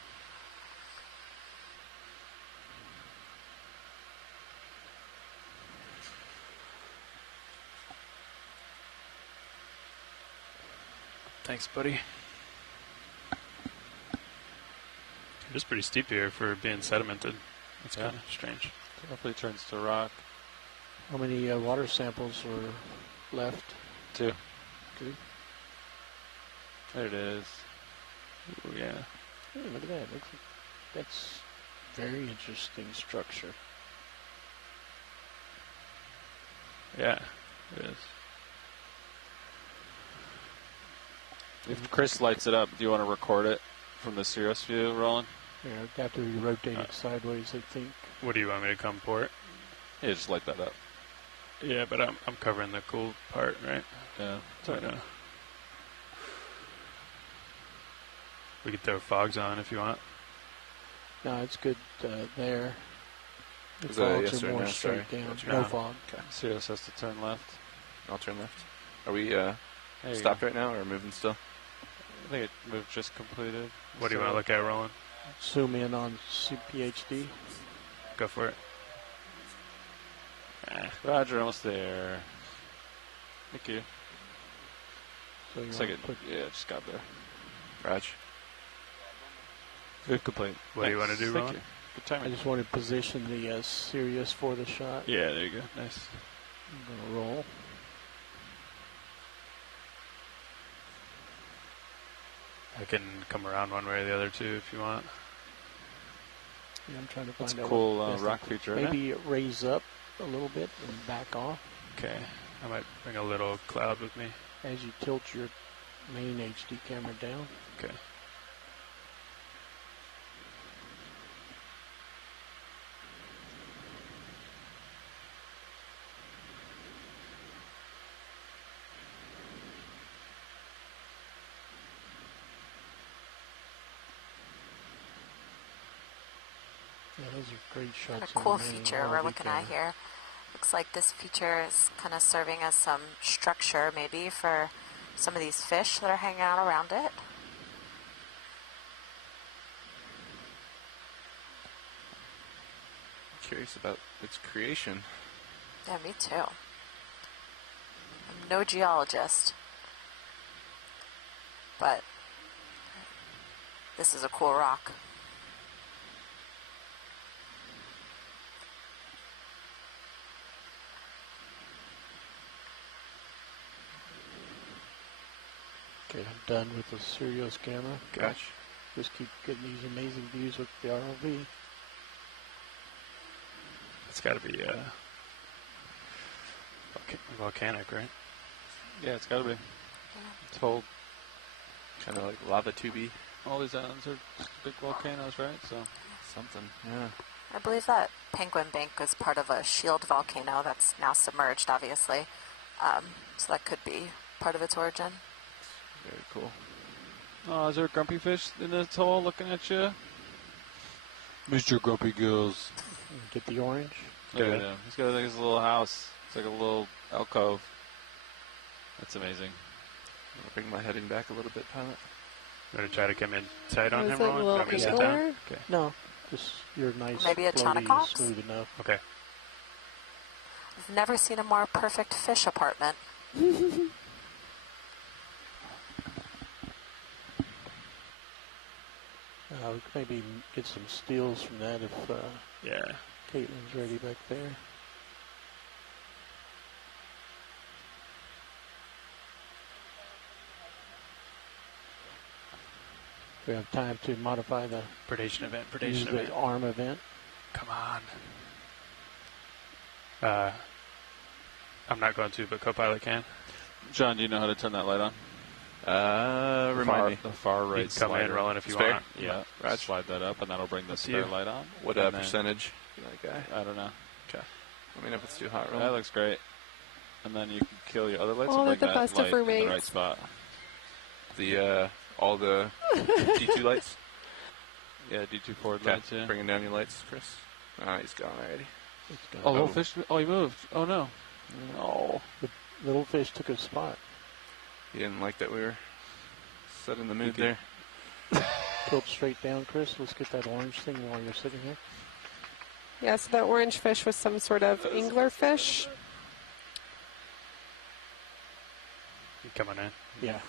Thanks, buddy. It is pretty steep here for being sedimented. That's kind of strange. Hopefully it turns to rock. How many water samples were left? 2. 2. There it is. Ooh, yeah. Hey, look at that. That's very interesting structure. Yeah, it is. If Chris lights it up, do you want to record it from the Sirius view, Roland? Yeah, it'd have to be rotated sideways, I think. What do you want me to come port? Yeah, just light that up. Yeah, but I'm covering the cool part, right? Yeah. So I know. We could throw fogs on if you want. No, it's good there. The Is that a fogs yes are or more no? straight Sorry. down. What's your No name? fog. Okay. Sirius has to turn left. I'll turn left. Are we There you stopped go. right now or moving still? I think it moved just completed. What do you want to look at, Roland? Zoom in on CPHD. Go for it. Roger, almost there. Thank you. So you Second. want to Yeah, just got there. Raj. Good complete. What do you want to do, Thank Ron? you. Good timing. I just want to position the Sirius for the shot. Yeah, there you go. Nice. I'm going to roll. I can come around one way or the other too if you want. Yeah, I'm trying to That's find a out cool what best rock I- feature, isn't it? Maybe raise up a little bit and back off. Okay. I might bring a little cloud with me. As you tilt your main HD camera down. Okay. Yeah, those are great What shots. a on cool the main feature we're RV looking at camera. here. Looks like this feature is kind of serving as some structure maybe for some of these fish that are hanging out around it. Curious about its creation. Yeah, me too. I'm no geologist, but this is a cool rock. Okay, I'm done with the Sirius camera. Gotcha. Just keep getting these amazing views with the ROV. It's got to be volcanic, right? Yeah, it's got to be. It's hold Kind of like lava tubey. All these islands are big volcanoes, right? So something, yeah. I believe that Penguin Bank is part of a shield volcano that's now submerged, obviously. So that could be part of its origin. Very cool. Oh, is there a grumpy fish in this hole looking at you? Mr. Grumpy Gills. Get the orange. Look at him. He's got like his little house. It's like a little alcove. That's amazing. I'll bring my heading back a little bit, pilot. I'm going to try to come in tight on Was him, it a Roland. little Want me to sit angular? down? Okay. No, just you're nice. Maybe a floaty, Chaunacox? smooth enough. Okay. I've never seen a more perfect fish apartment. We could maybe get some steals from that if yeah, Caitlin's ready back there. We have time to modify the predation event. use Predation the event. arm event. Come on. I'm not going to, but co-pilot can. John, do you know how to turn that light on? Remind me. The far right You can come slider. in, Roland, if you Spare? want. Yeah, Raj? slide that up, and that'll bring the Up to spare you. light on. What And then- percentage? You that guy? I don't know. Okay. Let me know if it's too hot, That Roland. looks great. And then you can kill your other lights Oh, and they're bring the that best of light in the roommates. right spot. All the D2 lights? Yeah, D2 forward Okay. lights, yeah. Bringing down your lights, Chris. Ah, he's gone already. Oh, little fish. Oh, he moved. Oh, no. No. The little fish took his spot. He didn't like that we were set in the mood can- there. Tilt straight down, Chris. Let's get that orange thing while you're sitting here. Yeah, so that orange fish was some sort of angler fish. You come on in. Yeah.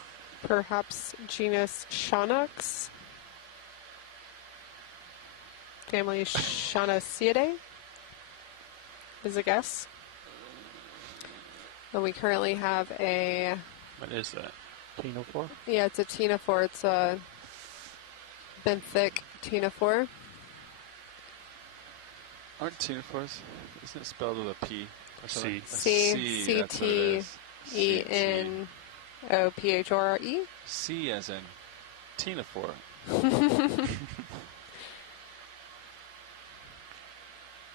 Perhaps genus Shaunax. Family Shaunaciidae is a guess. And we currently have a... What is that? Ctenophore? Yeah, it's a ctenophore. It's a benthic ctenophore. Aren't ctenophores? Isn't it spelled with a P? Or something? C. A C, that's what it is. C-T-E-N-O-P-H-O-R-E. C as in ctenophore.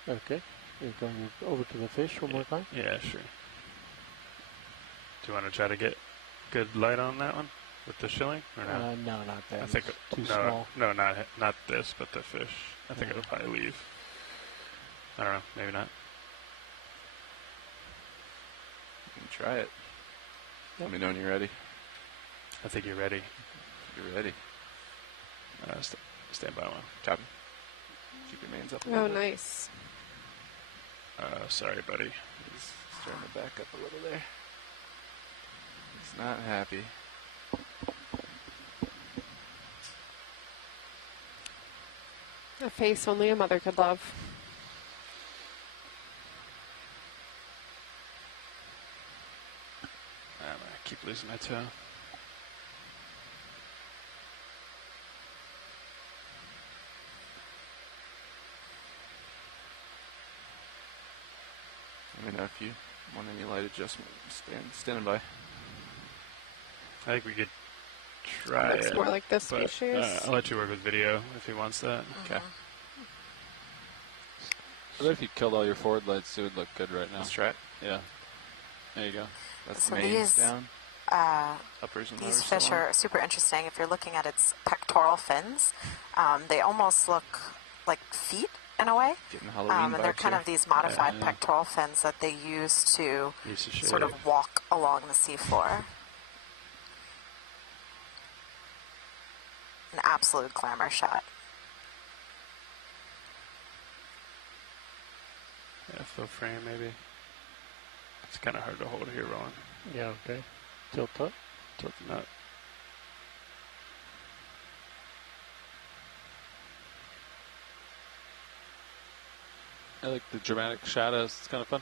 Okay. You're going over to the fish one more time? Yeah, sure. Do you want to try to get good light on that one with the shilling? Or no? No, not that. I think It's too no, small. No, not this, but the fish. I think it'll probably leave. I don't know. Maybe not. You can try it. Let me know when you're ready. I think you're ready. You're ready. Stand by one. Copy. Keep your hands up. A Oh, little bit. nice. Sorry, buddy. He's starting to back up a little there. He's not happy. A face only a mother could love. I keep losing my toe. Let me know if you want any light adjustment. Standing by. I think we could try Looks it. more like this but, species. I'll let you work with video if he wants that. Okay. I bet if you killed all your forward lights, it would look good right now. Let's try it. Yeah. There you go. That's So mains these, down. Uppers and These lowers fish still on. are super interesting. If you're looking at its pectoral fins, they almost look like feet in a way. Getting Halloween and they're vibes kind here. of these modified Yeah. pectoral fins that they use to Piece of shit. sort of walk along the seafloor. An absolute glamour shot. Yeah, full frame maybe. It's kind of hard to hold here, Roland. Yeah, okay. Tilt up. Tilting up. I like the dramatic shadows. It's kind of fun.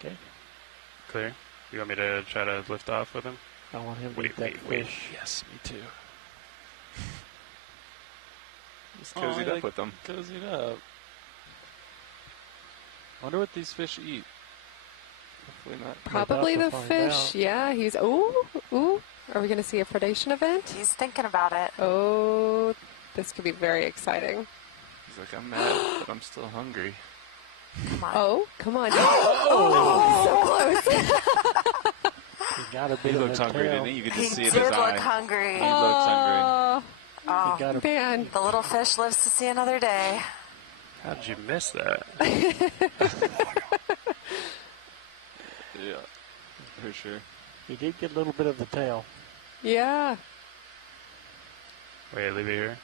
Okay. Clear. You want me to try to lift off with him? I want him to eat that fish. Yes, me too. Just cozied up with them. Cozied up. Wonder what these fish eat. Hopefully not. Probably the fish. Yeah, he's. Ooh. Are we going to see a predation event? He's thinking about it. Oh, this could be very exciting. He's like, I'm mad, but I'm still hungry. Come on. Oh, come on. Oh, so close. He got a bit He of looked a hungry, tail. didn't he? You could just see He it in his did eye. look hungry. He looks hungry. Oh, He got a man. The little fish lives to see another day. How did you miss that? Yeah, for sure. He did get a little bit of the tail. Yeah. Wait, leave it here.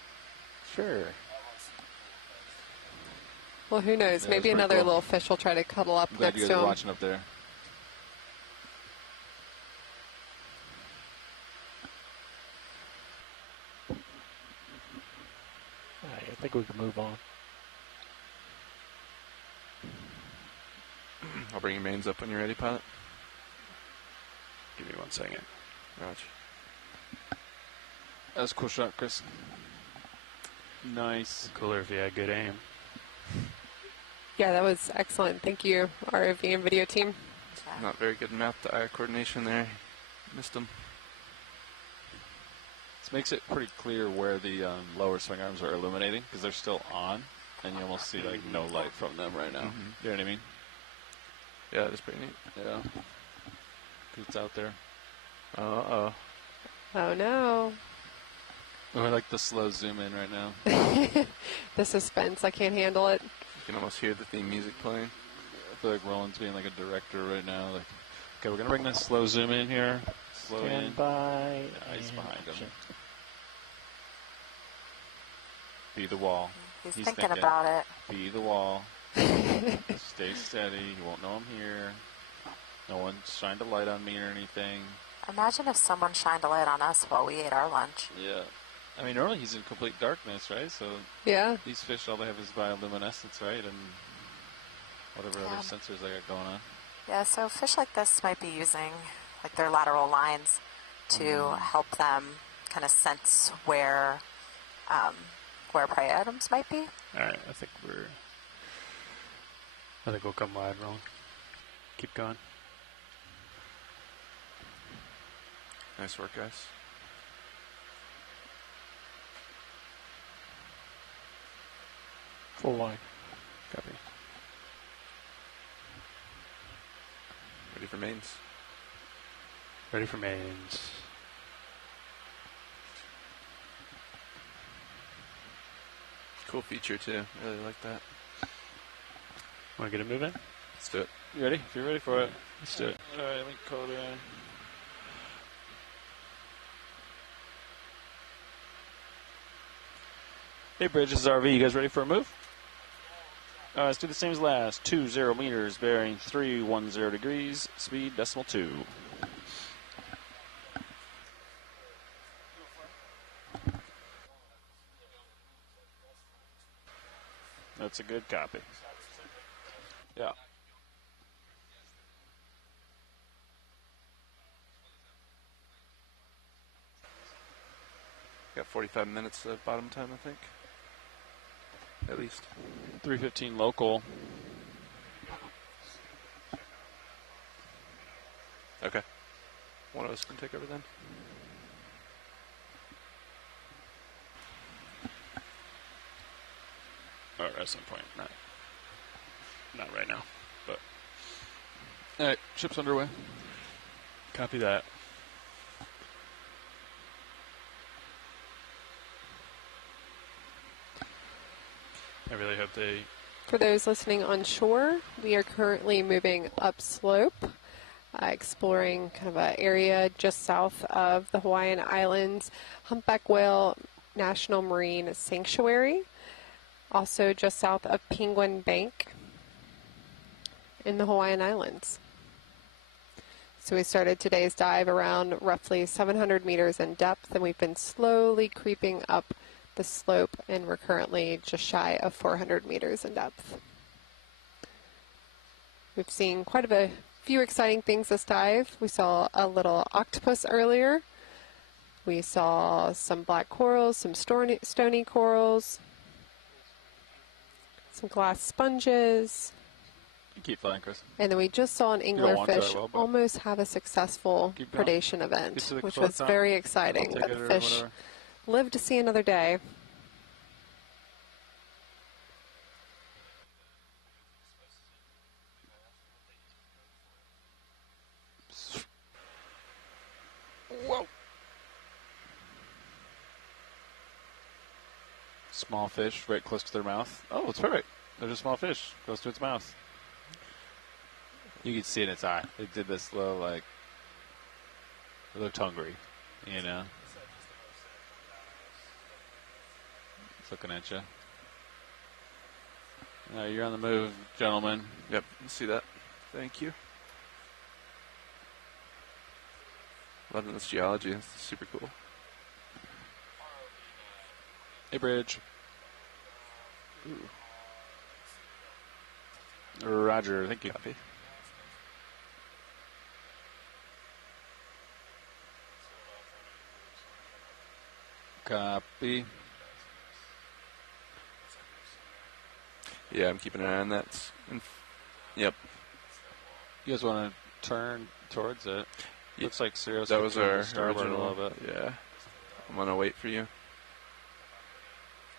Sure. Well, who knows? Yeah, Maybe it's pretty another cool. little fish will try to cuddle up I'm glad next you to guys are him. watching up there. All right, I think we can move on. I'll bring your mains up when you're ready, pilot. Give me 1 second. Roger. That was a cool shot, Chris. Nice. Cooler if you had good aim. Yeah, that was excellent. Thank you, ROV and video team. Not very good mouth-to-eye coordination there. Missed him. This makes it pretty clear where the lower swing arms are illuminating because they're still on, and you almost see like no light from them right now. Mhm. You know what I mean? Yeah, that's pretty neat. Yeah. 'Cause it's out there. Uh-oh. Oh, no. I like the slow zoom in right now. The suspense, I can't handle it. You can almost hear the theme music playing. I feel like Roland's being like a director right now. Like, okay, we're gonna bring this slow zoom in here. Slow Stand in. by. Yeah, he's and behind him. action. Be the wall. He's thinking about it. Be the wall. Stay steady. You won't know I'm here. No one shined a light on me or anything. Imagine if someone shined a light on us while we ate our lunch. Yeah. I mean, normally he's in complete darkness, right? So yeah, these fish, all they have is bioluminescence, right? And whatever other sensors they got going on. Yeah, so fish like this might be using like their lateral lines to help them kind of sense where prey items might be. All right, I think we'll come wide, Roland. Keep going. Nice work, guys. Full line. Copy. Ready for mains. Ready for mains. Cool feature, too. Really like that. Want to get it moving? Let's do it. You ready? If you're ready for it. Let's do it. All right, let me call it in. Hey, Bridge, this is RV. You guys ready for a move? Let's do the same as last. 20 meters, bearing 310 degrees, speed decimal 2. That's a good copy. Yeah. Got 45 minutes of bottom time, I think. At least. 3:15 local. Okay. One of us can take over then. Or at some point. Not right now. But all right, ship's underway. Copy that. I really hope they... For those listening on shore, we are currently moving upslope, exploring kind of an area just south of the Hawaiian Islands, Humpback Whale National Marine Sanctuary, also just south of Penguin Bank in the Hawaiian Islands. So we started today's dive around roughly 700 meters in depth, and we've been slowly creeping up the slope, and we're currently just shy of 400 meters in depth. We've seen quite a few exciting things this dive. We saw a little octopus earlier. We saw some black corals, some stony corals, some glass sponges. You keep flying, Chris. And then we just saw an anglerfish almost have a successful predation event, which was very exciting. But the fish lived to see another day. Whoa. Small fish right close to their mouth. Oh, it's perfect. There's a small fish close to its mouth. You can see in its eye. It did this little, like, it looked hungry, you know. It's looking at you. You're on the move, gentlemen. Yep, you see that. Thank you. Loving this geology. It's super cool. Hey, Bridge. Ooh. Roger, thank you. Copy. Copy. Yeah, I'm keeping an eye on that. Yep. You guys want to turn towards it? Looks like Sirius. That was our starboard original. a little bit. Yeah. I'm going to wait for you.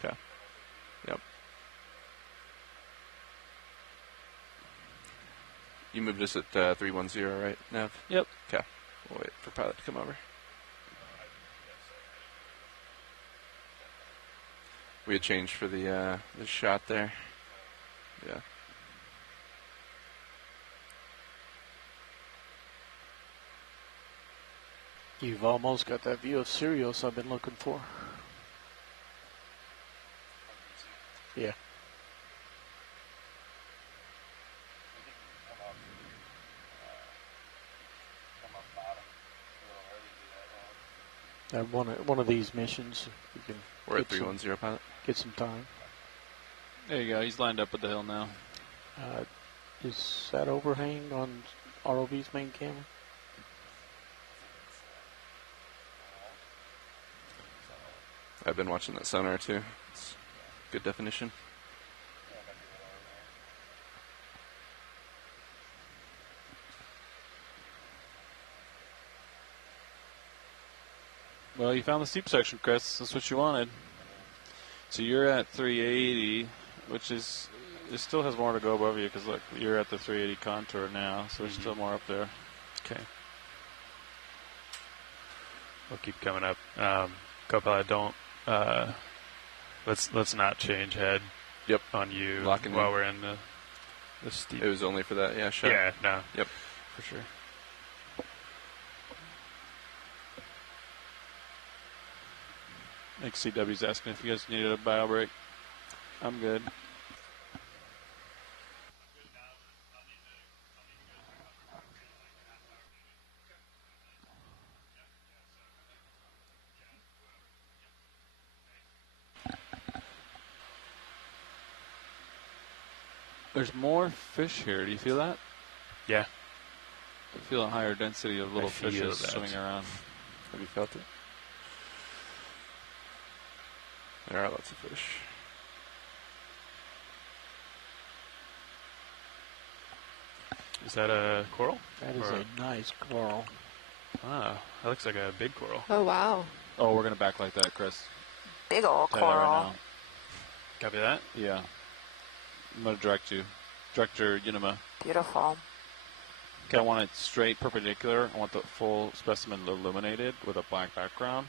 Okay. Yep. You moved us at 310, right, Nev? Yep. Okay. We'll wait for pilot to come over. We had changed for the shot there. Yeah. You've almost got that view of Sirius I've been looking for. Yeah. One of these missions, you can. We're at 310, pilot. Get some time. There you go. He's lined up with the hill now. Is that overhang on ROV's main camera? I've been watching that sonar too. It's good definition. Well, you found the steep section, Chris. That's what you wanted. So you're at 380, which is, it still has more to go above you because look, you're at the 380 contour now, so there's still more up there. Okay. We'll keep coming up. Co-pilot, don't. Let's not change head. Yep. On you Locking while in. we're in the steep. It was only for that, shot. Yeah, no. Yep. For sure. I think CW's asking if you guys needed a bio break. I'm good. There's more fish here. Do you feel that? Yeah. I feel a higher density of little fishes swimming around. Have you felt it? There are lots of fish. Is that a coral? That is a nice coral. Ah, that looks like a big coral. Oh, wow. Oh, we're going to backlight that, Chris. Big old Tell you that coral. right now. Copy that? Yeah. I'm going to direct you. Director Unima. Beautiful. Okay, I want it straight perpendicular. I want the full specimen illuminated with a black background.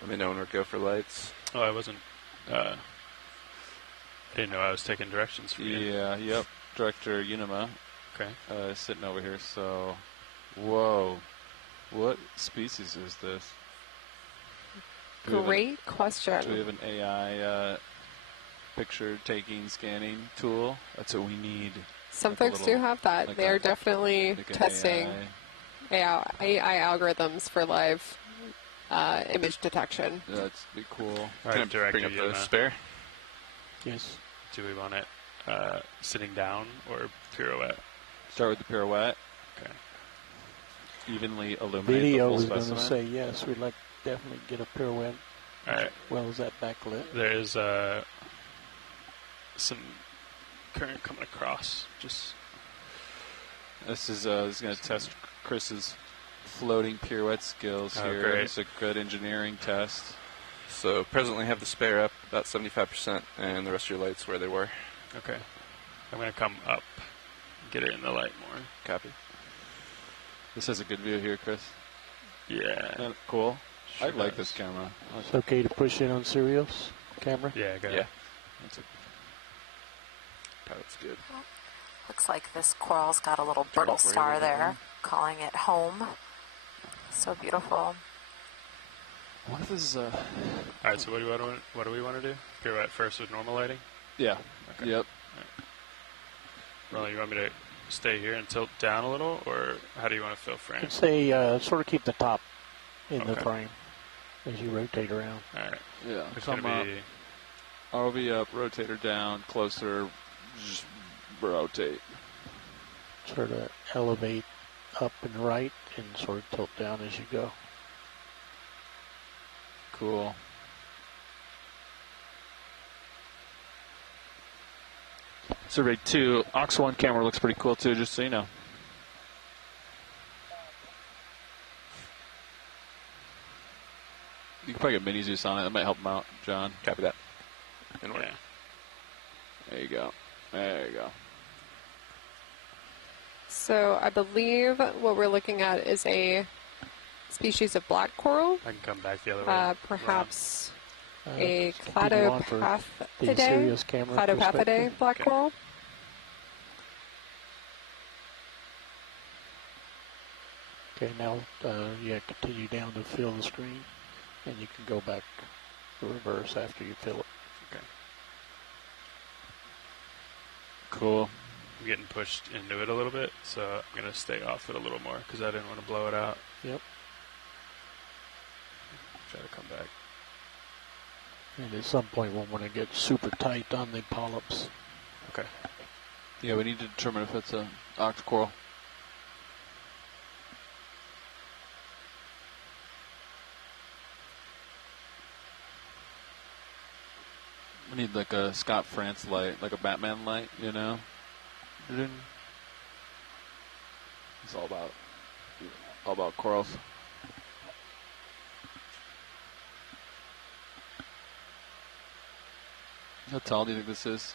Let me know when we go for lights. Oh, I wasn't. I didn't know I was taking directions from you. Yeah, yep. Director Unima. Okay. Sitting over here, so. Whoa. What species is this? Great question. Do we have an AI picture taking, scanning tool? That's what we need. Some like folks do have that. like They're a- definitely like an testing AI algorithms for live image detection. That's be cool. All Can right, I bring up the spare? Yes. Do we want it sitting down or pirouette? Start with the pirouette. Okay. Evenly illuminate Video the was full going to specimen. say yes. We'd like definitely get a pirouette. All right. Well, is that backlit? There is some current coming across. Just this is going to test Chris's floating pirouette skills here. Great. It's a good engineering test. So presently have the spare up about 75% and the rest of your lights where they were. okay. I'm gonna come up, get it in the light more. Copy. This has a good view here, Chris. Yeah. Cool. Sure I like does. this camera. It's okay to push in on Serios camera? Yeah, go Yeah. ahead. That's good. Looks like this coral's got a little brittle star there, calling it home. So beautiful. What if this is a... All right. So what do we want to do? Pirouette first with normal lighting. Yeah. Okay. Yep. Roland, you want me to stay here and tilt down a little, or how do you want to fill frame? I'd say sort of keep the top in the Okay. frame as you rotate around. All right. Yeah. It's Come gonna up. be ROV up, rotate her down, closer, just rotate. Sort of elevate up and right and sort of tilt down as you go. Cool. Survey 2, Ox 1 camera looks pretty cool too, just so you know. You can probably get mini Zeus on it. That might help him out, John. Copy that. And yeah. There you go. There you go. So I believe what we're looking at is a species of black coral. I can come back the other way. Perhaps a keep you on for the Cladopathidae, Serious camera Cladopathidae perspective. black coral. Okay, now continue down to fill the screen, and you can go back the reverse after you fill it. Okay. Cool. I'm getting pushed into it a little bit, so I'm going to stay off it a little more because I didn't want to blow it out. Yep. Try to come back. And at some point we'll want to get super tight on the polyps. Okay. Yeah, we need to determine if it's a ox coral. We need like a Scott France light, like a Batman light, you know? It's all about corals. How tall do you think this is?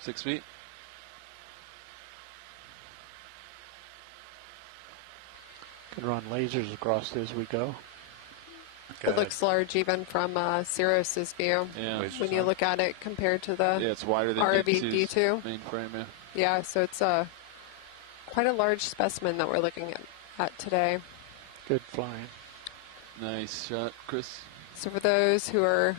6 feet? Can run lasers across it as we go. It looks large even from Cirrus's view. Yeah. When you look at it compared to the Yeah, it's wider than ROV D2's D2. main frame, yeah. Yeah, so it's quite a large specimen that we're looking at today. Good flying. Nice shot, Chris. So for those who are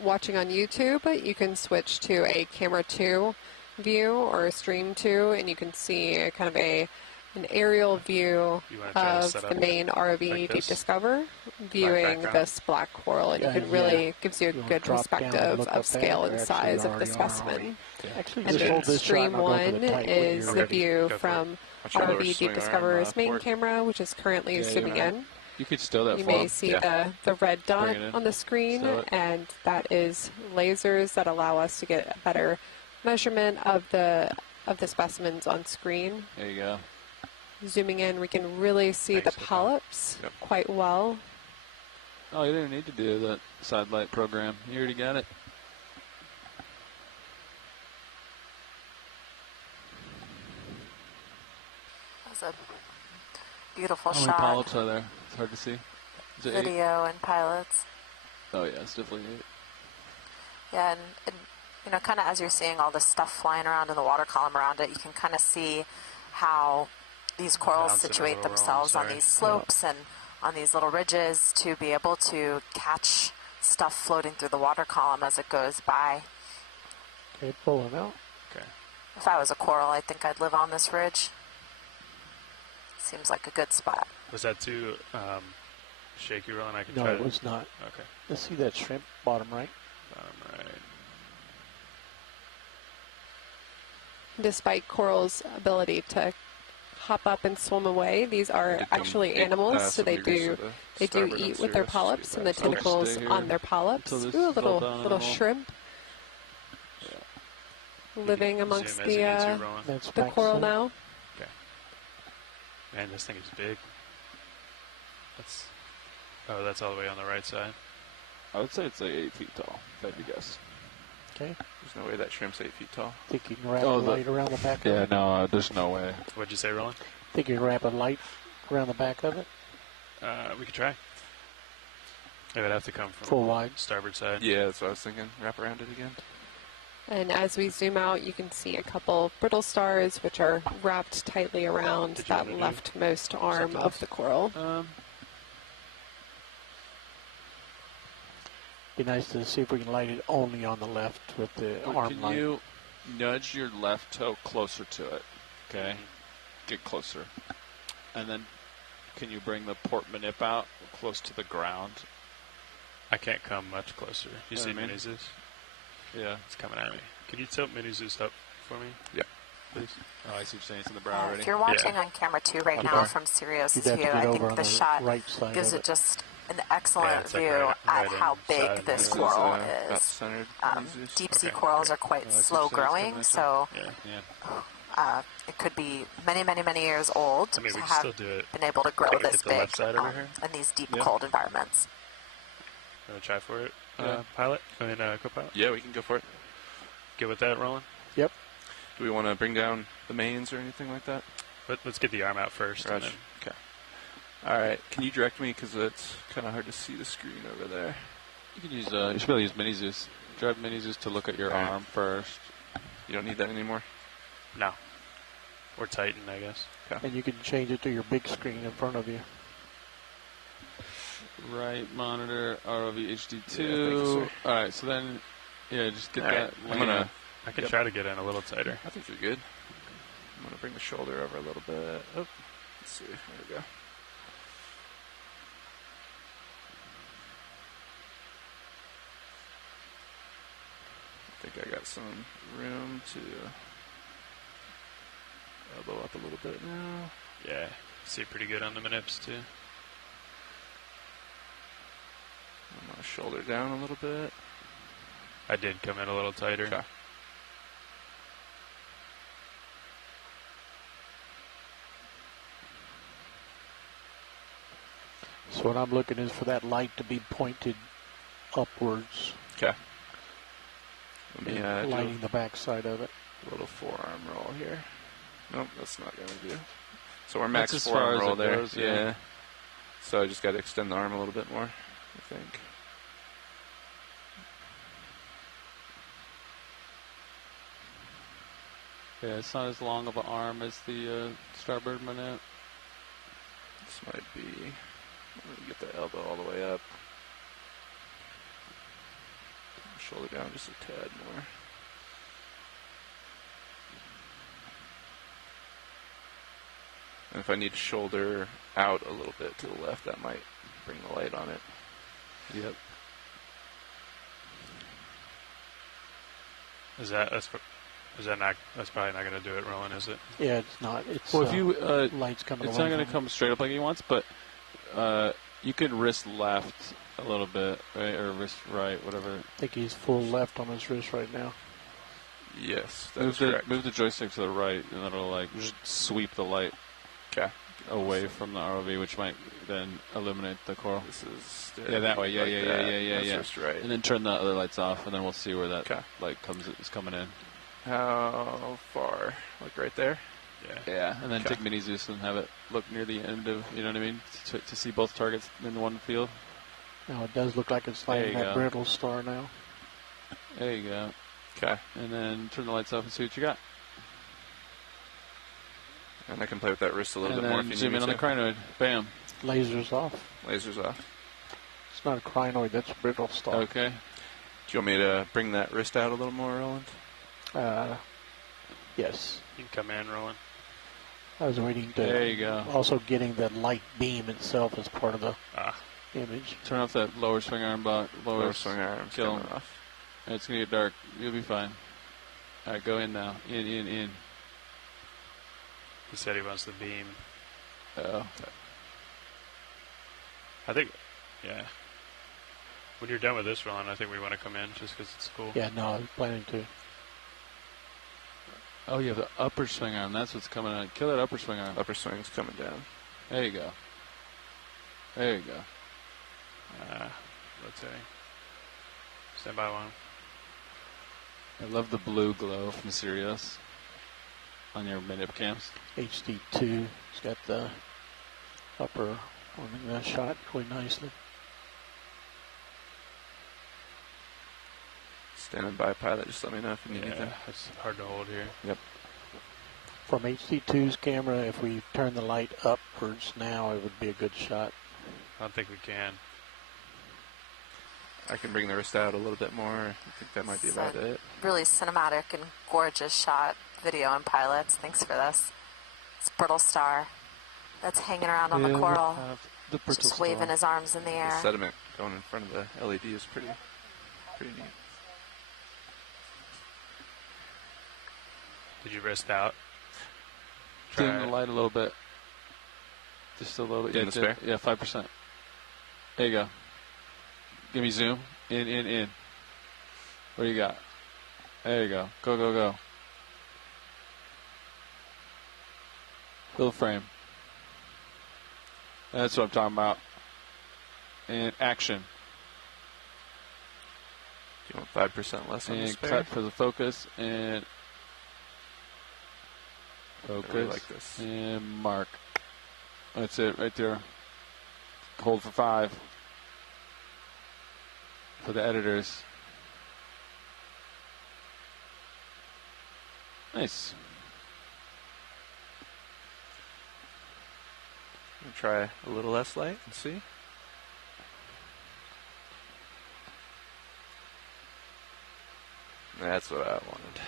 watching on YouTube, you can switch to a camera 2 view or a stream 2, and you can see a kind of an aerial view of the main ROV like Deep this? Discover, viewing background? this black coral, and you can really gives you a good drop down and perspective look of up scale there. and Actually, size you're of the already on specimen. Actually, And just then hold this shot stream and I'll go for 1 the tight when is you're the ready. view Go for it. from Watch your lower ROV Deep swing arm, Discover's main forward. camera, which is currently Yeah, zooming you're in. You could still that You forward. may see Yeah. the red dot Bring it in. on the screen, Stow it. and that is lasers that allow us to get a better measurement of the specimens on screen. There you go. Zooming in, we can really see the polyps quite well. Oh, you didn't need to do that side light program. You already got it. That was a beautiful How many shot. polyps are there? It's hard to see. Is it 8? Video and pilots. Oh, yeah, it's definitely 8. Yeah, and you know, kind of as you're seeing all this stuff flying around in the water column around it, you can kind of see how these corals Bouncing a situate little, themselves on sorry. these slopes and on these little ridges to be able to catch stuff floating through the water column as it goes by. Okay, pulling out. Okay. If I was a coral, I think I'd live on this ridge. Seems like a good spot. Was that too shaky, Roland? I can No, try it to- was not. Okay. Let's see that shrimp, bottom right. Bottom right. despite coral's ability to hop up and swim away, these are actually animals, so they do eat with their polyps and the tentacles on their polyps. Ooh, a little shrimp living amongst the coral now. Okay. Man, this thing is big. That's all the way on the right side. I would say it's like 8 feet tall, if I had to guess. Okay. There's no way that shrimp's 8 feet tall. Think you can wrap a light around the back of it? Yeah, no, there's no way. What'd you say, Roland? Think you can wrap a light around the back of it? We could try. It would have to come from full wide starboard side. Yeah, that's what I was thinking. Wrap around it again. And as we zoom out, you can see a couple brittle stars, which are wrapped tightly around that leftmost arm of the coral. Be nice to see if we can light it only on the left with the arm light. Can you nudge your left toe closer to it? Okay. Get closer. And then can you bring the port manip out close to the ground? I can't come much closer. You see Mini Zeus? Yeah. It's coming at me. Can you tilt Mini Zeus up for me? Yeah. Please. Oh, I see what you're saying. It's in the brow already. If you're watching on camera 2 right now from Sirius's view, I think the shot gives it just an excellent view at how big this coral is. Deep sea corals are quite slow growing, so it could be many, many, many years old to have been able to grow this big in these deep, cold environments. Want to try for it, pilot? Co-pilot? Yeah, we can go for it. Good with that, Roland? Yep. Do we want to bring down the mains or anything like that? Let's get the arm out first. And then okay. All right. Can you direct me? Because it's kind of hard to see the screen over there. You can use. You should be able to use Mini Zeus. Drive Mini Zeus to look at your arm first. You don't need that anymore? No. Or Titan, I guess. Okay. And you can change it to your big screen in front of you. Right monitor, ROV HD2. Yeah, all right, so then, just get that. I can try to get in a little tighter. I think you're good. I'm gonna bring the shoulder over a little bit. Oh, let's see. There we go. I think I got some room to elbow up a little bit now. Yeah, see pretty good on the manips too. I'm going to shoulder down a little bit. I did come in a little tighter. Okay. So what I'm looking is for that light to be pointed upwards. Okay. Let me lighting the back side of it. A little forearm roll here. Nope, that's not going to do. So we're max forearm roll there. Goes, yeah. So I just got to extend the arm a little bit more, I think. Yeah, it's not as long of an arm as the starboard manip. This might be. I'm going to get the elbow all the way up. Shoulder down just a tad more. And if I need to shoulder out a little bit to the left, that might bring the light on it. Yep. That's probably not going to do it, Roland, is it? Yeah, it's not. It's well, if you light's coming. It's not going to come straight up like he wants, but you can wrist left a little bit, right, or wrist right, whatever. I think he's full left on his wrist right now. Yes, that's correct. Move the joystick to the right, and that'll like just sweep the light away from the ROV, which might then illuminate the coral. This is that way. Yeah. That's just right. And then turn the other lights off, and then we'll see where that light is coming in. How far? Like right there? Yeah. And then take Mini Zeus and have it look near the end of, you know what I mean, to see both targets in one field. Now it does look like it's lighting that brittle star now. There you go. Okay. And then turn the lights off and see what you got. And I can play with that wrist a little bit more if you zoom need in on me the crinoid. Bam. Lasers off. Lasers off. It's not a crinoid, that's a brittle star. Okay. Do you want me to bring that wrist out a little more, Roland? Yes. You can come in, Roland. I was waiting to... There you go. Also getting the light beam itself as part of the image. Turn off that lower swing arm, lower swing arm. Kill him. Off. It's going to get dark. You'll be fine. All right, go in now. In. He said he wants the beam. Oh. I think, yeah. When you're done with this run, I think we want to come in just because it's cool. Yeah, no, I'm planning to. Oh, you have the upper swing arm. That's what's coming on. Kill that upper swing arm. Upper swing's coming down. There you go. There you go. Let's say. Stand by one. I love the blue glow from Sirius on your mid-up cams. HD2 has got the upper warming that shot really nicely. Standing by, pilot. Just let me know if you need anything. It's hard to hold here. Yep. From HD2's camera, if we turn the light upwards now, it would be a good shot. I don't think we can. I can bring the wrist out a little bit more. I think that might be about it. Really cinematic and gorgeous shot, video and pilots. Thanks for this. It's Brittle Star that's hanging around on the coral, just waving his arms in the air. The sediment going in front of the LED is pretty neat. Did you wrist out? Dim the light a little bit. Just a little bit. Dim the spare? Yeah, 5%. There you go. Give me zoom. In. What do you got? There you go. Go. Fill frame. That's what I'm talking about. And action. Do you want 5% less on the And spare? cut for the focus. And focus. I really like this. And mark. That's it right there. Hold for 5. For the editors. Nice. I'm gonna try a little less light and see. That's what I wanted.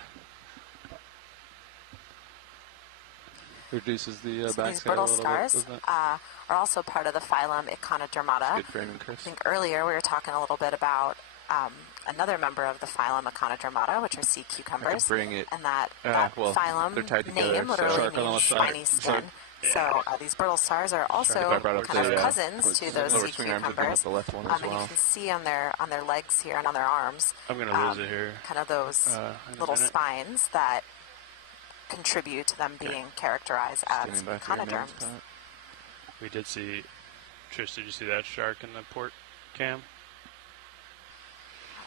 Reduces the So backscale these brittle a little stars bit, doesn't it? are also part of the phylum Echinodermata. Good framing, Chris. I think earlier we were talking a little bit about another member of the phylum Echinodermata, which are sea cucumbers. bring it. And that Well, phylum they're tied together, name literally so- means shiny skin. So these brittle stars are also kind of cousins to those sea cucumbers. The left one as And you well. can see on their legs here and on their arms, I'm going to lose it here. kind of those in a little minute. spines that contribute to them being characterized as Standing by for your echinoderms. spot. We did see, Trish, did you see that shark in the port cam?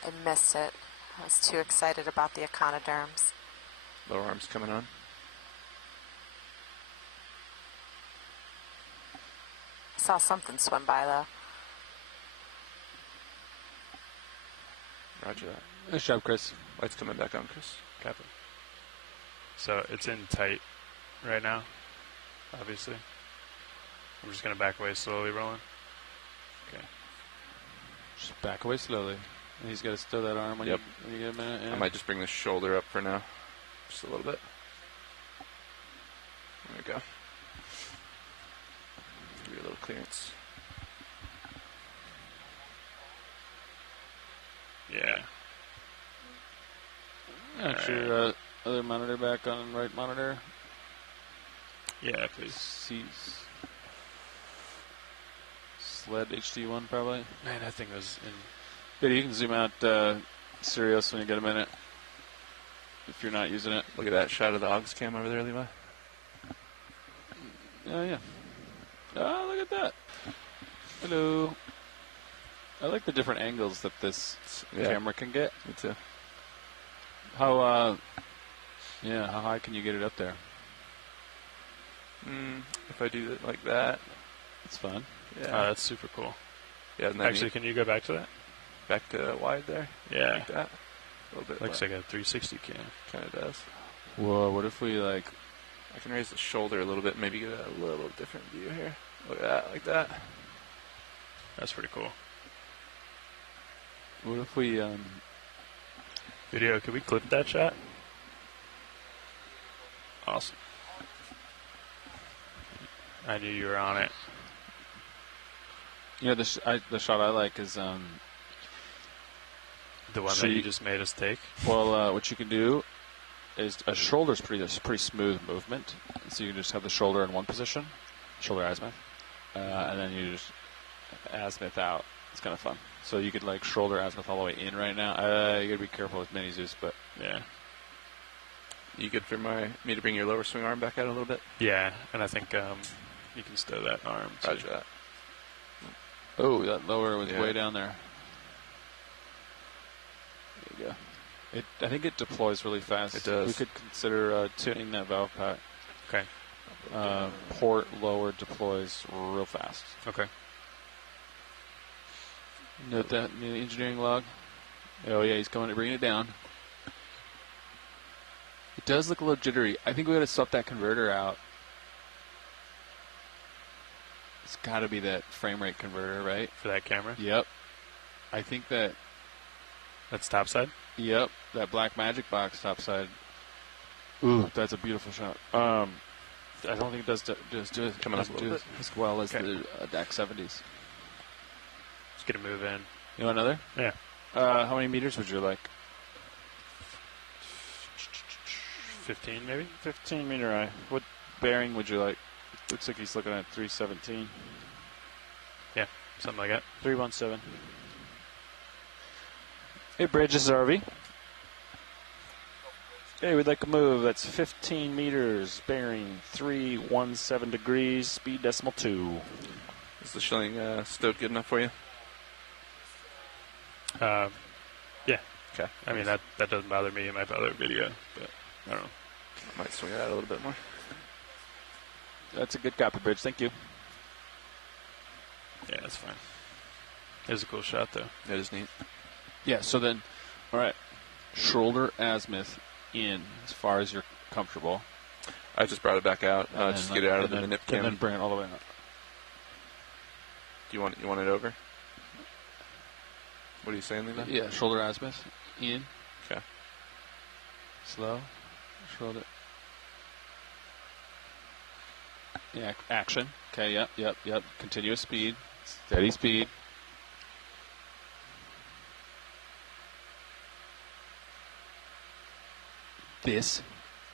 I missed it. I was too excited about the echinoderms. Lower arms coming on. I saw something swim by though. Roger that. Nice job, Chris. Lights coming back on, Chris. Copy. So it's in tight right now, obviously. I'm just going to back away slowly, rolling. Okay. Just back away slowly. And he's got to stow that arm when, Yep. when you get a minute. Yeah. I might just bring the shoulder up for now. Just a little bit. There we go. Give you a little clearance. Yeah. Got your other monitor back on right monitor. Yeah, please. Sees SLED HD1 probably. Man, that thing was in. Good, you can zoom out Sirius when you get a minute. If you're not using it. Look at that shot of the AUX cam over there, Levi. Oh, yeah. Oh, look at that. Hello. I like the different angles that this camera can get. Me too. How high can you get it up there? If I do it like that. It's fun. Yeah. Oh, that's super cool. Yeah, and then actually, can you go back to that? Back to wide there? Yeah. Like that? A little bit. Looks like a 360 cam. Kind of does. Whoa, what if we like... I can raise the shoulder a little bit, maybe get a little different view here. Look at that, like that. That's pretty cool. What if we... Video, could we clip that shot? Awesome. I knew you were on it. You know, the shot I like is... the one that you just made us take? Well, what you can do is a shoulder's pretty smooth movement. So you just have the shoulder in one position, shoulder azimuth, and then you just azimuth out. It's kind of fun. So you could like shoulder azimuth all the way in right now. You gotta be careful with mini Zeus, but yeah. You good for me to bring your lower swing arm back out a little bit? Yeah, and I think you can stow that arm. Roger that. Oh, that lower was way down there. There you go. I think it deploys really fast. It does. We could consider tuning that valve pack. Okay. Port lower deploys real fast. Okay. Note that in the engineering log. Oh yeah, he's coming to bring it down. It does look a little jittery. I think we got to swap that converter out. It's got to be that frame rate converter, right? For that camera? Yep. I think that's topside? Yep. That black magic box topside. Ooh, that's a beautiful shot. I don't think it does coming up a little bit as well as the DAC 70s. Let's get a move in. You want another? Yeah. How many meters would you like? 15 maybe? 15 meter eye. What bearing would you like? Looks like he's looking at 317. Yeah, something like that. 317. Hey, Bridge, this is RV. Hey, we'd like a move. That's 15 meters, bearing 317 degrees, speed decimal 2. Is the shilling stowed good enough for you? Yeah. Okay. I mean, that doesn't bother me. It might bother video, but I don't know. I might swing it out a little bit more. That's a good copy, Bridge. Thank you. Yeah, that's fine. It was a cool shot, though. It is neat. Yeah, so then, all right, shoulder azimuth in as far as you're comfortable. I just brought it back out, just to get it out of the nip cam. And then bring it all the way up. Do you want it over? What are you saying, Lena? Yeah, shoulder azimuth in. Okay. Slow. Shoulder. Yeah, action. Okay, yep. Continuous speed. Steady speed. This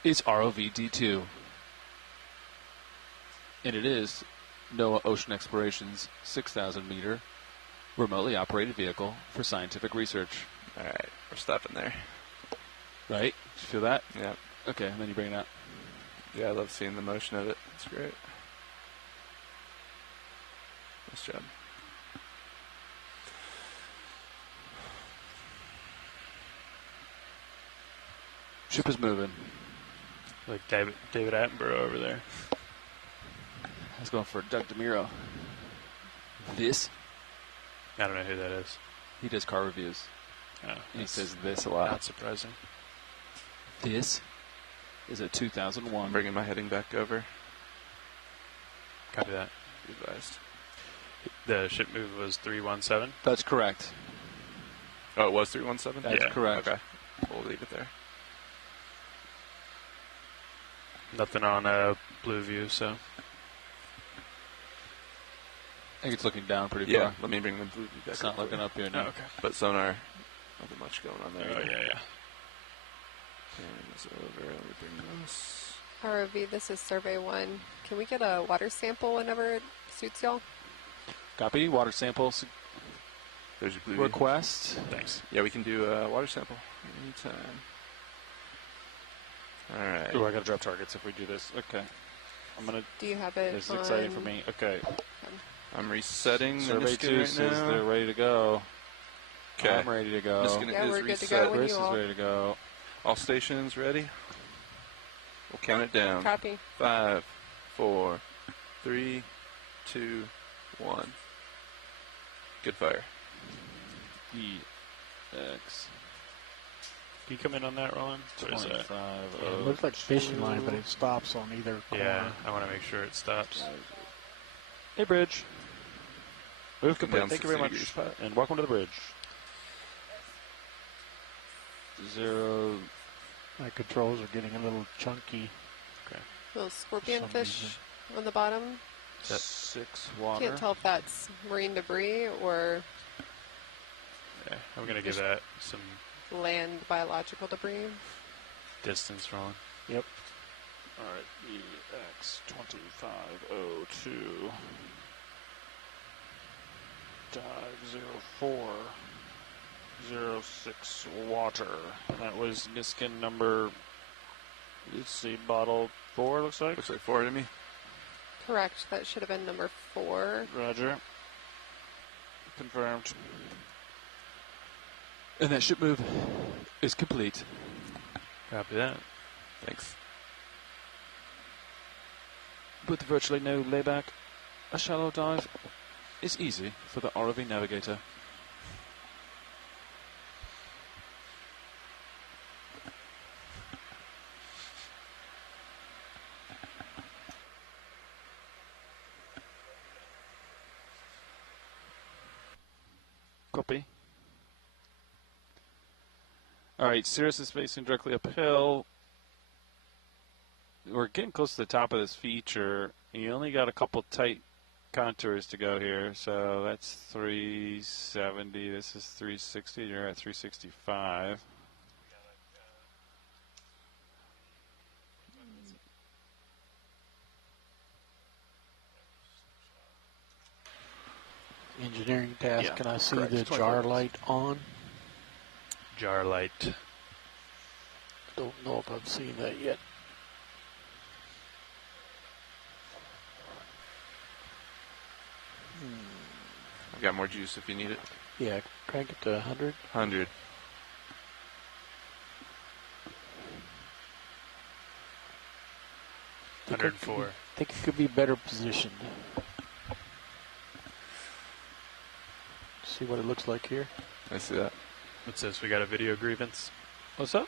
is ROV D2. And it is NOAA Ocean Exploration's 6,000 meter remotely operated vehicle for scientific research. All right, we're stopping there. Right? Did you feel that? Yeah. Okay, and then you bring it out. Yeah, I love seeing the motion of it. It's great. Nice job. Ship is moving. Like David Attenborough over there. I was going for Doug DeMuro. This? I don't know who that is. He does car reviews. Oh, he says this a lot. Not surprising. This is a 2001. I'm bringing my heading back over. Copy that. Advised. The ship move was 317? That's correct. Oh, it was 317? That's correct. Okay. We'll leave it there. Nothing on blue view, so. I think it's looking down pretty Yeah, far. let me bring the blue view back. It's not looking up here now. Oh, okay. But sonar, nothing much going on there. Oh, yeah. Turn this over. Let me bring this. ROV, this is Survey 1. Can we get a water sample whenever it suits y'all? Copy. Water samples. There's your blue request. Thanks. Yeah, we can do a water sample anytime. All right. Ooh, I got to drop targets if we do this. Okay. I'm going to... Do you have it This is exciting for me. Okay. I'm resetting Survey the 2 right says now. they're ready to go. Okay. I'm ready to go. Yeah, we're good to go when Chris you is all. ready to go. All stations ready? We'll count it down. Copy. 5, 4, 3, 2, 1. Good fire. EX. Can you come in on that, Roland? What is that? It looks like fishing line, but it stops on either corner. Yeah, I want to make sure it stops. Hey, Bridge. Move Come complete. down Thank you very 60 much. And welcome to the bridge. 0. My controls are getting a little chunky. Okay. Little scorpion some fish reason. on the bottom. 6 water. Can't tell if that's marine debris or Yeah, I'm going to give that some... land biological debris. distance rolling. Yep. All right, EX2502. Dive 0406 water. And that was Niskin number, let's see, bottle 4, looks like. Looks like 4 to me. Correct. That should have been number 4. Roger. Confirmed. And that ship move is complete. Copy that. Thanks. With virtually no layback, a shallow dive is easy for the ROV navigator. Copy. Alright, Sirius is facing directly uphill. We're getting close to the top of this feature. You only got a couple tight contours to go here, so that's 370. This is 360. You're at 365. Engineering task. Yeah, Can I see correct. the 24 jar minutes. light on? Jar light. Don't know if I've seen that yet. I've got more juice if you need it. Yeah, crank it to 100. 100. I 104. think it could be better positioned. See what it looks like here. I see that. What's this? We got a video grievance. What's up?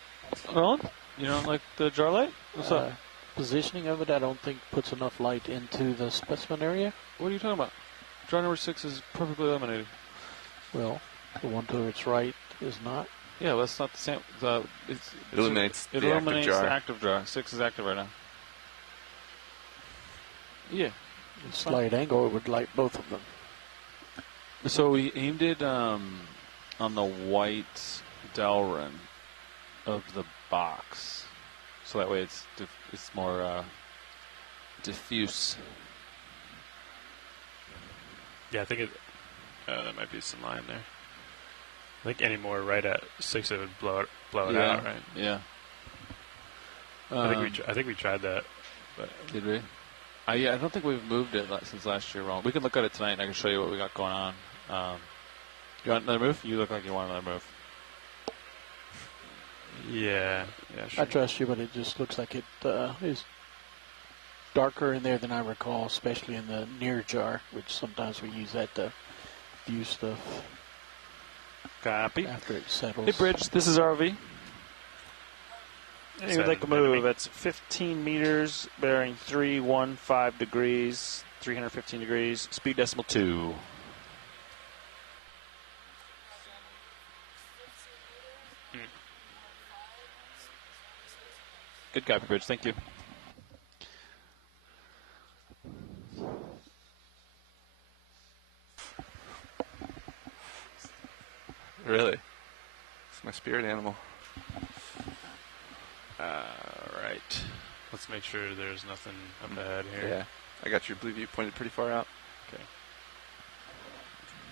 Roland? You don't like the jar light? What's up? Positioning of it, I don't think puts enough light into the specimen area. What are you talking about? Jar number 6 is perfectly illuminated. Well, the one to its right is not. Yeah, well, that's not the same. It illuminates it the illuminates active jar. the active jar. 6 is active right now. Yeah. A slight angle, it would light both of them. So we aimed it on the white Delrin of the box, so that way it's more diffuse. Yeah, I think it. There might be some line there. I think any more right at 6 it would blow it out, right? Yeah. I think we tried that. But Did we? I don't think we've moved it since last year, Ron. We can look at it tonight, and I can show you what we got going on. You want another move? You look like you want another move. Yeah, sure. I trust you, but it just looks like it is darker in there than I recall, especially in the near jar, which sometimes we use that to view stuff. Copy. After it settles. Hey, Bridge, this is RV. Is Hey, we'd that like to an enemy? move. It's 15 meters, bearing 315 degrees, 315 degrees, speed decimal 2. Good copy, Bridge. Thank you. Really? It's my spirit animal. Right. Let's make sure there's nothing up ahead here. Yeah. I got your blue view pointed pretty far out. Okay.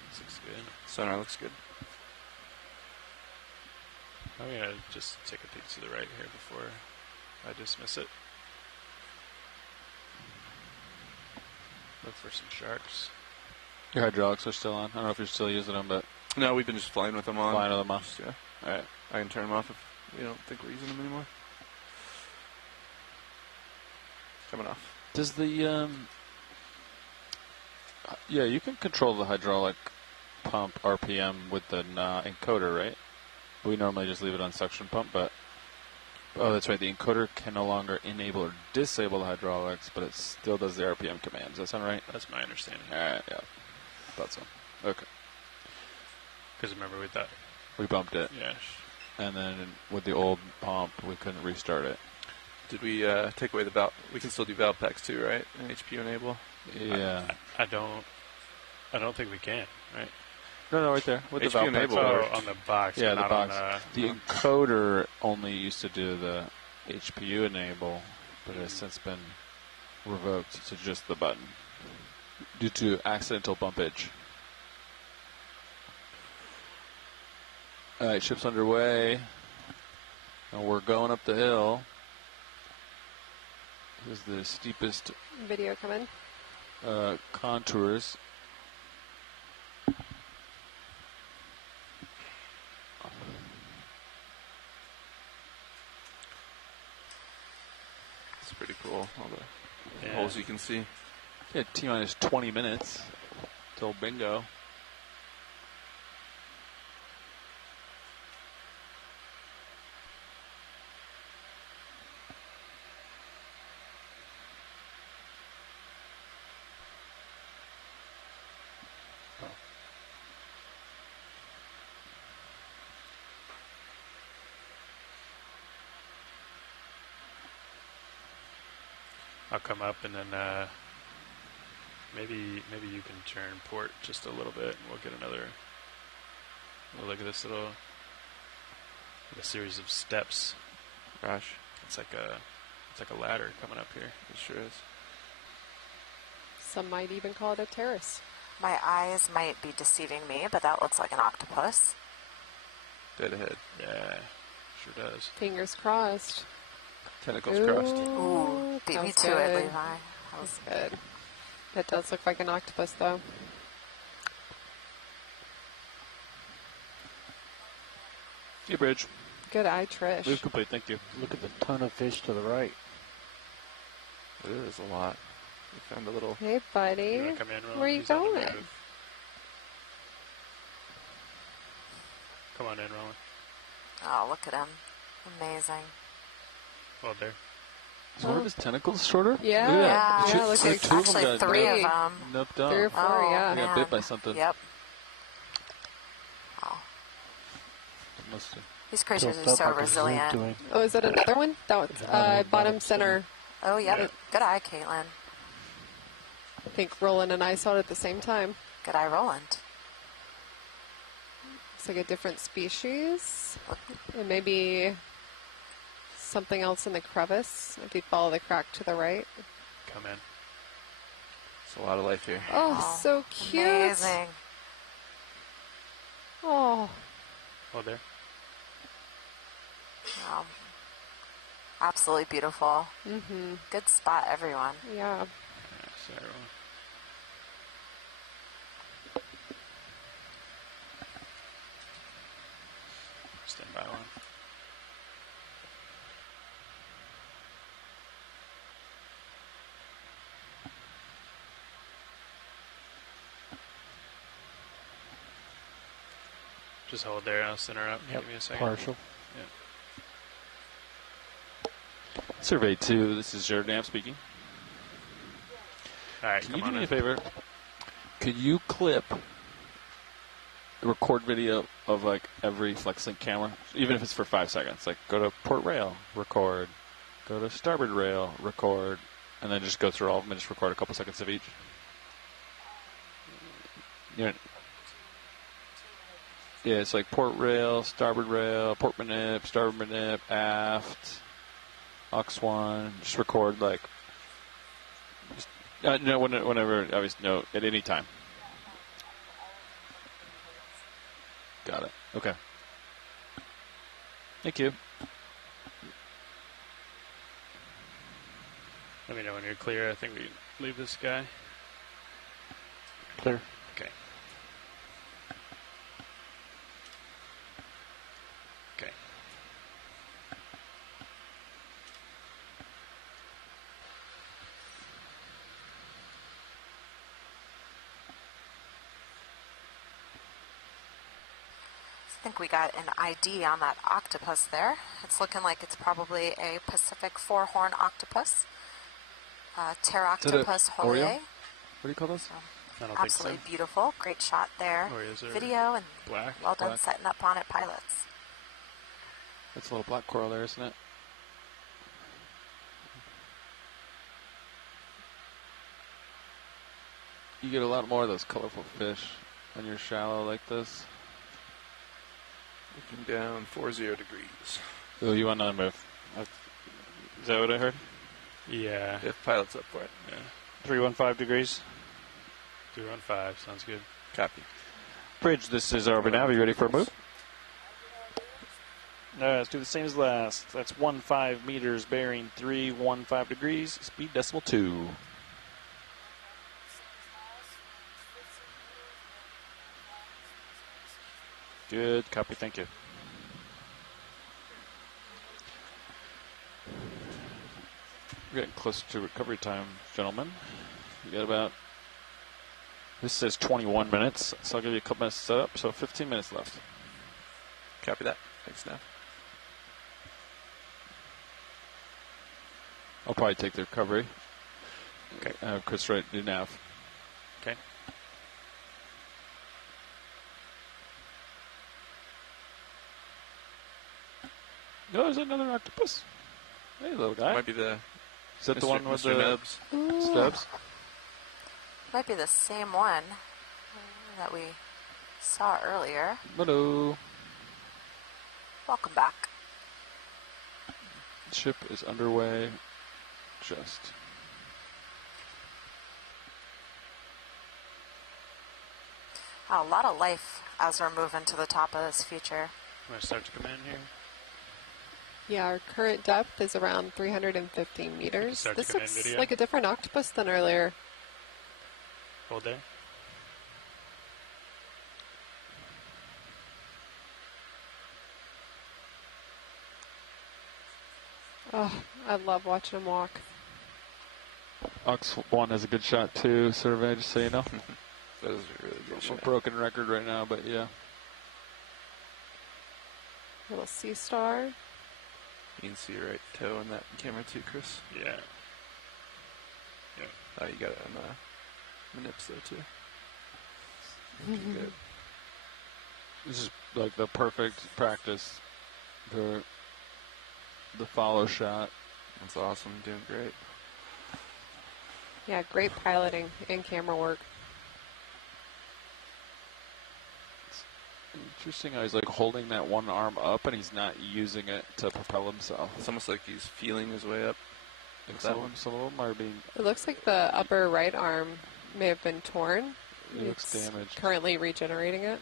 This looks good. Sonar looks good. I'm going to just take a peek to the right here before I dismiss it. Look for some sharks. Your hydraulics are still on. I don't know if you're still using them, but... No, we've been just flying with them on. Flying with them on. Yeah. All right. I can turn them off if you don't think we're using them anymore. Coming off. Does the... yeah, you can control the hydraulic pump RPM with the encoder, right? We normally just leave it on suction pump, but... Oh, that's right. The encoder can no longer enable or disable the hydraulics, but it still does the RPM commands. Does that sound right? That's my understanding. All right, yeah. Thought so. Okay. Because remember we thought... We bumped it. Yeah. And then with the old pump, we couldn't restart it. Did we take away the valve? We can still do valve packs too, right? And HP enable? Yeah. I don't think we can, right? No, right there. With the HP valve enable Oh, worked. on the box. Yeah, but the not box. on The encoder only used to do the HPU enable, but it has since been revoked to just the button due to accidental bumpage. All right, ship's underway, and we're going up the hill. This is the steepest Video coming. contours. It's pretty cool. All the holes you can see. Yeah, T-minus 20 minutes till bingo. I'll come up and then maybe you can turn port just a little bit, and we'll get another. We'll look at this little series of steps. Gosh, it's like a ladder coming up here. It sure is. Some might even call it a terrace. My eyes might be deceiving me, but that looks like an octopus. Dead ahead. Yeah, sure does. Fingers crossed. Tentacles crossed. Ooh, beat me to it, Levi. That was good. That does look like an octopus, though. Hey, Bridge. Good eye, Trish. Move complete, thank you. Look at the ton of fish to the right. It is a lot. We found a little. Hey, buddy. You wanna come in, Roland? Where are you He's on the going? move. Come on in, Roland. Oh, look at him. Amazing. Well, there. Is one of his tentacles shorter? Yeah. Look at Yeah, that. it looks Two like of them actually got three of noped- them. Noped out. 3 or 4, yeah. He got bit by something. Yep. Must have. These creatures are so resilient. Oh, is that another one? That was bottom center. Oh, yeah. Good eye, Caitlin. I think Roland and I saw it at the same time. Good eye, Roland. It's like a different species. And maybe something else in the crevice. If you follow the crack to the right. Come in. It's a lot of life here. Oh, so cute. Amazing. Oh. Oh, there. Wow. Absolutely beautiful. Mm-hmm. Good spot, everyone. Yeah. Sorry, Roland. Stand by one. Just hold there. I'll center up. Yep, Give me a second. partial. Yeah. Survey 2, this is Jordan speaking. All right, Can come you on do me in. a favor? Could you clip the record video of like every FlexLink camera, even if it's for 5 seconds? Like go to port rail, record, go to starboard rail, record, and then just go through all of them and just record a couple seconds of each. Yeah, it's like port rail, port manip, starboard manip, aft, aux 1. Just record like. No, whenever, obviously, no, at any time. Got it. Okay. Thank you. Let me know when you're clear. I think we can leave this guy. Clear. Okay. Okay. I think we got an ID on that octopus there. It's looking like it's probably a Pacific four-horn octopus. Pteroctopus Oreo? holier. What do you call those? I don't Absolutely think so. beautiful. Great shot there. Oreos are Video and black. well done black. setting up on it, pilots. That's a little black coral there, isn't it? You get a lot more of those colorful fish when you're shallow like this. Looking down 40 degrees. Oh, you want another move? Is that what I heard? Yeah. If pilot's up for it. Yeah. 315 degrees. 315, sounds good. Copy. Bridge, this is RV Nav. Are you ready for a move? All right, let's do the same as last. That's 15 meters, bearing 315 degrees, speed decimal 2. Good, copy, thank you. We're getting close to recovery time, gentlemen. We got about, this says 21 minutes, so I'll give you a couple minutes to set up, so 15 minutes left. Copy that. Thanks, Nav. I'll probably take the recovery. Okay. Chris, right, do nav. Okay. No, there's another octopus. Hey, little guy. Might be the. Is that the one with Mr. the Nubs? stubs? Might be the same one that we saw earlier. Hello. Welcome back. Ship is underway. Just. A lot of life as we're moving to the top of this feature. I'm going to start to come in here. Yeah, our current depth is around 350 meters. Start to This come in looks video. like a different octopus than earlier. Hold there. Oh, I love watching them walk. Ox 1 has a good shot too, survey, just so you know. That is a really good shot. Broken record right now, but yeah. Little sea star. You can see your right toe in that camera too, Chris. Yeah. Yep. Oh, you got it on the nips though too. Good. This is like the perfect practice for the follow shot. That's awesome. Doing great. Yeah, great piloting and camera work. Interesting how he's like holding that one arm up and he's not using it to propel himself. It's almost like he's feeling his way up. Some of them are being. It looks like the upper right arm may have been torn. It looks damaged. Currently regenerating it.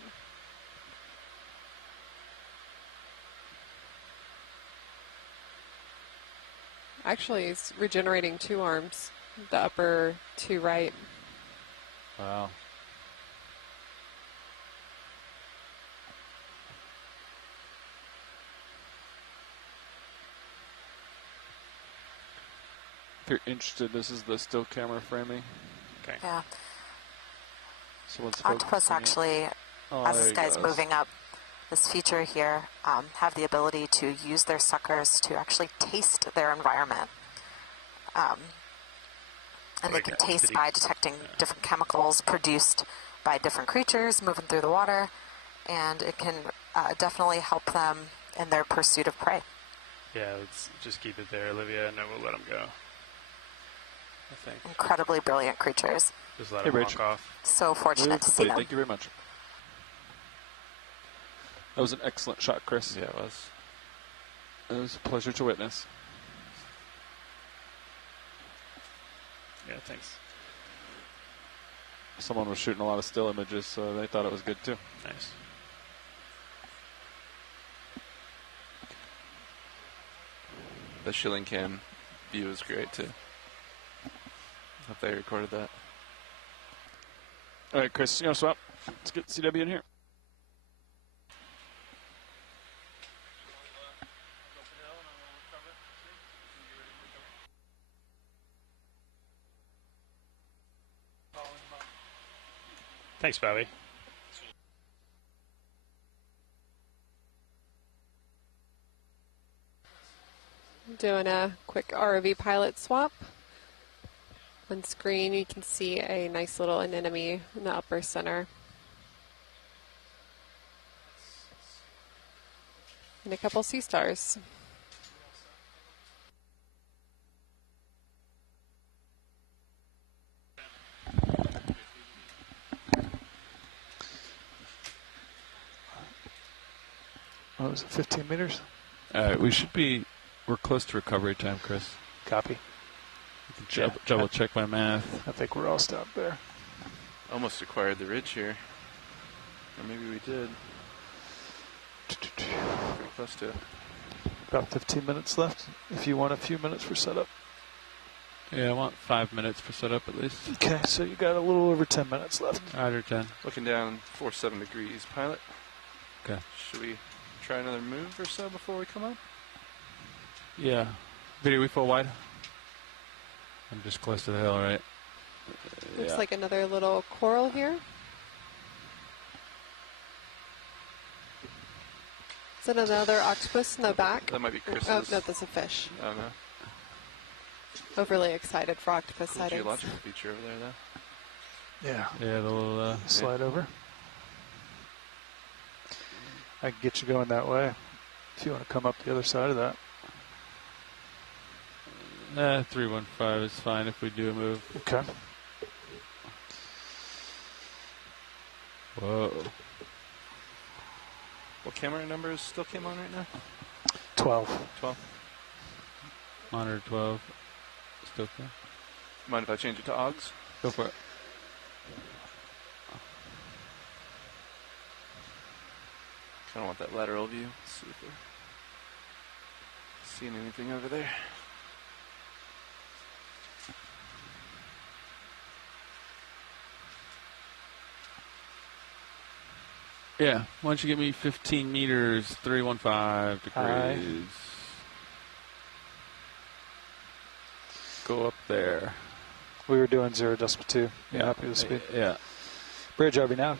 Actually, he's regenerating two arms. The upper two right. Wow. If you're interested, this is the still camera framing. Okay. Yeah. Someone's Octopus focusing it. actually, Oh, as there this he guy's goes. moving up this feature here, have the ability to use their suckers to actually taste their environment. And they can taste by detecting different chemicals produced by different creatures moving through the water, and it can definitely help them in their pursuit of prey. Yeah, let's just keep it there, Olivia, and then we'll let them go. I think. Incredibly brilliant creatures. Just let Hey, them Rich. walk off. So fortunate to see them. Thank you very much. That was an excellent shot, Chris. Yeah, it was. It was a pleasure to witness. Yeah, thanks. Someone was shooting a lot of still images, so they thought it was good too. Nice. The Shilling Cam view is great too. Hope they recorded that. All right, Chris, you know, swap. Let's get CW in here. Thanks, Bobby. Doing a quick ROV pilot swap. On screen, you can see a nice little anemone in the upper center. And a couple sea stars. What was it, 15 meters? We should be We're close to recovery time, Chris. Copy. Double check my math. I think we're all stopped there. Almost acquired the ridge here. Or maybe we did. Pretty close to it. About 15 minutes left, if you want a few minutes for setup. Yeah, I want 5 minutes for setup at least. Okay, so you got a little over 10 minutes left. Under 10. Looking down 47 degrees, pilot. Okay. Should we try another move or so before we come up? Yeah. Video, we full wide? I'm just close to the hill, right? Looks like another little coral here. Is that another octopus in the back? That might be Chris's. Oh, no, that's a fish. Oh, no. Overly excited for octopus Cool sightings. geological feature over there, though. Yeah. Yeah, the little... Slide over. I can get you going that way if you want to come up the other side of that. 315 is fine if we do a move. Okay. Whoa. What camera numbers still came on right now? 12. 12. Monitor 12. Still clear. Mind if I change it to AUGs? Go for it. Kind of want that lateral view. Let's see if we're seeing anything over there. Yeah. Why don't you give me 15 meters, 315 degrees. Hi. Go up there. We were doing 0.2. Yeah, happy with speed. Yeah. Bridge, RV nav.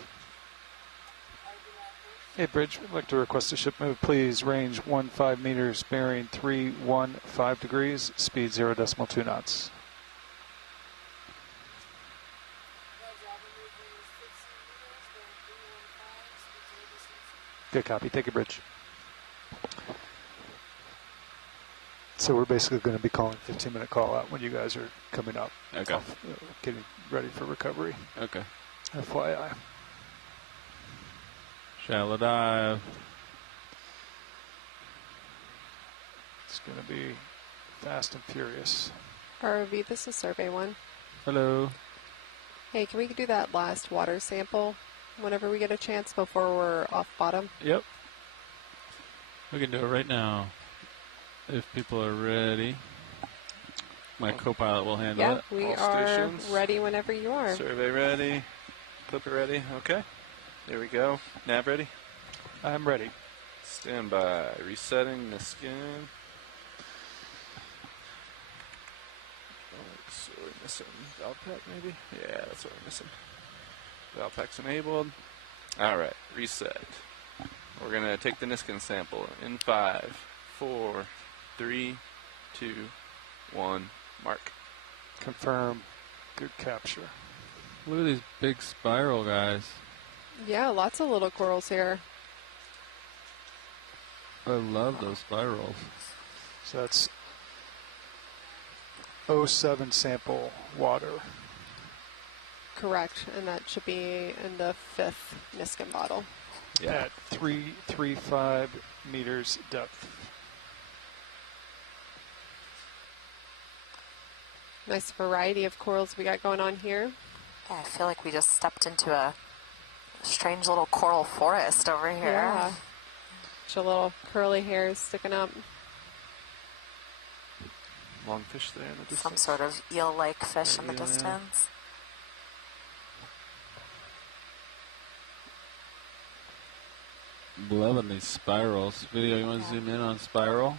Hey, Bridge, we'd like to request a ship move, please. Range 15 meters, bearing 315 degrees, speed 0.2 knots. Good copy. Take a bridge. So we're basically going to be calling 15-minute call out when you guys are coming up. Okay. Getting ready for recovery. Okay. FYI. Shallow dive. It's going to be fast and furious. ROV, this is survey 1. Hello. Hey, can we do that last water sample whenever we get a chance before we're off bottom? Yep. We can do it right now. If people are ready. My co-pilot will handle it. Yeah, we All are stations. ready whenever you are. Survey ready. Clipper ready. Okay. There we go. Nav ready. I'm ready. Stand by. Resetting the skin. So we're missing valve pack maybe? Yeah, that's what we're missing. Valve pack's enabled. Alright, reset. We're going to take the Niskin sample in 5, 4, 3, 2, 1, mark. Confirm. Good capture. Look at these big spiral guys. Yeah, lots of little corals here. I love those spirals. So that's 07 sample water. Correct, and that should be in the 5th Niskin bottle. At 335 meters depth. Nice variety of corals we got going on here. Yeah, I feel like we just stepped into a strange little coral forest over here. Yeah. Bunch of little curly hairs sticking up. Long fish there in the distance. Some sort of eel-like fish in the Yeah. distance. Loving these spirals. Video, you want to zoom in on spiral?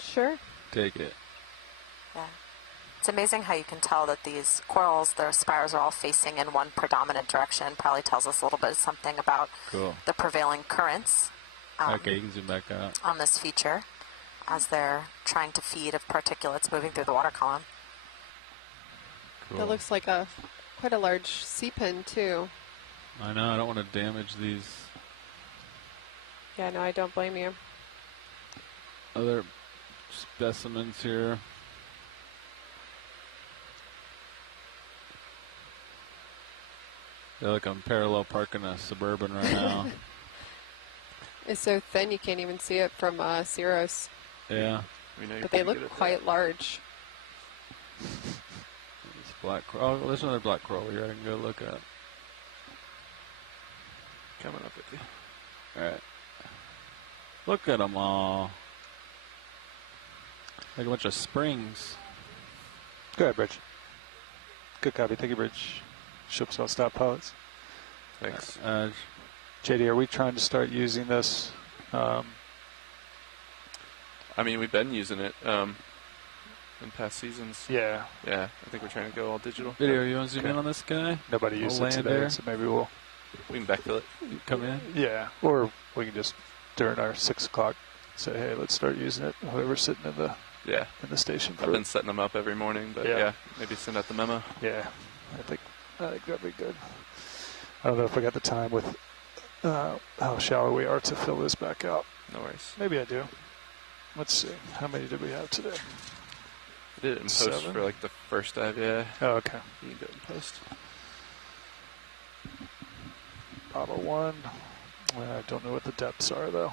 Sure. Take it. Yeah. It's amazing how you can tell that these corals, their spires are all facing in one predominant direction. Probably tells us a little bit something about the prevailing currents Okay, you can zoom back out. on this feature as they're trying to feed of particulates moving through the water column. Cool. That looks like quite a large sea pin too. I know, I don't want to damage these Yeah, no, I don't blame you. other specimens here. I feel like I'm parallel parking a Suburban right now. It's so thin you can't even see it from Ceros. Yeah. We know you're But they pretty look good at quite large. It's black coral. Oh, there's another black coral here I can go look at. Coming up with you. All right. Look at them all. Like a bunch of springs. Go ahead, Bridge. Good copy. Thank you, Bridge. Ships all stop pilots. Thanks. JD, are we trying to start using this? I mean, we've been using it in past seasons. Yeah. Yeah, I think we're trying to go all digital. Video, you want to zoom in on this guy? Nobody used it today, so maybe we'll... We can backfill it. Come in? Yeah, or we can just, during our 6 o'clock, say, hey, let's start using it. Whoever's sitting in the in the station. I've been setting them up every morning, but yeah, maybe send out the memo. Yeah, I think that'd be good. I don't know if I got the time with how shallow we are to fill this back out. No worries. Maybe I do. Let's see. How many did we have today? I did it in post 7? for like the first dive, yeah. Oh, okay. You can do it in post. Bottle 1. I don't know what the depths are, though.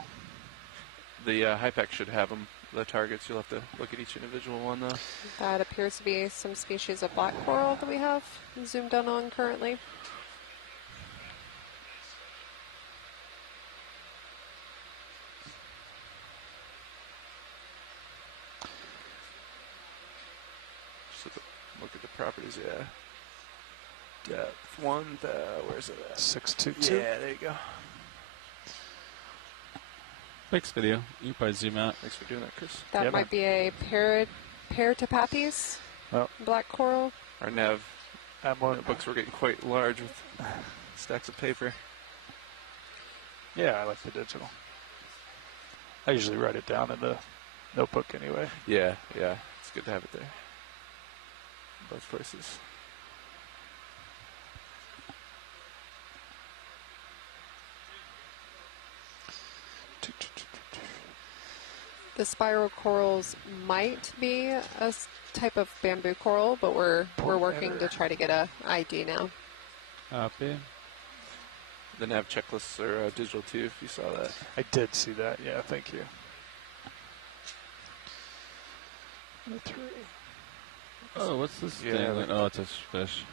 The high pack should have them, the targets. You'll have to look at each individual one, though. That appears to be some species of black coral that we have zoomed in on currently. Look at the properties, yeah. Depth 1, where's it at? 622. Yeah, there you go. Thanks, video. You can probably zoom out. Thanks for doing that, Chris. That might be a Paratopathes black coral. Our nav notebooks were getting quite large with stacks of paper. Yeah, I like the digital. I usually write it down in the notebook anyway. Yeah, yeah. It's good to have it there. Both places. The spiral corals might be a type of bamboo coral, but we're working to try to get a ID now. Copy. The nav checklists are digital too, if you saw that. I did see that, yeah, thank you. 3. Oh, what's this Yeah, thing? like- Oh, it's a fish.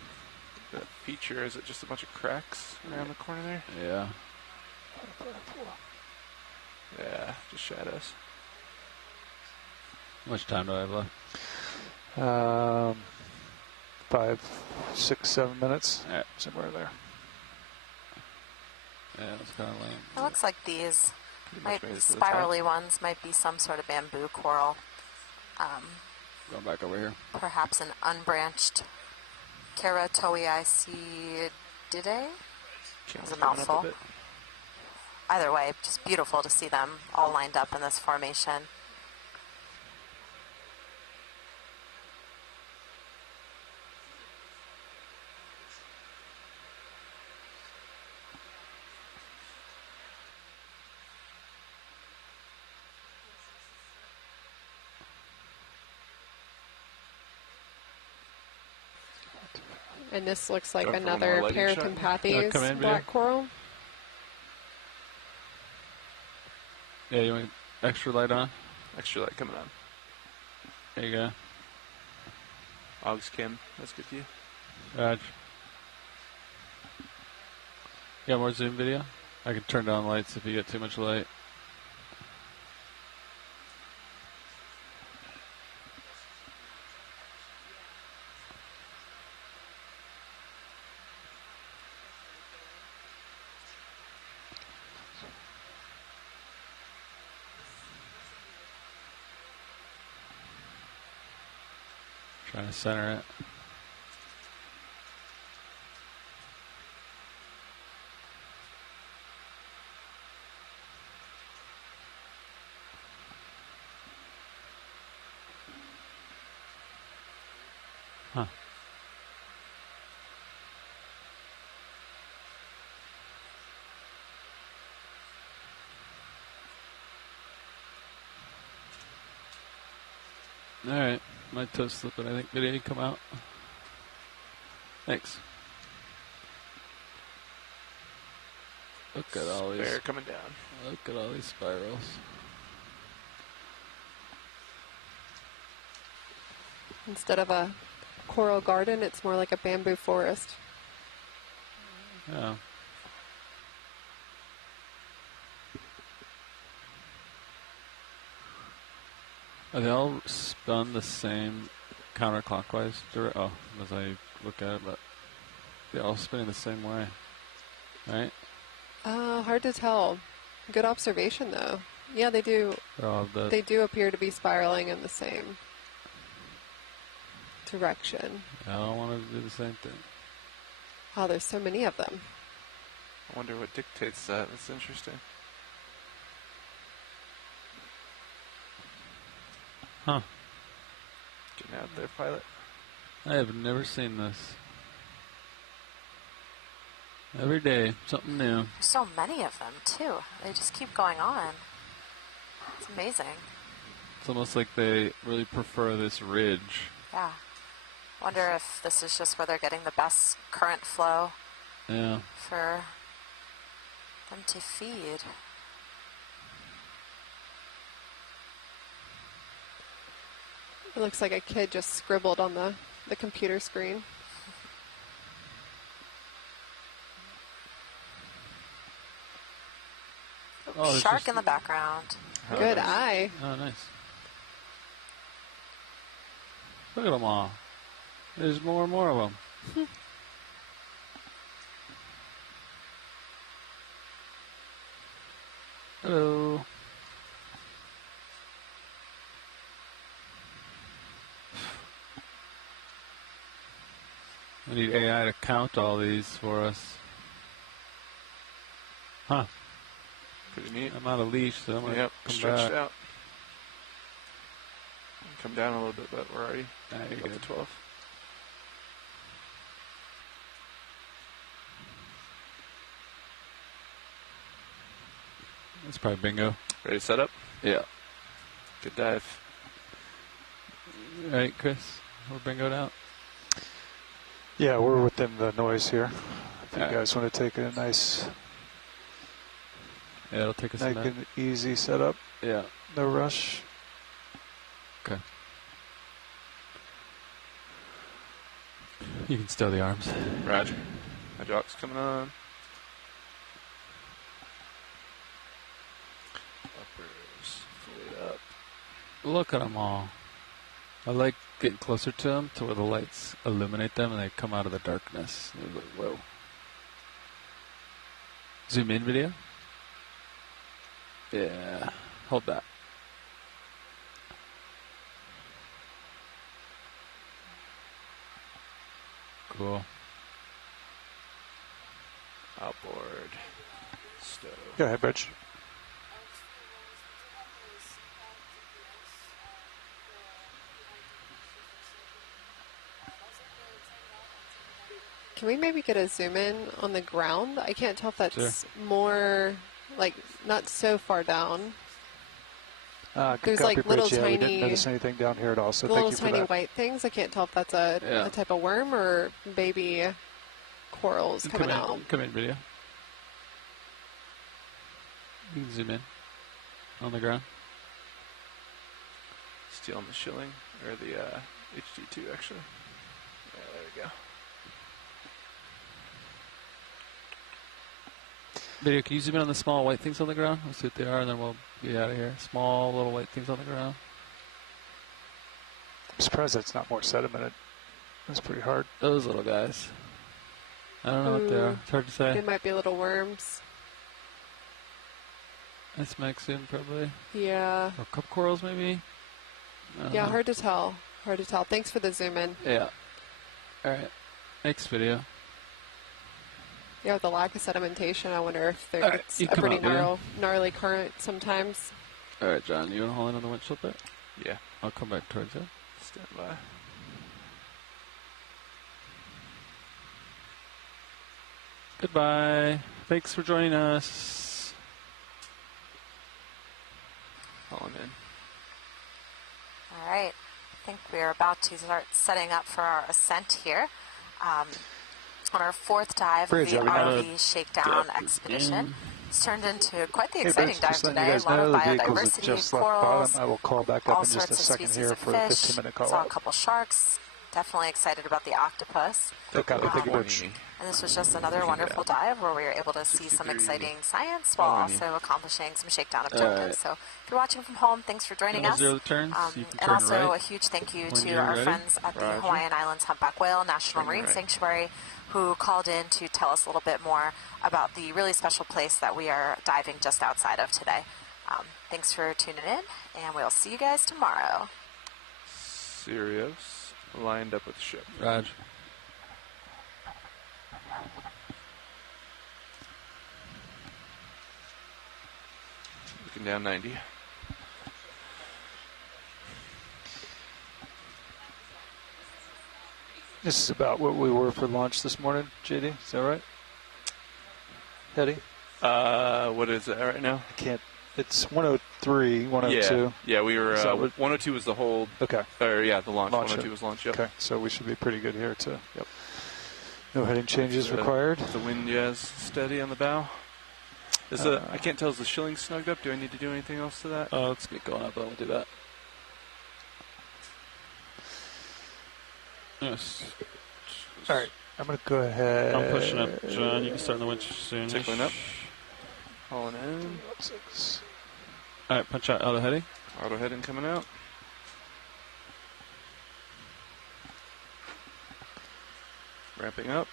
That feature, is it just a bunch of cracks around the corner there? Yeah. Yeah, just shadows. How much time do I have left? 5, 6, 7 minutes. Somewhere there. Yeah, it's kind of lame. It looks like these much made it to the spirally ones might be some sort of bamboo coral. Going back over here. Perhaps an unbranched Keratoiaceae. It's a mouthful. Either way, just beautiful to see them all lined up in this formation. And this looks like Go for one another more lighting shot. Paratopathes Come in, black Vito. coral. Yeah, you want extra light on? Extra light coming on. There you go. Augs Kim, that's good for you. Raj. You got more zoom video? I can turn down lights if you get too much light. Trying to center it. Huh. All right, my toe's slipping. I think video come out. Thanks. Look at all these. Spare coming down. Look at all these spirals. Instead of a coral garden, it's more like a bamboo forest. Yeah. Are they all spun the same counterclockwise? Oh, as I look at it, but they're all spinning the same way, right? Hard to tell. Good observation, though. Yeah, they do. They do appear to be spiraling in the same direction. I don't want to do the same thing. Oh, there's so many of them. I wonder what dictates that. That's interesting. Huh. Getting out there, pilot. I have never seen this. Every day, something new. So many of them, too. They just keep going on. It's amazing. It's almost like they really prefer this ridge. Yeah. Wonder if this is just where they're getting the best current flow. Yeah. For them to feed. It looks like a kid just scribbled on the computer screen. Oh, Shark in the background. Good eye. Oh, nice. Look at them all. There's more and more of them. Hello. We need AI to count all these for us. Huh. Pretty neat. I'm out of leash, so I'm going to come stretched back. out. Come down a little bit, but we're already up to 12. That's probably bingo. Ready to set up? Yeah. Good dive. All right, Chris, we're bingoed out. Yeah, we're within the noise here. If you All right. guys want to take a nice, Yeah, it'll take us a nice minute. and easy setup. Yeah. No rush. Okay. You can stow the arms. Roger. Hydraulics coming on. Uppers fully up. Look at them all. I like getting closer to them to where the lights illuminate them and they come out of the darkness. Like, whoa. Zoom in video? Yeah. Hold that. Cool. Outboard. Stow. Go ahead, Bridge. Can we maybe get a zoom in on the ground? I can't tell if that's Sure. more, like, not so far down. Good There's copy, like little Bridge. Yeah, we didn't tiny, notice anything down here at all, so thank little you for tiny that. white things. I can't tell if that's a type of worm or baby corals coming out. Come in video. You can zoom in on the ground. Stealing the shilling, or the HD2 actually. Yeah, there we go. Video, can you zoom in on the small white things on the ground? Let's see what they are, and then we'll be out of here. Small little white things on the ground. I'm surprised that's not more sedimented. That's pretty hard. Those little guys. I don't know what they are. It's hard to say. They might be little worms. That's Maxim, probably. Yeah. Or cup corals, maybe? I don't Yeah, know. hard to tell. Hard to tell. Thanks for the zoom in. Yeah. All right. Next video. Yeah, with the lack of sedimentation, I wonder if All right, there's you a come pretty out, video. gnarly current sometimes. All right, John, you want to haul in on the windshield bit? Yeah. I'll come back towards you. Stand by. Goodbye. Thanks for joining us. Hauling in. All right. I think we're about to start setting up for our ascent here. On our fourth dive Bridge, of the are we ROV Shakedown expedition. It's turned into quite the Hey, exciting Bruce, dive just letting today. you guys a lot know of the vehicles have biodiversity, just left corals, bottom. I will call back all up in just sorts a of second species here of for a fish. 15-minute call Saw a out. couple sharks. Definitely excited about the octopus. Good copy. Thank you, Butch. And this was just another wonderful dive where we were able to see some exciting science while also accomplishing some shakedown objectives. So if you're watching from home, thanks for joining us. Zero the turns. You can And turn also right a huge thank you when to you're our ready. friends at the Roger. Hawaiian Islands Humpback Whale National Marine Sanctuary, who called in to tell us a little bit more about the really special place that we are diving just outside of today. Thanks for tuning in, and we'll see you guys tomorrow. Sirius lined up with the ship. Raj. Looking down 90. This is about what we were for launch this morning, JD. Is that right? Hetty? What is it right now? I can't. It's 103, 102. Yeah, we were. 102 was the hold. Okay. Or yeah, the launch. Launch 102 it. was launch. Yep. Okay, so we should be pretty good here too. Yep. No heading changes The- required. The wind, yes, steady on the bow. Is I can't tell. Is the shilling snugged up? Do I need to do anything else to that? Let's get going up. I'll do that. Yes. All right, I'm going to go ahead. I'm pushing up, John. You can start in the winch soon. Tickling up. Hauling in. All right, punch out auto heading. Auto heading coming out. Ramping up.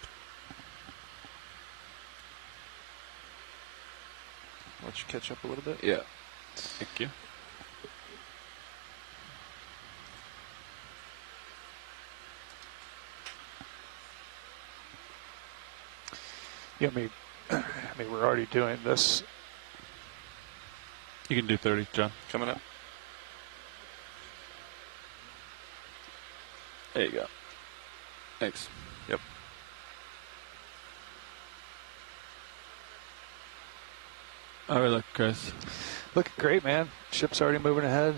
Let you catch up a little bit. Yeah. Thank you. Yeah, I mean, we're already doing this. You can do 30, John. Coming up. There you go. Thanks. Yep. How we look, Chris? Looking great, man. Ship's already moving ahead.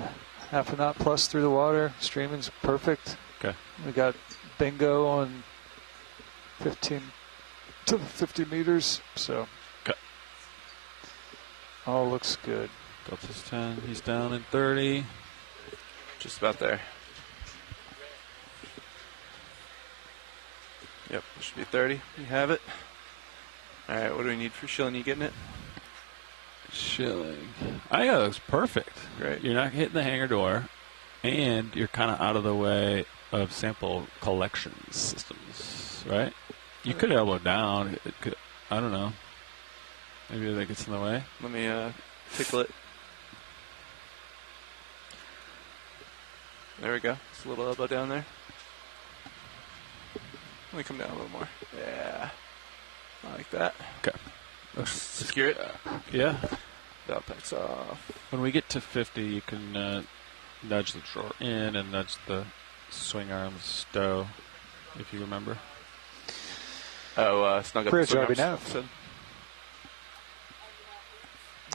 Half a knot plus through the water. Streaming's perfect. Okay. We got bingo on 15 to 50 meters, so all looks good. Delta's 10. He's down in 30. Just about there. Yep, it should be 30. We have it. All right, what do we need for shilling? You getting it? Shilling. I think that looks perfect. Great. You're not hitting the hangar door, and you're kind of out of the way of sample collection systems, right? You could elbow down. It could, I don't know. Maybe that gets in the way. Let me tickle it. There we go. It's a little elbow down there. Let me come down a little more. Yeah. I like that. Okay. Secure it. Yeah. That backs off. When we get to 50, you can nudge the drawer in and nudge the swing arms stow, if you remember. Oh, snug up Bridge, the swing RB arms. nav.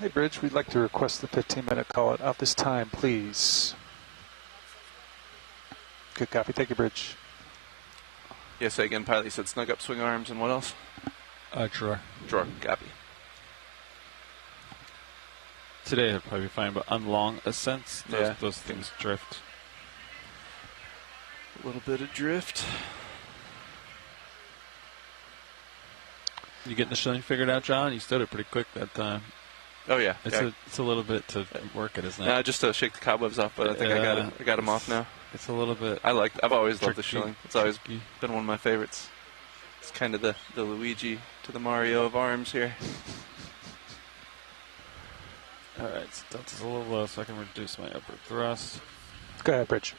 Hey, Bridge, we'd like to request the 15-minute call out this time, please. Good copy. Thank you, Bridge. Yeah, say again, pilot. You said snug up swing arms and what else? Drawer. Drawer. Copy. Today it'll probably be fine, but on long ascents, those things drift. A little bit of drift. You getting the shilling figured out, John? You stood it pretty quick that time. Oh yeah, It's a little bit to work it, isn't it? Just to shake the cobwebs off, but I think I got it. I got them off now. It's a little bit. I've always loved the tricky, shilling. It's always been one of my favorites. It's kind of the Luigi to the Mario of arms here. All right, so Delta's a little low, so I can reduce my upper thrust. Go ahead, Bridge.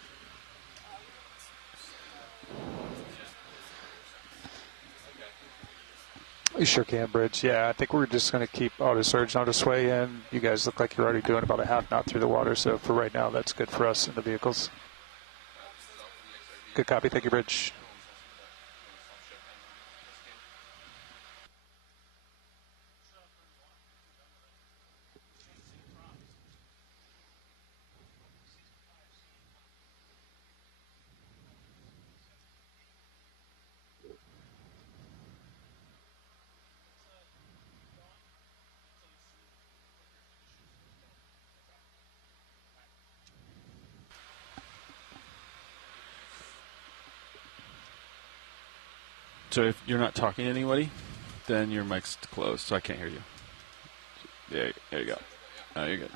You sure can, Bridge. Yeah, I think we're just going to keep auto surge and auto sway in. You guys look like you're already doing about a half knot through the water, so for right now, that's good for us in the vehicles. Good copy. Thank you, Bridge. So if you're not talking to anybody, then your mic's closed, so I can't hear you. There you go. Oh, you're good.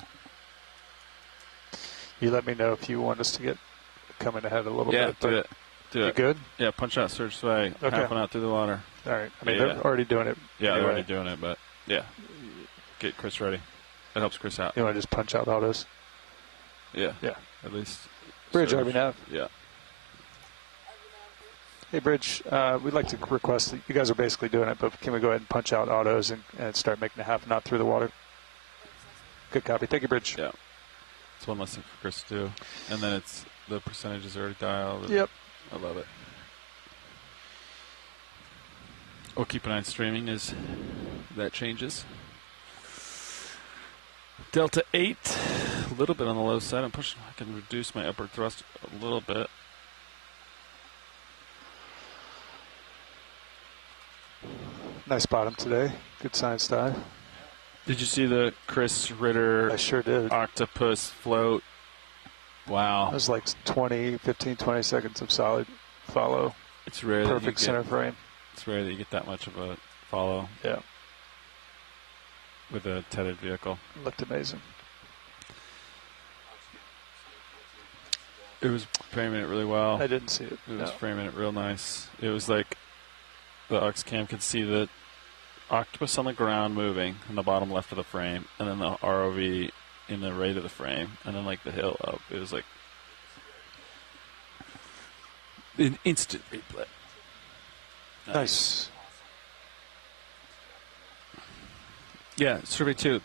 You let me know if you want us to get coming ahead a little bit. Yeah, do it. You good? Yeah, punch out, surge sway, Okay. half one out through the water. All right. I mean, they're already doing it. Yeah, anyway. they're already doing it, but yeah. Get Chris ready. That helps Chris out. You want to just punch out autos? Yeah. Yeah. At least. Bridge, surge. RV Nav. Yeah. Hey, Bridge, we'd like to request that you guys are basically doing it, but can we go ahead and punch out autos and start making a half knot through the water? Good copy. Thank you, Bridge. Yeah. It's one less thing for Chris to do. And then it's the percentages already dialed. Yep. I love it. We'll keep an eye on streaming as that changes. Delta 8, a little bit on the low side. I'm pushing. I can reduce my upper thrust a little bit. Nice bottom today. Good science dive. Did you see the Chris Ritter? I sure did. Octopus float. Wow. It was like 15, 20 seconds of solid follow. It's rare. Perfect center frame. It's rare that you get that much of a follow. Yeah. With a tethered vehicle. Looked amazing. It was framing it really well. I didn't see it. It was framing it real nice. It was like the Ox cam could see the octopus on the ground moving in the bottom left of the frame, and then the ROV in the right of the frame, and then like the hill up. It was like an instant replay. Nice. Yeah, survey 2.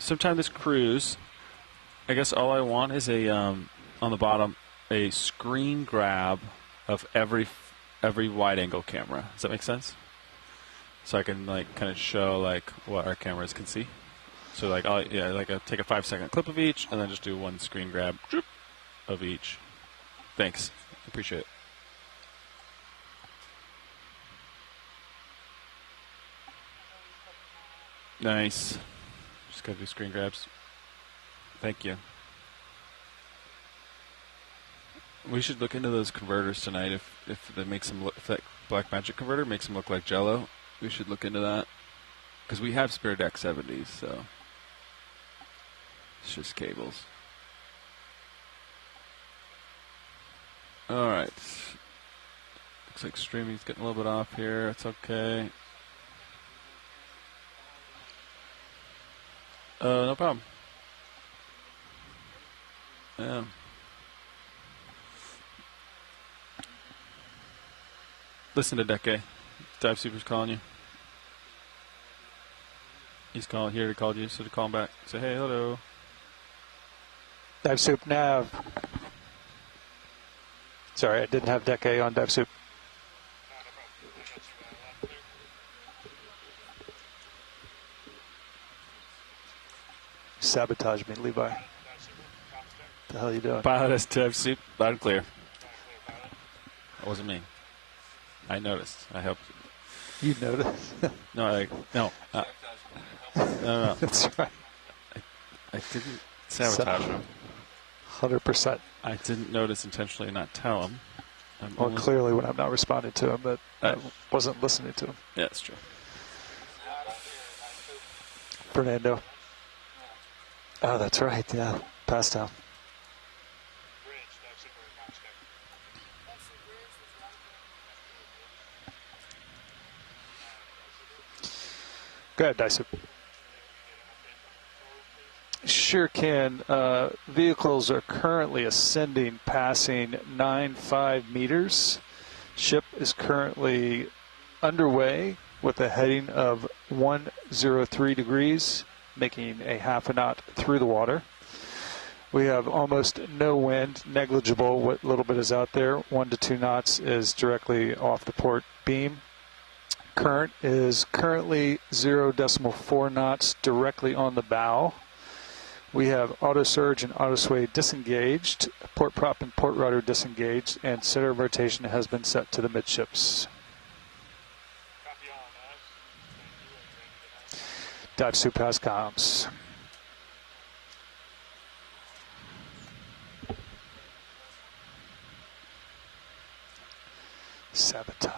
Sometime this cruise, I guess all I want is a on the bottom a screen grab of every wide angle camera. Does that make sense? So I can like kind of show like what our cameras can see. So like I'll take a 5-second clip of each and then just do one screen grab of each. Thanks. Appreciate it. Nice. Just gotta do screen grabs. Thank you. We should look into those converters tonight. If that makes them look, if that Black Magic converter makes them look like Jello, we should look into that. Because we have spare deck 70s, so it's just cables. All right. Looks like streaming's getting a little bit off here. It's okay. No problem. Yeah. Listen to Decay. Dive Super's calling you. He's calling here to call you, so to call him back. Say, hey, hello. Dive Soup Nav. Sorry, I didn't have Decay on Dive Soup. Sabotage me, Levi. What the hell are you doing? Pilot us Dive Soup, loud and clear. That wasn't me. I noticed. I helped you. You noticed? No. No. That's right. I didn't sabotage him. 100%. I didn't notice intentionally and not tell him. Well, clearly when I'm not responding to him, but I wasn't listening to him. Yeah, that's true. Fernando. Oh, that's right. Yeah. Pass down. Go ahead, Dyson. Sure can. Vehicles are currently ascending, passing 9.5 meters. Ship is currently underway with a heading of 103 degrees, making a half a knot through the water. We have almost no wind, negligible. What little bit is out there, 1 to 2 knots, is directly off the port beam. Current is currently 0.4 knots directly on the bow. We have auto surge and auto sway disengaged, port prop and port rudder disengaged, and center of rotation has been set to the midships. Dive Soup has comms. Sabotage.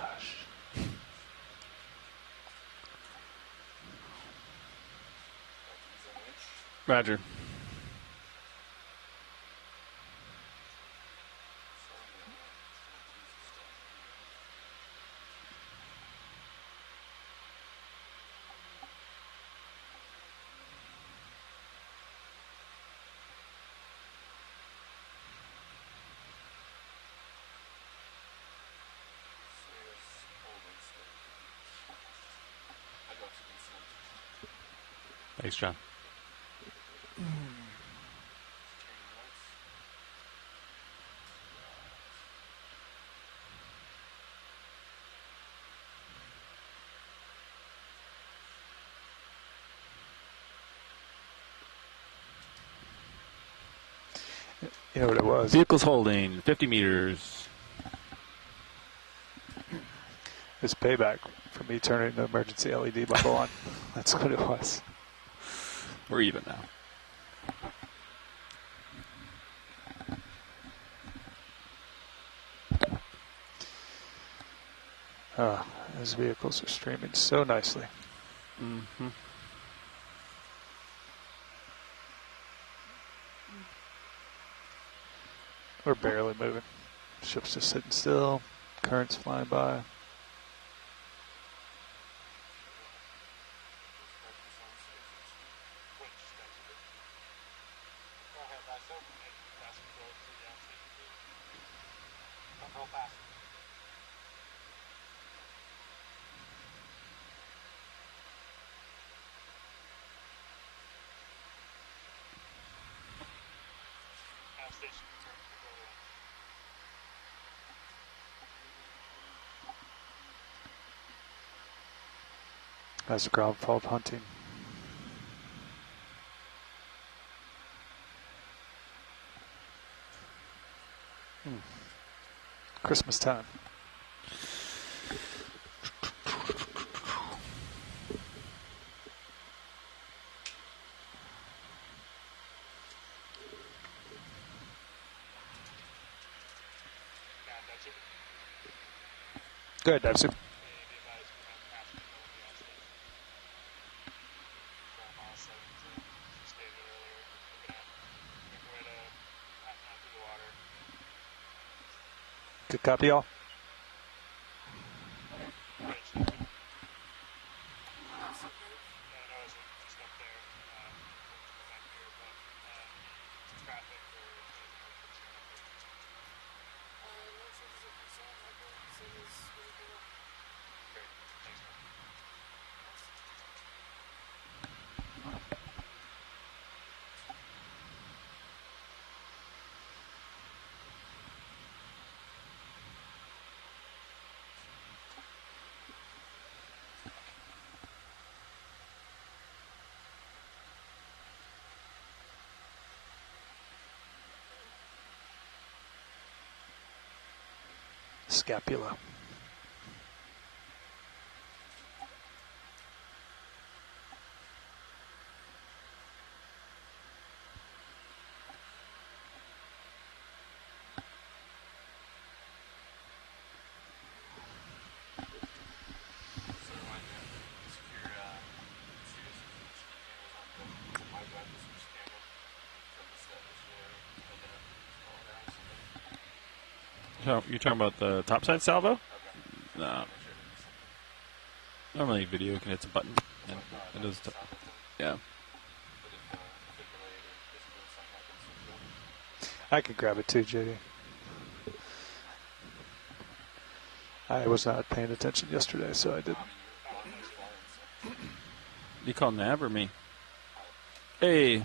Roger. Thanks, John. You know what it was? Vehicle's holding 50 meters. It's payback for me turning the emergency LED bubble on. That's what it was. We're even now. Those vehicles are streaming so nicely. Mm-hmm. We're barely moving. Ship's just sitting still. Currents flying by. As a ground fault hunting. Christmas time. Go ahead, Dive Soup. Good copy, y'all. Scapula. So you're talking about the topside salvo? No. Normally video can hit a button and it does. Yeah. I could grab it too, JD. I was not paying attention yesterday, so I didn't. You call Nav or me? Hey.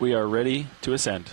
We are ready to ascend.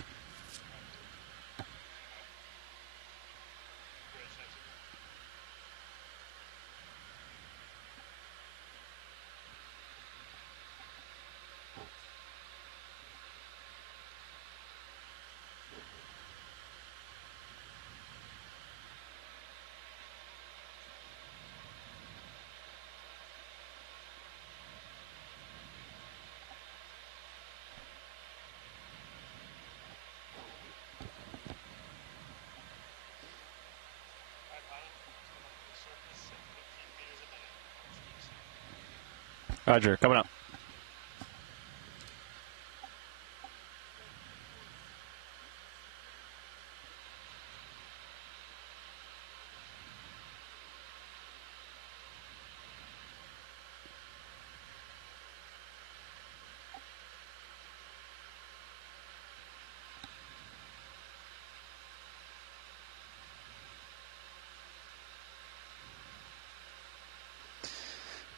Roger, coming up.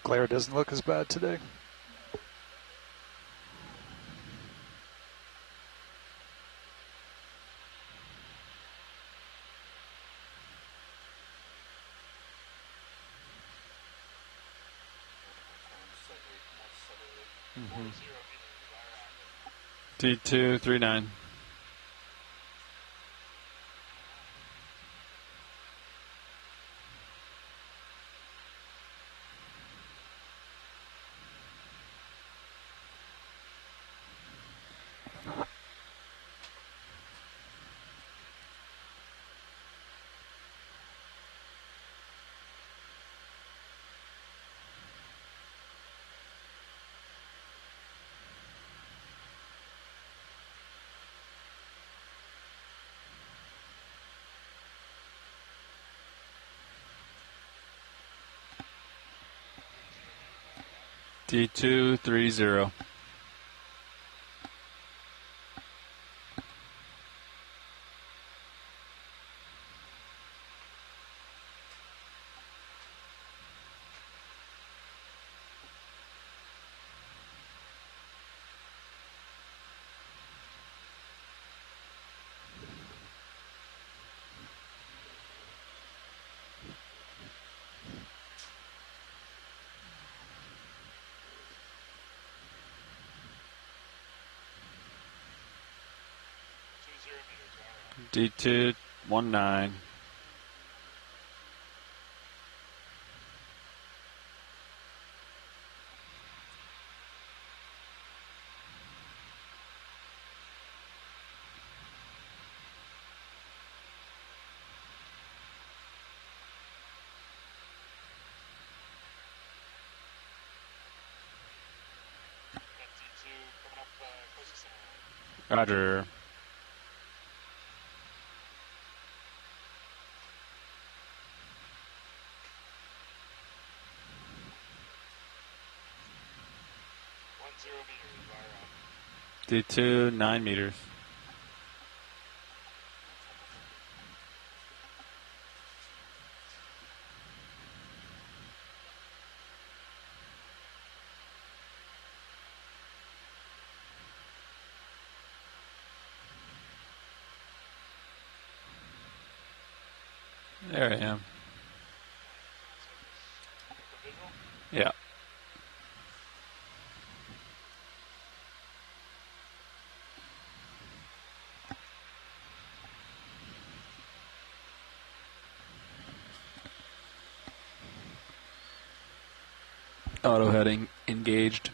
Glare doesn't look as bad today. D239. D230. D219. Roger. D2 9 meters. There I am. Yeah. Auto heading engaged.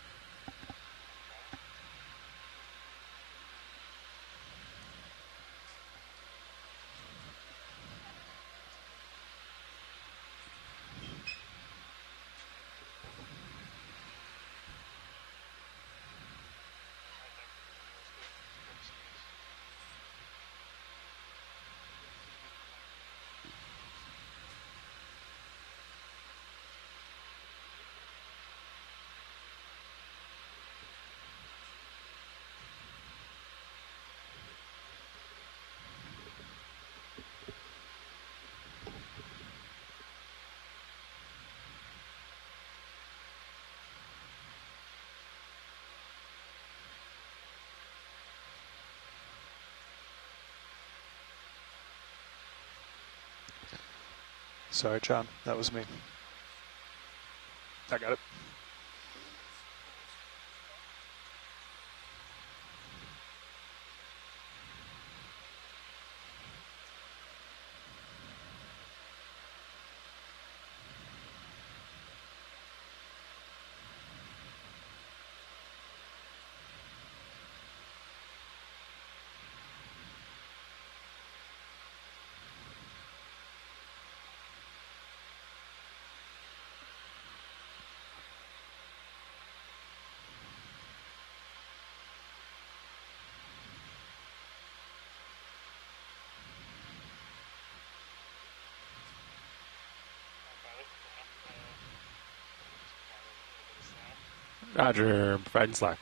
Sorry, John. That was me. I got it. Roger, providing slack.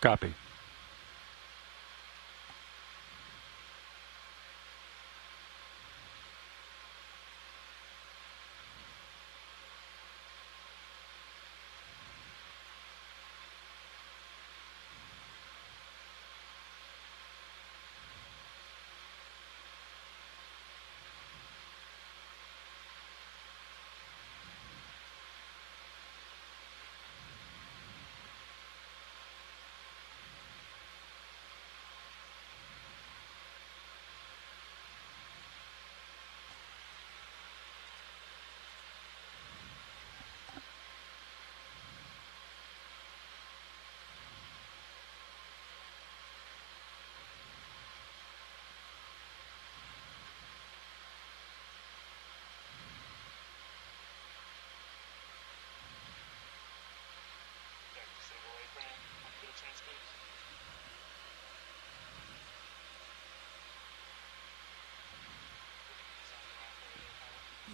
Copy.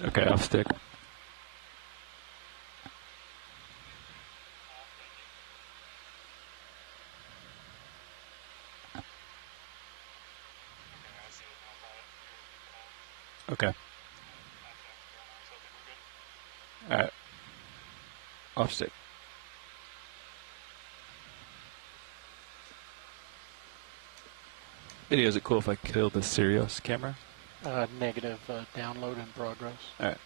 Okay, off stick. Okay. Alright. Off stick. Video, is it cool if I kill the Sirius camera? Negative. Download in progress. Alright.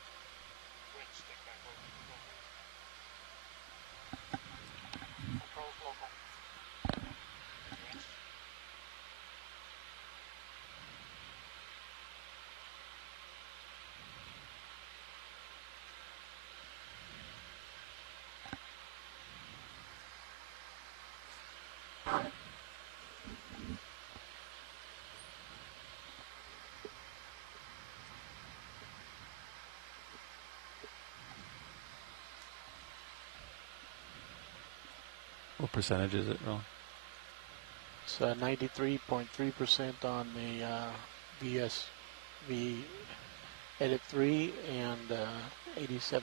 What percentage is it, Ron? It's 93.3% on the VSV Edit 3 and 87%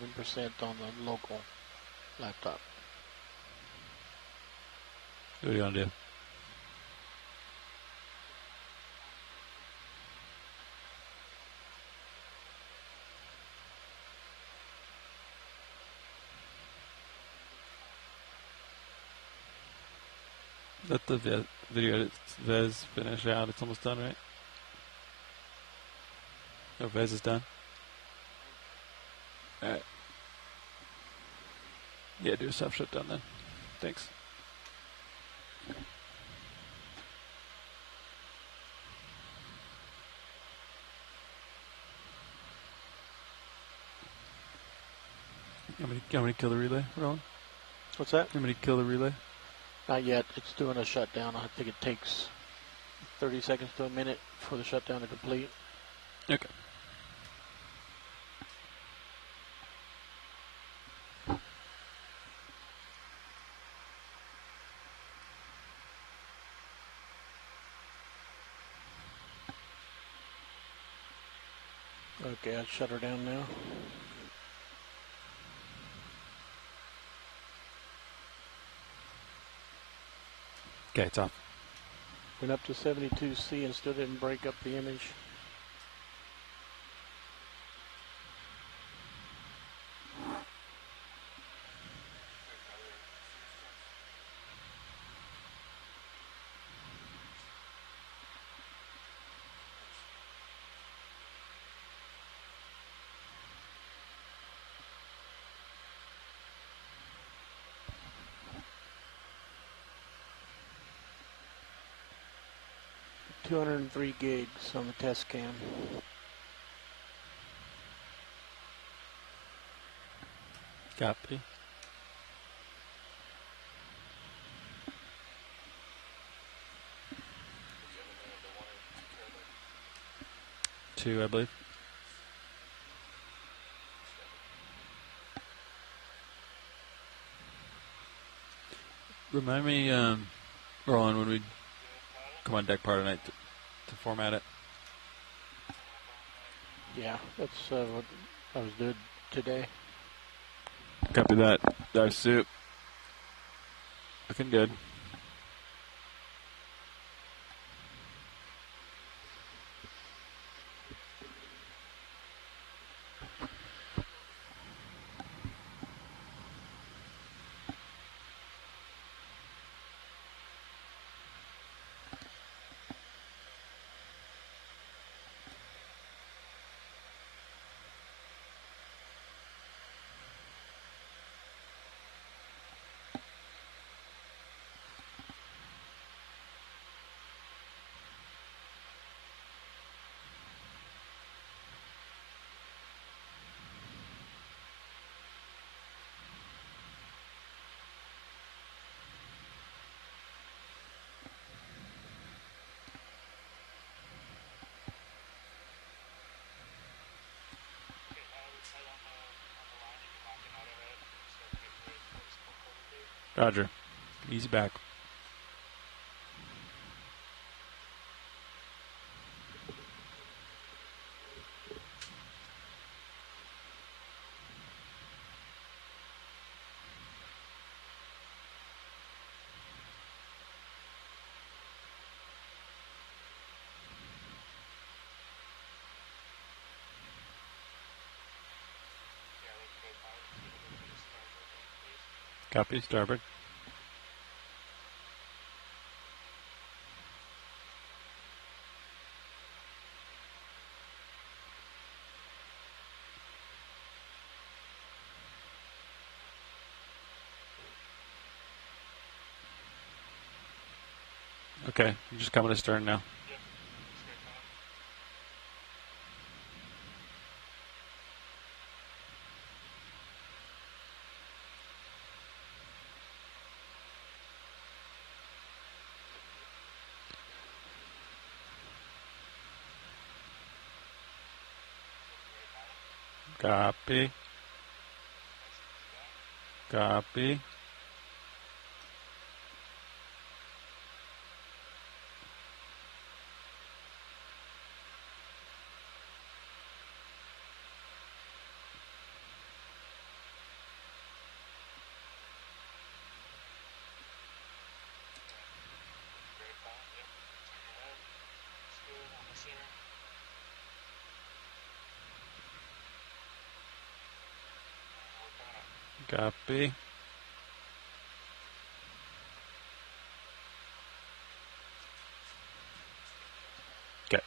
on the local laptop. What do you want to do? Let the video edit Vez finish out. It's almost done, right? Oh, Vez is done. Alright. Yeah, do a soft shutdown then. Thanks. How many kill the relay, Rowan? What's that? How many kill the relay? Not yet. It's doing a shutdown. I think it takes 30 seconds to a minute for the shutdown to complete. Okay. Okay, I'll shut her down now. Okay, it's off. Went up to 72C and still didn't break up the image. 203 gigs on the test cam. Copy. Two, I believe. Remind me, Roland, when we come on deck part tonight to format it. Yeah, that's what I was doing today. Copy that. Dive suit. Looking good. Roger. Easy back. Copy, starboard. Okay, you're just coming to stern now. Copy. Copy. Copy. Okay.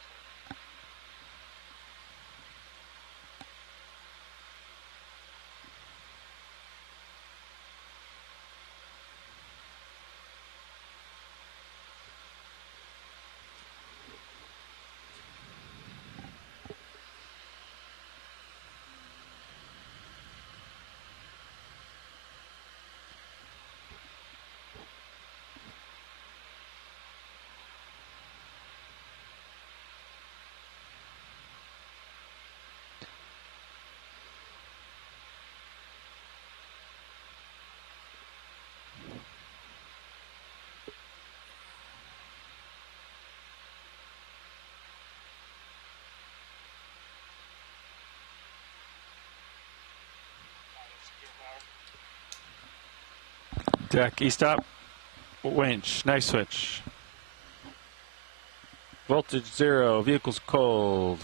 Deck, E-stop. Winch, nice switch. Voltage 0, vehicle's cold.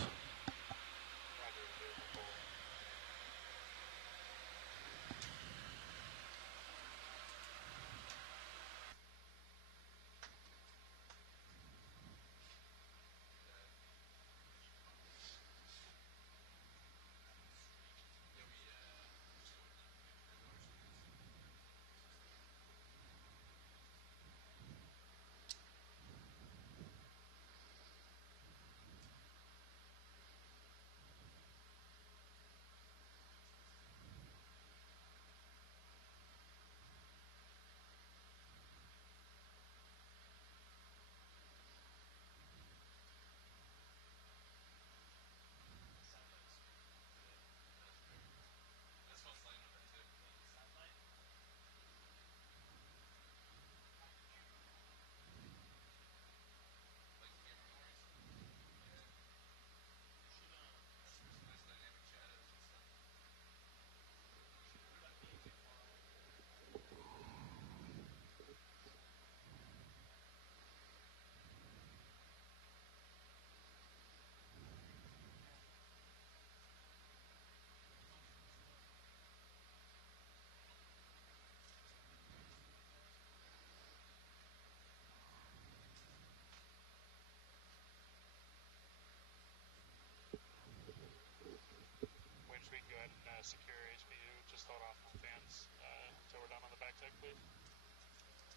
please.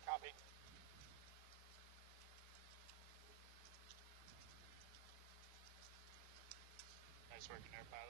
Copy. Nice working there, pilot.